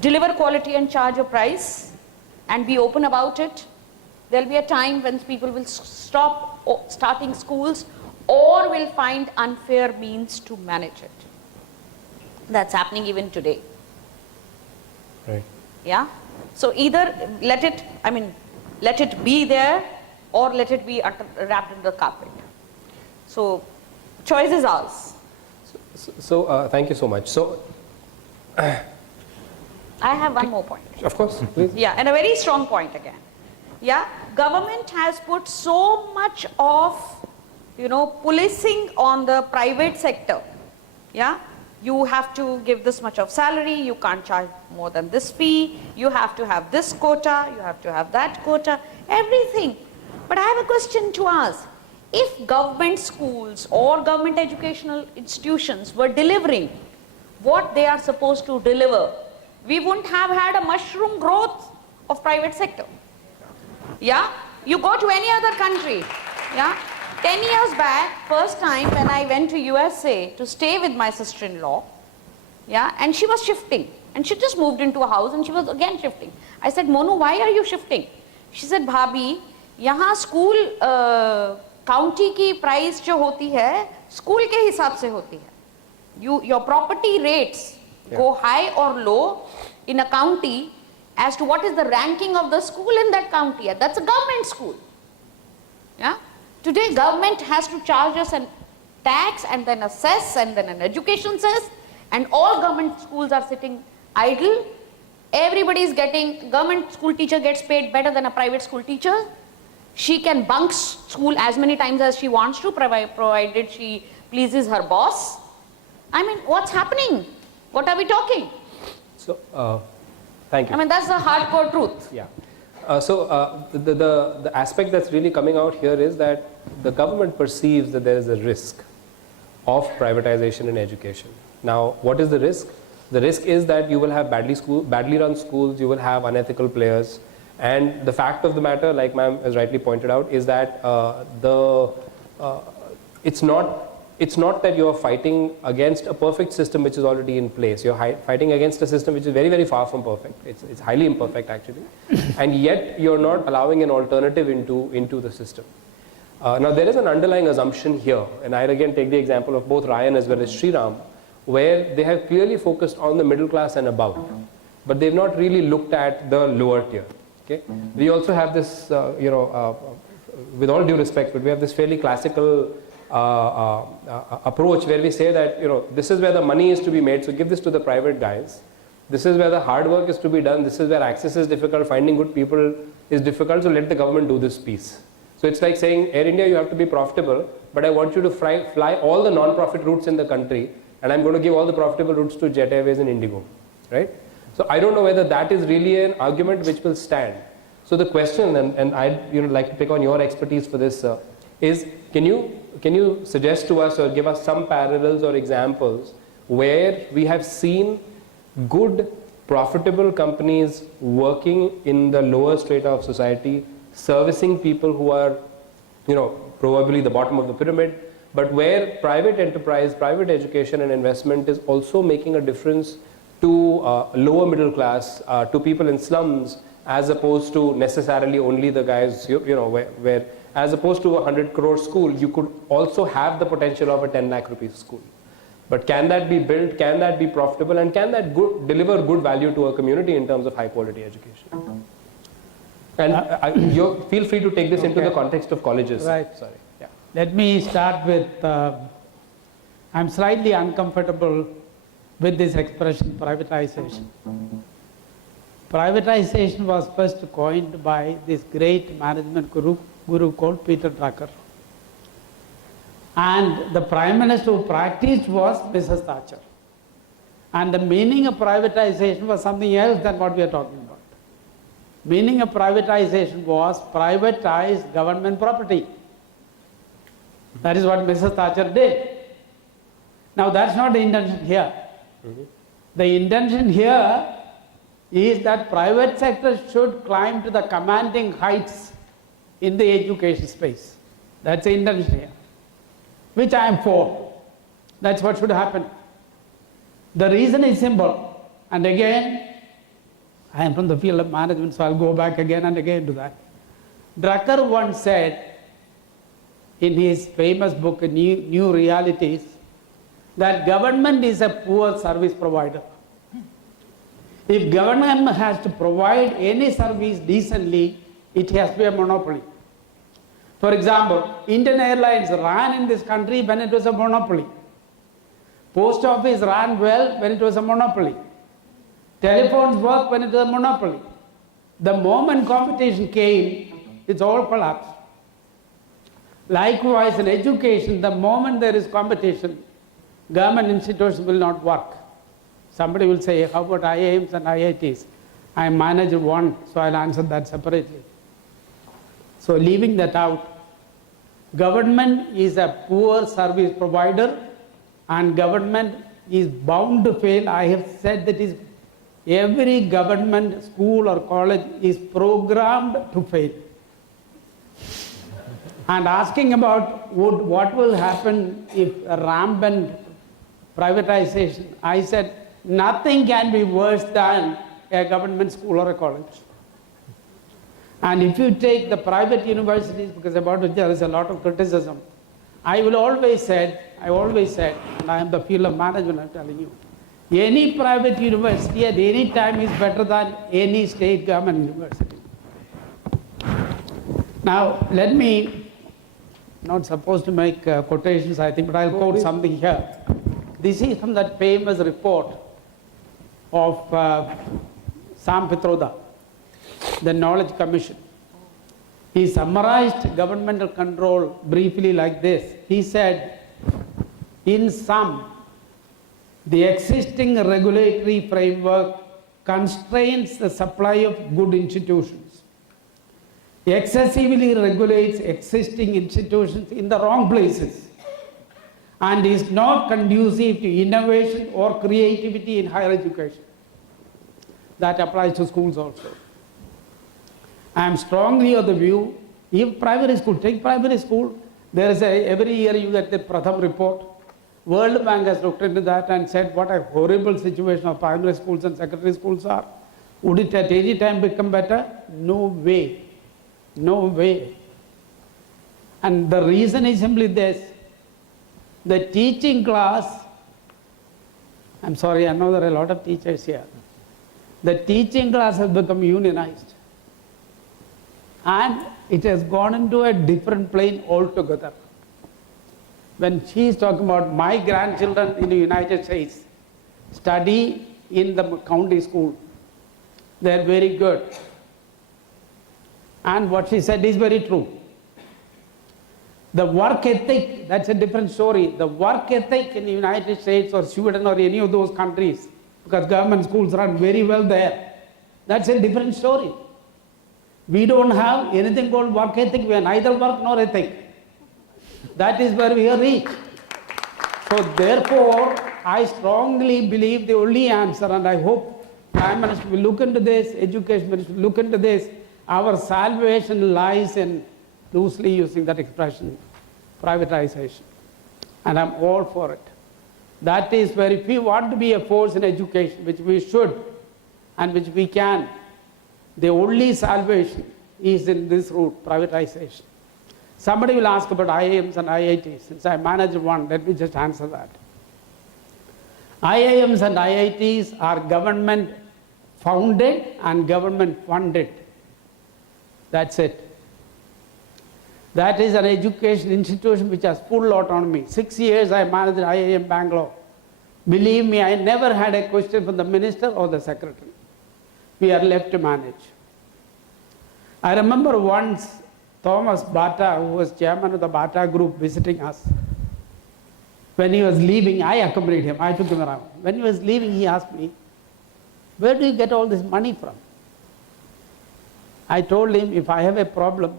deliver quality and charge a price and be open about it, there'll be a time when people will stop starting schools or will find unfair means to manage it. That's happening even today. Right. Yeah? So either let it be there or let it be wrapped in the carpet. So choice is ours. So thank you so much. So I have one more point. Of course, please. Yeah, and a very strong point again. Yeah, government has put so much of, you know, policing on the private sector. Yeah, you have to give this much of salary, you can't charge more than this fee, you have to have this quota, you have to have that quota, everything. But I have a question to ask. If government schools or government educational institutions were delivering what they are supposed to deliver, we wouldn't have had a mushroom growth of private sector. Yeah, you go to any other country. Yeah, 10 years back, first time when I went to USA to stay with my sister-in-law, yeah, and she was shifting, and she just moved into a house and she was again shifting. I said, Monu, why are you shifting? She said, Bhabhi, यहाँ school county की price जो होती है, school के हिसाब से होती है. Your property rates go high or low in a county as to what is the ranking of the school in that county. That's a government school. Yeah? Today government has to charge us a tax and then a cess and then an education cess, and all government schools are sitting idle. Everybody is getting, government school teacher gets paid better than a private school teacher. She can bunk school as many times as she wants to, provided she pleases her boss. I mean, what's happening? What are we talking? So, thank you. I mean, that's the hardcore truth. Yeah. The aspect that's really coming out here is that the government perceives that there is a risk of privatization in education. Now, what is the risk? The risk is that you will have badly run schools, you will have unethical players, and the fact of the matter, like ma'am has rightly pointed out, is that it's not that you're fighting against a perfect system which is already in place. You're fighting against a system which is very, very far from perfect. It's highly imperfect actually, and yet you're not allowing an alternative into the system. Now there is an underlying assumption here, and I again take the example of both Ryan as well as Sriram, where they have clearly focused on the middle class and above, but they've not really looked at the lower tier. Okay? We also have this, with all due respect, but we have this fairly classical approach where we say that, this is where the money is to be made, so give this to the private guys. This is where the hard work is to be done. This is where access is difficult, finding good people is difficult, so let the government do this piece. So it's like saying, Air India, you have to be profitable, but I want you to fly all the non-profit routes in the country, and I'm going to give all the profitable routes to Jet Airways and Indigo, right? So I don't know whether that is really an argument which will stand. So the question, and I'd like to pick on your expertise for this, is can you suggest to us or give us some parallels or examples where we have seen good, profitable companies working in the lower strata of society, servicing people who are, probably the bottom of the pyramid, but where private enterprise, private education and investment is also making a difference to lower middle class, to people in slums, as opposed to necessarily only the guys, where as opposed to a 100 crore school, you could also have the potential of a 10 lakh rupees school. But can that be built? Can that be profitable? And can that deliver good value to a community in terms of high quality education? And you feel free to take this into the context of colleges. Right. Sorry. Yeah. Let me start with I'm slightly uncomfortable with this expression, privatization. Privatization was first coined by this great management guru called Peter Drucker. And the Prime Minister who practiced was Mrs. Thatcher. And the meaning of privatization was something else than what we are talking about. Meaning of privatization was privatize government property. That is what Mrs. Thatcher did. Now that's not the intention here. The intention here is that private sector should climb to the commanding heights in the education space. That's the intention here, which I am for. That's what should happen. The reason is simple, and again, I am from the field of management, so I'll go back again and again to that. Drucker once said in his famous book, New Realities, that government is a poor service provider. If government has to provide any service decently, it has to be a monopoly. For example, Indian Airlines ran in this country when it was a monopoly. Post office ran well when it was a monopoly. Telephones worked when it was a monopoly. The moment competition came, it's all collapsed. Likewise, in education, the moment there is competition, government institutions will not work. Somebody will say, how about IIMs and IITs? I am manager one, so I'll answer that separately. So leaving that out, government is a poor service provider and government is bound to fail. I have said that every government school or college is programmed to fail. And asking about what will happen if rampant privatization, I said nothing can be worse than a government school or a college. And if you take the private universities, because about which there is a lot of criticism, I always said, and I am the field of management, I'm telling you, any private university at any time is better than any state government university. Now, let me, not supposed to make quotations, I think, but I'll quote something here. This is from that famous report of Sam Pitroda, the Knowledge Commission. He summarized governmental control briefly like this. He said, in sum, the existing regulatory framework constrains the supply of good institutions, excessively regulates existing institutions in the wrong places, and is not conducive to innovation or creativity in higher education. That applies to schools also. I am strongly of the view, if primary school, take primary school, there is every year you get the Pratham report. World Bank has looked into that and said what a horrible situation of primary schools and secondary schools are. Would it at any time become better? No way. No way. And the reason is simply this. The teaching class, I'm sorry, I know there are a lot of teachers here. The teaching class has become unionized. And it has gone into a different plane altogether. When she is talking about my grandchildren in the United States study in the county school, they are very good. And what she said is very true. The work ethic, that's a different story. The work ethic in the United States or Sweden or any of those countries, because government schools run very well there, that's a different story. We don't have anything called work ethic. We are neither work nor ethic. That is where we have reached. So therefore, I strongly believe the only answer, and I hope Prime Minister will look into this, Education Minister will look into this, our salvation lies in, loosely using that expression, privatization. And I'm all for it. That is where if we want to be a force in education, which we should, and which we can, the only salvation is in this route, privatization. Somebody will ask about IIMs and IITs. Since I manage one, let me just answer that. IIMs and IITs are government founded and government funded. That's it. That is an education institution which has full autonomy. 6 years I managed IIM Bangalore. Believe me, I never had a question from the minister or the secretary. We are left to manage. I remember once Thomas Bata, who was chairman of the Bata Group, visiting us. When he was leaving, I accompanied him. I took him around. When he was leaving, he asked me, "Where do you get all this money from?" I told him, if I have a problem,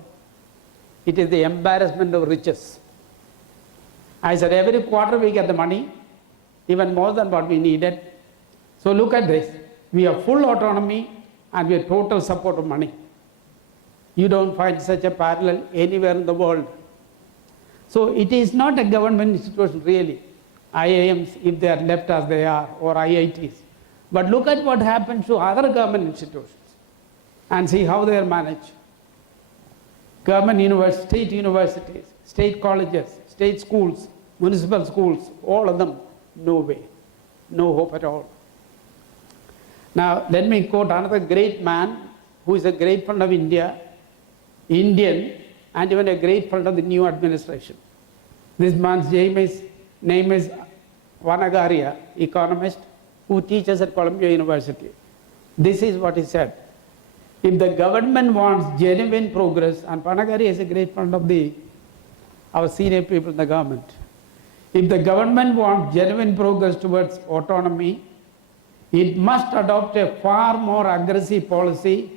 it is the embarrassment of riches. I said, every quarter we get the money, even more than what we needed. So look at this. We have full autonomy and we have total support of money. You don't find such a parallel anywhere in the world. So it is not a government institution really, IIMs, if they are left as they are, or IITs. But look at what happens to other government institutions and see how they are managed. Government universities, state universities, state colleges, state schools, municipal schools, all of them, no way, no hope at all. Now, let me quote another great man who is a great friend of India, Indian, and even a great friend of the new administration. This man's name is Vanagaria, economist, who teaches at Columbia University. This is what he said. If the government wants genuine progress, and Vanagaria is a great friend of our senior people in the government. If the government wants genuine progress towards autonomy, it must adopt a far more aggressive policy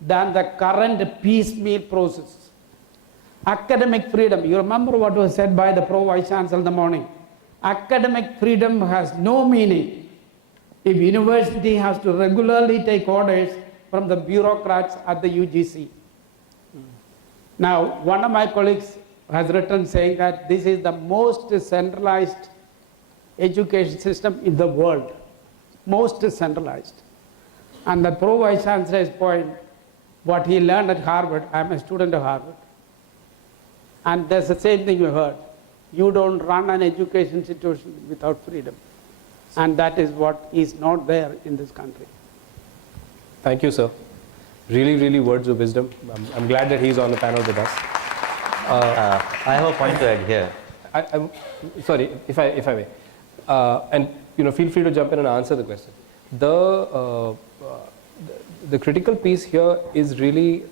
than the current piecemeal process. Academic freedom, you remember what was said by the Pro-Vice Chancellor in the morning. Academic freedom has no meaning if university has to regularly take orders from the bureaucrats at the UGC. Now, one of my colleagues has written saying that this is the most centralized education system in the world. Most centralized. And the Pro-Vice Chancellor's point, what he learned at Harvard, I'm a student of Harvard, and that's the same thing you heard. You don't run an education institution without freedom. And that is what is not there in this country. Thank you, sir. Really, really words of wisdom. I'm glad that he's on the panel with us. I have a point to add here. I'm sorry, if I may. And feel free to jump in and answer the question. The critical piece here is really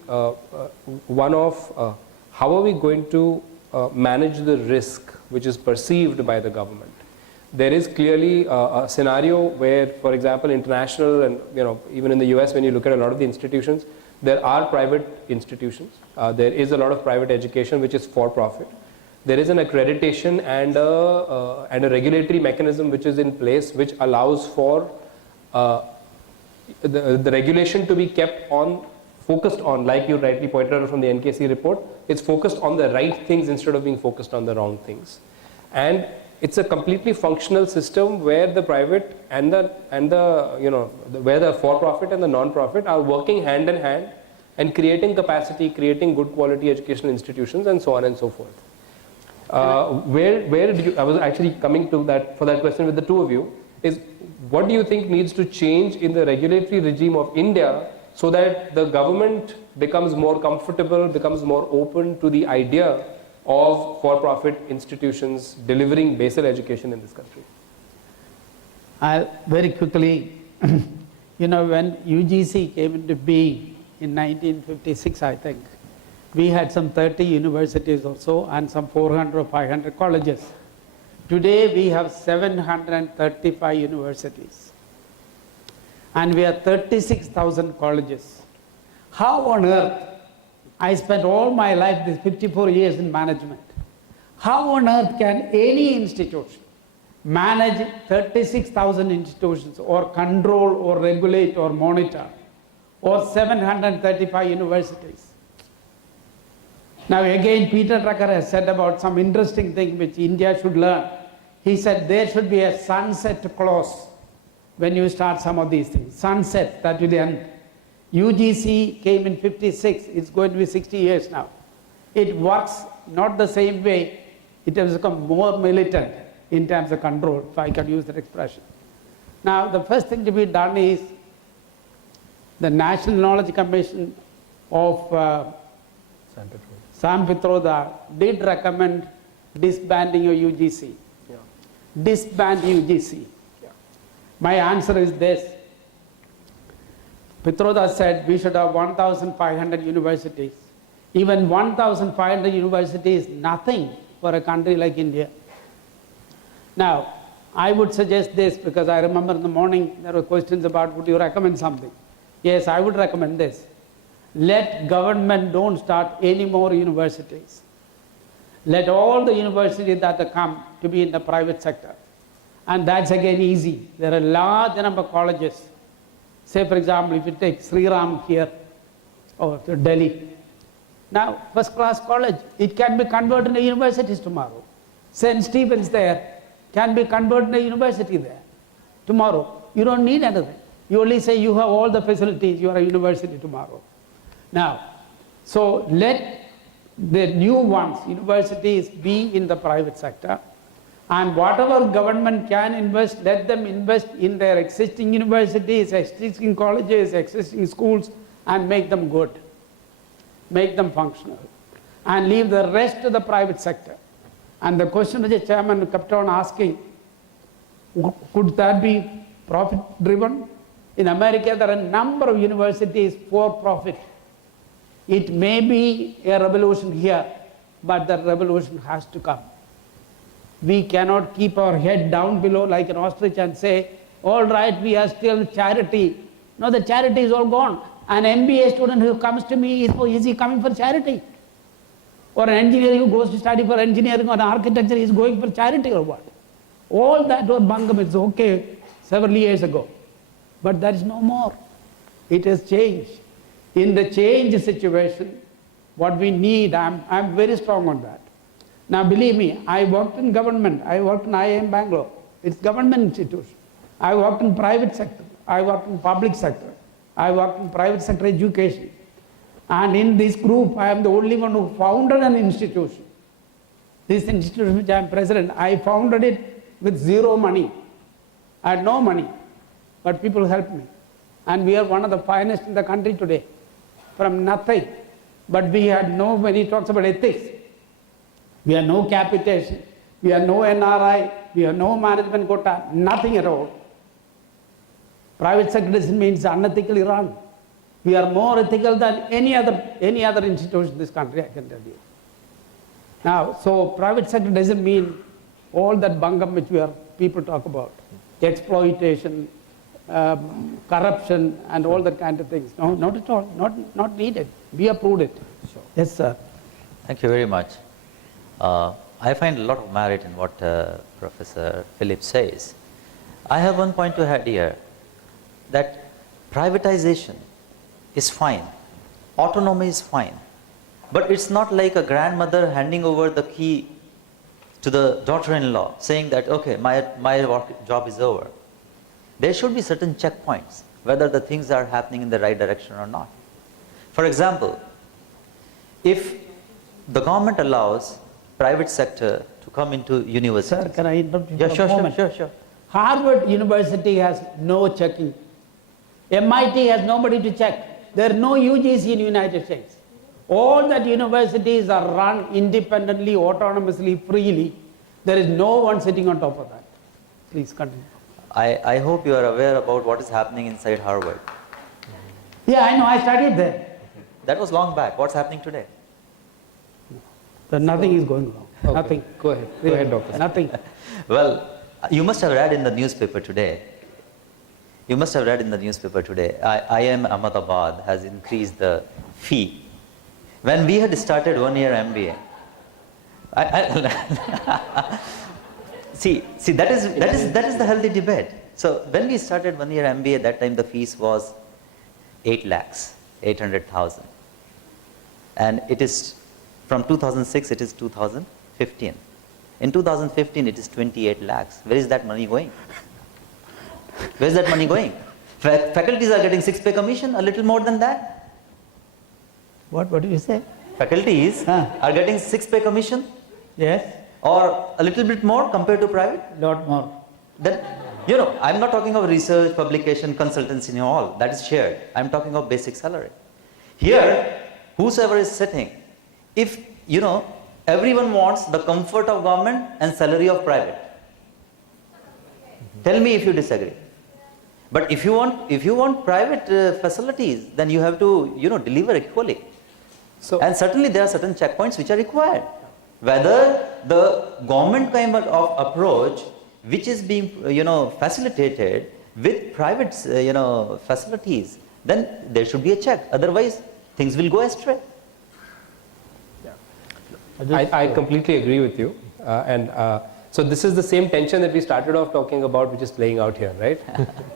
one of how are we going to manage the risk which is perceived by the government. There is clearly a scenario where, for example, international and even in the US, when you look at a lot of the institutions, there are private institutions. There is a lot of private education which is for profit. There is an accreditation and a regulatory mechanism which is in place which allows for the regulation to be kept on, focused on, like you rightly pointed out from the NKC report, it's focused on the right things instead of being focused on the wrong things. And it's a completely functional system where the private and where the for-profit and the non-profit are working hand in hand and creating capacity, creating good quality educational institutions, and so on and so forth. Where did you? I was actually coming to that for that question with the two of you. Is what do you think needs to change in the regulatory regime of India so that the government becomes more comfortable, becomes more open to the idea of for-profit institutions delivering basic education in this country? Very quickly, when UGC came into being in 1956, I think, we had some 30 universities or so and some 400 or 500 colleges. Today we have 735 universities and we have 36,000 colleges. How on earth, I spent all my life, these 54 years in management, how on earth can any institution manage 36,000 institutions or control or regulate or monitor or 735 universities? Now again, Peter Drucker has said about some interesting thing which India should learn. He said there should be a sunset clause when you start some of these things. Sunset, that will end. UGC came in 56, it's going to be 60 years now. It works not the same way, it has become more militant in terms of control, if I can use that expression. Now the first thing to be done is the National Knowledge Commission of Sam Pitroda did recommend disbanding of UGC. Yeah. Disband UGC. Yeah. My answer is this. Pitroda said we should have 1,500 universities. Even 1,500 universities is nothing for a country like India. Now, I would suggest this because I remember in the morning there were questions about would you recommend something. Yes, I would recommend this. Let government don't start any more universities. Let all the universities that come to be in the private sector. And that's again easy. There are a large number of colleges. Say for example, if you take Sri Ram here or to Delhi. Now, first class college, it can be converted into universities tomorrow. St. Stephen's there can be converted into university there tomorrow. You don't need anything. You only say you have all the facilities, you are a university tomorrow. Now, so let the new ones, universities, be in the private sector, and whatever government can invest, let them invest in their existing universities, existing colleges, existing schools, and make them good, make them functional, and leave the rest to the private sector. And the question which the chairman kept on asking, could that be profit driven? In America, there are a number of universities for profit. It may be a revolution here, but the revolution has to come. We cannot keep our head down below like an ostrich and say, all right, we are still charity. No, the charity is all gone. An MBA student who comes to me, is he coming for charity? Or an engineer who goes to study for engineering or architecture, is going for charity or what? All that was Bangam, it's okay several years ago. But there is no more. It has changed. In the change situation, what we need, I'm very strong on that. Now believe me, I worked in government, I worked in IIM Bangalore. It's government institution. I worked in private sector, I worked in public sector, I worked in private sector education. And in this group, I am the only one who founded an institution. This institution which I am president, I founded it with zero money. I had no money, but people helped me. And we are one of the finest in the country today, from nothing. But we had no, when he talks about ethics, we have no capitation, we have no NRI, we have no management quota, nothing at all. Private sector means unethically run. We are more ethical than any other institution in this country, I can tell you. Now, so private sector doesn't mean all that bungam which people talk about, exploitation, corruption, and all that kind of things. No, not at all. Not needed. We approved it. Sure. Yes, sir. Thank you very much. I find a lot of merit in what Professor Philip says. I have one point to add here, that privatization is fine, autonomy is fine, but it's not like a grandmother handing over the key to the daughter-in-law, saying that, okay, my job is over. There should be certain checkpoints, whether the things are happening in the right direction or not. For example, if the government allows private sector to come into universities. Sir, can I interrupt you Yeah, for sure, a sure, moment? sure, sure. Harvard University has no checking. MIT has nobody to check. There are no UGC in the United States. All that universities are run independently, autonomously, freely. There is no one sitting on top of that. Please continue. I hope you are aware about what is happening inside Harvard. Yeah, I know, I studied there. That was long back. What's happening today? Nothing is going wrong. Okay. Nothing. Go ahead. Go ahead, doctor. Nothing. Well, you must have read in the newspaper today. You must have read in the newspaper today. IIM Ahmedabad has increased the fee. When we had started 1-year MBA, see that is the healthy debate. So when we started 1-year MBA, that time the fees was 8 lakhs, 800,000, and it is from 2006. It is 2015. In 2015, it is 28 lakhs. Where is that money going? Where is that money going? Faculties are getting 6-pay commission, a little more than that. What did you say? Faculties are getting 6-pay commission. Yes. Or a little bit more compared to private. Lot more. Then, you know, I'm not talking of research, publication, consultancy and all. That is shared. I'm talking of basic salary. Here, whosoever is sitting if, everyone wants the comfort of government and salary of private. Tell me if you disagree. But if you want private facilities, then you have to, deliver equally. And certainly there are certain checkpoints which are required. Whether the government kind of approach, which is being, facilitated with private, facilities, then there should be a check. Otherwise, things will go astray. I completely agree with you. So this is the same tension that we started off talking about, which is playing out here, right?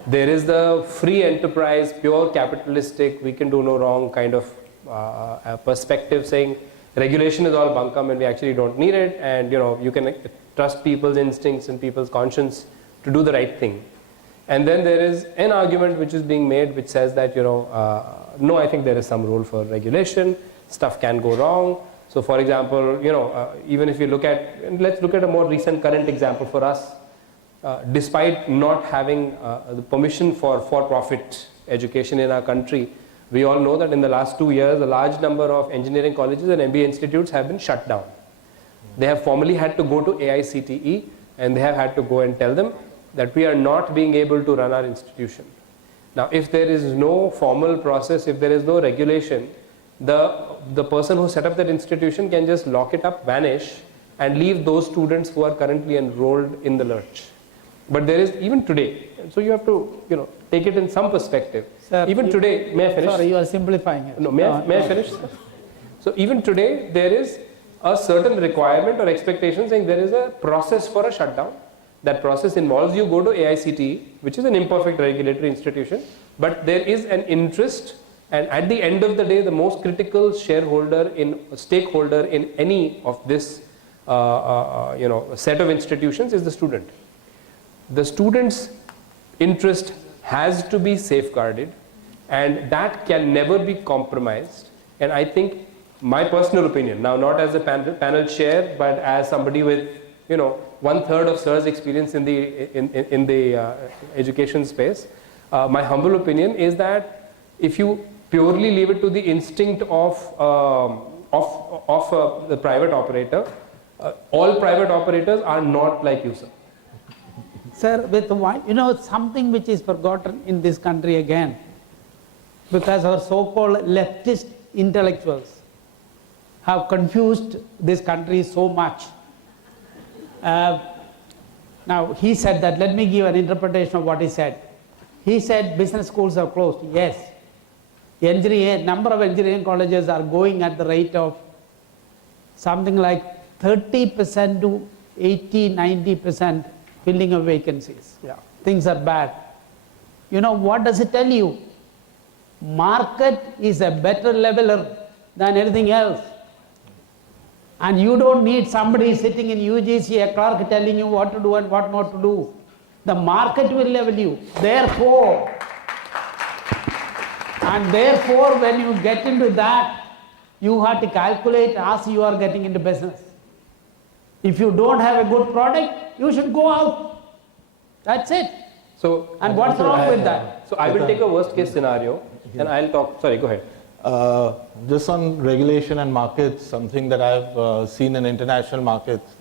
There is the free enterprise, pure capitalistic, we can do no wrong kind of perspective saying regulation is all bunkum and we actually don't need it, and you can trust people's instincts and people's conscience to do the right thing. And then there is an argument which is being made which says that, no, I think there is some role for regulation, stuff can go wrong. So for example, even if you let's look at a more recent current example for us. Despite not having the permission for for-profit education in our country, we all know that in the last 2 years, a large number of engineering colleges and MBA institutes have been shut down. They have formally had to go to AICTE and they have had to go and tell them that we are not being able to run our institution. Now, if there is no formal process, if there is no regulation, the person who set up that institution can just lock it up, vanish, and leave those students who are currently enrolled in the lurch. But there is, even today, so you have to, take it in some perspective. Sir, even today, may I finish? Sorry, you are simplifying it. No, may I finish? So even today, there is a certain requirement or expectation saying there is a process for a shutdown. That process involves you go to AICTE, which is an imperfect regulatory institution, but there is an interest, and at the end of the day, the most critical stakeholder in any of this, set of institutions is the student. The student's interest has to be safeguarded, and that can never be compromised. And I think my personal opinion, now not as a panel chair, but as somebody with 1/3 of Sir's experience in the education space, my humble opinion is that if you purely leave it to the instinct of the private operator, all private operators are not like you, sir. Sir, with something which is forgotten in this country again, because our so-called leftist intellectuals have confused this country so much. Now, he said that, let me give an interpretation of what he said. He said business schools are closed. Yes. Number of engineering colleges are going at the rate of something like 30% to 80-90% filling of vacancies. Yeah. Things are bad. What does it tell you? Market is a better leveler than anything else. And you don't need somebody sitting in UGC, a clerk telling you what to do and what not to do. The market will level you. Therefore, when you get into that, you have to calculate as you are getting into business. If you don't have a good product, you should go out. That's it. So, and what's wrong with that? So I will take a worst case scenario and I'll talk, sorry, go ahead. Just on regulation and markets, something that I've seen in international markets.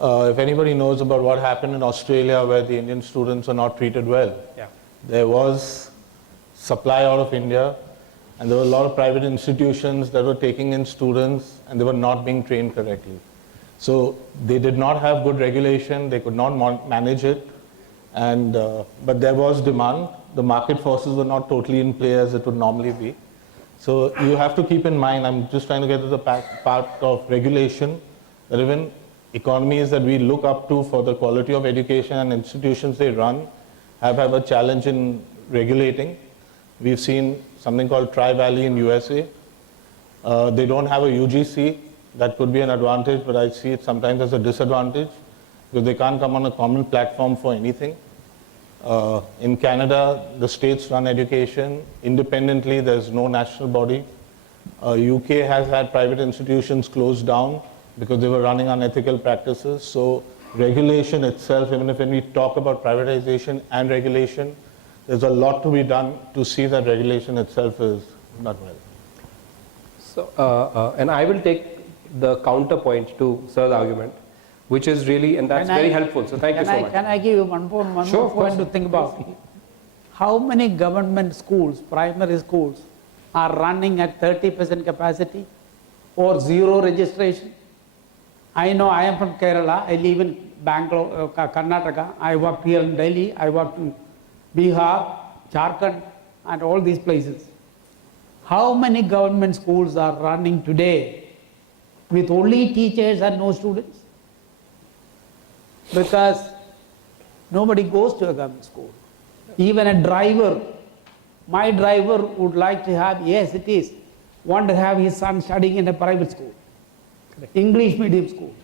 If anybody knows about what happened in Australia where the Indian students are not treated well, there was supply out of India and there were a lot of private institutions that were taking in students and they were not being trained correctly. So they did not have good regulation, they could not manage it, and but there was demand. The market forces were not totally in play as it would normally be. So you have to keep in mind, I'm just trying to get to the part of regulation, that even economies that we look up to for the quality of education and institutions they run have a challenge in regulating. We've seen something called Tri-Valley in USA. They don't have a UGC. That could be an advantage, but I see it sometimes as a disadvantage because they can't come on a common platform for anything. In Canada, the states run education independently. There's no national body. UK has had private institutions closed down because they were running unethical practices. So regulation itself, even if when we talk about privatization and regulation, there's a lot to be done to see that regulation itself is not well. So, and I will take the counterpoint to Sir's argument, which is really, and that's very helpful. So thank you so much. Can I give you one more point to think about? How many government schools, primary schools, are running at 30% capacity or zero registration? I know I am from Kerala. I live in Bangalore, Karnataka. I worked here in Delhi. I worked in Bihar, Jharkhand, and all these places. How many government schools are running today with only teachers and no students? Because nobody goes to a government school. Even a driver, my driver would like to have, yes it is, want to have his son studying in a private school, English medium school.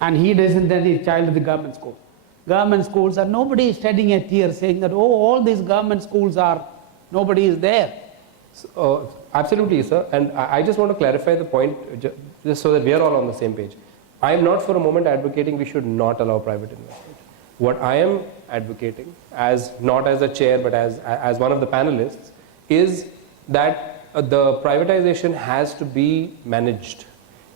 And he doesn't send his child to the government school. Government schools are, nobody is studying at here saying that, oh, all these government schools are, nobody is there. So, absolutely, sir. And I just want to clarify the point just so that we are all on the same page. I am not for a moment advocating we should not allow private investment. What I am advocating, as not as a chair but as one of the panelists, is that the privatization has to be managed.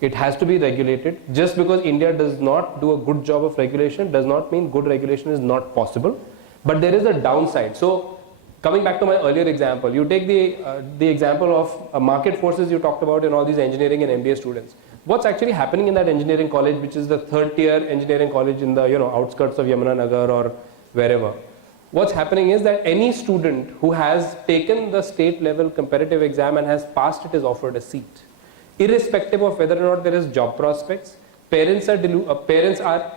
It has to be regulated. Just because India does not do a good job of regulation does not mean good regulation is not possible. But there is a downside. So coming back to my earlier example, you take the example of market forces you talked about in all these engineering and MBA students. What's actually happening in that engineering college, which is the third tier engineering college in the outskirts of Yamunanagar or wherever? What's happening is that any student who has taken the state level comparative exam and has passed it is offered a seat. Irrespective of whether or not there is job prospects, parents are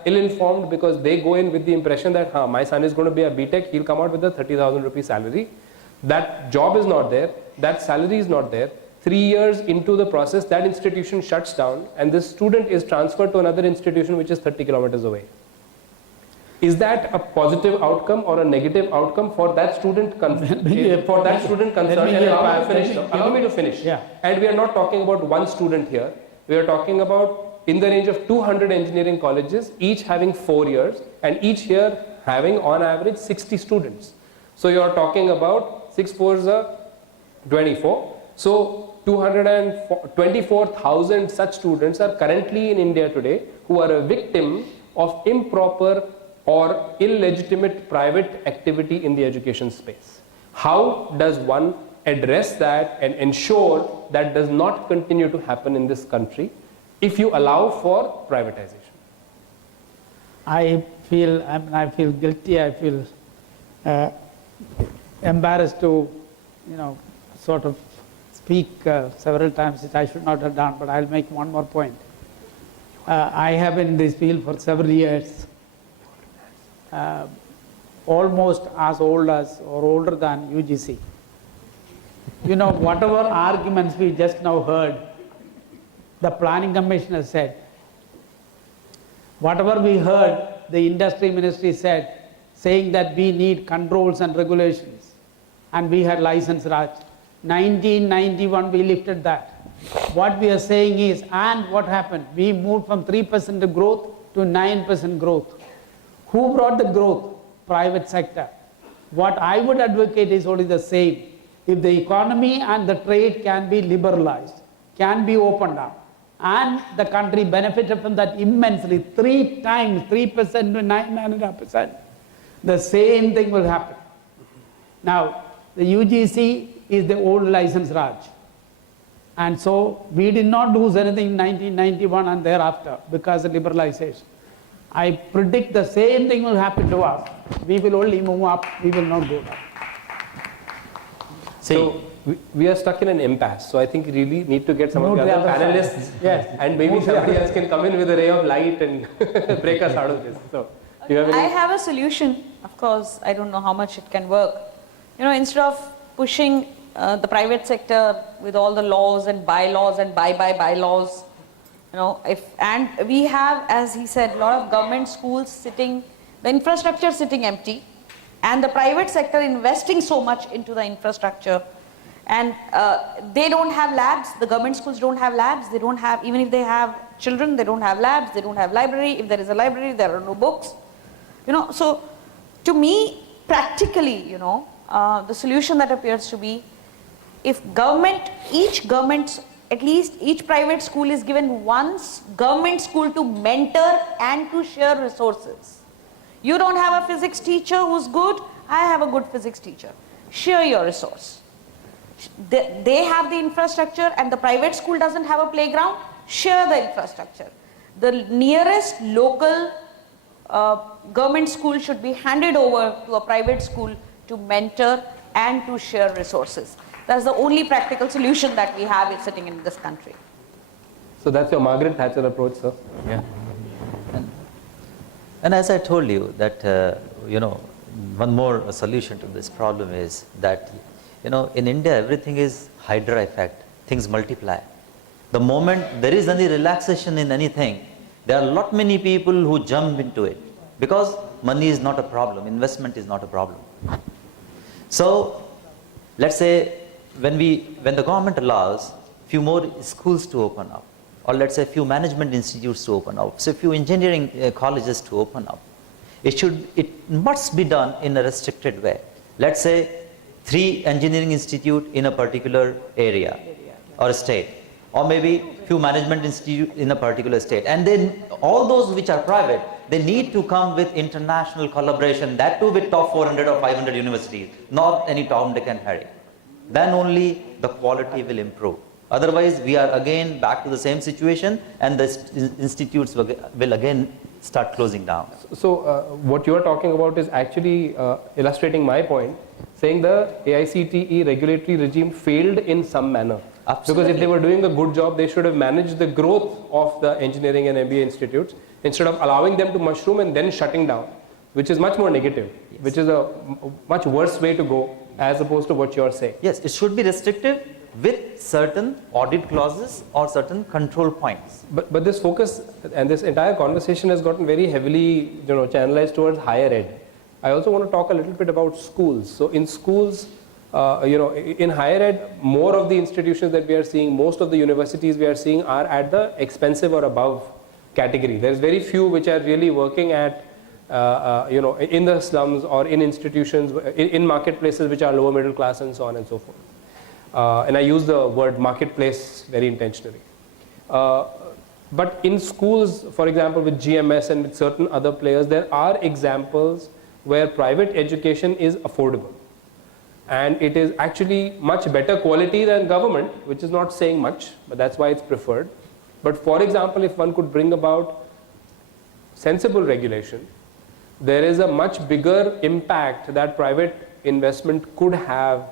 ill-informed because they go in with the impression that my son is going to be a BTech, he'll come out with a 30,000 rupee salary. That job is not there, that salary is not there. 3 years into the process, that institution shuts down and this student is transferred to another institution which is 30 kilometers away. Is that a positive outcome or a negative outcome for that student concerned? Allow me to finish. Yeah. And we are not talking about one student here. We are talking about in the range of 200 engineering colleges, each having 4 years and each year having on average 60 students. So you are talking about 6 4s are 24. So 224,000 such students are currently in India today who are a victim of improper or illegitimate private activity in the education space. How does one address that and ensure that does not continue to happen in this country if you allow for privatization? I feel guilty, I feel embarrassed to, sort of speak several times, which I should not have done, but I'll make one more point. I have been in this field for several years, almost as old as or older than UGC. Whatever arguments we just now heard, the planning commissioner said, whatever we heard, the industry ministry said, saying that we need controls and regulations, and we had license Raj. 1991 we lifted that. What we are saying is, and what happened? We moved from 3% growth to 9% growth. Who brought the growth? Private sector. What I would advocate is only the same. If the economy and the trade can be liberalized, can be opened up, and the country benefited from that immensely, 3 times, 3% to 9.5%, the same thing will happen. Now, the UGC is the old license Raj. And so we did not lose anything in 1991 and thereafter because of liberalization. I predict the same thing will happen to us. We will only move up, we will not go down. So we are stuck in an impasse. So I think we really need to get some of the other panelists, and maybe somebody else can come in with a ray of light and break us out of this. So, do you have any? I have a solution. Of course, I don't know how much it can work. Instead of pushing the private sector with all the laws and bylaws and bylaws, and we have, as he said, a lot of government schools sitting, the infrastructure sitting empty, and the private sector investing so much into the infrastructure, and they don't have labs. The government schools don't have labs. They don't have, even if they have children, they don't have labs. They don't have library. If there is a library, there are no books. So to me, practically, the solution that appears to be, if each government at least each private school is given one government school to mentor and to share resources. You don't have a physics teacher who's good, I have a good physics teacher. Share your resource. They have the infrastructure and the private school doesn't have a playground, share the infrastructure. The nearest local government school should be handed over to a private school to mentor and to share resources. That's the only practical solution that we have is sitting in this country. So that's your Margaret Thatcher approach, sir? Yeah. And as I told you that, one more solution to this problem is that, in India, everything is Hydra effect. Things multiply. The moment there is any relaxation in anything, there are a many people who jump into it because money is not a problem, investment is not a problem. So, let's say when the government allows few more schools to open up, or let's say few management institutes to open up, so few engineering colleges to open up, it must be done in a restricted way. Let's say 3 engineering institute in a particular area or state, or maybe few management institute in a particular state, and then all those which are private, they need to come with international collaboration, that too with top 400 or 500 universities, not any Tom, Dick and Harry. Then only the quality will improve. Otherwise, we are again back to the same situation, and the institutes will again start closing down. So, what you are talking about is actually illustrating my point, saying the AICTE regulatory regime failed in some manner. Absolutely. Because if they were doing a good job, they should have managed the growth of the engineering and MBA institutes instead of allowing them to mushroom and then shutting down, which is much more negative, yes. Which is a much worse way to go as opposed to what you are saying. Yes, it should be restrictive with certain audit clauses or certain control points. But this focus and this entire conversation has gotten very heavily channelized towards higher ed. I also want to talk a little bit about schools. So in schools, in higher ed, more of the institutions that we are seeing, most of the universities we are seeing are at the expensive or above category. There's very few which are really working at, in the slums or in institutions, in marketplaces which are lower middle class and so on and so forth. And I use the word marketplace very intentionally. But in schools, for example, with GMS and with certain other players, there are examples where private education is affordable. And it is actually much better quality than government, which is not saying much, but that's why it's preferred. But for example, if one could bring about sensible regulation, there is a much bigger impact that private investment could have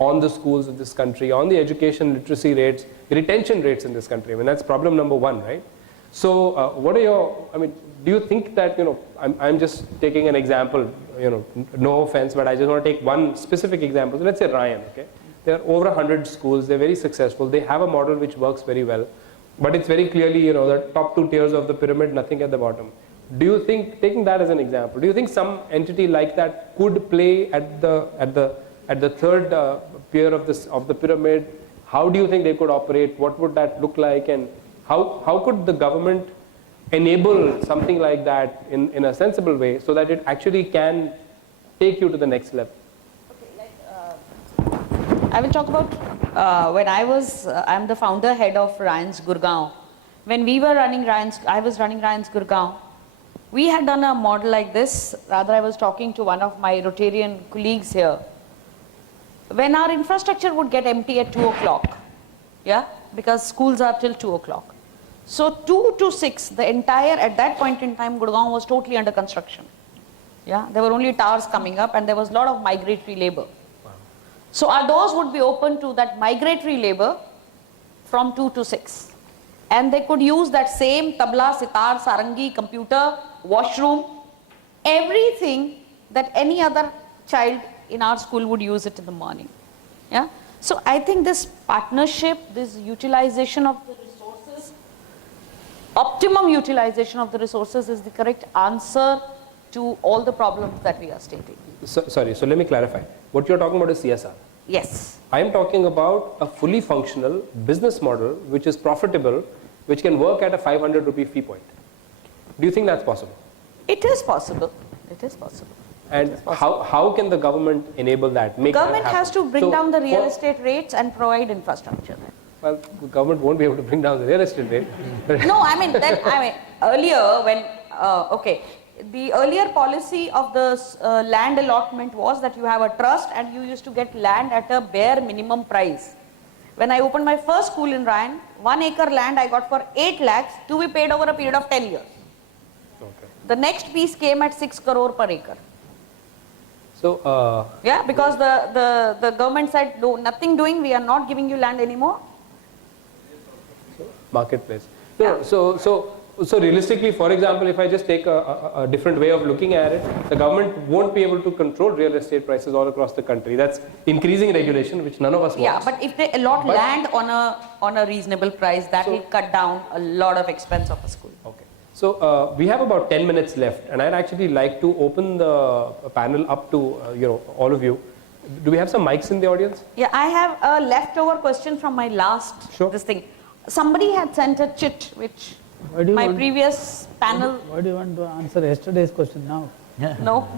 on the schools of this country, on the education literacy rates, retention rates in this country. I mean, that's problem number 1, right? So what are your, do you think that, I'm just taking an example, no offense, but I just want to take one specific example. So let's say Ryan, okay? There are over 100 schools, they're very successful, they have a model which works very well, but it's very clearly, the top 2 tiers of the pyramid, nothing at the bottom. Do you think, taking that as an example, do you think some entity like that could play at the third tier of the pyramid? How do you think they could operate? What would that look like? And how could the government enable something like that in a sensible way so that it actually can take you to the next level? I will talk about when I'm the founder head of Ryan's Gurgaon. When we were running I was running Ryan's Gurgaon, we had done a model like this. Rather, I was talking to one of my Rotarian colleagues here. When our infrastructure would get empty at 2 o'clock, yeah, because schools are till 2 o'clock. So 2 to 6, at that point in time, Gurgaon was totally under construction. Yeah, there were only towers coming up and there was a lot of migratory labor. Wow. So our doors would be open to that migratory labor from 2 to 6. And they could use that same tabla, sitar, sarangi, computer, washroom, everything that any other child in our school would use it in the morning. Yeah. So I think this partnership, this utilization of the resources, optimum utilization of the resources is the correct answer to all the problems that we are stating. Sorry, so let me clarify. What you're talking about is CSR. Yes. I am talking about a fully functional business model which is profitable, which can work at a 500 rupee fee point. Do you think that's possible? It is possible. It is possible. And how can the government enable that? Government has to bring down the real estate rates and provide infrastructure. Well, the government won't be able to bring down the real estate rate. No, I mean, earlier when, okay, the earlier policy of the land allotment was that you have a trust and you used to get land at a bare minimum price. When I opened my first school in Ryan, 1 acre land I got for 8 lakhs to be paid over a period of 10 years. Okay. The next piece came at 6 crore per acre. So, yeah, because the government said, no, nothing doing, we are not giving you land anymore. marketplace. No, so realistically, for example, if I just take a different way of looking at it, the government won't be able to control real estate prices all across the country. That's increasing regulation, which none of us want. Yeah, but if they allot land on a reasonable price, that will cut down a lot of expense of a school. Okay. So we have about 10 minutes left, and I'd actually like to open the panel up to all of you. Do we have some mics in the audience? Yeah, I have a leftover question from my last this thing. Somebody had sent a chit which my previous panel. Why do you want to answer yesterday's question now? No.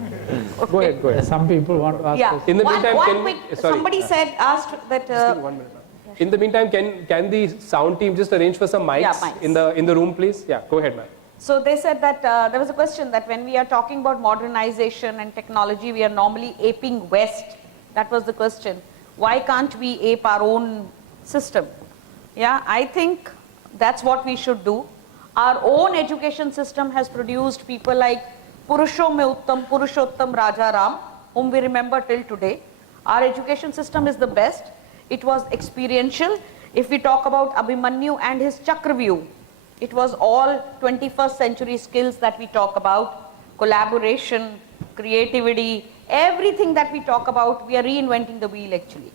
Okay. Go ahead, go ahead. Some people want to ask. Yeah. questions. In the meantime, one quick. Somebody asked that. Just 1 minute. In the meantime, can the sound team just arrange for some mics, mics. in the room, please? Yeah, go ahead, ma'am. So they said that there was a question that when we are talking about modernization and technology, we are normally aping West. That was the question. Why can't we ape our own system? Yeah, I think that's what we should do. Our own education system has produced people like Purushottam Rajaram, whom we remember till today. Our education system is the best. It was experiential. If we talk about Abhimanyu and his Chakravyuh, it was all 21st century skills that we talk about, collaboration, creativity, everything that we talk about, we are reinventing the wheel actually.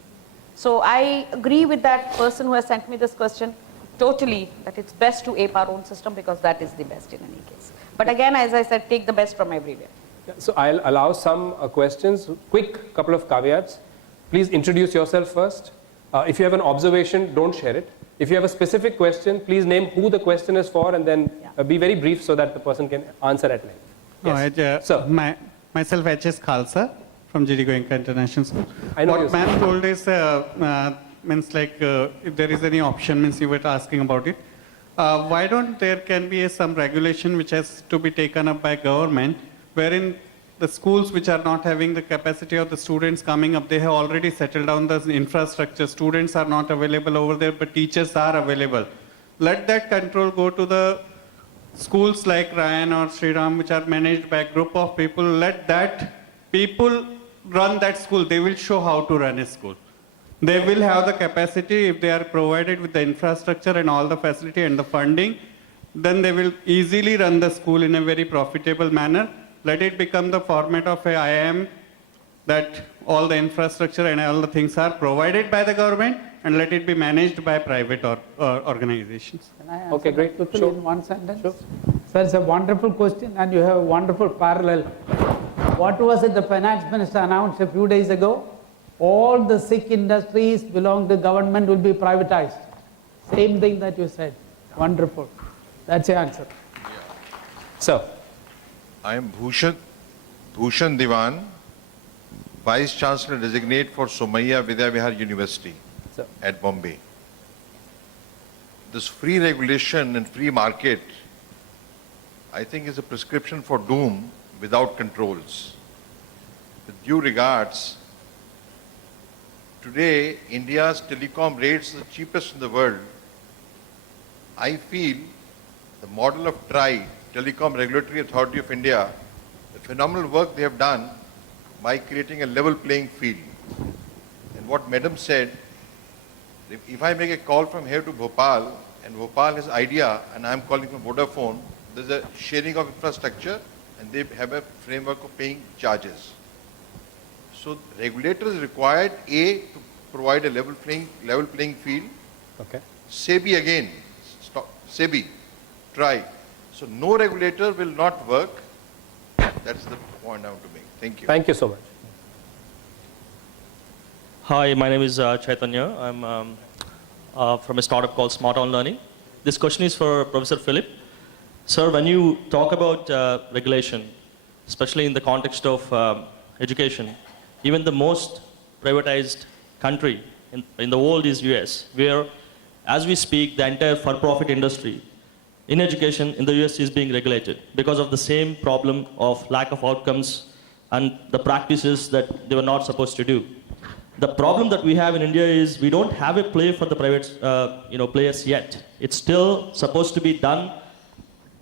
So I agree with that person who has sent me this question totally, that it's best to ape our own system because that is the best in any case. But again, as I said, take the best from everywhere. Yeah, so I'll allow some questions, quick couple of caveats. Please introduce yourself first. If you have an observation, don't share it. If you have a specific question, please name who the question is for and then be very brief so that the person can answer at length. Yes. Myself, H.S. Khalsa from GD Goenka International School. I know what ma'am told is, means like if there is any option, means you were asking about it. Why don't there can be some regulation which has to be taken up by government, wherein the schools which are not having the capacity of the students coming up, they have already settled down the infrastructure. Students are not available over there, but teachers are available. Let that control go to the schools like Ryan or Sriram, which are managed by a group of people. Let that people run that school. They will show how to run a school. They will have the capacity if they are provided with the infrastructure and all the facility and the funding. Then they will easily run the school in a very profitable manner. Let it become the format of a IIM, that all the infrastructure and all the things are provided by the government, and let it be managed by private organizations. Can I answer that quickly in one sentence? Sure. Sir, it's a wonderful question and you have a wonderful parallel. What was it the finance minister announced a few days ago? All the Sikh industries belong to government will be privatized. Same thing that you said. Wonderful. That's the answer. So, I am Bhushan Diwan, Vice Chancellor Designate for Somaiya Vidya Vihar University at Bombay. This free regulation and free market, I think, is a prescription for doom without controls. With due regards, today India's telecom rates are the cheapest in the world. I feel the model of TRAI, Telecom Regulatory Authority of India, the phenomenal work they have done by creating a level playing field. And what Madam said, if I make a call from here to Bhopal, and Bhopal has Idea, and I am calling from Vodafone, there's a sharing of infrastructure, and they have a framework of paying charges. So regulators required to provide a level playing field. Okay. SEBI again, SEBI, TRAI. So no regulator will not work. That's the point I want to make. Thank you. Thank you so much. Hi, my name is Chaitanya. I'm from a startup called Smart On Learning. This question is for Professor Philip. Sir, when you talk about regulation, especially in the context of education, even the most privatized country in the world is US, where as we speak, the entire for-profit industry in education in the US is being regulated because of the same problem of lack of outcomes and the practices that they were not supposed to do. The problem that we have in India is we don't have a play for the private players yet. It's still supposed to be done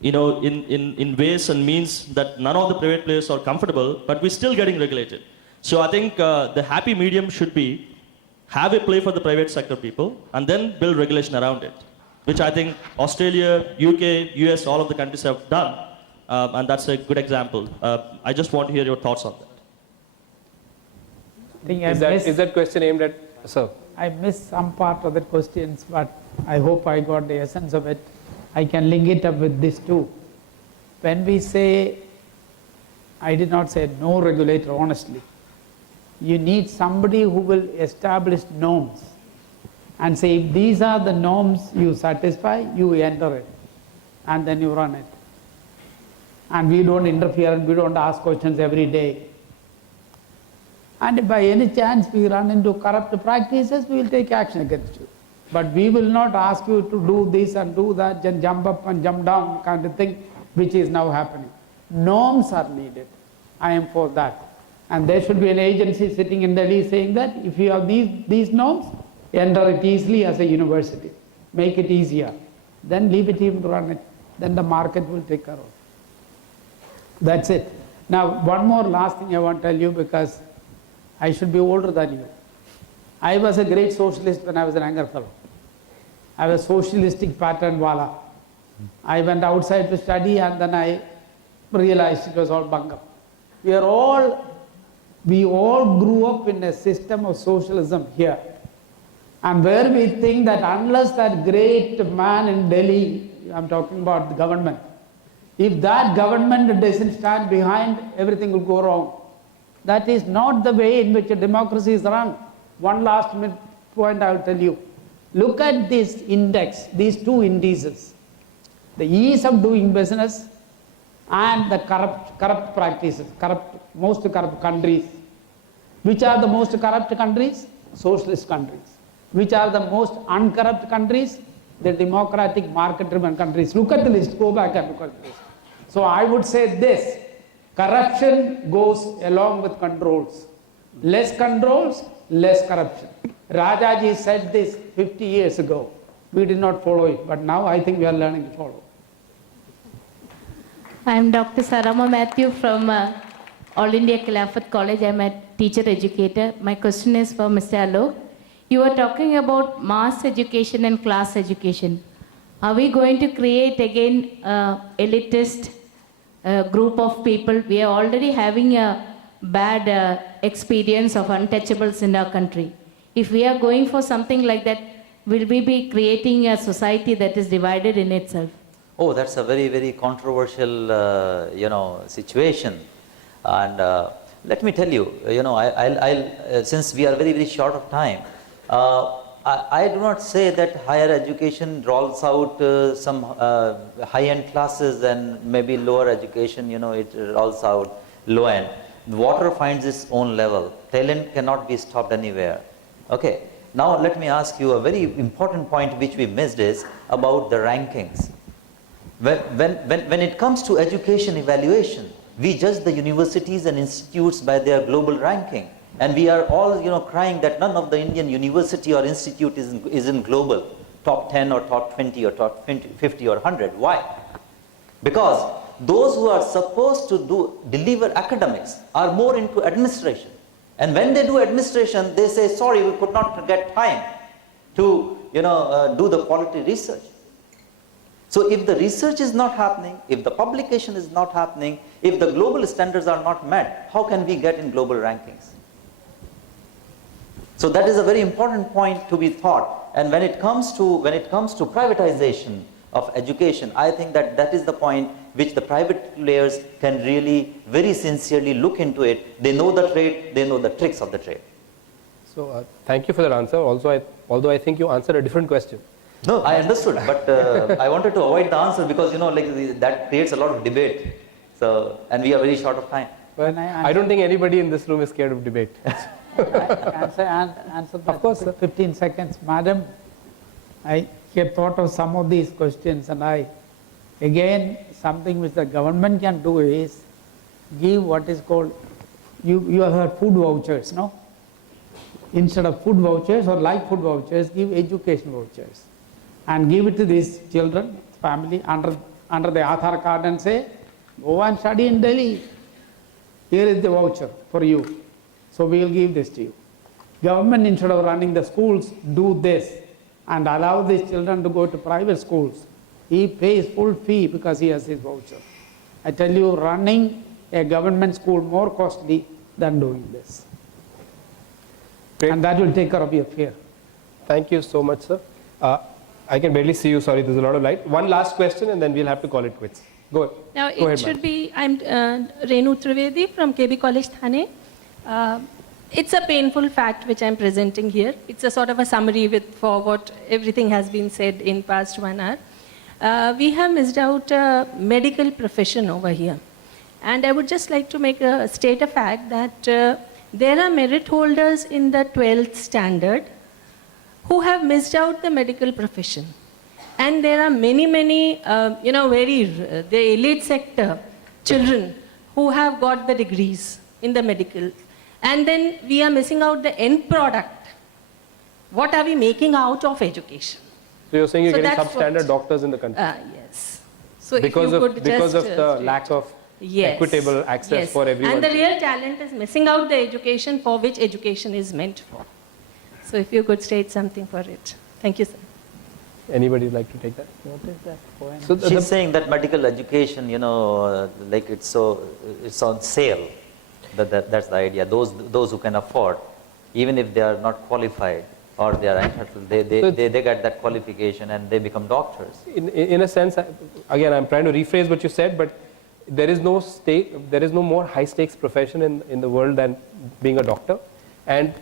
in ways and means that none of the private players are comfortable, but we're still getting regulated. So I think the happy medium should be have a play for the private sector people and then build regulation around it, which I think Australia, UK, US, all of the countries have done. And that's a good example. I just want to hear your thoughts on that. Is that question aimed at, sir? I missed some part of the questions, but I hope I got the essence of it. I can link it up with this too. When we say, I did not say no regulator, honestly. You need somebody who will establish norms and say, if these are the norms you satisfy, you enter it, and then you run it. And we don't interfere and we don't ask questions every day. And if by any chance we run into corrupt practices, we will take action against you. But we will not ask you to do this and do that, and jump up and jump down kind of thing, which is now happening. Norms are needed. I am for that. And there should be an agency sitting in Delhi saying that if you have these norms, enter it easily as a university. Make it easier. Then leave it even to run it. Then the market will take care of it. That's it. Now, one more last thing I want to tell you, because I should be older than you. I was a great socialist when I was an younger fellow. I was socialistic pattern wala. I went outside to study and then I realized it was all bunkum. We all grew up in a system of socialism here. And where we think that unless that great man in Delhi, I'm talking about the government, if that government doesn't stand behind, everything will go wrong. That is not the way in which a democracy is run. One last point I will tell you. Look at this index, these two indices. The ease of doing business and the corrupt practices, most corrupt countries. Which are the most corrupt countries? Socialist countries. Which are the most uncorrupt countries? The democratic market-driven countries. Look at the list, go back and look at the list. So I would say this, corruption goes along with controls. Less controls, less corruption. Rajaji said this 50 years ago. We did not follow it, but now I think we are learning to follow. I am Dr. Sarama Matthew from All India Khilafat College. I am a teacher educator. My question is for Mr. Alok. You were talking about mass education and class education. Are we going to create again elitist group of people? We are already having a bad experience of untouchables in our country. If we are going for something like that, will we be creating a society that is divided in itself? Oh, that's a very, very controversial, situation. And let me tell you, since we are very, very short of time, I do not say that higher education rolls out some high-end classes and maybe lower education, it rolls out low-end. Water finds its own level. Talent cannot be stopped anywhere. Okay. Now let me ask you a very important point which we missed is about the rankings. When it comes to education evaluation, we judge the universities and institutes by their global ranking. And we are all crying that none of the Indian university or institute is in global, top 10 or top 20 or top 50 or 100. Why? Because those who are supposed to deliver academics are more into administration. And when they do administration, they say, sorry, we could not get time to do the quality research. So if the research is not happening, if the publication is not happening, if the global standards are not met, how can we get in global rankings? So that is a very important point to be thought. And when it comes to privatization of education, I think that is the point which the private players can really very sincerely look into it. They know the trade, they know the tricks of the trade. So thank you for that answer. Also, although I think you answered a different question. No, I understood, but I wanted to avoid the answer because that creates a lot of debate. So, and we are very short of time. Well, I don't think anybody in this room is scared of debate. Answer that. Of course, 15 seconds. Madam, I have thought of some of these questions, and again, something which the government can do is give what is called, you have heard food vouchers, no? Instead of food vouchers or like food vouchers, give education vouchers and give it to these children, family, under the Aadhaar card and say, go and study in Delhi. Here is the voucher for you. So we will give this to you. Government, instead of running the schools, do this and allow these children to go to private schools. He pays full fee because he has his voucher. I tell you, running a government school more costly than doing this. Great. And that will take care of your fear. Thank you so much, sir. I can barely see you, sorry, there's a lot of light. One last question and then we'll have to call it quits. Go Now, ahead, it should be, I'm Renu Trivedi from KB College, Thane. It's a painful fact which I'm presenting here. It's a sort of a summary for what everything has been said in past 1 hour. We have missed out a medical profession over here. And I would just like to state a fact that there are merit holders in the 12th standard who have missed out the medical profession. And there are many, the elite sector children who have got the degrees in the medical. And then we are missing out the end product. What are we making out of education? So you're saying you're So getting that's substandard doctors in the country? Yes. So because if you of, could because just, of the lack of equitable access for everyone. And the real talent is missing out the education for which education is meant for. So if you could state something for it. Thank you, sir. Anybody would like to take that? What is that point? So she's saying that medical education, like it's on sale. That's the idea. Those who can afford, even if they are not qualified or they are entitled, they get that qualification and they become doctors. In a sense, again, I'm trying to rephrase what you said, but there is no more high stakes profession in the world than being a doctor. And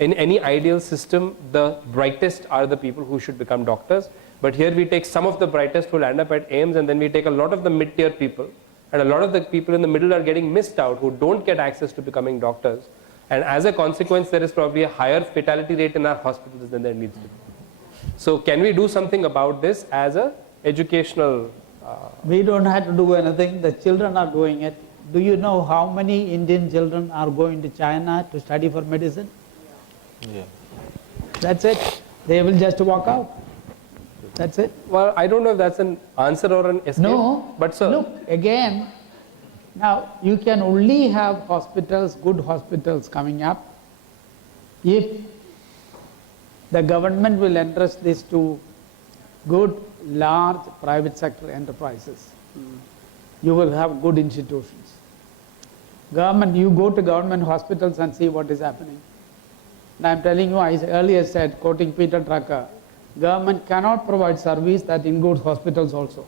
in any ideal system, the brightest are the people who should become doctors. But here we take some of the brightest who land up at AIIMS, and then we take a lot of the mid-tier people. And a lot of the people in the middle are getting missed out, who don't get access to becoming doctors. And as a consequence, there is probably a higher fatality rate in our hospitals than there needs to be. So can we do something about this as a educational... We don't have to do anything. The children are doing it. Do you know how many Indian children are going to China to study for medicine? Yeah. That's it. They will just walk out. That's it. Well, I don't know if that's an answer or an escape. No, but sir, look, again, now you can only have hospitals, good hospitals coming up, if the government will entrust this to good, large private sector enterprises. You will have good institutions. Government, you go to government hospitals and see what is happening. And I'm telling you, I earlier said, quoting Peter Drucker, government cannot provide service that includes hospitals also.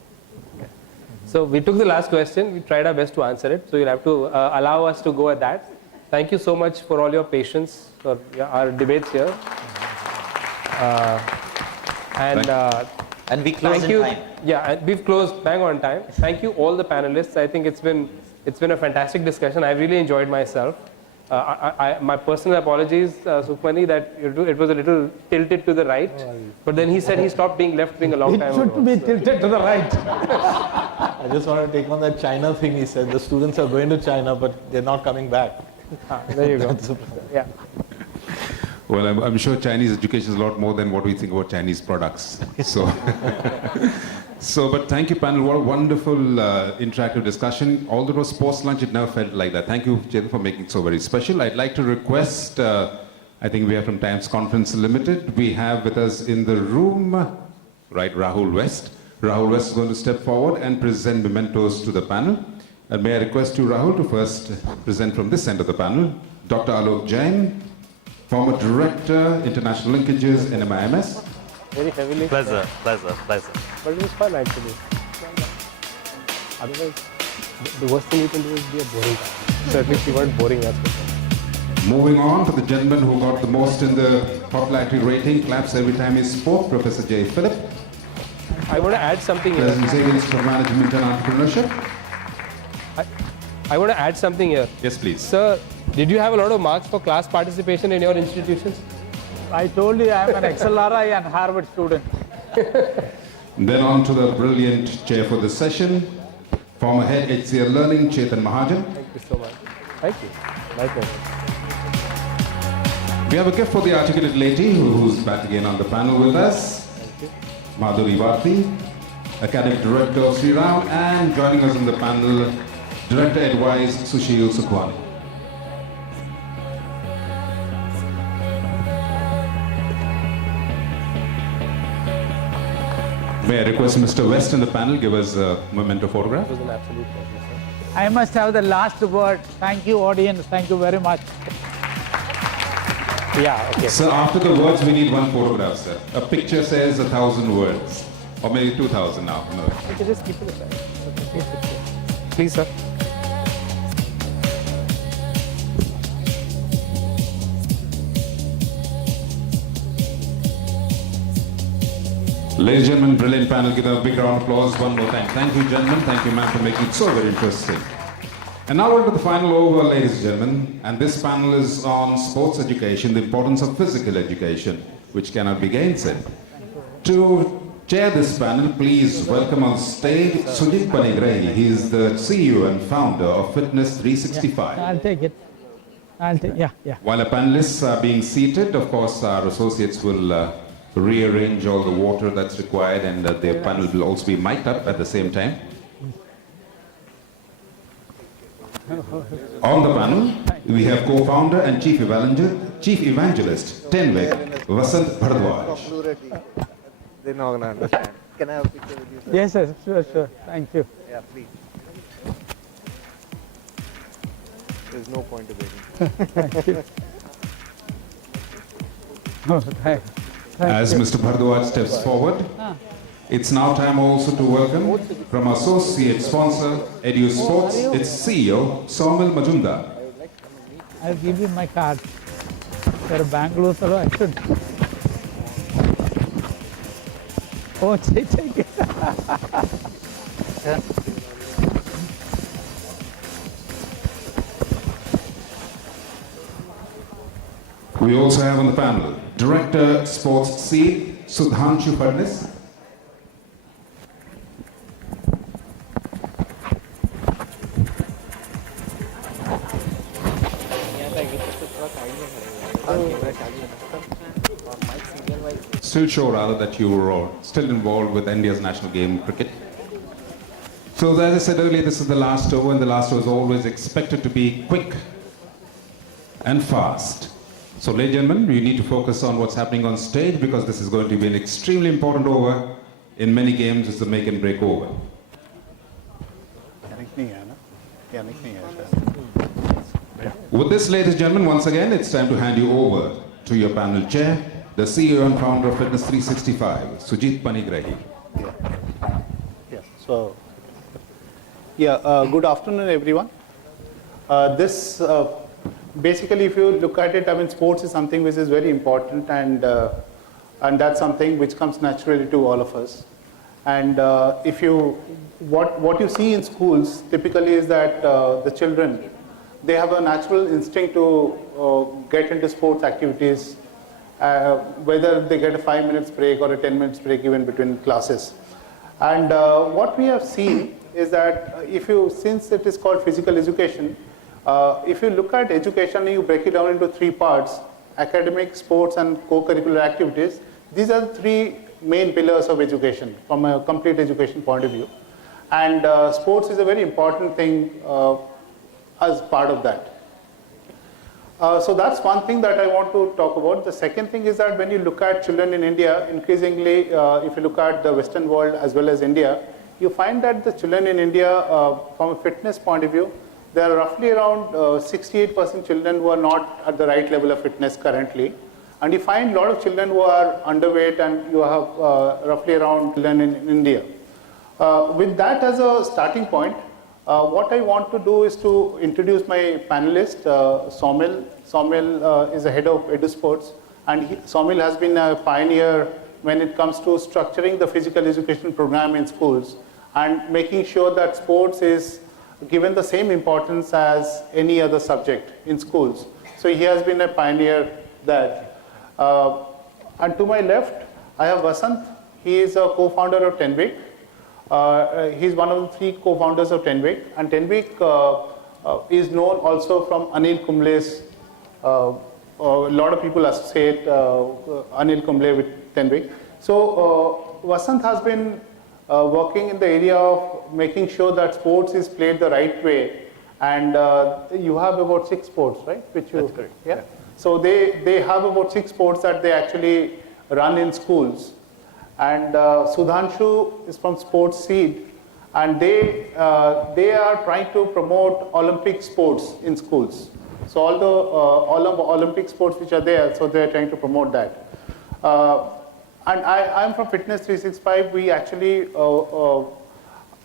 So we took the last question, we tried our best to answer it, so you'll have to allow us to go at that. Thank you so much for all your patience for our debates here. And we close in time. Yeah, and we've closed bang on time. Thank you all the panelists. I think it's been a fantastic discussion. I really enjoyed myself. My personal apologies, Sukhmani, that it was a little tilted to the right. But then he said he stopped being left wing a long time ago. It should be tilted to the right. I just want to take on that China thing. He said the students are going to China, but they're not coming back. There you go. Yeah. Well, I'm sure Chinese education is a lot more than what we think about Chinese products. But thank you, panel. What a wonderful interactive discussion. Although it was post-lunch, it never felt like that. Thank you, Chetan, for making it so very special. I'd like to request, I think we are from Times Conference Limited. We have with us in the room, right, Rahul West. Rahul West is going to step forward and present mementos to the panel. And may I request you, Rahul, to first present from this end of the panel, Dr. Alok Jain, former Director, International Linkages, NMIMS. Very heavily. Pleasure. But it was fun actually. Otherwise, the worst thing you can do is be a boring guy. So at least you weren't boring, that's for sure. Moving on to the gentleman who got the most in the popularity rating, claps every time he spoke, Professor J. Philip. I want to add something here. President Xavier for Management and Entrepreneurship. I want to add something here. Yes, please. Sir, did you have a lot of marks for class participation in your institutions? I told you I am an XLRI and Harvard student. Then on to the brilliant chair for this session, former head HCL Learning, Chetan Mahajan. Thank you so much. Thank you. My pleasure. We have a gift for the articulate lady who's back again on the panel with us. Thank you. Madhuri Varti, Academic Director of Sri Ram, and joining us in the panel, Director Advice Sushil Sukhwani. May I request Mr. West in the panel give us a memento photograph? It was an absolute pleasure, sir. I must have the last word. Thank you, audience. Thank you very much. Yeah, okay. Sir, after the words, we need one photograph, sir. A picture says 1,000 words. Or maybe 2,000 now. No. You can just keep it aside. Okay, please, sir. Ladies and gentlemen, brilliant panel. Give them a big round of applause one more time. Thank you, gentlemen. Thank you, ma'am, for making it so very interesting. And now on to the final over, ladies and gentlemen. And this panel is on sports education, the importance of physical education, which cannot be gainsaid. To chair this panel, please welcome on stage Sujit Panigrahi. He is the CEO and founder of Fitness 365. Yeah, I'll take it. Yeah. While our panelists are being seated, of course, our associates will rearrange all the water that's required, and their panel will also be mic'd up at the same time. On the panel, we have co-founder and chief evangelist, Tenvek, Vasant Bhardwaj. They're not going to understand. Can I have a picture with you, sir? Yes, sir. Sure. Thank you. Yeah, please. There's no point debating. Thank you. Oh, thank As you. Mr. Bhardwaj steps forward, it's now time also to welcome from associate sponsor Edu Sports, its CEO, Saumil Majumdar. I'll give you my card. Sir, Bangalore, sir, I should. Oh, take it. We also have on the panel Director Sports C, Sudhanshu Fadnis. Still show rather that you were still involved with India's national game, cricket. So as I said earlier, this is the last over, and the last over is always expected to be quick and fast. So ladies and gentlemen, we need to focus on what's happening on stage, because this is going to be an extremely important over. In many games, it's a make and break over. With this, ladies and gentlemen, once again, it's time to hand you over to your panel chair, the CEO and founder of Fitness 365, Sujit Panigrahi. Good afternoon, everyone. Basically, if you look at it, I mean, sports is something which is very important, and that's something which comes naturally to all of us. And what you see in schools typically is that the children, they have a natural instinct to get into sports activities, whether they get a 5 minutes break or a 10 minutes break even between classes. And what we have seen is that since it is called physical education, if you look at education, you break it down into three parts: academic, sports, and co-curricular activities. These are the three main pillars of education from a complete education point of view. And sports is a very important thing as part of that. So that's one thing that I want to talk about. The second thing is that when you look at children in India, increasingly, if you look at the Western world as well as India, you find that the children in India, from a fitness point of view, there are roughly around 68% children who are not at the right level of fitness currently. And you find a lot of children who are underweight, and you have roughly around children in India. With that as a starting point, what I want to do is to introduce my panelist, Saumil. Saumil is the head of Edu Sports, and Saumil has been a pioneer when it comes to structuring the physical education program in schools and making sure that sports is given the same importance as any other subject in schools. So he has been a pioneer there. And to my left, I have Vasant. He is a co-founder of Tenvik. He's one of the 3 co-founders of Tenvik, and Tenvik is known also from Anil Kumble's. A lot of people associate Anil Kumble with Tenvik. So Vasant has been working in the area of making sure that sports is played the right way, and you have about 6 sports, right? Which you, that's correct. Yeah. So they have about 6 sports that they actually run in schools. And Sudhanshu is from Sports Seed, and they are trying to promote Olympic sports in schools. So all the Olympic sports which are there, so they are trying to promote that. And I'm from Fitness 365. We actually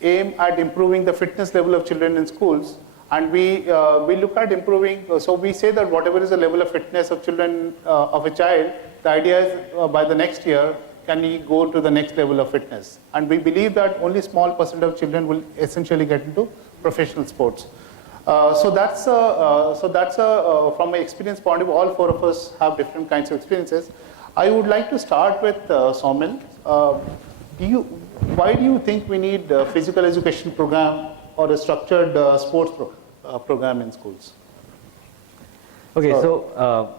aim at improving the fitness level of children in schools, and we look at improving. So we say that whatever is the level of fitness of children of a child, the idea is by the next year, can he go to the next level of fitness? And we believe that only small % of children will essentially get into professional sports. So that's from my experience point of view. All 4 of us have different kinds of experiences. I would like to start with Saumil. Why do you think we need a physical education program or a structured sports program in schools? Okay, so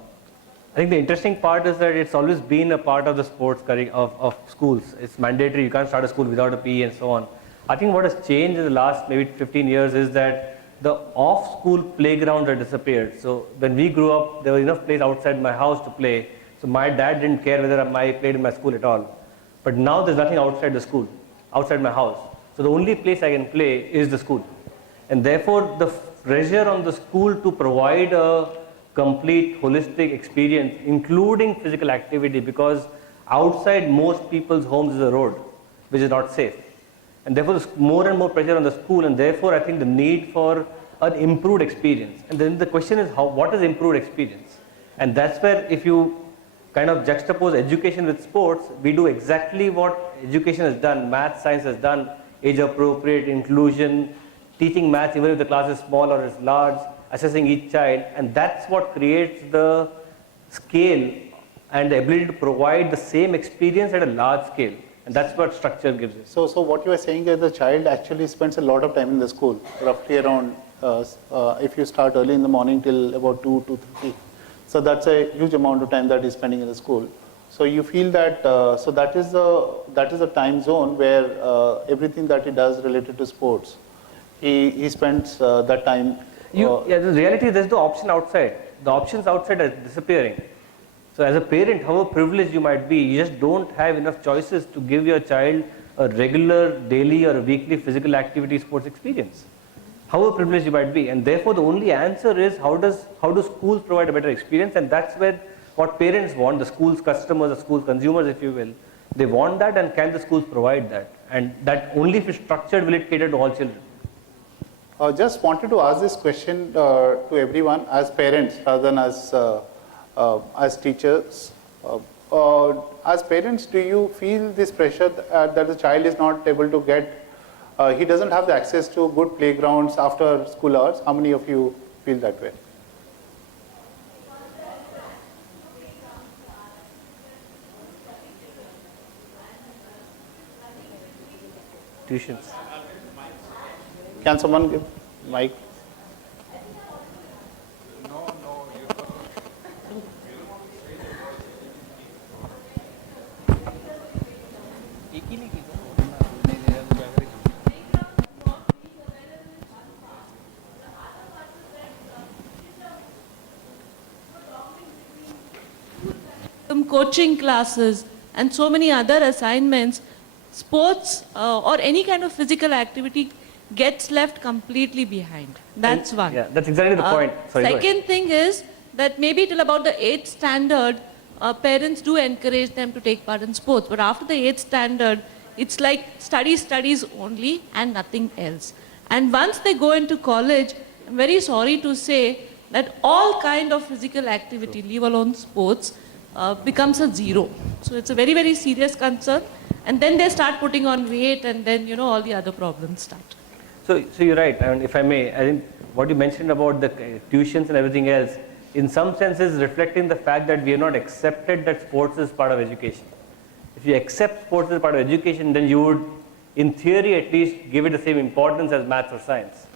I think the interesting part is that it's always been a part of the sports curriculum of schools. It's mandatory. You can't start a school without a PE and so on. I think what has changed in the last maybe 15 years is that the off-school playgrounds have disappeared. So when we grew up, there was enough place outside my house to play. So my dad didn't care whether I played in my school at all. But now there's nothing outside the school, outside my house. So the only place I can play is the school. And therefore, the pressure on the school to provide a complete holistic experience, including physical activity, because outside most people's homes is a road, which is not safe. And therefore, there's more and more pressure on the school, and therefore, I think the need for an improved experience. And then the question is, what is improved experience? And that's where, if you kind of juxtapose education with sports, we do exactly what education has done, math, science has done, age-appropriate, inclusion, teaching maths even if the class is small or is large, assessing each child, and that's what creates the scale and the ability to provide the same experience at a large scale, and that's what structure gives it. So what you are saying is the child actually spends a lot of time in the school, roughly around, if you start early in the morning till about 2:30. So that's a huge amount of time that he's spending in the school. So you feel that, so that is a time zone where everything that he does related to sports, he spends that time. Yeah, the reality is there's no option outside. The options outside are disappearing. So as a parent, however privileged you might be, you just don't have enough choices to give your child a regular daily or a weekly physical activity sports experience. However privileged you might be. And therefore the only answer is how do schools provide a better experience, and that's where what parents want, the school's customers, the school's consumers if you will, they want that, and can the schools provide that? And that only if it's structured will it cater to all children. Just wanted to ask this question to everyone as parents rather than as teachers. As parents, do you feel this pressure that the child is not able to get, he doesn't have the access to good playgrounds after school hours? How many of you feel that way? Tuitions. Can someone give mic? Coaching classes and so many other assignments, sports or any kind of physical activity gets left completely behind. That's one. Yeah, that's exactly the point. Sorry, second thing is that maybe till about the 8th standard, parents do encourage them to take part in sports. But after the 8th standard, it's like studies only and nothing else. And once they go into college, I'm very sorry to say that all kind of physical activity, leave alone sports, becomes a zero. So it's a very, very serious concern. And then they start putting on weight, and then, you know, all the other problems start. So you're right. I mean, if I may, I think what you mentioned about the tuitions and everything else, in some sense is reflecting the fact that we have not accepted that sports is part of education. if you accept sports as a part of education, then you would, in theory at least, give it the same importance as maths or science.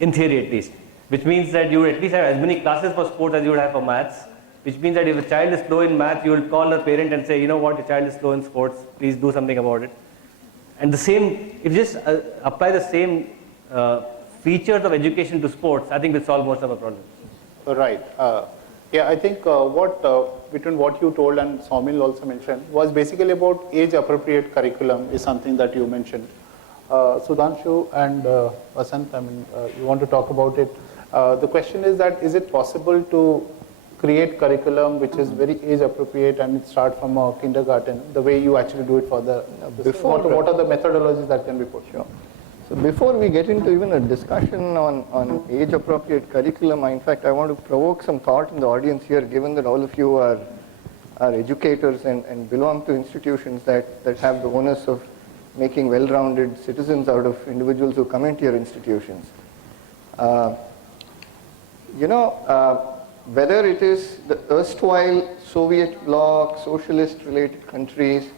In theory at least. Which means that you would at least have as many classes for sports as you would have for maths. Which means that if a child is slow in maths, you will call the parent and say, you know what, your child is slow in sports, please do something about it. And the same, if you just apply the same features of education to sports, I think we'll solve most of our problems. Right. Yeah, I think between what you told and Saumil also mentioned was basically about age-appropriate curriculum is something that you mentioned. Sudhanshu and Vasant, I mean, you want to talk about it. The question is that, is it possible to create curriculum which is very age-appropriate and start from kindergarten, the way you actually do it for the... what are the methodologies that can be put? Sure. So before we get into even a discussion on age-appropriate curriculum, in fact, I want to provoke some thought in the audience here, given that all of you are educators and belong to institutions that have the onus of making well-rounded citizens out of individuals who come into your institutions. Whether it is the erstwhile Soviet bloc, socialist-related countries,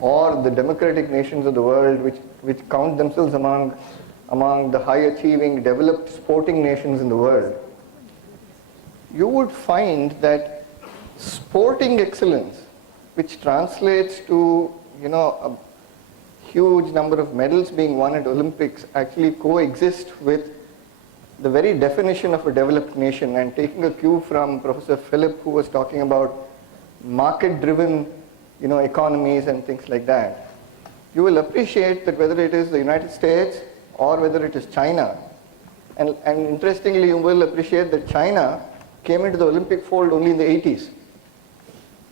or the democratic nations of the world, which count themselves among the high-achieving, developed sporting nations in the world, you would find that sporting excellence, which translates to, a huge number of medals being won at Olympics, actually coexist with the very definition of a developed nation. And taking a cue from Professor Philip, who was talking about market-driven economies and things like that, you will appreciate that whether it is the United States or whether it is China, and interestingly, you will appreciate that China came into the Olympic fold only in the 80s.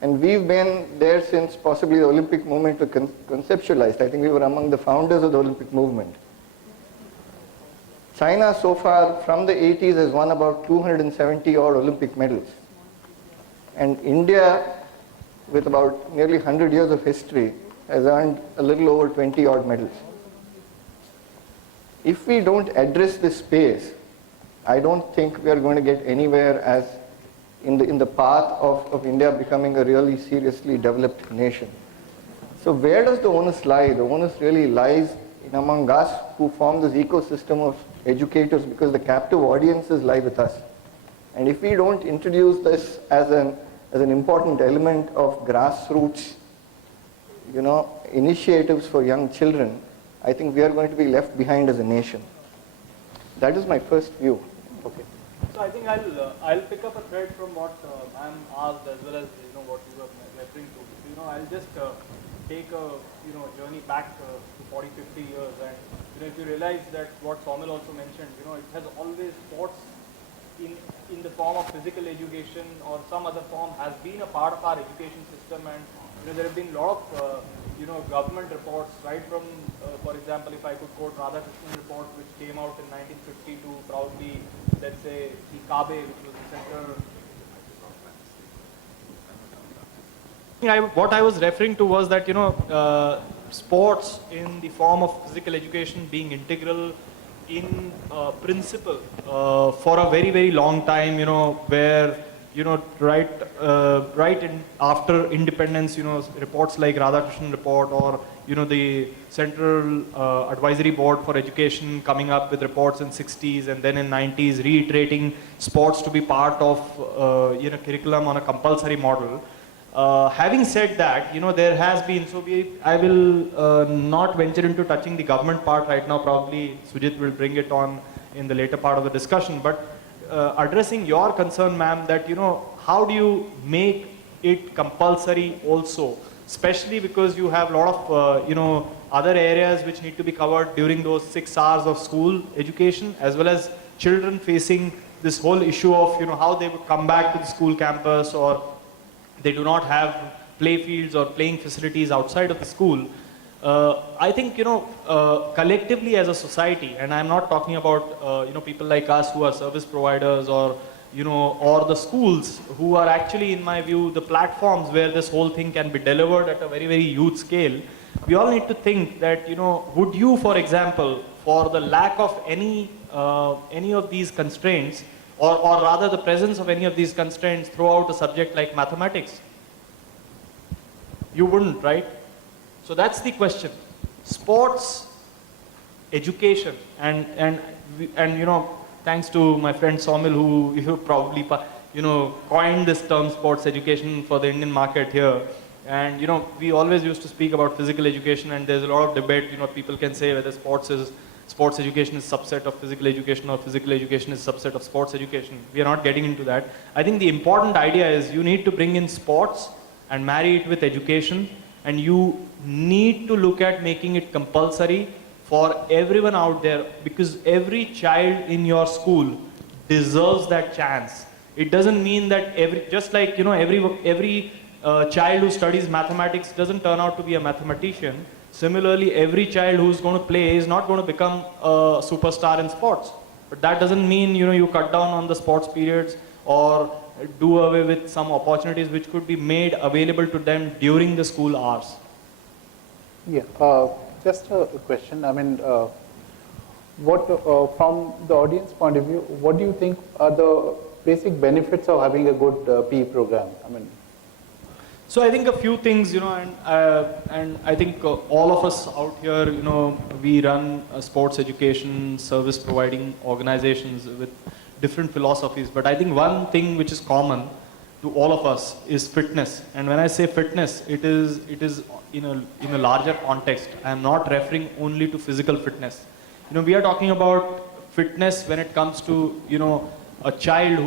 And we've been there since possibly the Olympic movement was conceptualized. I think we were among the founders of the Olympic movement. China so far from the 80s has won about 270 odd Olympic medals. And India, with about nearly 100 years of history, has earned a little over 20 odd medals. If we don't address this space, I don't think we are going to get anywhere as in the path of India becoming a really seriously developed nation. So where does the onus lie? The onus really lies in among us who form this ecosystem of educators, because the captive audiences lie with us. And if we don't introduce this as an important element of grassroots, initiatives for young children, I think we are going to be left behind as a nation. That is my first view. Okay. So I think I'll pick up a thread from what ma'am asked, as well as what you were referring to. I'll just take a journey back to 40, 50 years, and if you realize that what Saumil also mentioned, it has always sports in the form of physical education or some other form has been a part of our education system, and there have been a lot of government reports, right from for example, if I could quote Radhakrishnan report, which came out in 1950 to proudly, let's say, the Kabe, which was the center. What I was referring to was that sports in the form of physical education being integral in principle for a very, very long time, where right after independence, reports like Radhakrishnan report or the Central Advisory Board for Education coming up with reports in 60s and then in 90s reiterating sports to be part of curriculum on a compulsory model. Having said that, there has been, I will not venture into touching the government part right now. Probably Sujit will bring it on in the later part of the discussion. But addressing your concern, ma'am, that how do you make it compulsory also, especially because you have a lot of other areas which need to be covered during those 6 hours of school education, as well as children facing this whole issue of how they would come back to the school campus, or they do not have play fields or playing facilities outside of the school. I think collectively as a society, and I'm not talking about people like us who are service providers or or the schools who are actually, in my view, the platforms where this whole thing can be delivered at a very, very huge scale. We all need to think that would you, for example, for the lack of any of these constraints, or rather the presence of any of these constraints, throw out a subject like mathematics? You wouldn't, right? So that's the question. Sports, education, and you know, thanks to my friend Somil, who probably coined this term sports education for the Indian market here. And you know, we always used to speak about physical education, and there's a lot of debate. You know, people can say whether sports education is subset of physical education or physical education is subset of sports education. We are not getting into that. I think the important idea is you need to bring in sports and marry it with education, and you need to look at making it compulsory for everyone out there, because every child in your school deserves that chance. It doesn't mean that just like, you know, every child who studies mathematics doesn't turn out to be a mathematician. Similarly, every child who's going to play is not going to become a superstar in sports. But that doesn't mean, you know, you cut down on the sports periods or do away with some opportunities which could be made available to them during the school hours. Yeah, just a question. I mean, what from the audience point of view, what do you think are the basic benefits of having a good PE program? I mean, so I think a few things, you know, and I think all of us out here, you know, we run sports education service providing organizations with different philosophies. But I think one thing which is common to all of us is fitness. And when I say fitness, it is in a larger context. I am not referring only to physical fitness. You know, we are talking about fitness when it comes to, you know, a child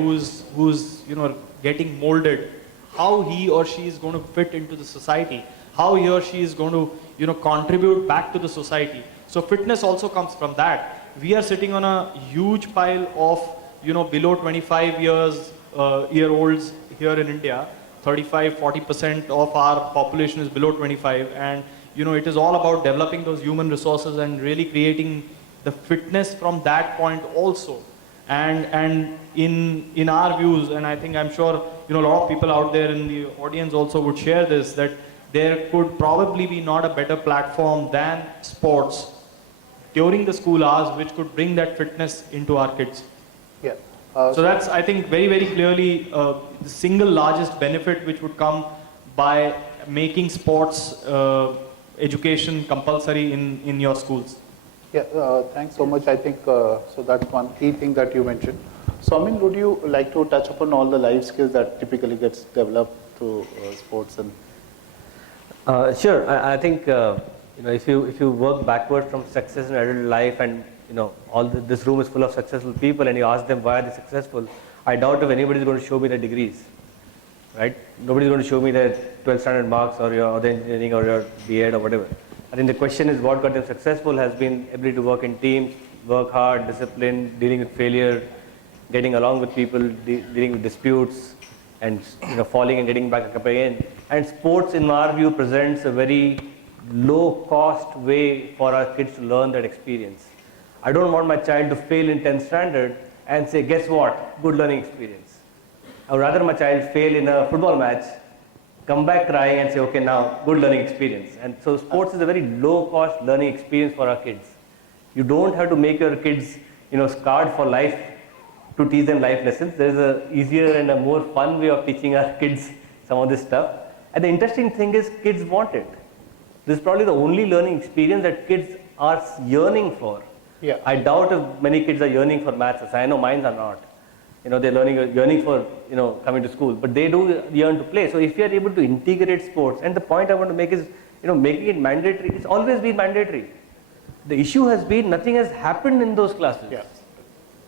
who's you know, getting molded, how he or she is going to fit into the society, how he or she is going to, you know, contribute back to the society. So fitness also comes from that. We are sitting on a huge pile of, you know, below 25 year olds here in India. 35-40% of our population is below 25, and you know, it is all about developing those human resources and really creating the fitness from that point also. And in our views, and I'm sure, you know, a lot of people out there in the audience also would share this, that there could probably be not a better platform than sports during the school hours which could bring that fitness into our kids. Yeah. So that's, I think, very, very clearly the single largest benefit which would come by making sports education compulsory in your schools. Yeah, thanks so much. I think so that's one key thing that you mentioned. So, I mean, would you like to touch upon all the life skills that typically gets developed through sports? And sure. I think you know, if you work backward from success in adult life, and you know, this room is full of successful people, and you ask them why are they successful, I doubt if anybody is going to show me their degrees, right? Nobody is going to show me their 12th standard marks or the engineering or your B.Ed or whatever. I think the question is what got them successful has been ability to work in teams, work hard, discipline, dealing with failure, getting along with people, dealing with disputes, and you know, falling and getting back up again. And sports, in our view, presents a very low-cost way for our kids to learn that experience. I don't want my child to fail in 10th standard and say, guess what, good learning experience. I would rather my child fail in a football match, come back crying and say, okay, now good learning experience. And so sports is a very low-cost learning experience for our kids. You don't have to make your kids, you know, scarred for life to teach them life lessons. There is an easier and a more fun way of teaching our kids some of this stuff. And the interesting thing is kids want it. This is probably the only learning experience that kids are yearning for. Yeah. I doubt if many kids are yearning for maths. I know mine are not. You know, they're yearning for, you know, coming to school, but they do yearn to play. So if you are able to integrate sports, and the point I want to make is, you know, making it mandatory, it's always been mandatory. The issue has been nothing has happened in those classes. Yeah.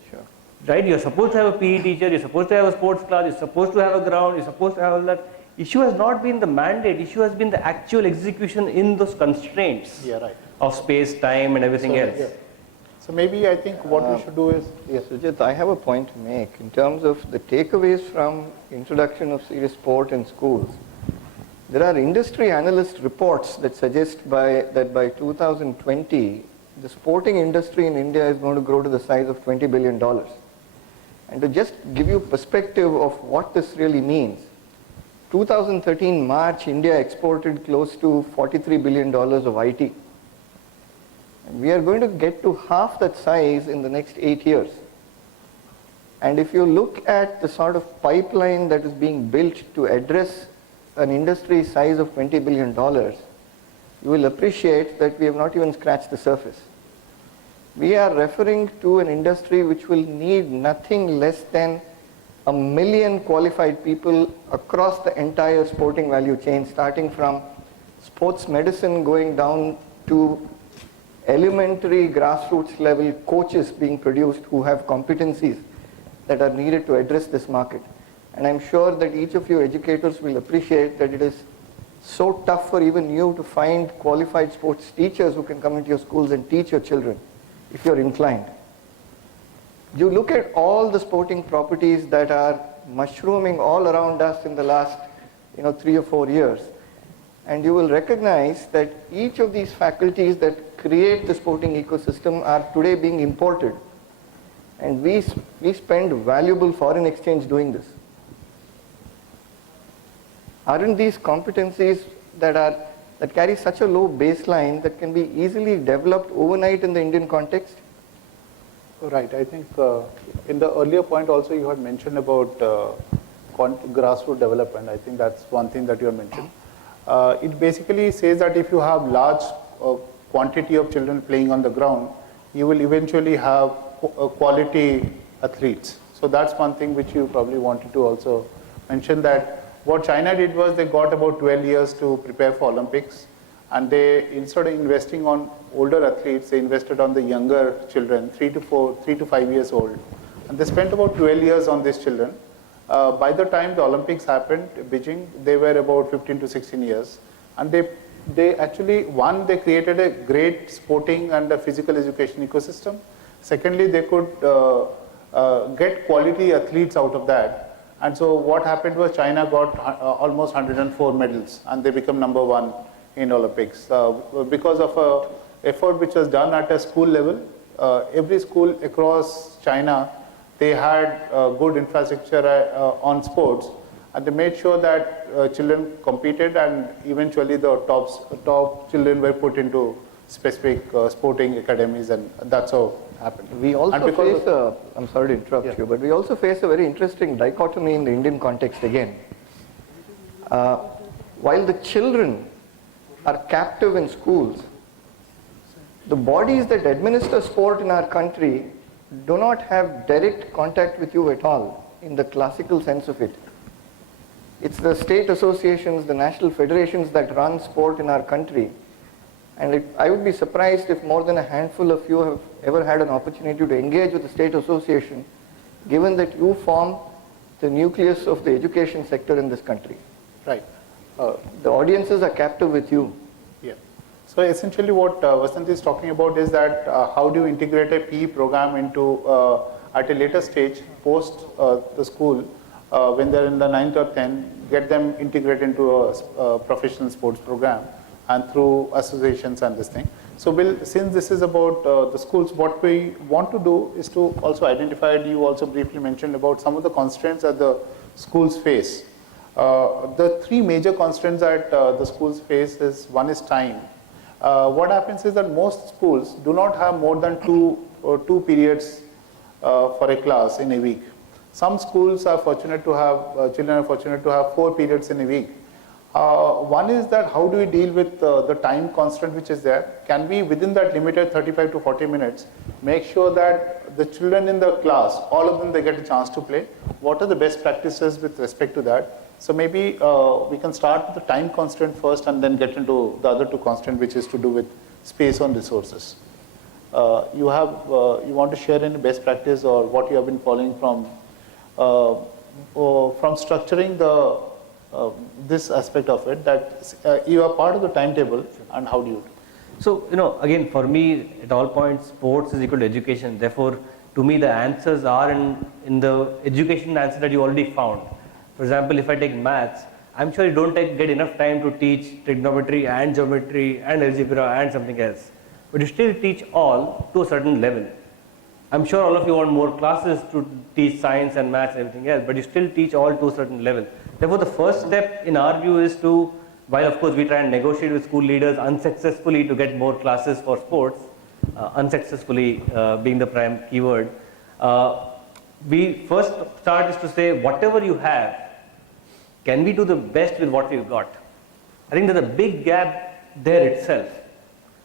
Sure. Right? You're supposed to have a PE teacher, you're supposed to have a sports class, you're supposed to have a ground, you're supposed to have all that. Issue has not been the mandate, issue has been the actual execution in those constraints of space, time, and everything else. Yeah. So maybe I think what we should do is... Yes, Sujit, I have a point to make in terms of the takeaways from introduction of serious sport in schools. There are industry analyst reports that suggest that by 2020, the sporting industry in India is going to grow to the size of $20 billion. And to just give you perspective of what this really means, 2013 March, India exported close to $43 billion of IT. And we are going to get to half that size in the next 8 years. And if you look at the sort of pipeline that is being built to address an industry size of $20 billion, you will appreciate that we have not even scratched the surface. We are referring to an industry which will need nothing less than 1 million qualified people across the entire sporting value chain, starting from sports medicine going down to elementary grassroots level coaches being produced who have competencies that are needed to address this market. And I'm sure that each of you educators will appreciate that it is so tough for even you to find qualified sports teachers who can come into your schools and teach your children if you're inclined. You look at all the sporting properties that are mushrooming all around us in the last 3 or 4 years, and you will recognize that each of these faculties that create the sporting ecosystem are today being imported, and we spend valuable foreign exchange doing this. Aren't these competencies that carry such a low baseline that can be easily developed overnight in the Indian context? Right. I think in the earlier point also you had mentioned about grassroots development. I think that's one thing that you have mentioned. It basically says that if you have large quantity of children playing on the ground, you will eventually have quality athletes. So that's one thing which you probably wanted to also mention, that what China did was they got about 12 years to prepare for Olympics, and they, instead of investing on older athletes, they invested on the younger children, 3 to 5 years old. And they spent about 12 years on these children. By the time the Olympics happened, Beijing, they were about 15 to 16 years. And they actually, one, they created a great sporting and a physical education ecosystem. Secondly, they could get quality athletes out of that. And so what happened was China got almost 104 medals, and they became #1 in Olympics. Because of an effort which was done at a school level, every school across China, they had good infrastructure on sports, and they made sure that children competed, and eventually the top children were put into specific sporting academies, and that's how it happened. We also face I'm sorry to interrupt you, but we also face a very interesting dichotomy in the Indian context again. While the children are captive in schools, the bodies that administer sport in our country do not have direct contact with you at all in the classical sense of it. It's the state associations, the national federations that run sport in our country. And I would be surprised if more than a handful of you have ever had an opportunity to engage with the state association, given that you form the nucleus of the education sector in this country. Right. The audiences are captive with you. Yeah. So essentially what Vasanthi is talking about is that how do you integrate a PE program into, at a later stage, post the school, when they're in the 9th or 10th, get them integrated into a professional sports program, and through associations and this thing. So Bill, since this is about the schools, what we want to do is to also identify, you also briefly mentioned about some of the constraints that the schools face. The 3 major constraints that the schools face is, one is time. What happens is that most schools do not have more than two periods for a class in a week. Some schools are fortunate to have, children are fortunate to have 4 periods in a week. One is that how do we deal with the time constraint which is there? Can we, within that limited 35 to 40 minutes, make sure that the children in the class, all of them, they get a chance to play? What are the best practices with respect to that? So maybe we can start with the time constraint first and then get into the other 2 constraints, which is to do with space on resources. You want to share any best practice or what you have been following from structuring the this aspect of it, that you are part of the timetable, and how do you do? So, again, for me, at all points, sports is equal to education. Therefore, to me, the answers are in the education answer that you already found. For example, if I take maths, I'm sure you don't get enough time to teach trigonometry and geometry and algebra and something else. But you still teach all to a certain level. I'm sure all of you want more classes to teach science and maths and everything else, but you still teach all to a certain level. Therefore, the first step in our view is to, while of course we try and negotiate with school leaders unsuccessfully to get more classes for sports, unsuccessfully being the prime keyword, we first start is to say whatever you have, Can we do the best with what we've got? I think there's a big gap there itself.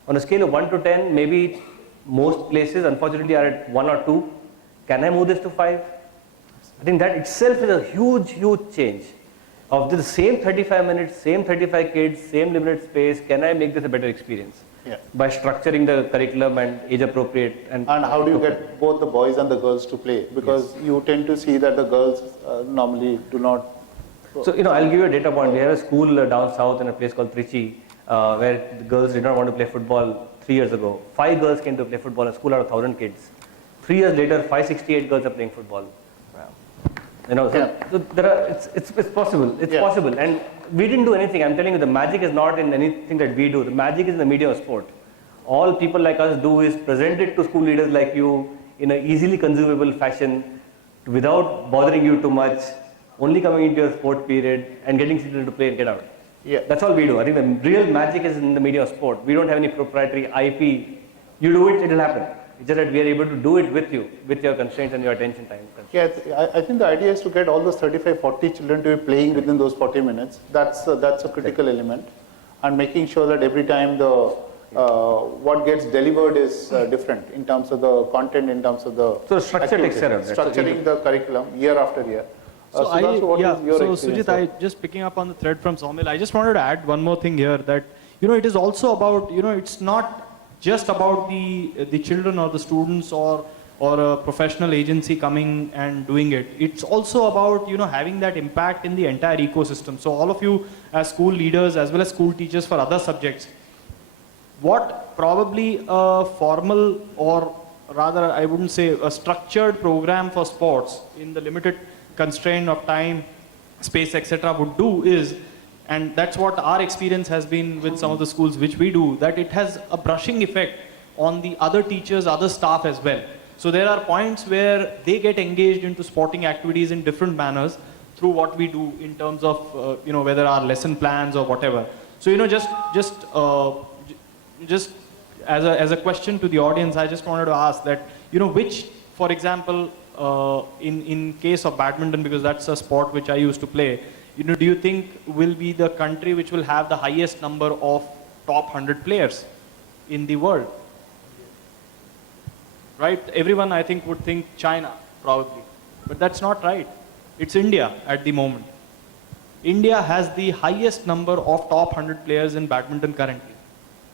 On a scale of 1 to 10, maybe most places, unfortunately, are at 1 or 2. Can I move this to 5? I think that itself is a huge, huge change. Of the same 35 minutes, same 35 kids, same limited space, can I make this a better experience? Yeah. By structuring the curriculum and age appropriate. And how do you get both the boys and the girls to play? Because you tend to see that the girls normally do not. So, I'll give you a data point. We have a school down south in a place called Trichy, where the girls did not want to play football 3 years ago. 5 girls came to play football in a school out of 1,000 kids. 3 years later, 568 girls are playing football. So there are, it's possible. It's possible. And we didn't do anything. I'm telling you, the magic is not in anything that we do. The magic is in the media of sport. All people like us do is present it to school leaders like you in an easily consumable fashion, without bothering you too much, only coming into your sport period and getting children to play and get out. Yeah. That's all we do. I think the real magic is in the media of sport. We don't have any proprietary IP. You do it, it will happen. It's just that we are able to do it with you, with your constraints and your attention time. Yeah, I think the idea is to get all those 35, 40 children to be playing within those 40 minutes. That's a critical element. And making sure that every time what gets delivered is different in terms of the content, in terms of the structure takes care of that. Structuring the curriculum year after year. So Sujit, just picking up on the thread from Saumil, I just wanted to add one more thing here, that it is also about, it's not just about the children or the students or a professional agency coming and doing it. It's also about having that impact in the entire ecosystem. So all of you as school leaders as well as school teachers for other subjects, what probably a formal, or rather I wouldn't say a structured program for sports in the limited constraint of time, space, etc. would do is, and that's what our experience has been with some of the schools which we do, that it has a brushing effect on the other teachers, other staff as well. So there are points where they get engaged into sporting activities in different manners through what we do in terms of, whether our lesson plans or whatever. So, just as a question to the audience, I just wanted to ask that, which, for example, in case of badminton, because that's a sport which I used to play, do you think will be the country which will have the highest number of top 100 players in the world? Right? Everyone, I think, would think China, probably. But that's not right. It's India at the moment. India has the highest number of top 100 players in badminton currently.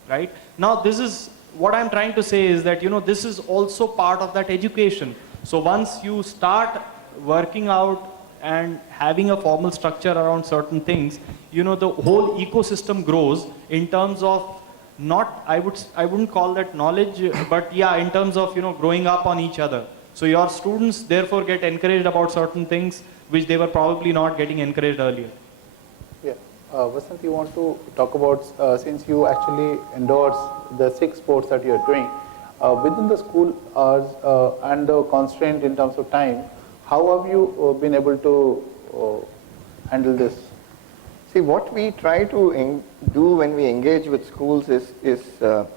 Right? Now, this is what I'm trying to say is that, this is also part of that education. So once you start working out and having a formal structure around certain things, the whole ecosystem grows in terms of not, I wouldn't call that knowledge, but yeah, in terms of, growing up on each other. So your students therefore get encouraged about certain things which they were probably not getting encouraged earlier. Yeah. Vasant, you want to talk about, since you actually endorse the 6 sports that you're doing, within the school hours and the constraint in terms of time, how have you been able to handle this? See, what we try to do when we engage with schools is to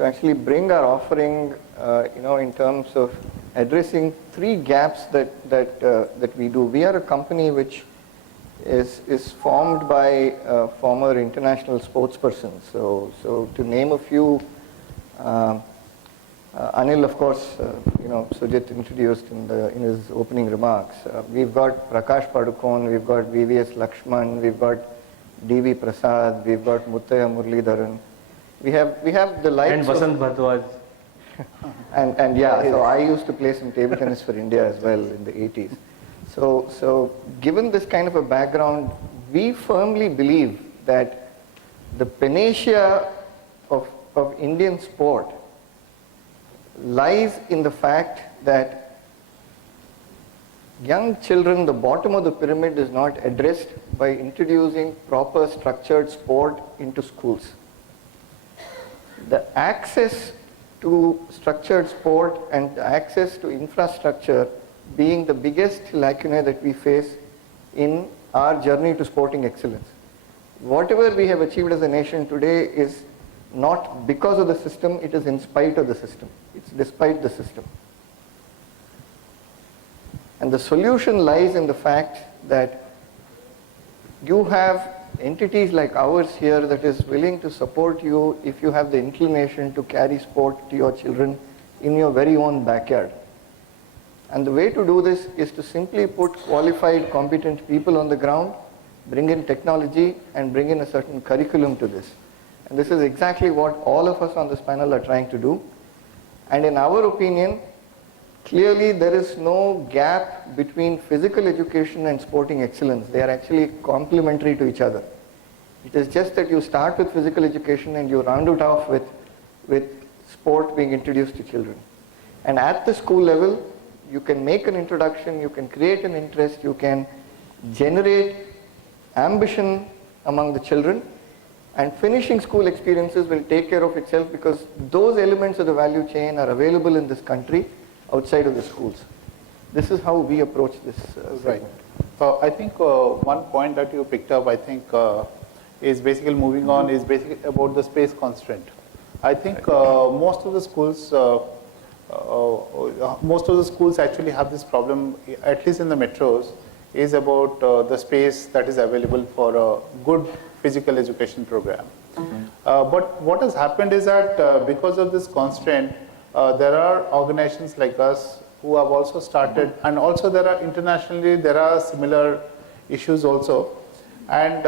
actually bring our offering, in terms of addressing 3 gaps that we do. We are a company which is formed by former international sportspersons. So to name a few, Anil, of course, Sujit introduced in his opening remarks. We've got Prakash Padukone, we've got VVS Lakshman, we've got D.V. Prasad, we've got Muttaya Muralidharan. We have the likes and Vasant Bhardwaj. and yeah, so I used to play some table tennis for India as well in the 80s. So given this kind of a background, we firmly believe that the panacea of Indian sport lies in the fact that young children, the bottom of the pyramid is not addressed by introducing proper structured sport into schools. The access to structured sport and access to infrastructure being the biggest lacunae that we face in our journey to sporting excellence. Whatever we have achieved as a nation today is not because of the system, it is in spite of the system. It's despite the system. And the solution lies in the fact that you have entities like ours here that is willing to support you if you have the inclination to carry sport to your children in your very own backyard. And the way to do this is to simply put qualified, competent people on the ground, bring in technology, and bring in a certain curriculum to this. And this is exactly what all of us on this panel are trying to do. And in our opinion, clearly there is no gap between physical education and sporting excellence. They are actually complementary to each other. It is just that you start with physical education and you round it off with sport being introduced to children. And at the school level, you can make an introduction, you can create an interest, you can generate ambition among the children, and finishing school experiences will take care of itself because those elements of the value chain are available in this country outside of the schools. This is how we approach this Right. I think one point that you picked up, I think, is basically moving on, is basically about the space constraint. I think most of the schools actually have this problem, at least in the metros, is about the space that is available for a good physical education program. But what has happened is that because of this constraint, there are organizations like us who have also started, and also there are internationally, there are similar issues also. And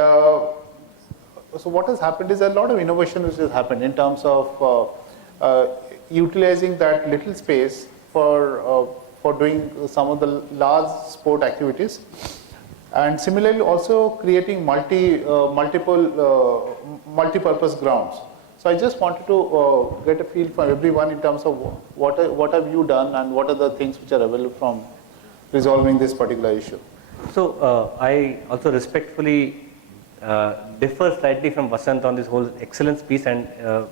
so what has happened is a lot of innovation which has happened in terms of utilizing that little space for doing some of the large sport activities, and similarly also creating multi-purpose grounds. So I just wanted to get a feel from everyone in terms of what have you done and what are the things which are available from resolving this particular issue. So I also respectfully differ slightly from Vasant on this whole excellence piece, and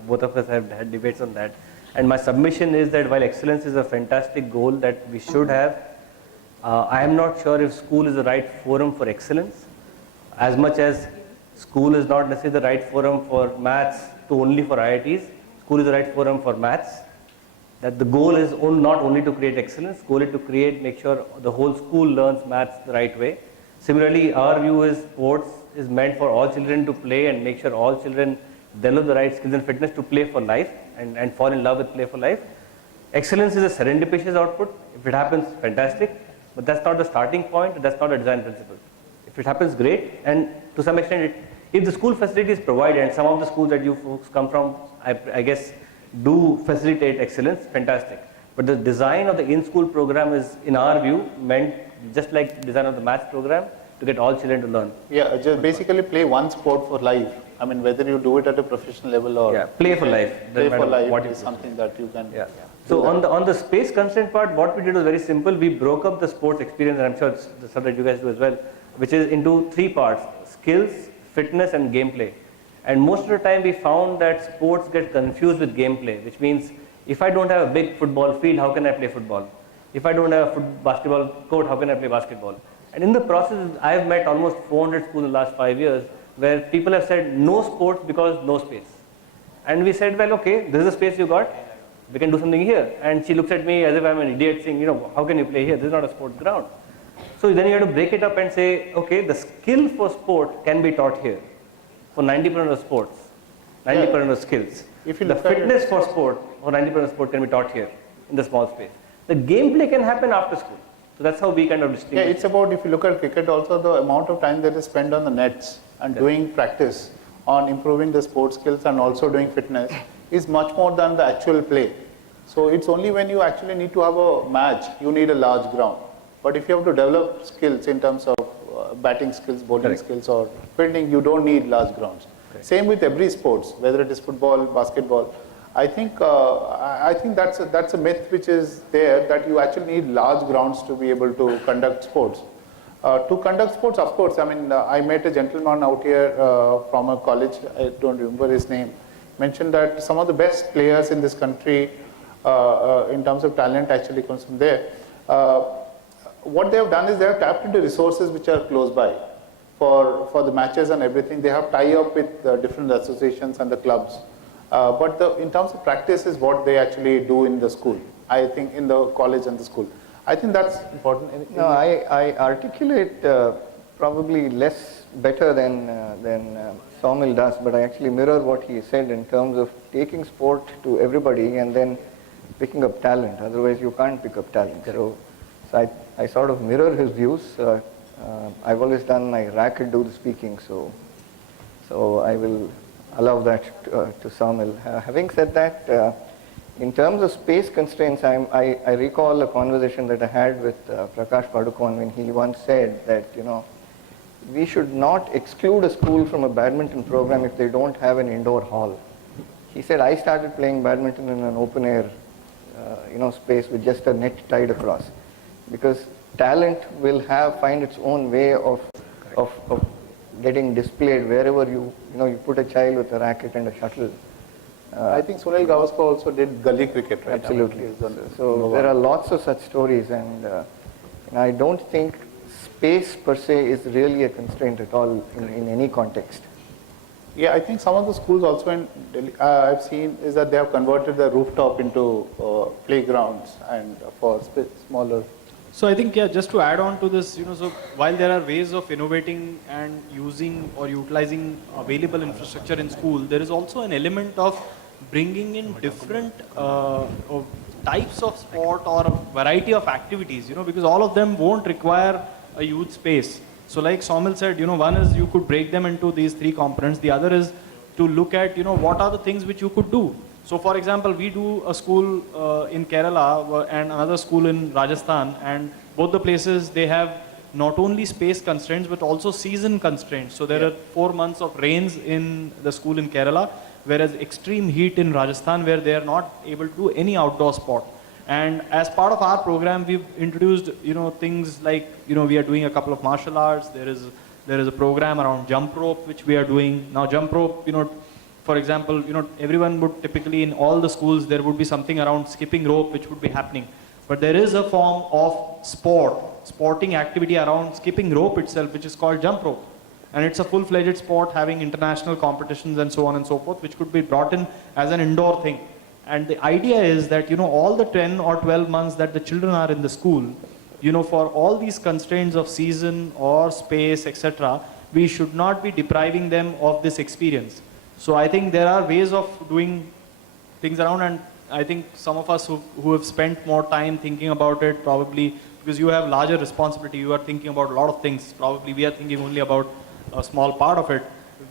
both of us have had debates on that. And my submission is that while excellence is a fantastic goal that we should have, I am not sure if school is the right forum for excellence, as much as school is not necessarily the right forum for maths to only for IITs. School is the right forum for maths. That the goal is not only to create excellence, goal is to make sure the whole school learns maths the right way. Similarly, our view is sports is meant for all children to play and make sure all children develop the right skills and fitness to play for life and fall in love with play for life. Excellence is a serendipitous output. If it happens, fantastic. But that's not the starting point, that's not a design principle. If it happens, great. And to some extent, if the school facility is provided, and some of the schools that you folks come from, I guess, do facilitate excellence, fantastic. But the design of the in-school program is, in our view, meant just like the design of the maths program, to get all children to learn. Yeah, just basically play one sport for life. I mean, whether you do it at a professional level or play for life. Play for life is something that you can. Yeah. So on the space constraint part, what we did was very simple. We broke up the sports experience, and I'm sure it's the stuff that you guys do as well, which is into 3 parts: skills, fitness, and gameplay. And most of the time, we found that sports get confused with gameplay, which means if I don't have a big football field, how can I play football? If I don't have a basketball court, how can I play basketball? And in the process, I have met almost 400 schools in the last 5 years where people have said no sports because no space. And we said, well, okay, this is the space you got, we can do something here. And she looks at me as if I'm an idiot saying, how can you play here? This is not a sports ground. So then you have to break it up and say, okay, the skill for sport can be taught here for 90% of sports, 90% of skills. If you the look at fitness for sport or 90% of sport can be taught here in the small space. The gameplay can happen after school. So that's how we kind of distinguish. Yeah, it's about, if you look at cricket also, the amount of time that is spent on the nets and doing practice on improving the sports skills and also doing fitness is much more than the actual play. So it's only when you actually need to have a match, you need a large ground. But if you have to develop skills in terms of batting skills, bowling skills or fielding, you don't need large grounds. Same with every sports, whether it is football, basketball. I think that's a myth which is there, that you actually need large grounds to be able to conduct sports. To conduct sports, of course, I mean, I met a gentleman out here from a college, I don't remember his name, mentioned that some of the best players in this country in terms of talent actually comes from there. What they have done is they have tapped into resources which are close by for the matches and everything. They have tie up with different associations and the clubs. But in terms of practice is what they actually do in the school, I think, in the college and the school. I think that's important. No, I articulate probably less better than Saumil does, but I actually mirror what he said in terms of taking sport to everybody and then picking up talent. Otherwise, you can't pick up talent. So I sort of mirror his views. I've always done my racket do the speaking, so I will allow that to Saumil. Having said that, in terms of space constraints, I recall a conversation that I had with Prakash Padukone when he once said that, we should not exclude a school from a badminton program if they don't have an indoor hall. He said, I started playing badminton in an open air, space with just a net tied across, because talent will find its own way of getting displayed wherever you put a child with a racket and a shuttle. I think Sunil Gavaskar also did gully cricket, right? Absolutely. So there are lots of such stories, and I don't think space per se is really a constraint at all in any context. Yeah, I think some of the schools also in Delhi, I've seen is that they have converted the rooftop into playgrounds and for smaller. So I think, just to add on to this, so while there are ways of innovating and using or utilizing available infrastructure in school, there is also an element of bringing in different types of sport or a variety of activities, because all of them won't require a huge space. So like Saumil said, one is you could break them into these three components. The other is to look at, what are the things which you could do. So for example, we do a school in Kerala and another school in Rajasthan, and both the places, they have not only space constraints but also season constraints. So there are 4 months of rains in the school in Kerala, whereas extreme heat in Rajasthan, where they are not able to do any outdoor sport. And as part of our program, we've introduced, things like, we are doing a couple of martial arts. There is a program around jump rope, which we are doing. Now jump rope, for example, everyone would typically, in all the schools, there would be something around skipping rope, which would be happening. But there is a form of sporting activity around skipping rope itself, which is called jump rope. And it's a full-fledged sport having international competitions and so on and so forth, which could be brought in as an indoor thing. And the idea is that, all the 10 or 12 months that the children are in the school, for all these constraints of season or space, etc., we should not be depriving them of this experience. So I think there are ways of doing things around, and I think some of us who have spent more time thinking about it, probably because you have larger responsibility, you are thinking about a lot of things. Probably we are thinking only about a small part of it.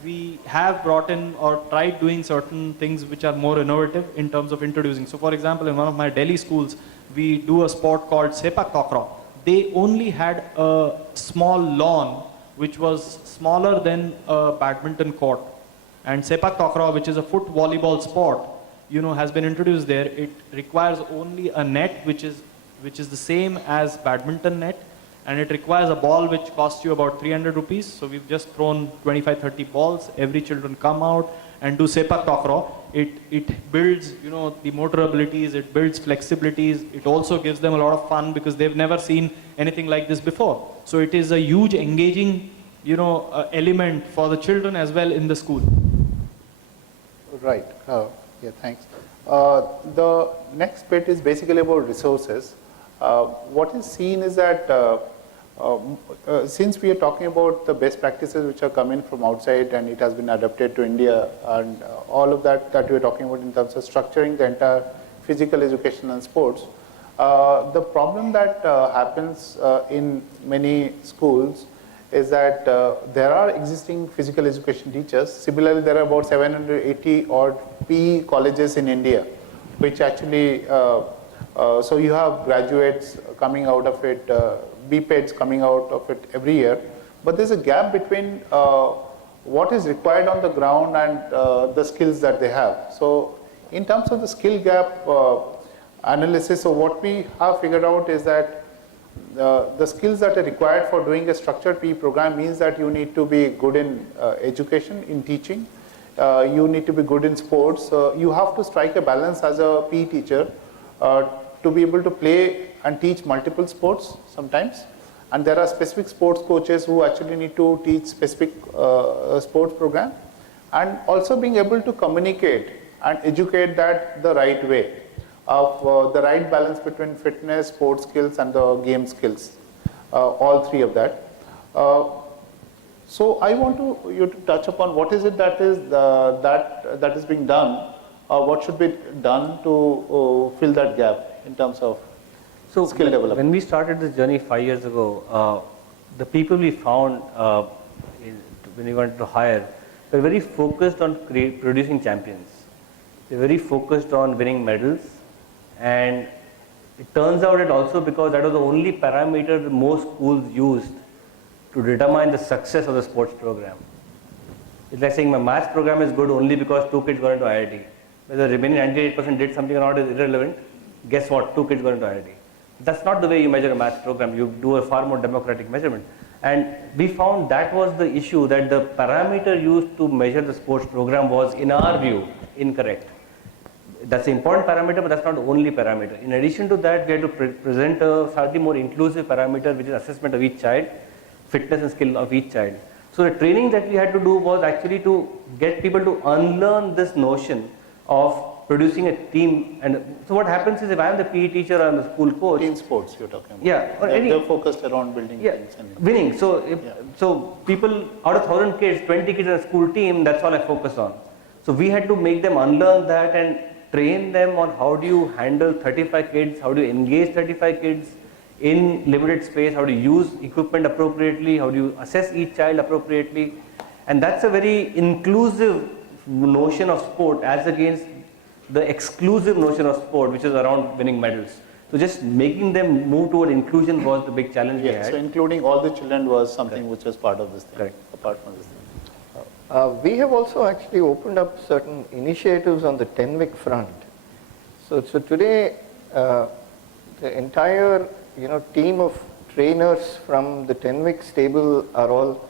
We have brought in or tried doing certain things which are more innovative in terms of introducing. So for example, in one of my Delhi schools, we do a sport called Sepak Takraw. They only had a small lawn which was smaller than a badminton court. And Sepak Takraw, which is a foot volleyball sport, has been introduced there. It requires only a net which is the same as badminton net. And it requires a ball which costs you about 300 rupees. So we've just thrown 25-30 balls. Every children come out and do Sepak Takraw. It builds, the motor abilities, it builds flexibilities. It also gives them a lot of fun because they've never seen anything like this before. So it is a huge engaging, element for the children as well in the school. Right. Yeah, thanks. The next bit is basically about resources. What is seen is that since we are talking about the best practices which are coming from outside and it has been adapted to India and all of that we are talking about in terms of structuring the entire physical education and sports, the problem that happens in many schools is that there are existing physical education teachers. Similarly, there are about 780 odd PE colleges in India, which actually, so you have graduates coming out of it, BPEDs coming out of it every year, but there's a gap between what is required on the ground and the skills that they have. So in terms of the skill gap analysis, so what we have figured out is that the skills that are required for doing a structured PE program means that you need to be good in education, in teaching, you need to be good in sports, you have to strike a balance as a PE teacher to be able to play and teach multiple sports sometimes. And there are specific sports coaches who actually need to teach specific sports program, and also being able to communicate and educate that the right way of the right balance between fitness, sports skills and the game skills, all three of that. So I want you to touch upon what is it that is being done, what should be done to fill that gap in terms of skill development. When we started this journey 5 years ago, the people we found when we wanted to hire were very focused on producing champions. They were very focused on winning medals, and it turns out that also because that was the only parameter that most schools used to determine the success of the sports program. It's like saying my maths program is good only because 2 kids got into IIT. Whether the remaining 98% did something or not is irrelevant. Guess what? 2 kids got into IIT. That's not the way you measure a maths program. You do a far more democratic measurement. And we found that was the issue, that the parameter used to measure the sports program was, in our view, incorrect. That's an important parameter, but that's not the only parameter. In addition to that, we had to present a slightly more inclusive parameter, which is assessment of each child, fitness and skill of each child. So the training that we had to do was actually to get people to unlearn this notion of producing a team. And so what happens is, if I am the PE teacher or I'm the school coach. Team sports you're talking about. Yeah. They're focused around building teams. And Winning. So, so people, out of 1,000 kids, 20 kids in a school team, that's all I focus on. So we had to make them unlearn that and train them on how do you handle 35 kids, how do you engage 35 kids in limited space, how do you use equipment appropriately, how do you assess each child appropriately. And that's a very inclusive notion of sport as against the exclusive notion of sport, which is around winning medals. So just making them move toward inclusion was the big challenge we had. So including all the children was something which was part of this thing. Correct. Apart from this thing. We have also actually opened up certain initiatives on the Tenvic front. So today, the entire team of trainers from the Tenvic stable are all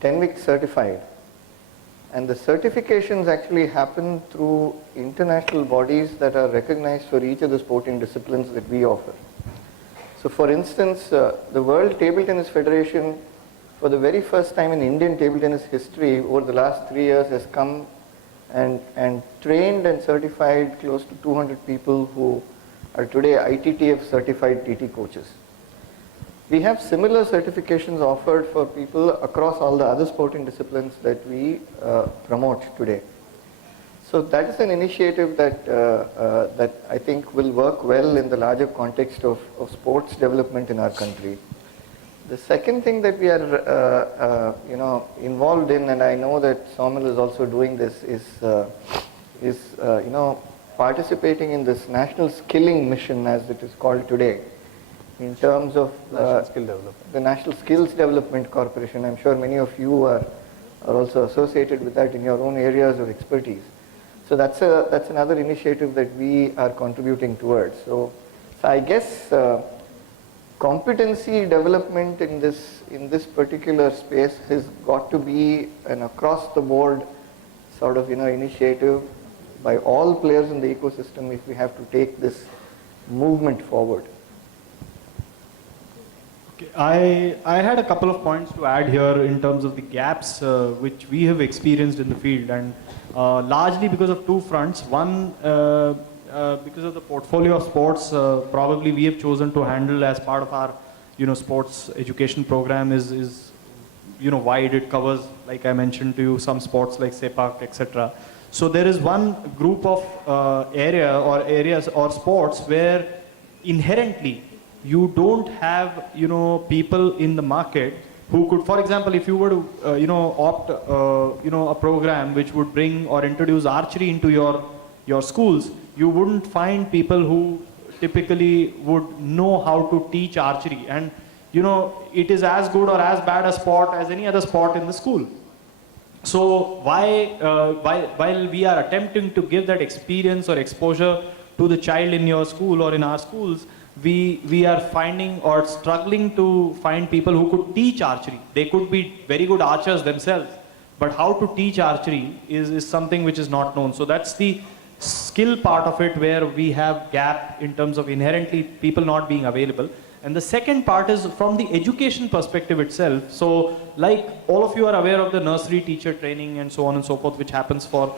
Tenvic certified. And the certifications actually happen through international bodies that are recognized for each of the sporting disciplines that we offer. So for instance, the World Table Tennis Federation, for the very first time in Indian table tennis history over the last 3 years, has come and trained and certified close to 200 people who are today ITTF certified TT coaches. We have similar certifications offered for people across all the other sporting disciplines that we promote today. So that is an initiative that I think will work well in the larger context of sports development in our country. The second thing that we are involved in, and I know that Somil is also doing this, is participating in this national skilling mission, as it is called today, in terms of the National Skills Development Corporation. I'm sure many of you are also associated with that in your own areas of expertise. So that's another initiative that we are contributing towards. So I guess competency development in this particular space has got to be an across the board sort of initiative by all players in the ecosystem if we have to take this movement forward. I had a couple of points to add here in terms of the gaps which we have experienced in the field, and largely because of two fronts. One, because of the portfolio of sports probably we have chosen to handle as part of our sports education program is wide. It covers, like I mentioned to you, some sports like Sepak, etc. So there is one group of areas or sports where inherently you don't have people in the market who could, for example, if you were to opt a program which would bring or introduce archery into your schools, you wouldn't find people who typically would know how to teach archery, and it is as good or as bad a sport as any other sport in the school. So while we are attempting to give that experience or exposure to the child in your school or in our schools, we are finding or struggling to find people who could teach archery. They could be very good archers themselves, but how to teach archery is something which is not known. So that's the skill part of it where we have gap in terms of inherently people not being available. And the second part is from the education perspective itself. So like all of you are aware of the nursery teacher training and so on and so forth, which happens for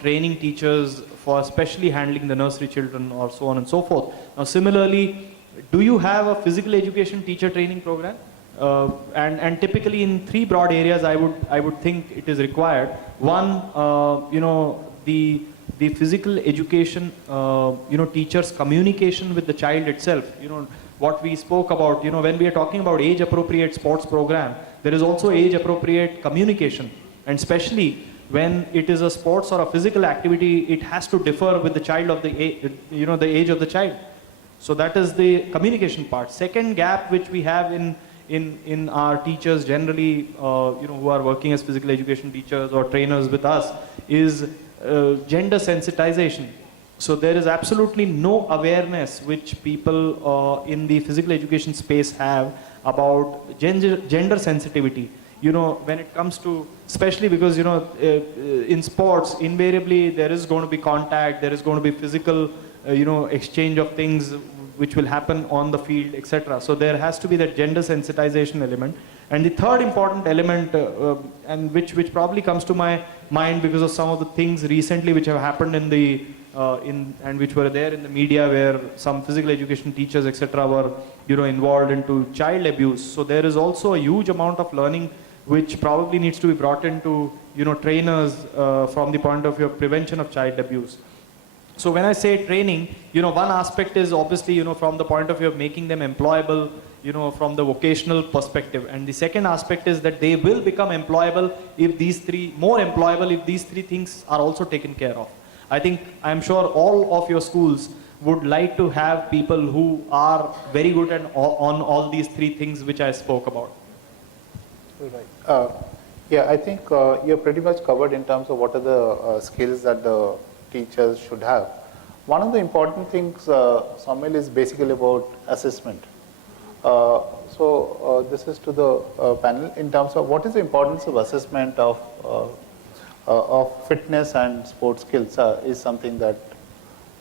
training teachers for especially handling the nursery children or so on and so forth. Now similarly, do you have a physical education teacher training program? And typically in three broad areas I would think it is required. One, the physical education, teachers' communication with the child itself. What we spoke about, when we are talking about age-appropriate sports program, there is also age-appropriate communication. And especially when it is a sports or a physical activity, it has to differ with the child of the age of the child. So that is the communication part. Second gap which we have in our teachers generally, who are working as physical education teachers or trainers with us, is gender sensitization. So there is absolutely no awareness which people in the physical education space have about gender sensitivity. When it comes to, especially because, in sports, invariably there is going to be contact, there is going to be physical, exchange of things which will happen on the field, etc. So there has to be that gender sensitization element. And the third important element, and which probably comes to my mind because of some of the things recently which have happened in the and which were there in the media, where some physical education teachers, etc., were involved into child abuse. So there is also a huge amount of learning which probably needs to be brought into trainers from the point of view of prevention of child abuse. So when I say training, one aspect is obviously from the point of view of making them employable, from the vocational perspective, and the second aspect is that they will become employable if these three things are also taken care of. I'm sure all of your schools would like to have people who are very good on all these three things which I spoke about. Right. Yeah, I think you're pretty much covered in terms of what are the skills that the teachers should have. One of the important things, Saumil, is basically about assessment. So this is to the panel in terms of what is the importance of assessment of fitness and sports skills is something that,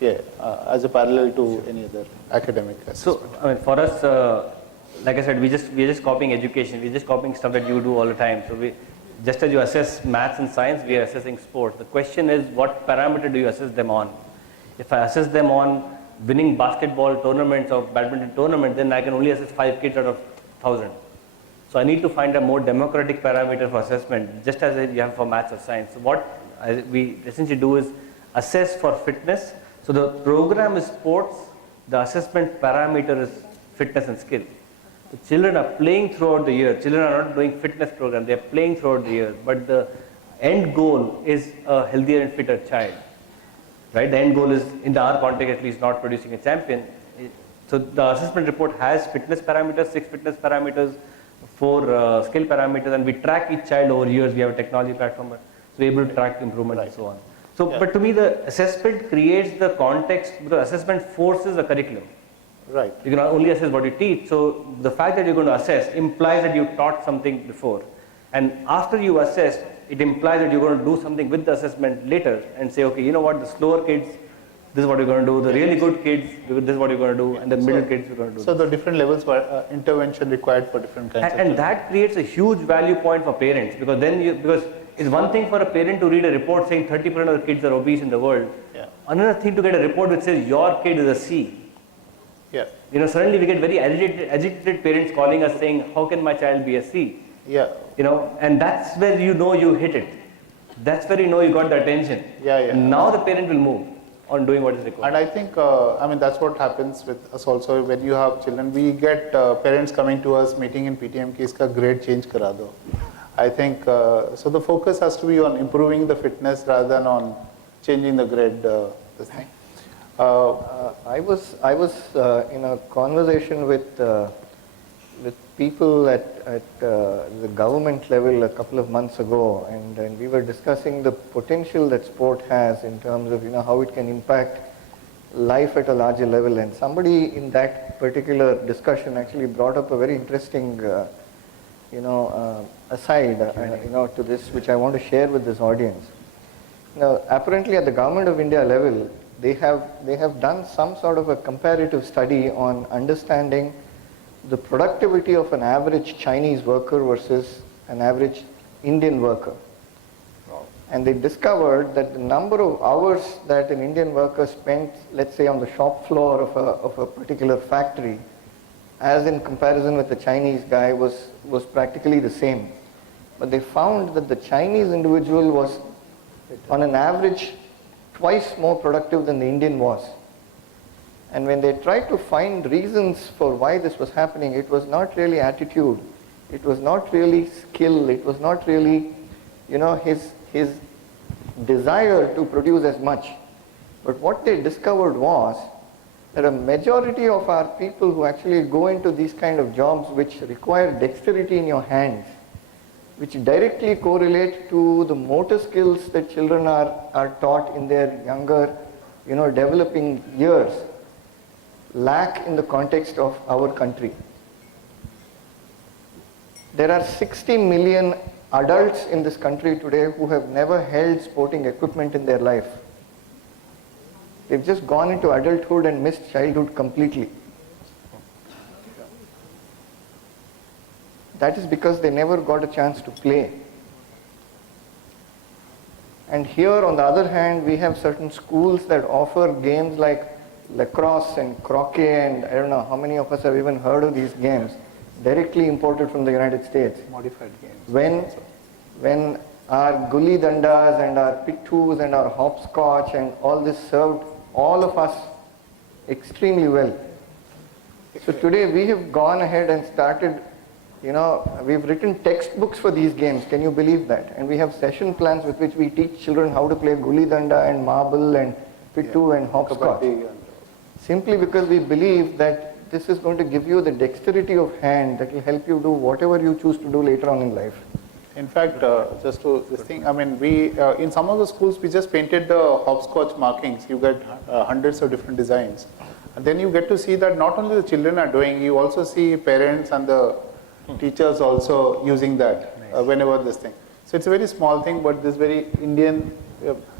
as a parallel to any other academic assessment. So, for us, like I said, we're just copying education. We're just copying stuff that you do all the time. So just as you assess maths and science, we are assessing sports. The question is, what parameter do you assess them on? If I assess them on winning basketball tournaments or badminton tournaments, then I can only assess 5 kids out of 1,000. So I need to find a more democratic parameter for assessment, just as you have for maths or science. So what we essentially do is assess for fitness. So the program is sports, the assessment parameter is fitness and skill. The children are playing throughout the year. Children are not doing fitness program, they are playing throughout the year. But the end goal is a healthier and fitter child. Right? The end goal is, in our context at least, not producing a champion. So the assessment report has fitness parameters, 6 fitness parameters, 4 skill parameters, and we track each child over years. We have a technology platform, so we're able to track improvement and so on. So, but to me, the assessment creates the context, because assessment forces the curriculum. Right. You can only assess what you teach. So the fact that you're going to assess implies that you taught something before. And after you assess, it implies that you're going to do something with the assessment later and say, okay, you know what, the slower kids, this is what you're going to do. The really good kids, this is what you're going to do. And the middle kids, you're going to do. So the different levels for intervention required for different kinds of and that creates a huge value point for parents, because then because it's one thing for a parent to read a report saying 30% of the kids are obese in the world. Yeah. Another thing to get a report which says your kid is a C. Yeah. Suddenly we get very agitated parents calling us saying, how can my child be a C? Yeah. And that's where you hit it. That's where you got the attention. Yeah. Now the parent will move on doing what is required. And I think, that's what happens with us also when you have children. We get parents coming to us, meeting in PTM, ki iska grade change kara do. I think, so the focus has to be on improving the fitness rather than on changing the grade. This thing. I was in a conversation with people at the government level a couple of months ago, and we were discussing the potential that sport has in terms of how it can impact life at a larger level. And somebody in that particular discussion actually brought up a very interesting aside to this, which I want to share with this audience. Now, apparently at the Government of India level, they have done some sort of a comparative study on understanding the productivity of an average Chinese worker versus an average Indian worker. And they discovered that the number of hours that an Indian worker spent, let's say, on the shop floor of a particular factory as in comparison with the Chinese guy, was practically the same. But they found that the Chinese individual was, on an average, twice more productive than the Indian was. And when they tried to find reasons for why this was happening, it was not really attitude, it was not really skill, it was not really, his desire to produce as much. But what they discovered was that a majority of our people who actually go into these kind of jobs which require dexterity in your hands, which directly correlate to the motor skills that children are taught in their younger, developing years, lack in the context of our country. There are 60 million adults in this country today who have never held sporting equipment in their life. They've just gone into adulthood and missed childhood completely. That is because they never got a chance to play. And here, on the other hand, we have certain schools that offer games like lacrosse and croquet, and I don't know how many of us have even heard of these games, directly imported from the United States. Modified games. When our gulli dandas and our pittus and our hopscotch and all this served all of us extremely well. So today we have gone ahead and started, we've written textbooks for these games, can you believe that? And we have session plans with which we teach children how to play gulli danda and marble and pittu and hopscotch. Simply because we believe that this is going to give you the dexterity of hand that will help you do whatever you choose to do later on in life. In fact, just to this thing, I mean, we in some of the schools we just painted the hopscotch markings. You get hundreds of different designs, and then you get to see that not only the children are doing, you also see parents and the teachers also using that whenever this thing. So it's a very small thing, but this very Indian.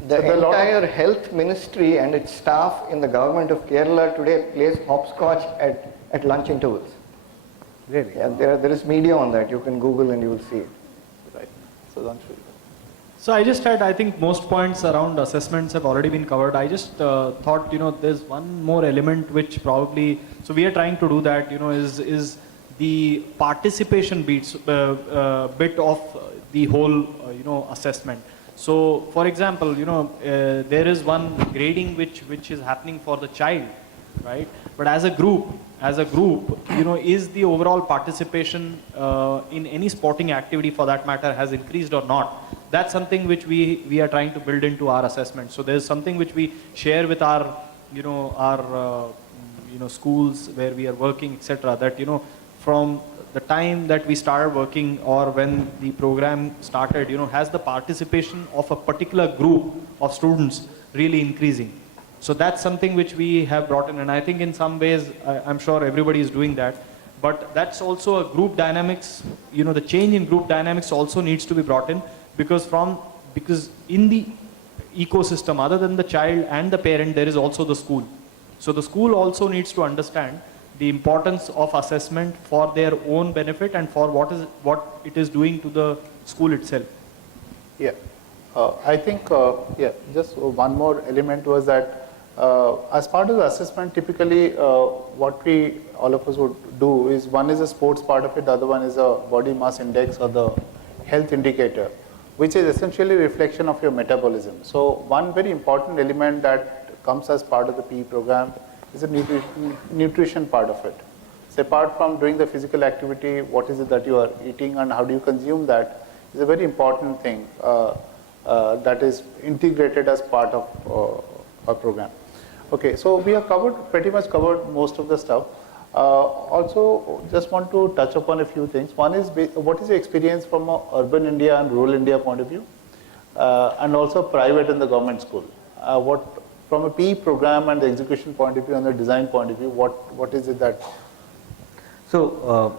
The entire health ministry and its staff in the government of Kerala today plays hopscotch at lunch intervals. Really? Yeah, there is media on that. You can Google and you will see it. Right. So So I just had, I think most points around assessments have already been covered. I just thought, there's one more element which probably, so we are trying to do that, is the participation bit of the whole, assessment. So, for example, there is one grading which is happening for the child, right? But as a group, is the overall participation in any sporting activity for that matter has increased or not? That's something which we are trying to build into our assessment. So there's something which we share with our, schools where we are working, etc. That, from the time that we started working or when the program started, has the participation of a particular group of students really increasing? So that's something which we have brought in, and I think in some ways, I'm sure everybody is doing that, but that's also a group dynamics, the change in group dynamics also needs to be brought in, because in the ecosystem, other than the child and the parent, there is also the school. So the school also needs to understand the importance of assessment for their own benefit and for what it is doing to the school itself. Yeah, I think, just one more element was that as part of the assessment, typically what all of us would do is, one is a sports part of it, the other one is a body mass index or the health indicator, which is essentially a reflection of your metabolism. So one very important element that comes as part of the PE program is the nutrition part of it. So apart from doing the physical activity, what is it that you are eating and how do you consume that is a very important thing that is integrated as part of our program. Okay, so we have pretty much covered most of the stuff. Also, just want to touch upon a few things. One is, what is your experience from a urban India and rural India point of view, and also private and the government school? From a PE program and the execution point of view and the design point of view, what is it that? So,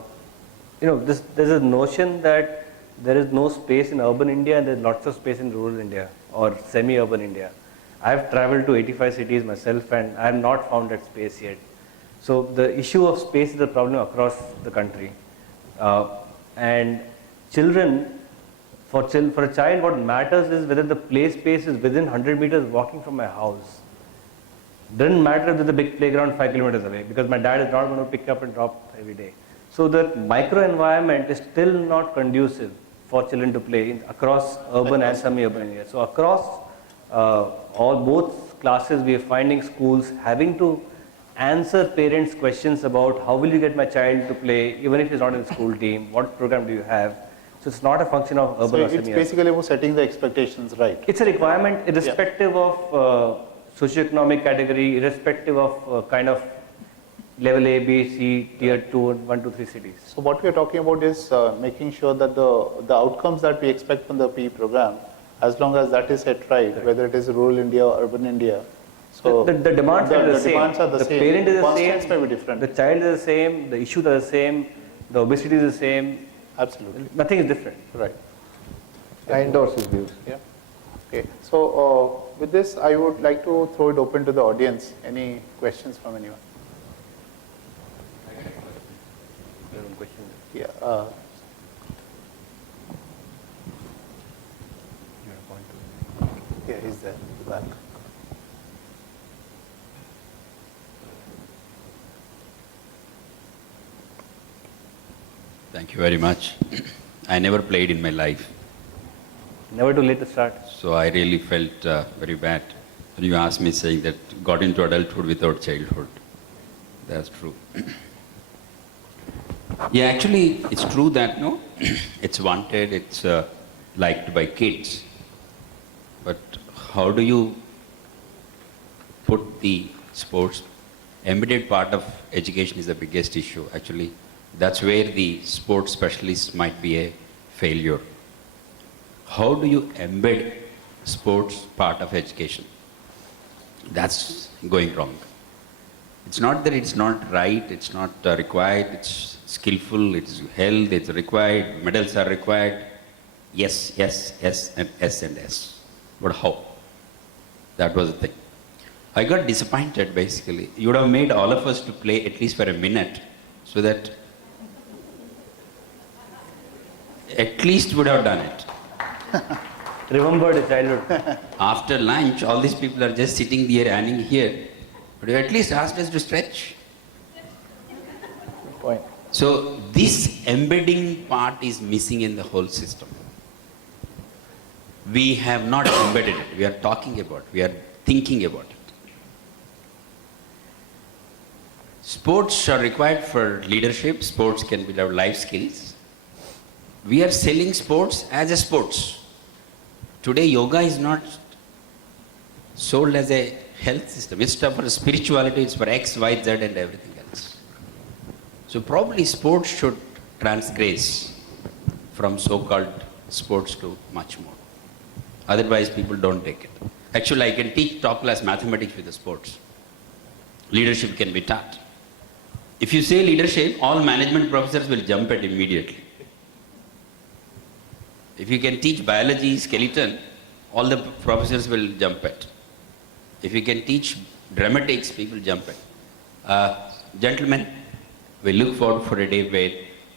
there's a notion that there is no space in urban India and there's lots of space in rural India or semi-urban India. I've traveled to 85 cities myself and I have not found that space yet. So the issue of space is a problem across the country. And children, for a child, what matters is whether the play space is within 100 meters walking from my house. Doesn't matter if there's a big playground 5 kilometers away, because my dad is not going to pick up and drop every day. So the micro environment is still not conducive for children to play across urban and semi-urban areas. So across both classes, we are finding schools having to answer parents' questions about how will you get my child to play, even if he's not in the school team, what program do you have. So it's not a function of urban or semi-urban. So it's basically about setting the expectations right. It's a requirement irrespective of socioeconomic category, irrespective of kind of level A, B, C, tier 2, 1, 2, 3 cities. So what we are talking about is making sure that the outcomes that we expect from the PE program, as long as that is set right, whether it is rural India or urban India. So the demands are the same. Demands are the same. Parent is the Constraints same. may be different. The child is the same. The issues are the same. The obesity is the same. Absolutely. Nothing is different. Right. I endorse his views. Yeah. Okay. So with this, I would like to throw it open to the audience. Any questions from anyone? Yeah. Yeah, he's there in the back. Thank you very much. I never played in my life. Never too late to start. So I really felt very bad when you asked me saying that got into adulthood without childhood. That's true. Yeah, actually, it's true that, no, it's wanted, it's liked by kids. But how do you put the sports? Embedded part of education is the biggest issue. Actually, that's where the sports specialist might be a failure. How do you embed sports part of education? That's going wrong. It's not that it's not right, it's not required, it's skillful, it's health, it's required, medals are required. Yes, yes, yes, and yes and yes. But how? That was the thing. I got disappointed basically. You would have made all of us to play at least for a minute so that at least would have done it. Remember the childhood. After lunch, all these people are just sitting there, standing here. But you at least asked us to stretch. Good point. So this embedding part is missing in the whole system. We have not embedded it. We are talking about it. We are thinking about it. Sports are required for leadership. Sports can be our life skills. We are selling sports as a sports. Today, yoga is not sold as a health system. It's for spirituality, it's for X, Y, Z and everything else. So probably sports should transgress from so-called sports to much more. Otherwise, people don't take it. Actually, I can teach top-class mathematics with the sports. Leadership can be taught. If you say leadership, all management professors will jump at immediately. If you can teach biology, skeleton, all the professors will jump at. If you can teach dramatics, people jump at. Gentlemen, we look forward for a day where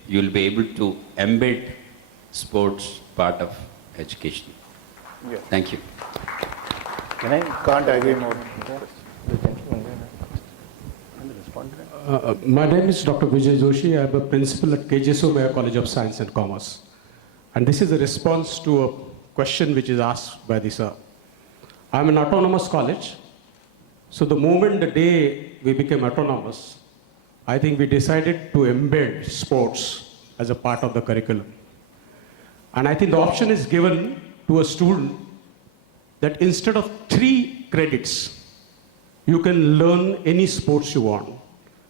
you will be able to embed sports part of education. Yeah. Thank you. Can't agree more. My name is Dr. Vijay Joshi. I am a principal at KJ Somaiya College of Science and Commerce. And this is a response to a question which is asked by the sir. I am an autonomous college. So the moment, the day we became autonomous, I think we decided to embed sports as a part of the curriculum. And I think the option is given to a student that instead of 3 credits, you can learn any sports you want.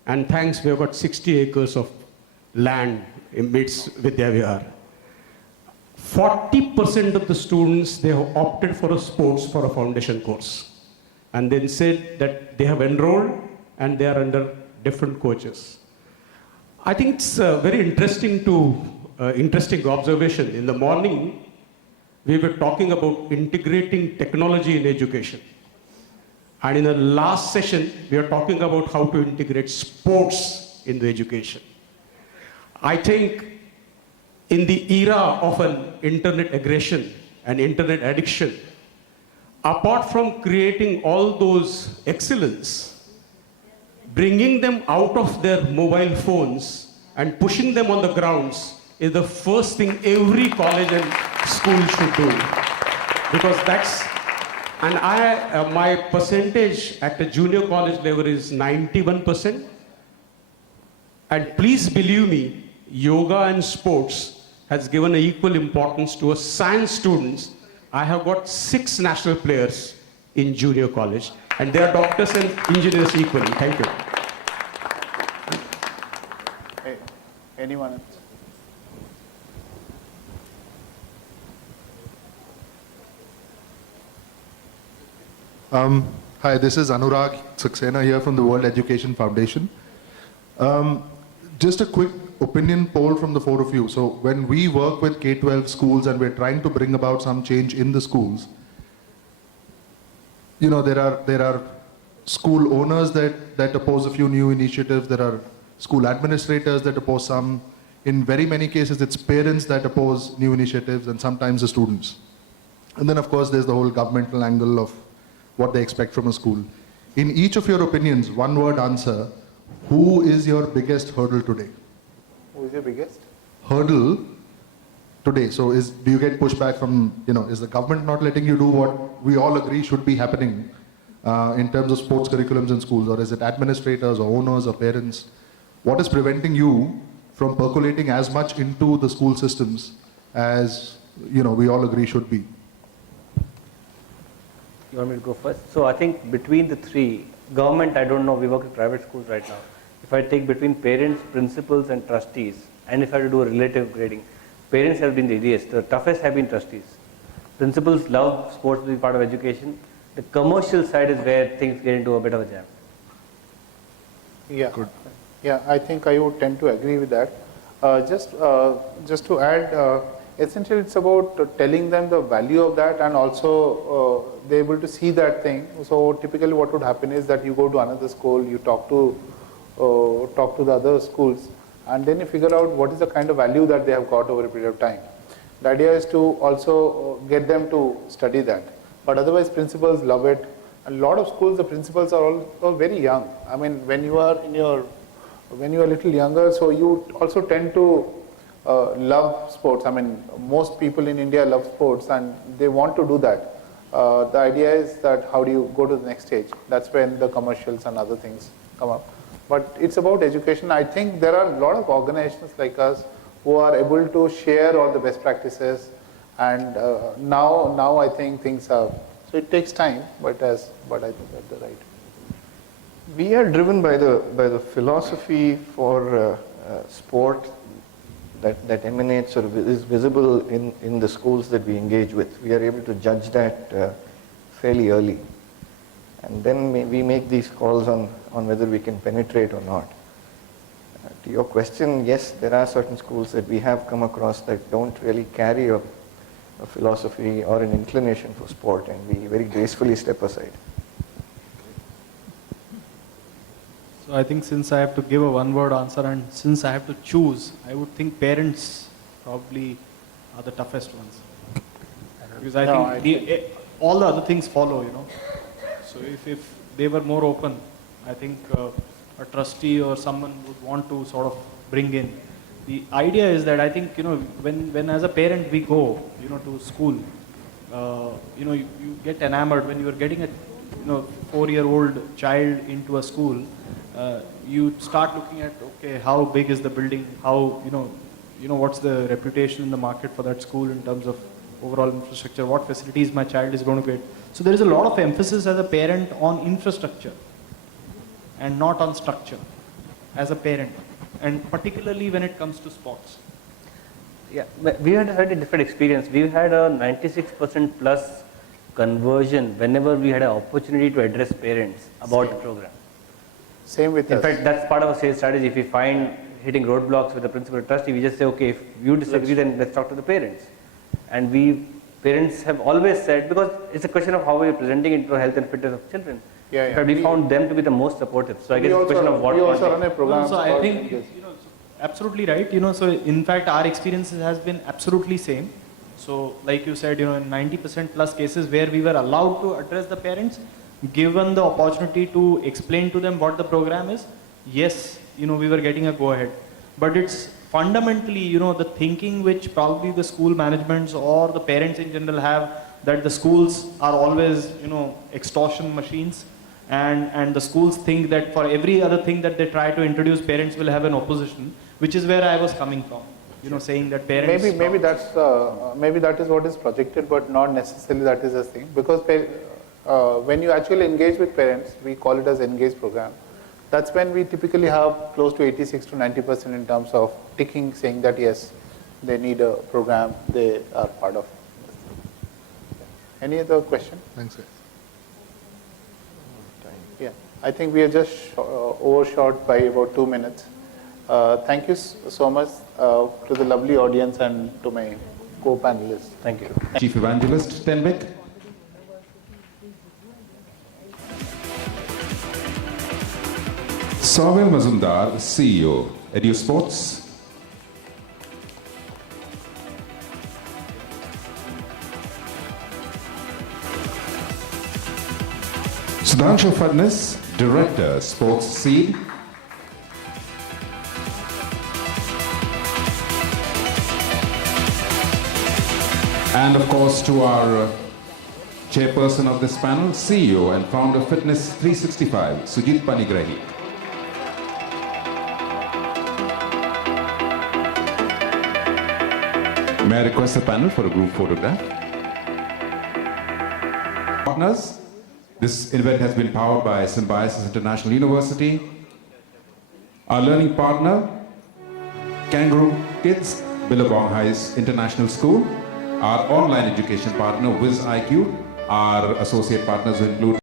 And thanks, we have got 60 acres of land amidst Vidya Vihar. 40% of the students, they have opted for a sports for a foundation course. And then said that they have enrolled and they are under different coaches. I think it's very interesting observation. In the morning, we were talking about integrating technology in education. And in the last session, we are talking about how to integrate sports in the education. I think in the era of an internet aggression and internet addiction, apart from creating all those excellence, bringing them out of their mobile phones and pushing them on the grounds is the first thing every college and school should do. Because that's, and my percentage at the junior college level is 91%. And please believe me, yoga and sports has given equal importance to us science students. I have got 6 national players in junior college, and they are doctors and engineers equally. Thank you. Hey, anyone else? Hi, this is Anurag Saxena here from the World Education Foundation. Just a quick opinion poll from the 4 of you. So when we work with K-12 schools and we're trying to bring about some change in the schools, you know, there are school owners that oppose a few new initiatives. There are school administrators that oppose some. In very many cases, it's parents that oppose new initiatives and sometimes the students. And then, of course, there's the whole governmental angle of what they expect from a school. In each of your opinions, one-word answer, who is your biggest hurdle today? Who is your biggest? Hurdle today. So do you get pushback from, you know, is the government not letting you do what we all agree should be happening in terms of sports curriculums in schools? Or is it administrators or owners or parents? What is preventing you from percolating as much into the school systems as, you know, we all agree should be? You want me to go first? So I think between the three, government, I don't know, we work with private schools right now. If I take between parents, principals and trustees, and if I have to do a relative grading, parents have been the easiest, the toughest have been trustees. Principals love sports to be part of education. The commercial side is where things get into a bit of a jam. Yeah. Good. Yeah, I think I would tend to agree with that. Just to add, essentially it's about telling them the value of that and also they're able to see that thing. So typically what would happen is that you go to another school, you talk to the other schools, and then you figure out what is the kind of value that they have got over a period of time. The idea is to also get them to study that. But otherwise principals love it. A lot of schools, the principals are all very young. I mean, when you are a little younger, so you also tend to love sports. I mean, most people in India love sports and they want to do that. The idea is that how do you go to the next stage? That's when the commercials and other things come up. But it's about education. I think there are a lot of organizations like us who are able to share all the best practices, and now I think things are, so it takes time, but I think that's the right. We are driven by the philosophy for sport that emanates or is visible in the schools that we engage with. We are able to judge that fairly early. And then we make these calls on whether we can penetrate or not. To your question, yes, there are certain schools that we have come across that don't really carry a philosophy or an inclination for sport, and we very gracefully step aside. So I think since I have to give a one-word answer and since I have to choose, I would think parents probably are the toughest ones. Because I think all the other things follow, you know. So if they were more open, I think a trustee or someone would want to sort of bring in. The idea is that I think, you know, when as a parent we go, you know, to school, you know, you get enamored when you are getting a, you know, 4-year-old child into a school. You start looking at, okay, how big is the building? How, you know, what's the reputation in the market for that school in terms of overall infrastructure? What facilities my child is going to get? So there is a lot of emphasis as a parent on infrastructure and not on structure as a parent, and particularly when it comes to sports. Yeah, but we had a slightly different experience. We had a 96% plus conversion whenever we had an opportunity to address parents about the program. Same with us. In fact, that's part of our sales strategy. If we find hitting roadblocks with the principal or trustee, we just say, okay, if you disagree, then let's talk to the parents. And parents have always said, because it's a question of how we are presenting it to health and fitness of children. Yeah, in fact, we found them to be the most supportive. So I guess it's a question of what. We also run a program. So I think, you know, absolutely right. You know, so in fact, our experiences has been absolutely same. So like you said, in 90% plus cases where we were allowed to address the parents, given the opportunity to explain to them what the program is, yes, we were getting a go ahead. But it's fundamentally, the thinking which probably the school managements or the parents in general have, that the schools are always, extortion machines, and the schools think that for every other thing that they try to introduce, parents will have an opposition, which is where I was coming from. Saying that parents... Maybe that is what is projected, but not necessarily that is the thing. Because when you actually engage with parents, we call it as engage program. That's when we typically have close to 86 to 90% in terms of ticking, saying that yes, they need a program, they are part of. Any other question? Thanks, sir. Yeah, I think we are just overshot by about 2 minutes. Thank you so much to the lovely audience and to my co-panelists. Thank you. Chief Evangelist, Tenwick. Samuel Mazumdar, CEO, EduSports. Sudhanshu Fadnis, Director, Sports Seed. And of course to our chairperson of this panel, CEO and founder Fitness 365, Sujit Panigrahi. May I request the panel for a group photograph? Partners, this event has been powered by Symbiosis International University. Our learning partner, Kangaroo Kids, Billabong Heights International School. Our online education partner, WizIQ. Our associate partners include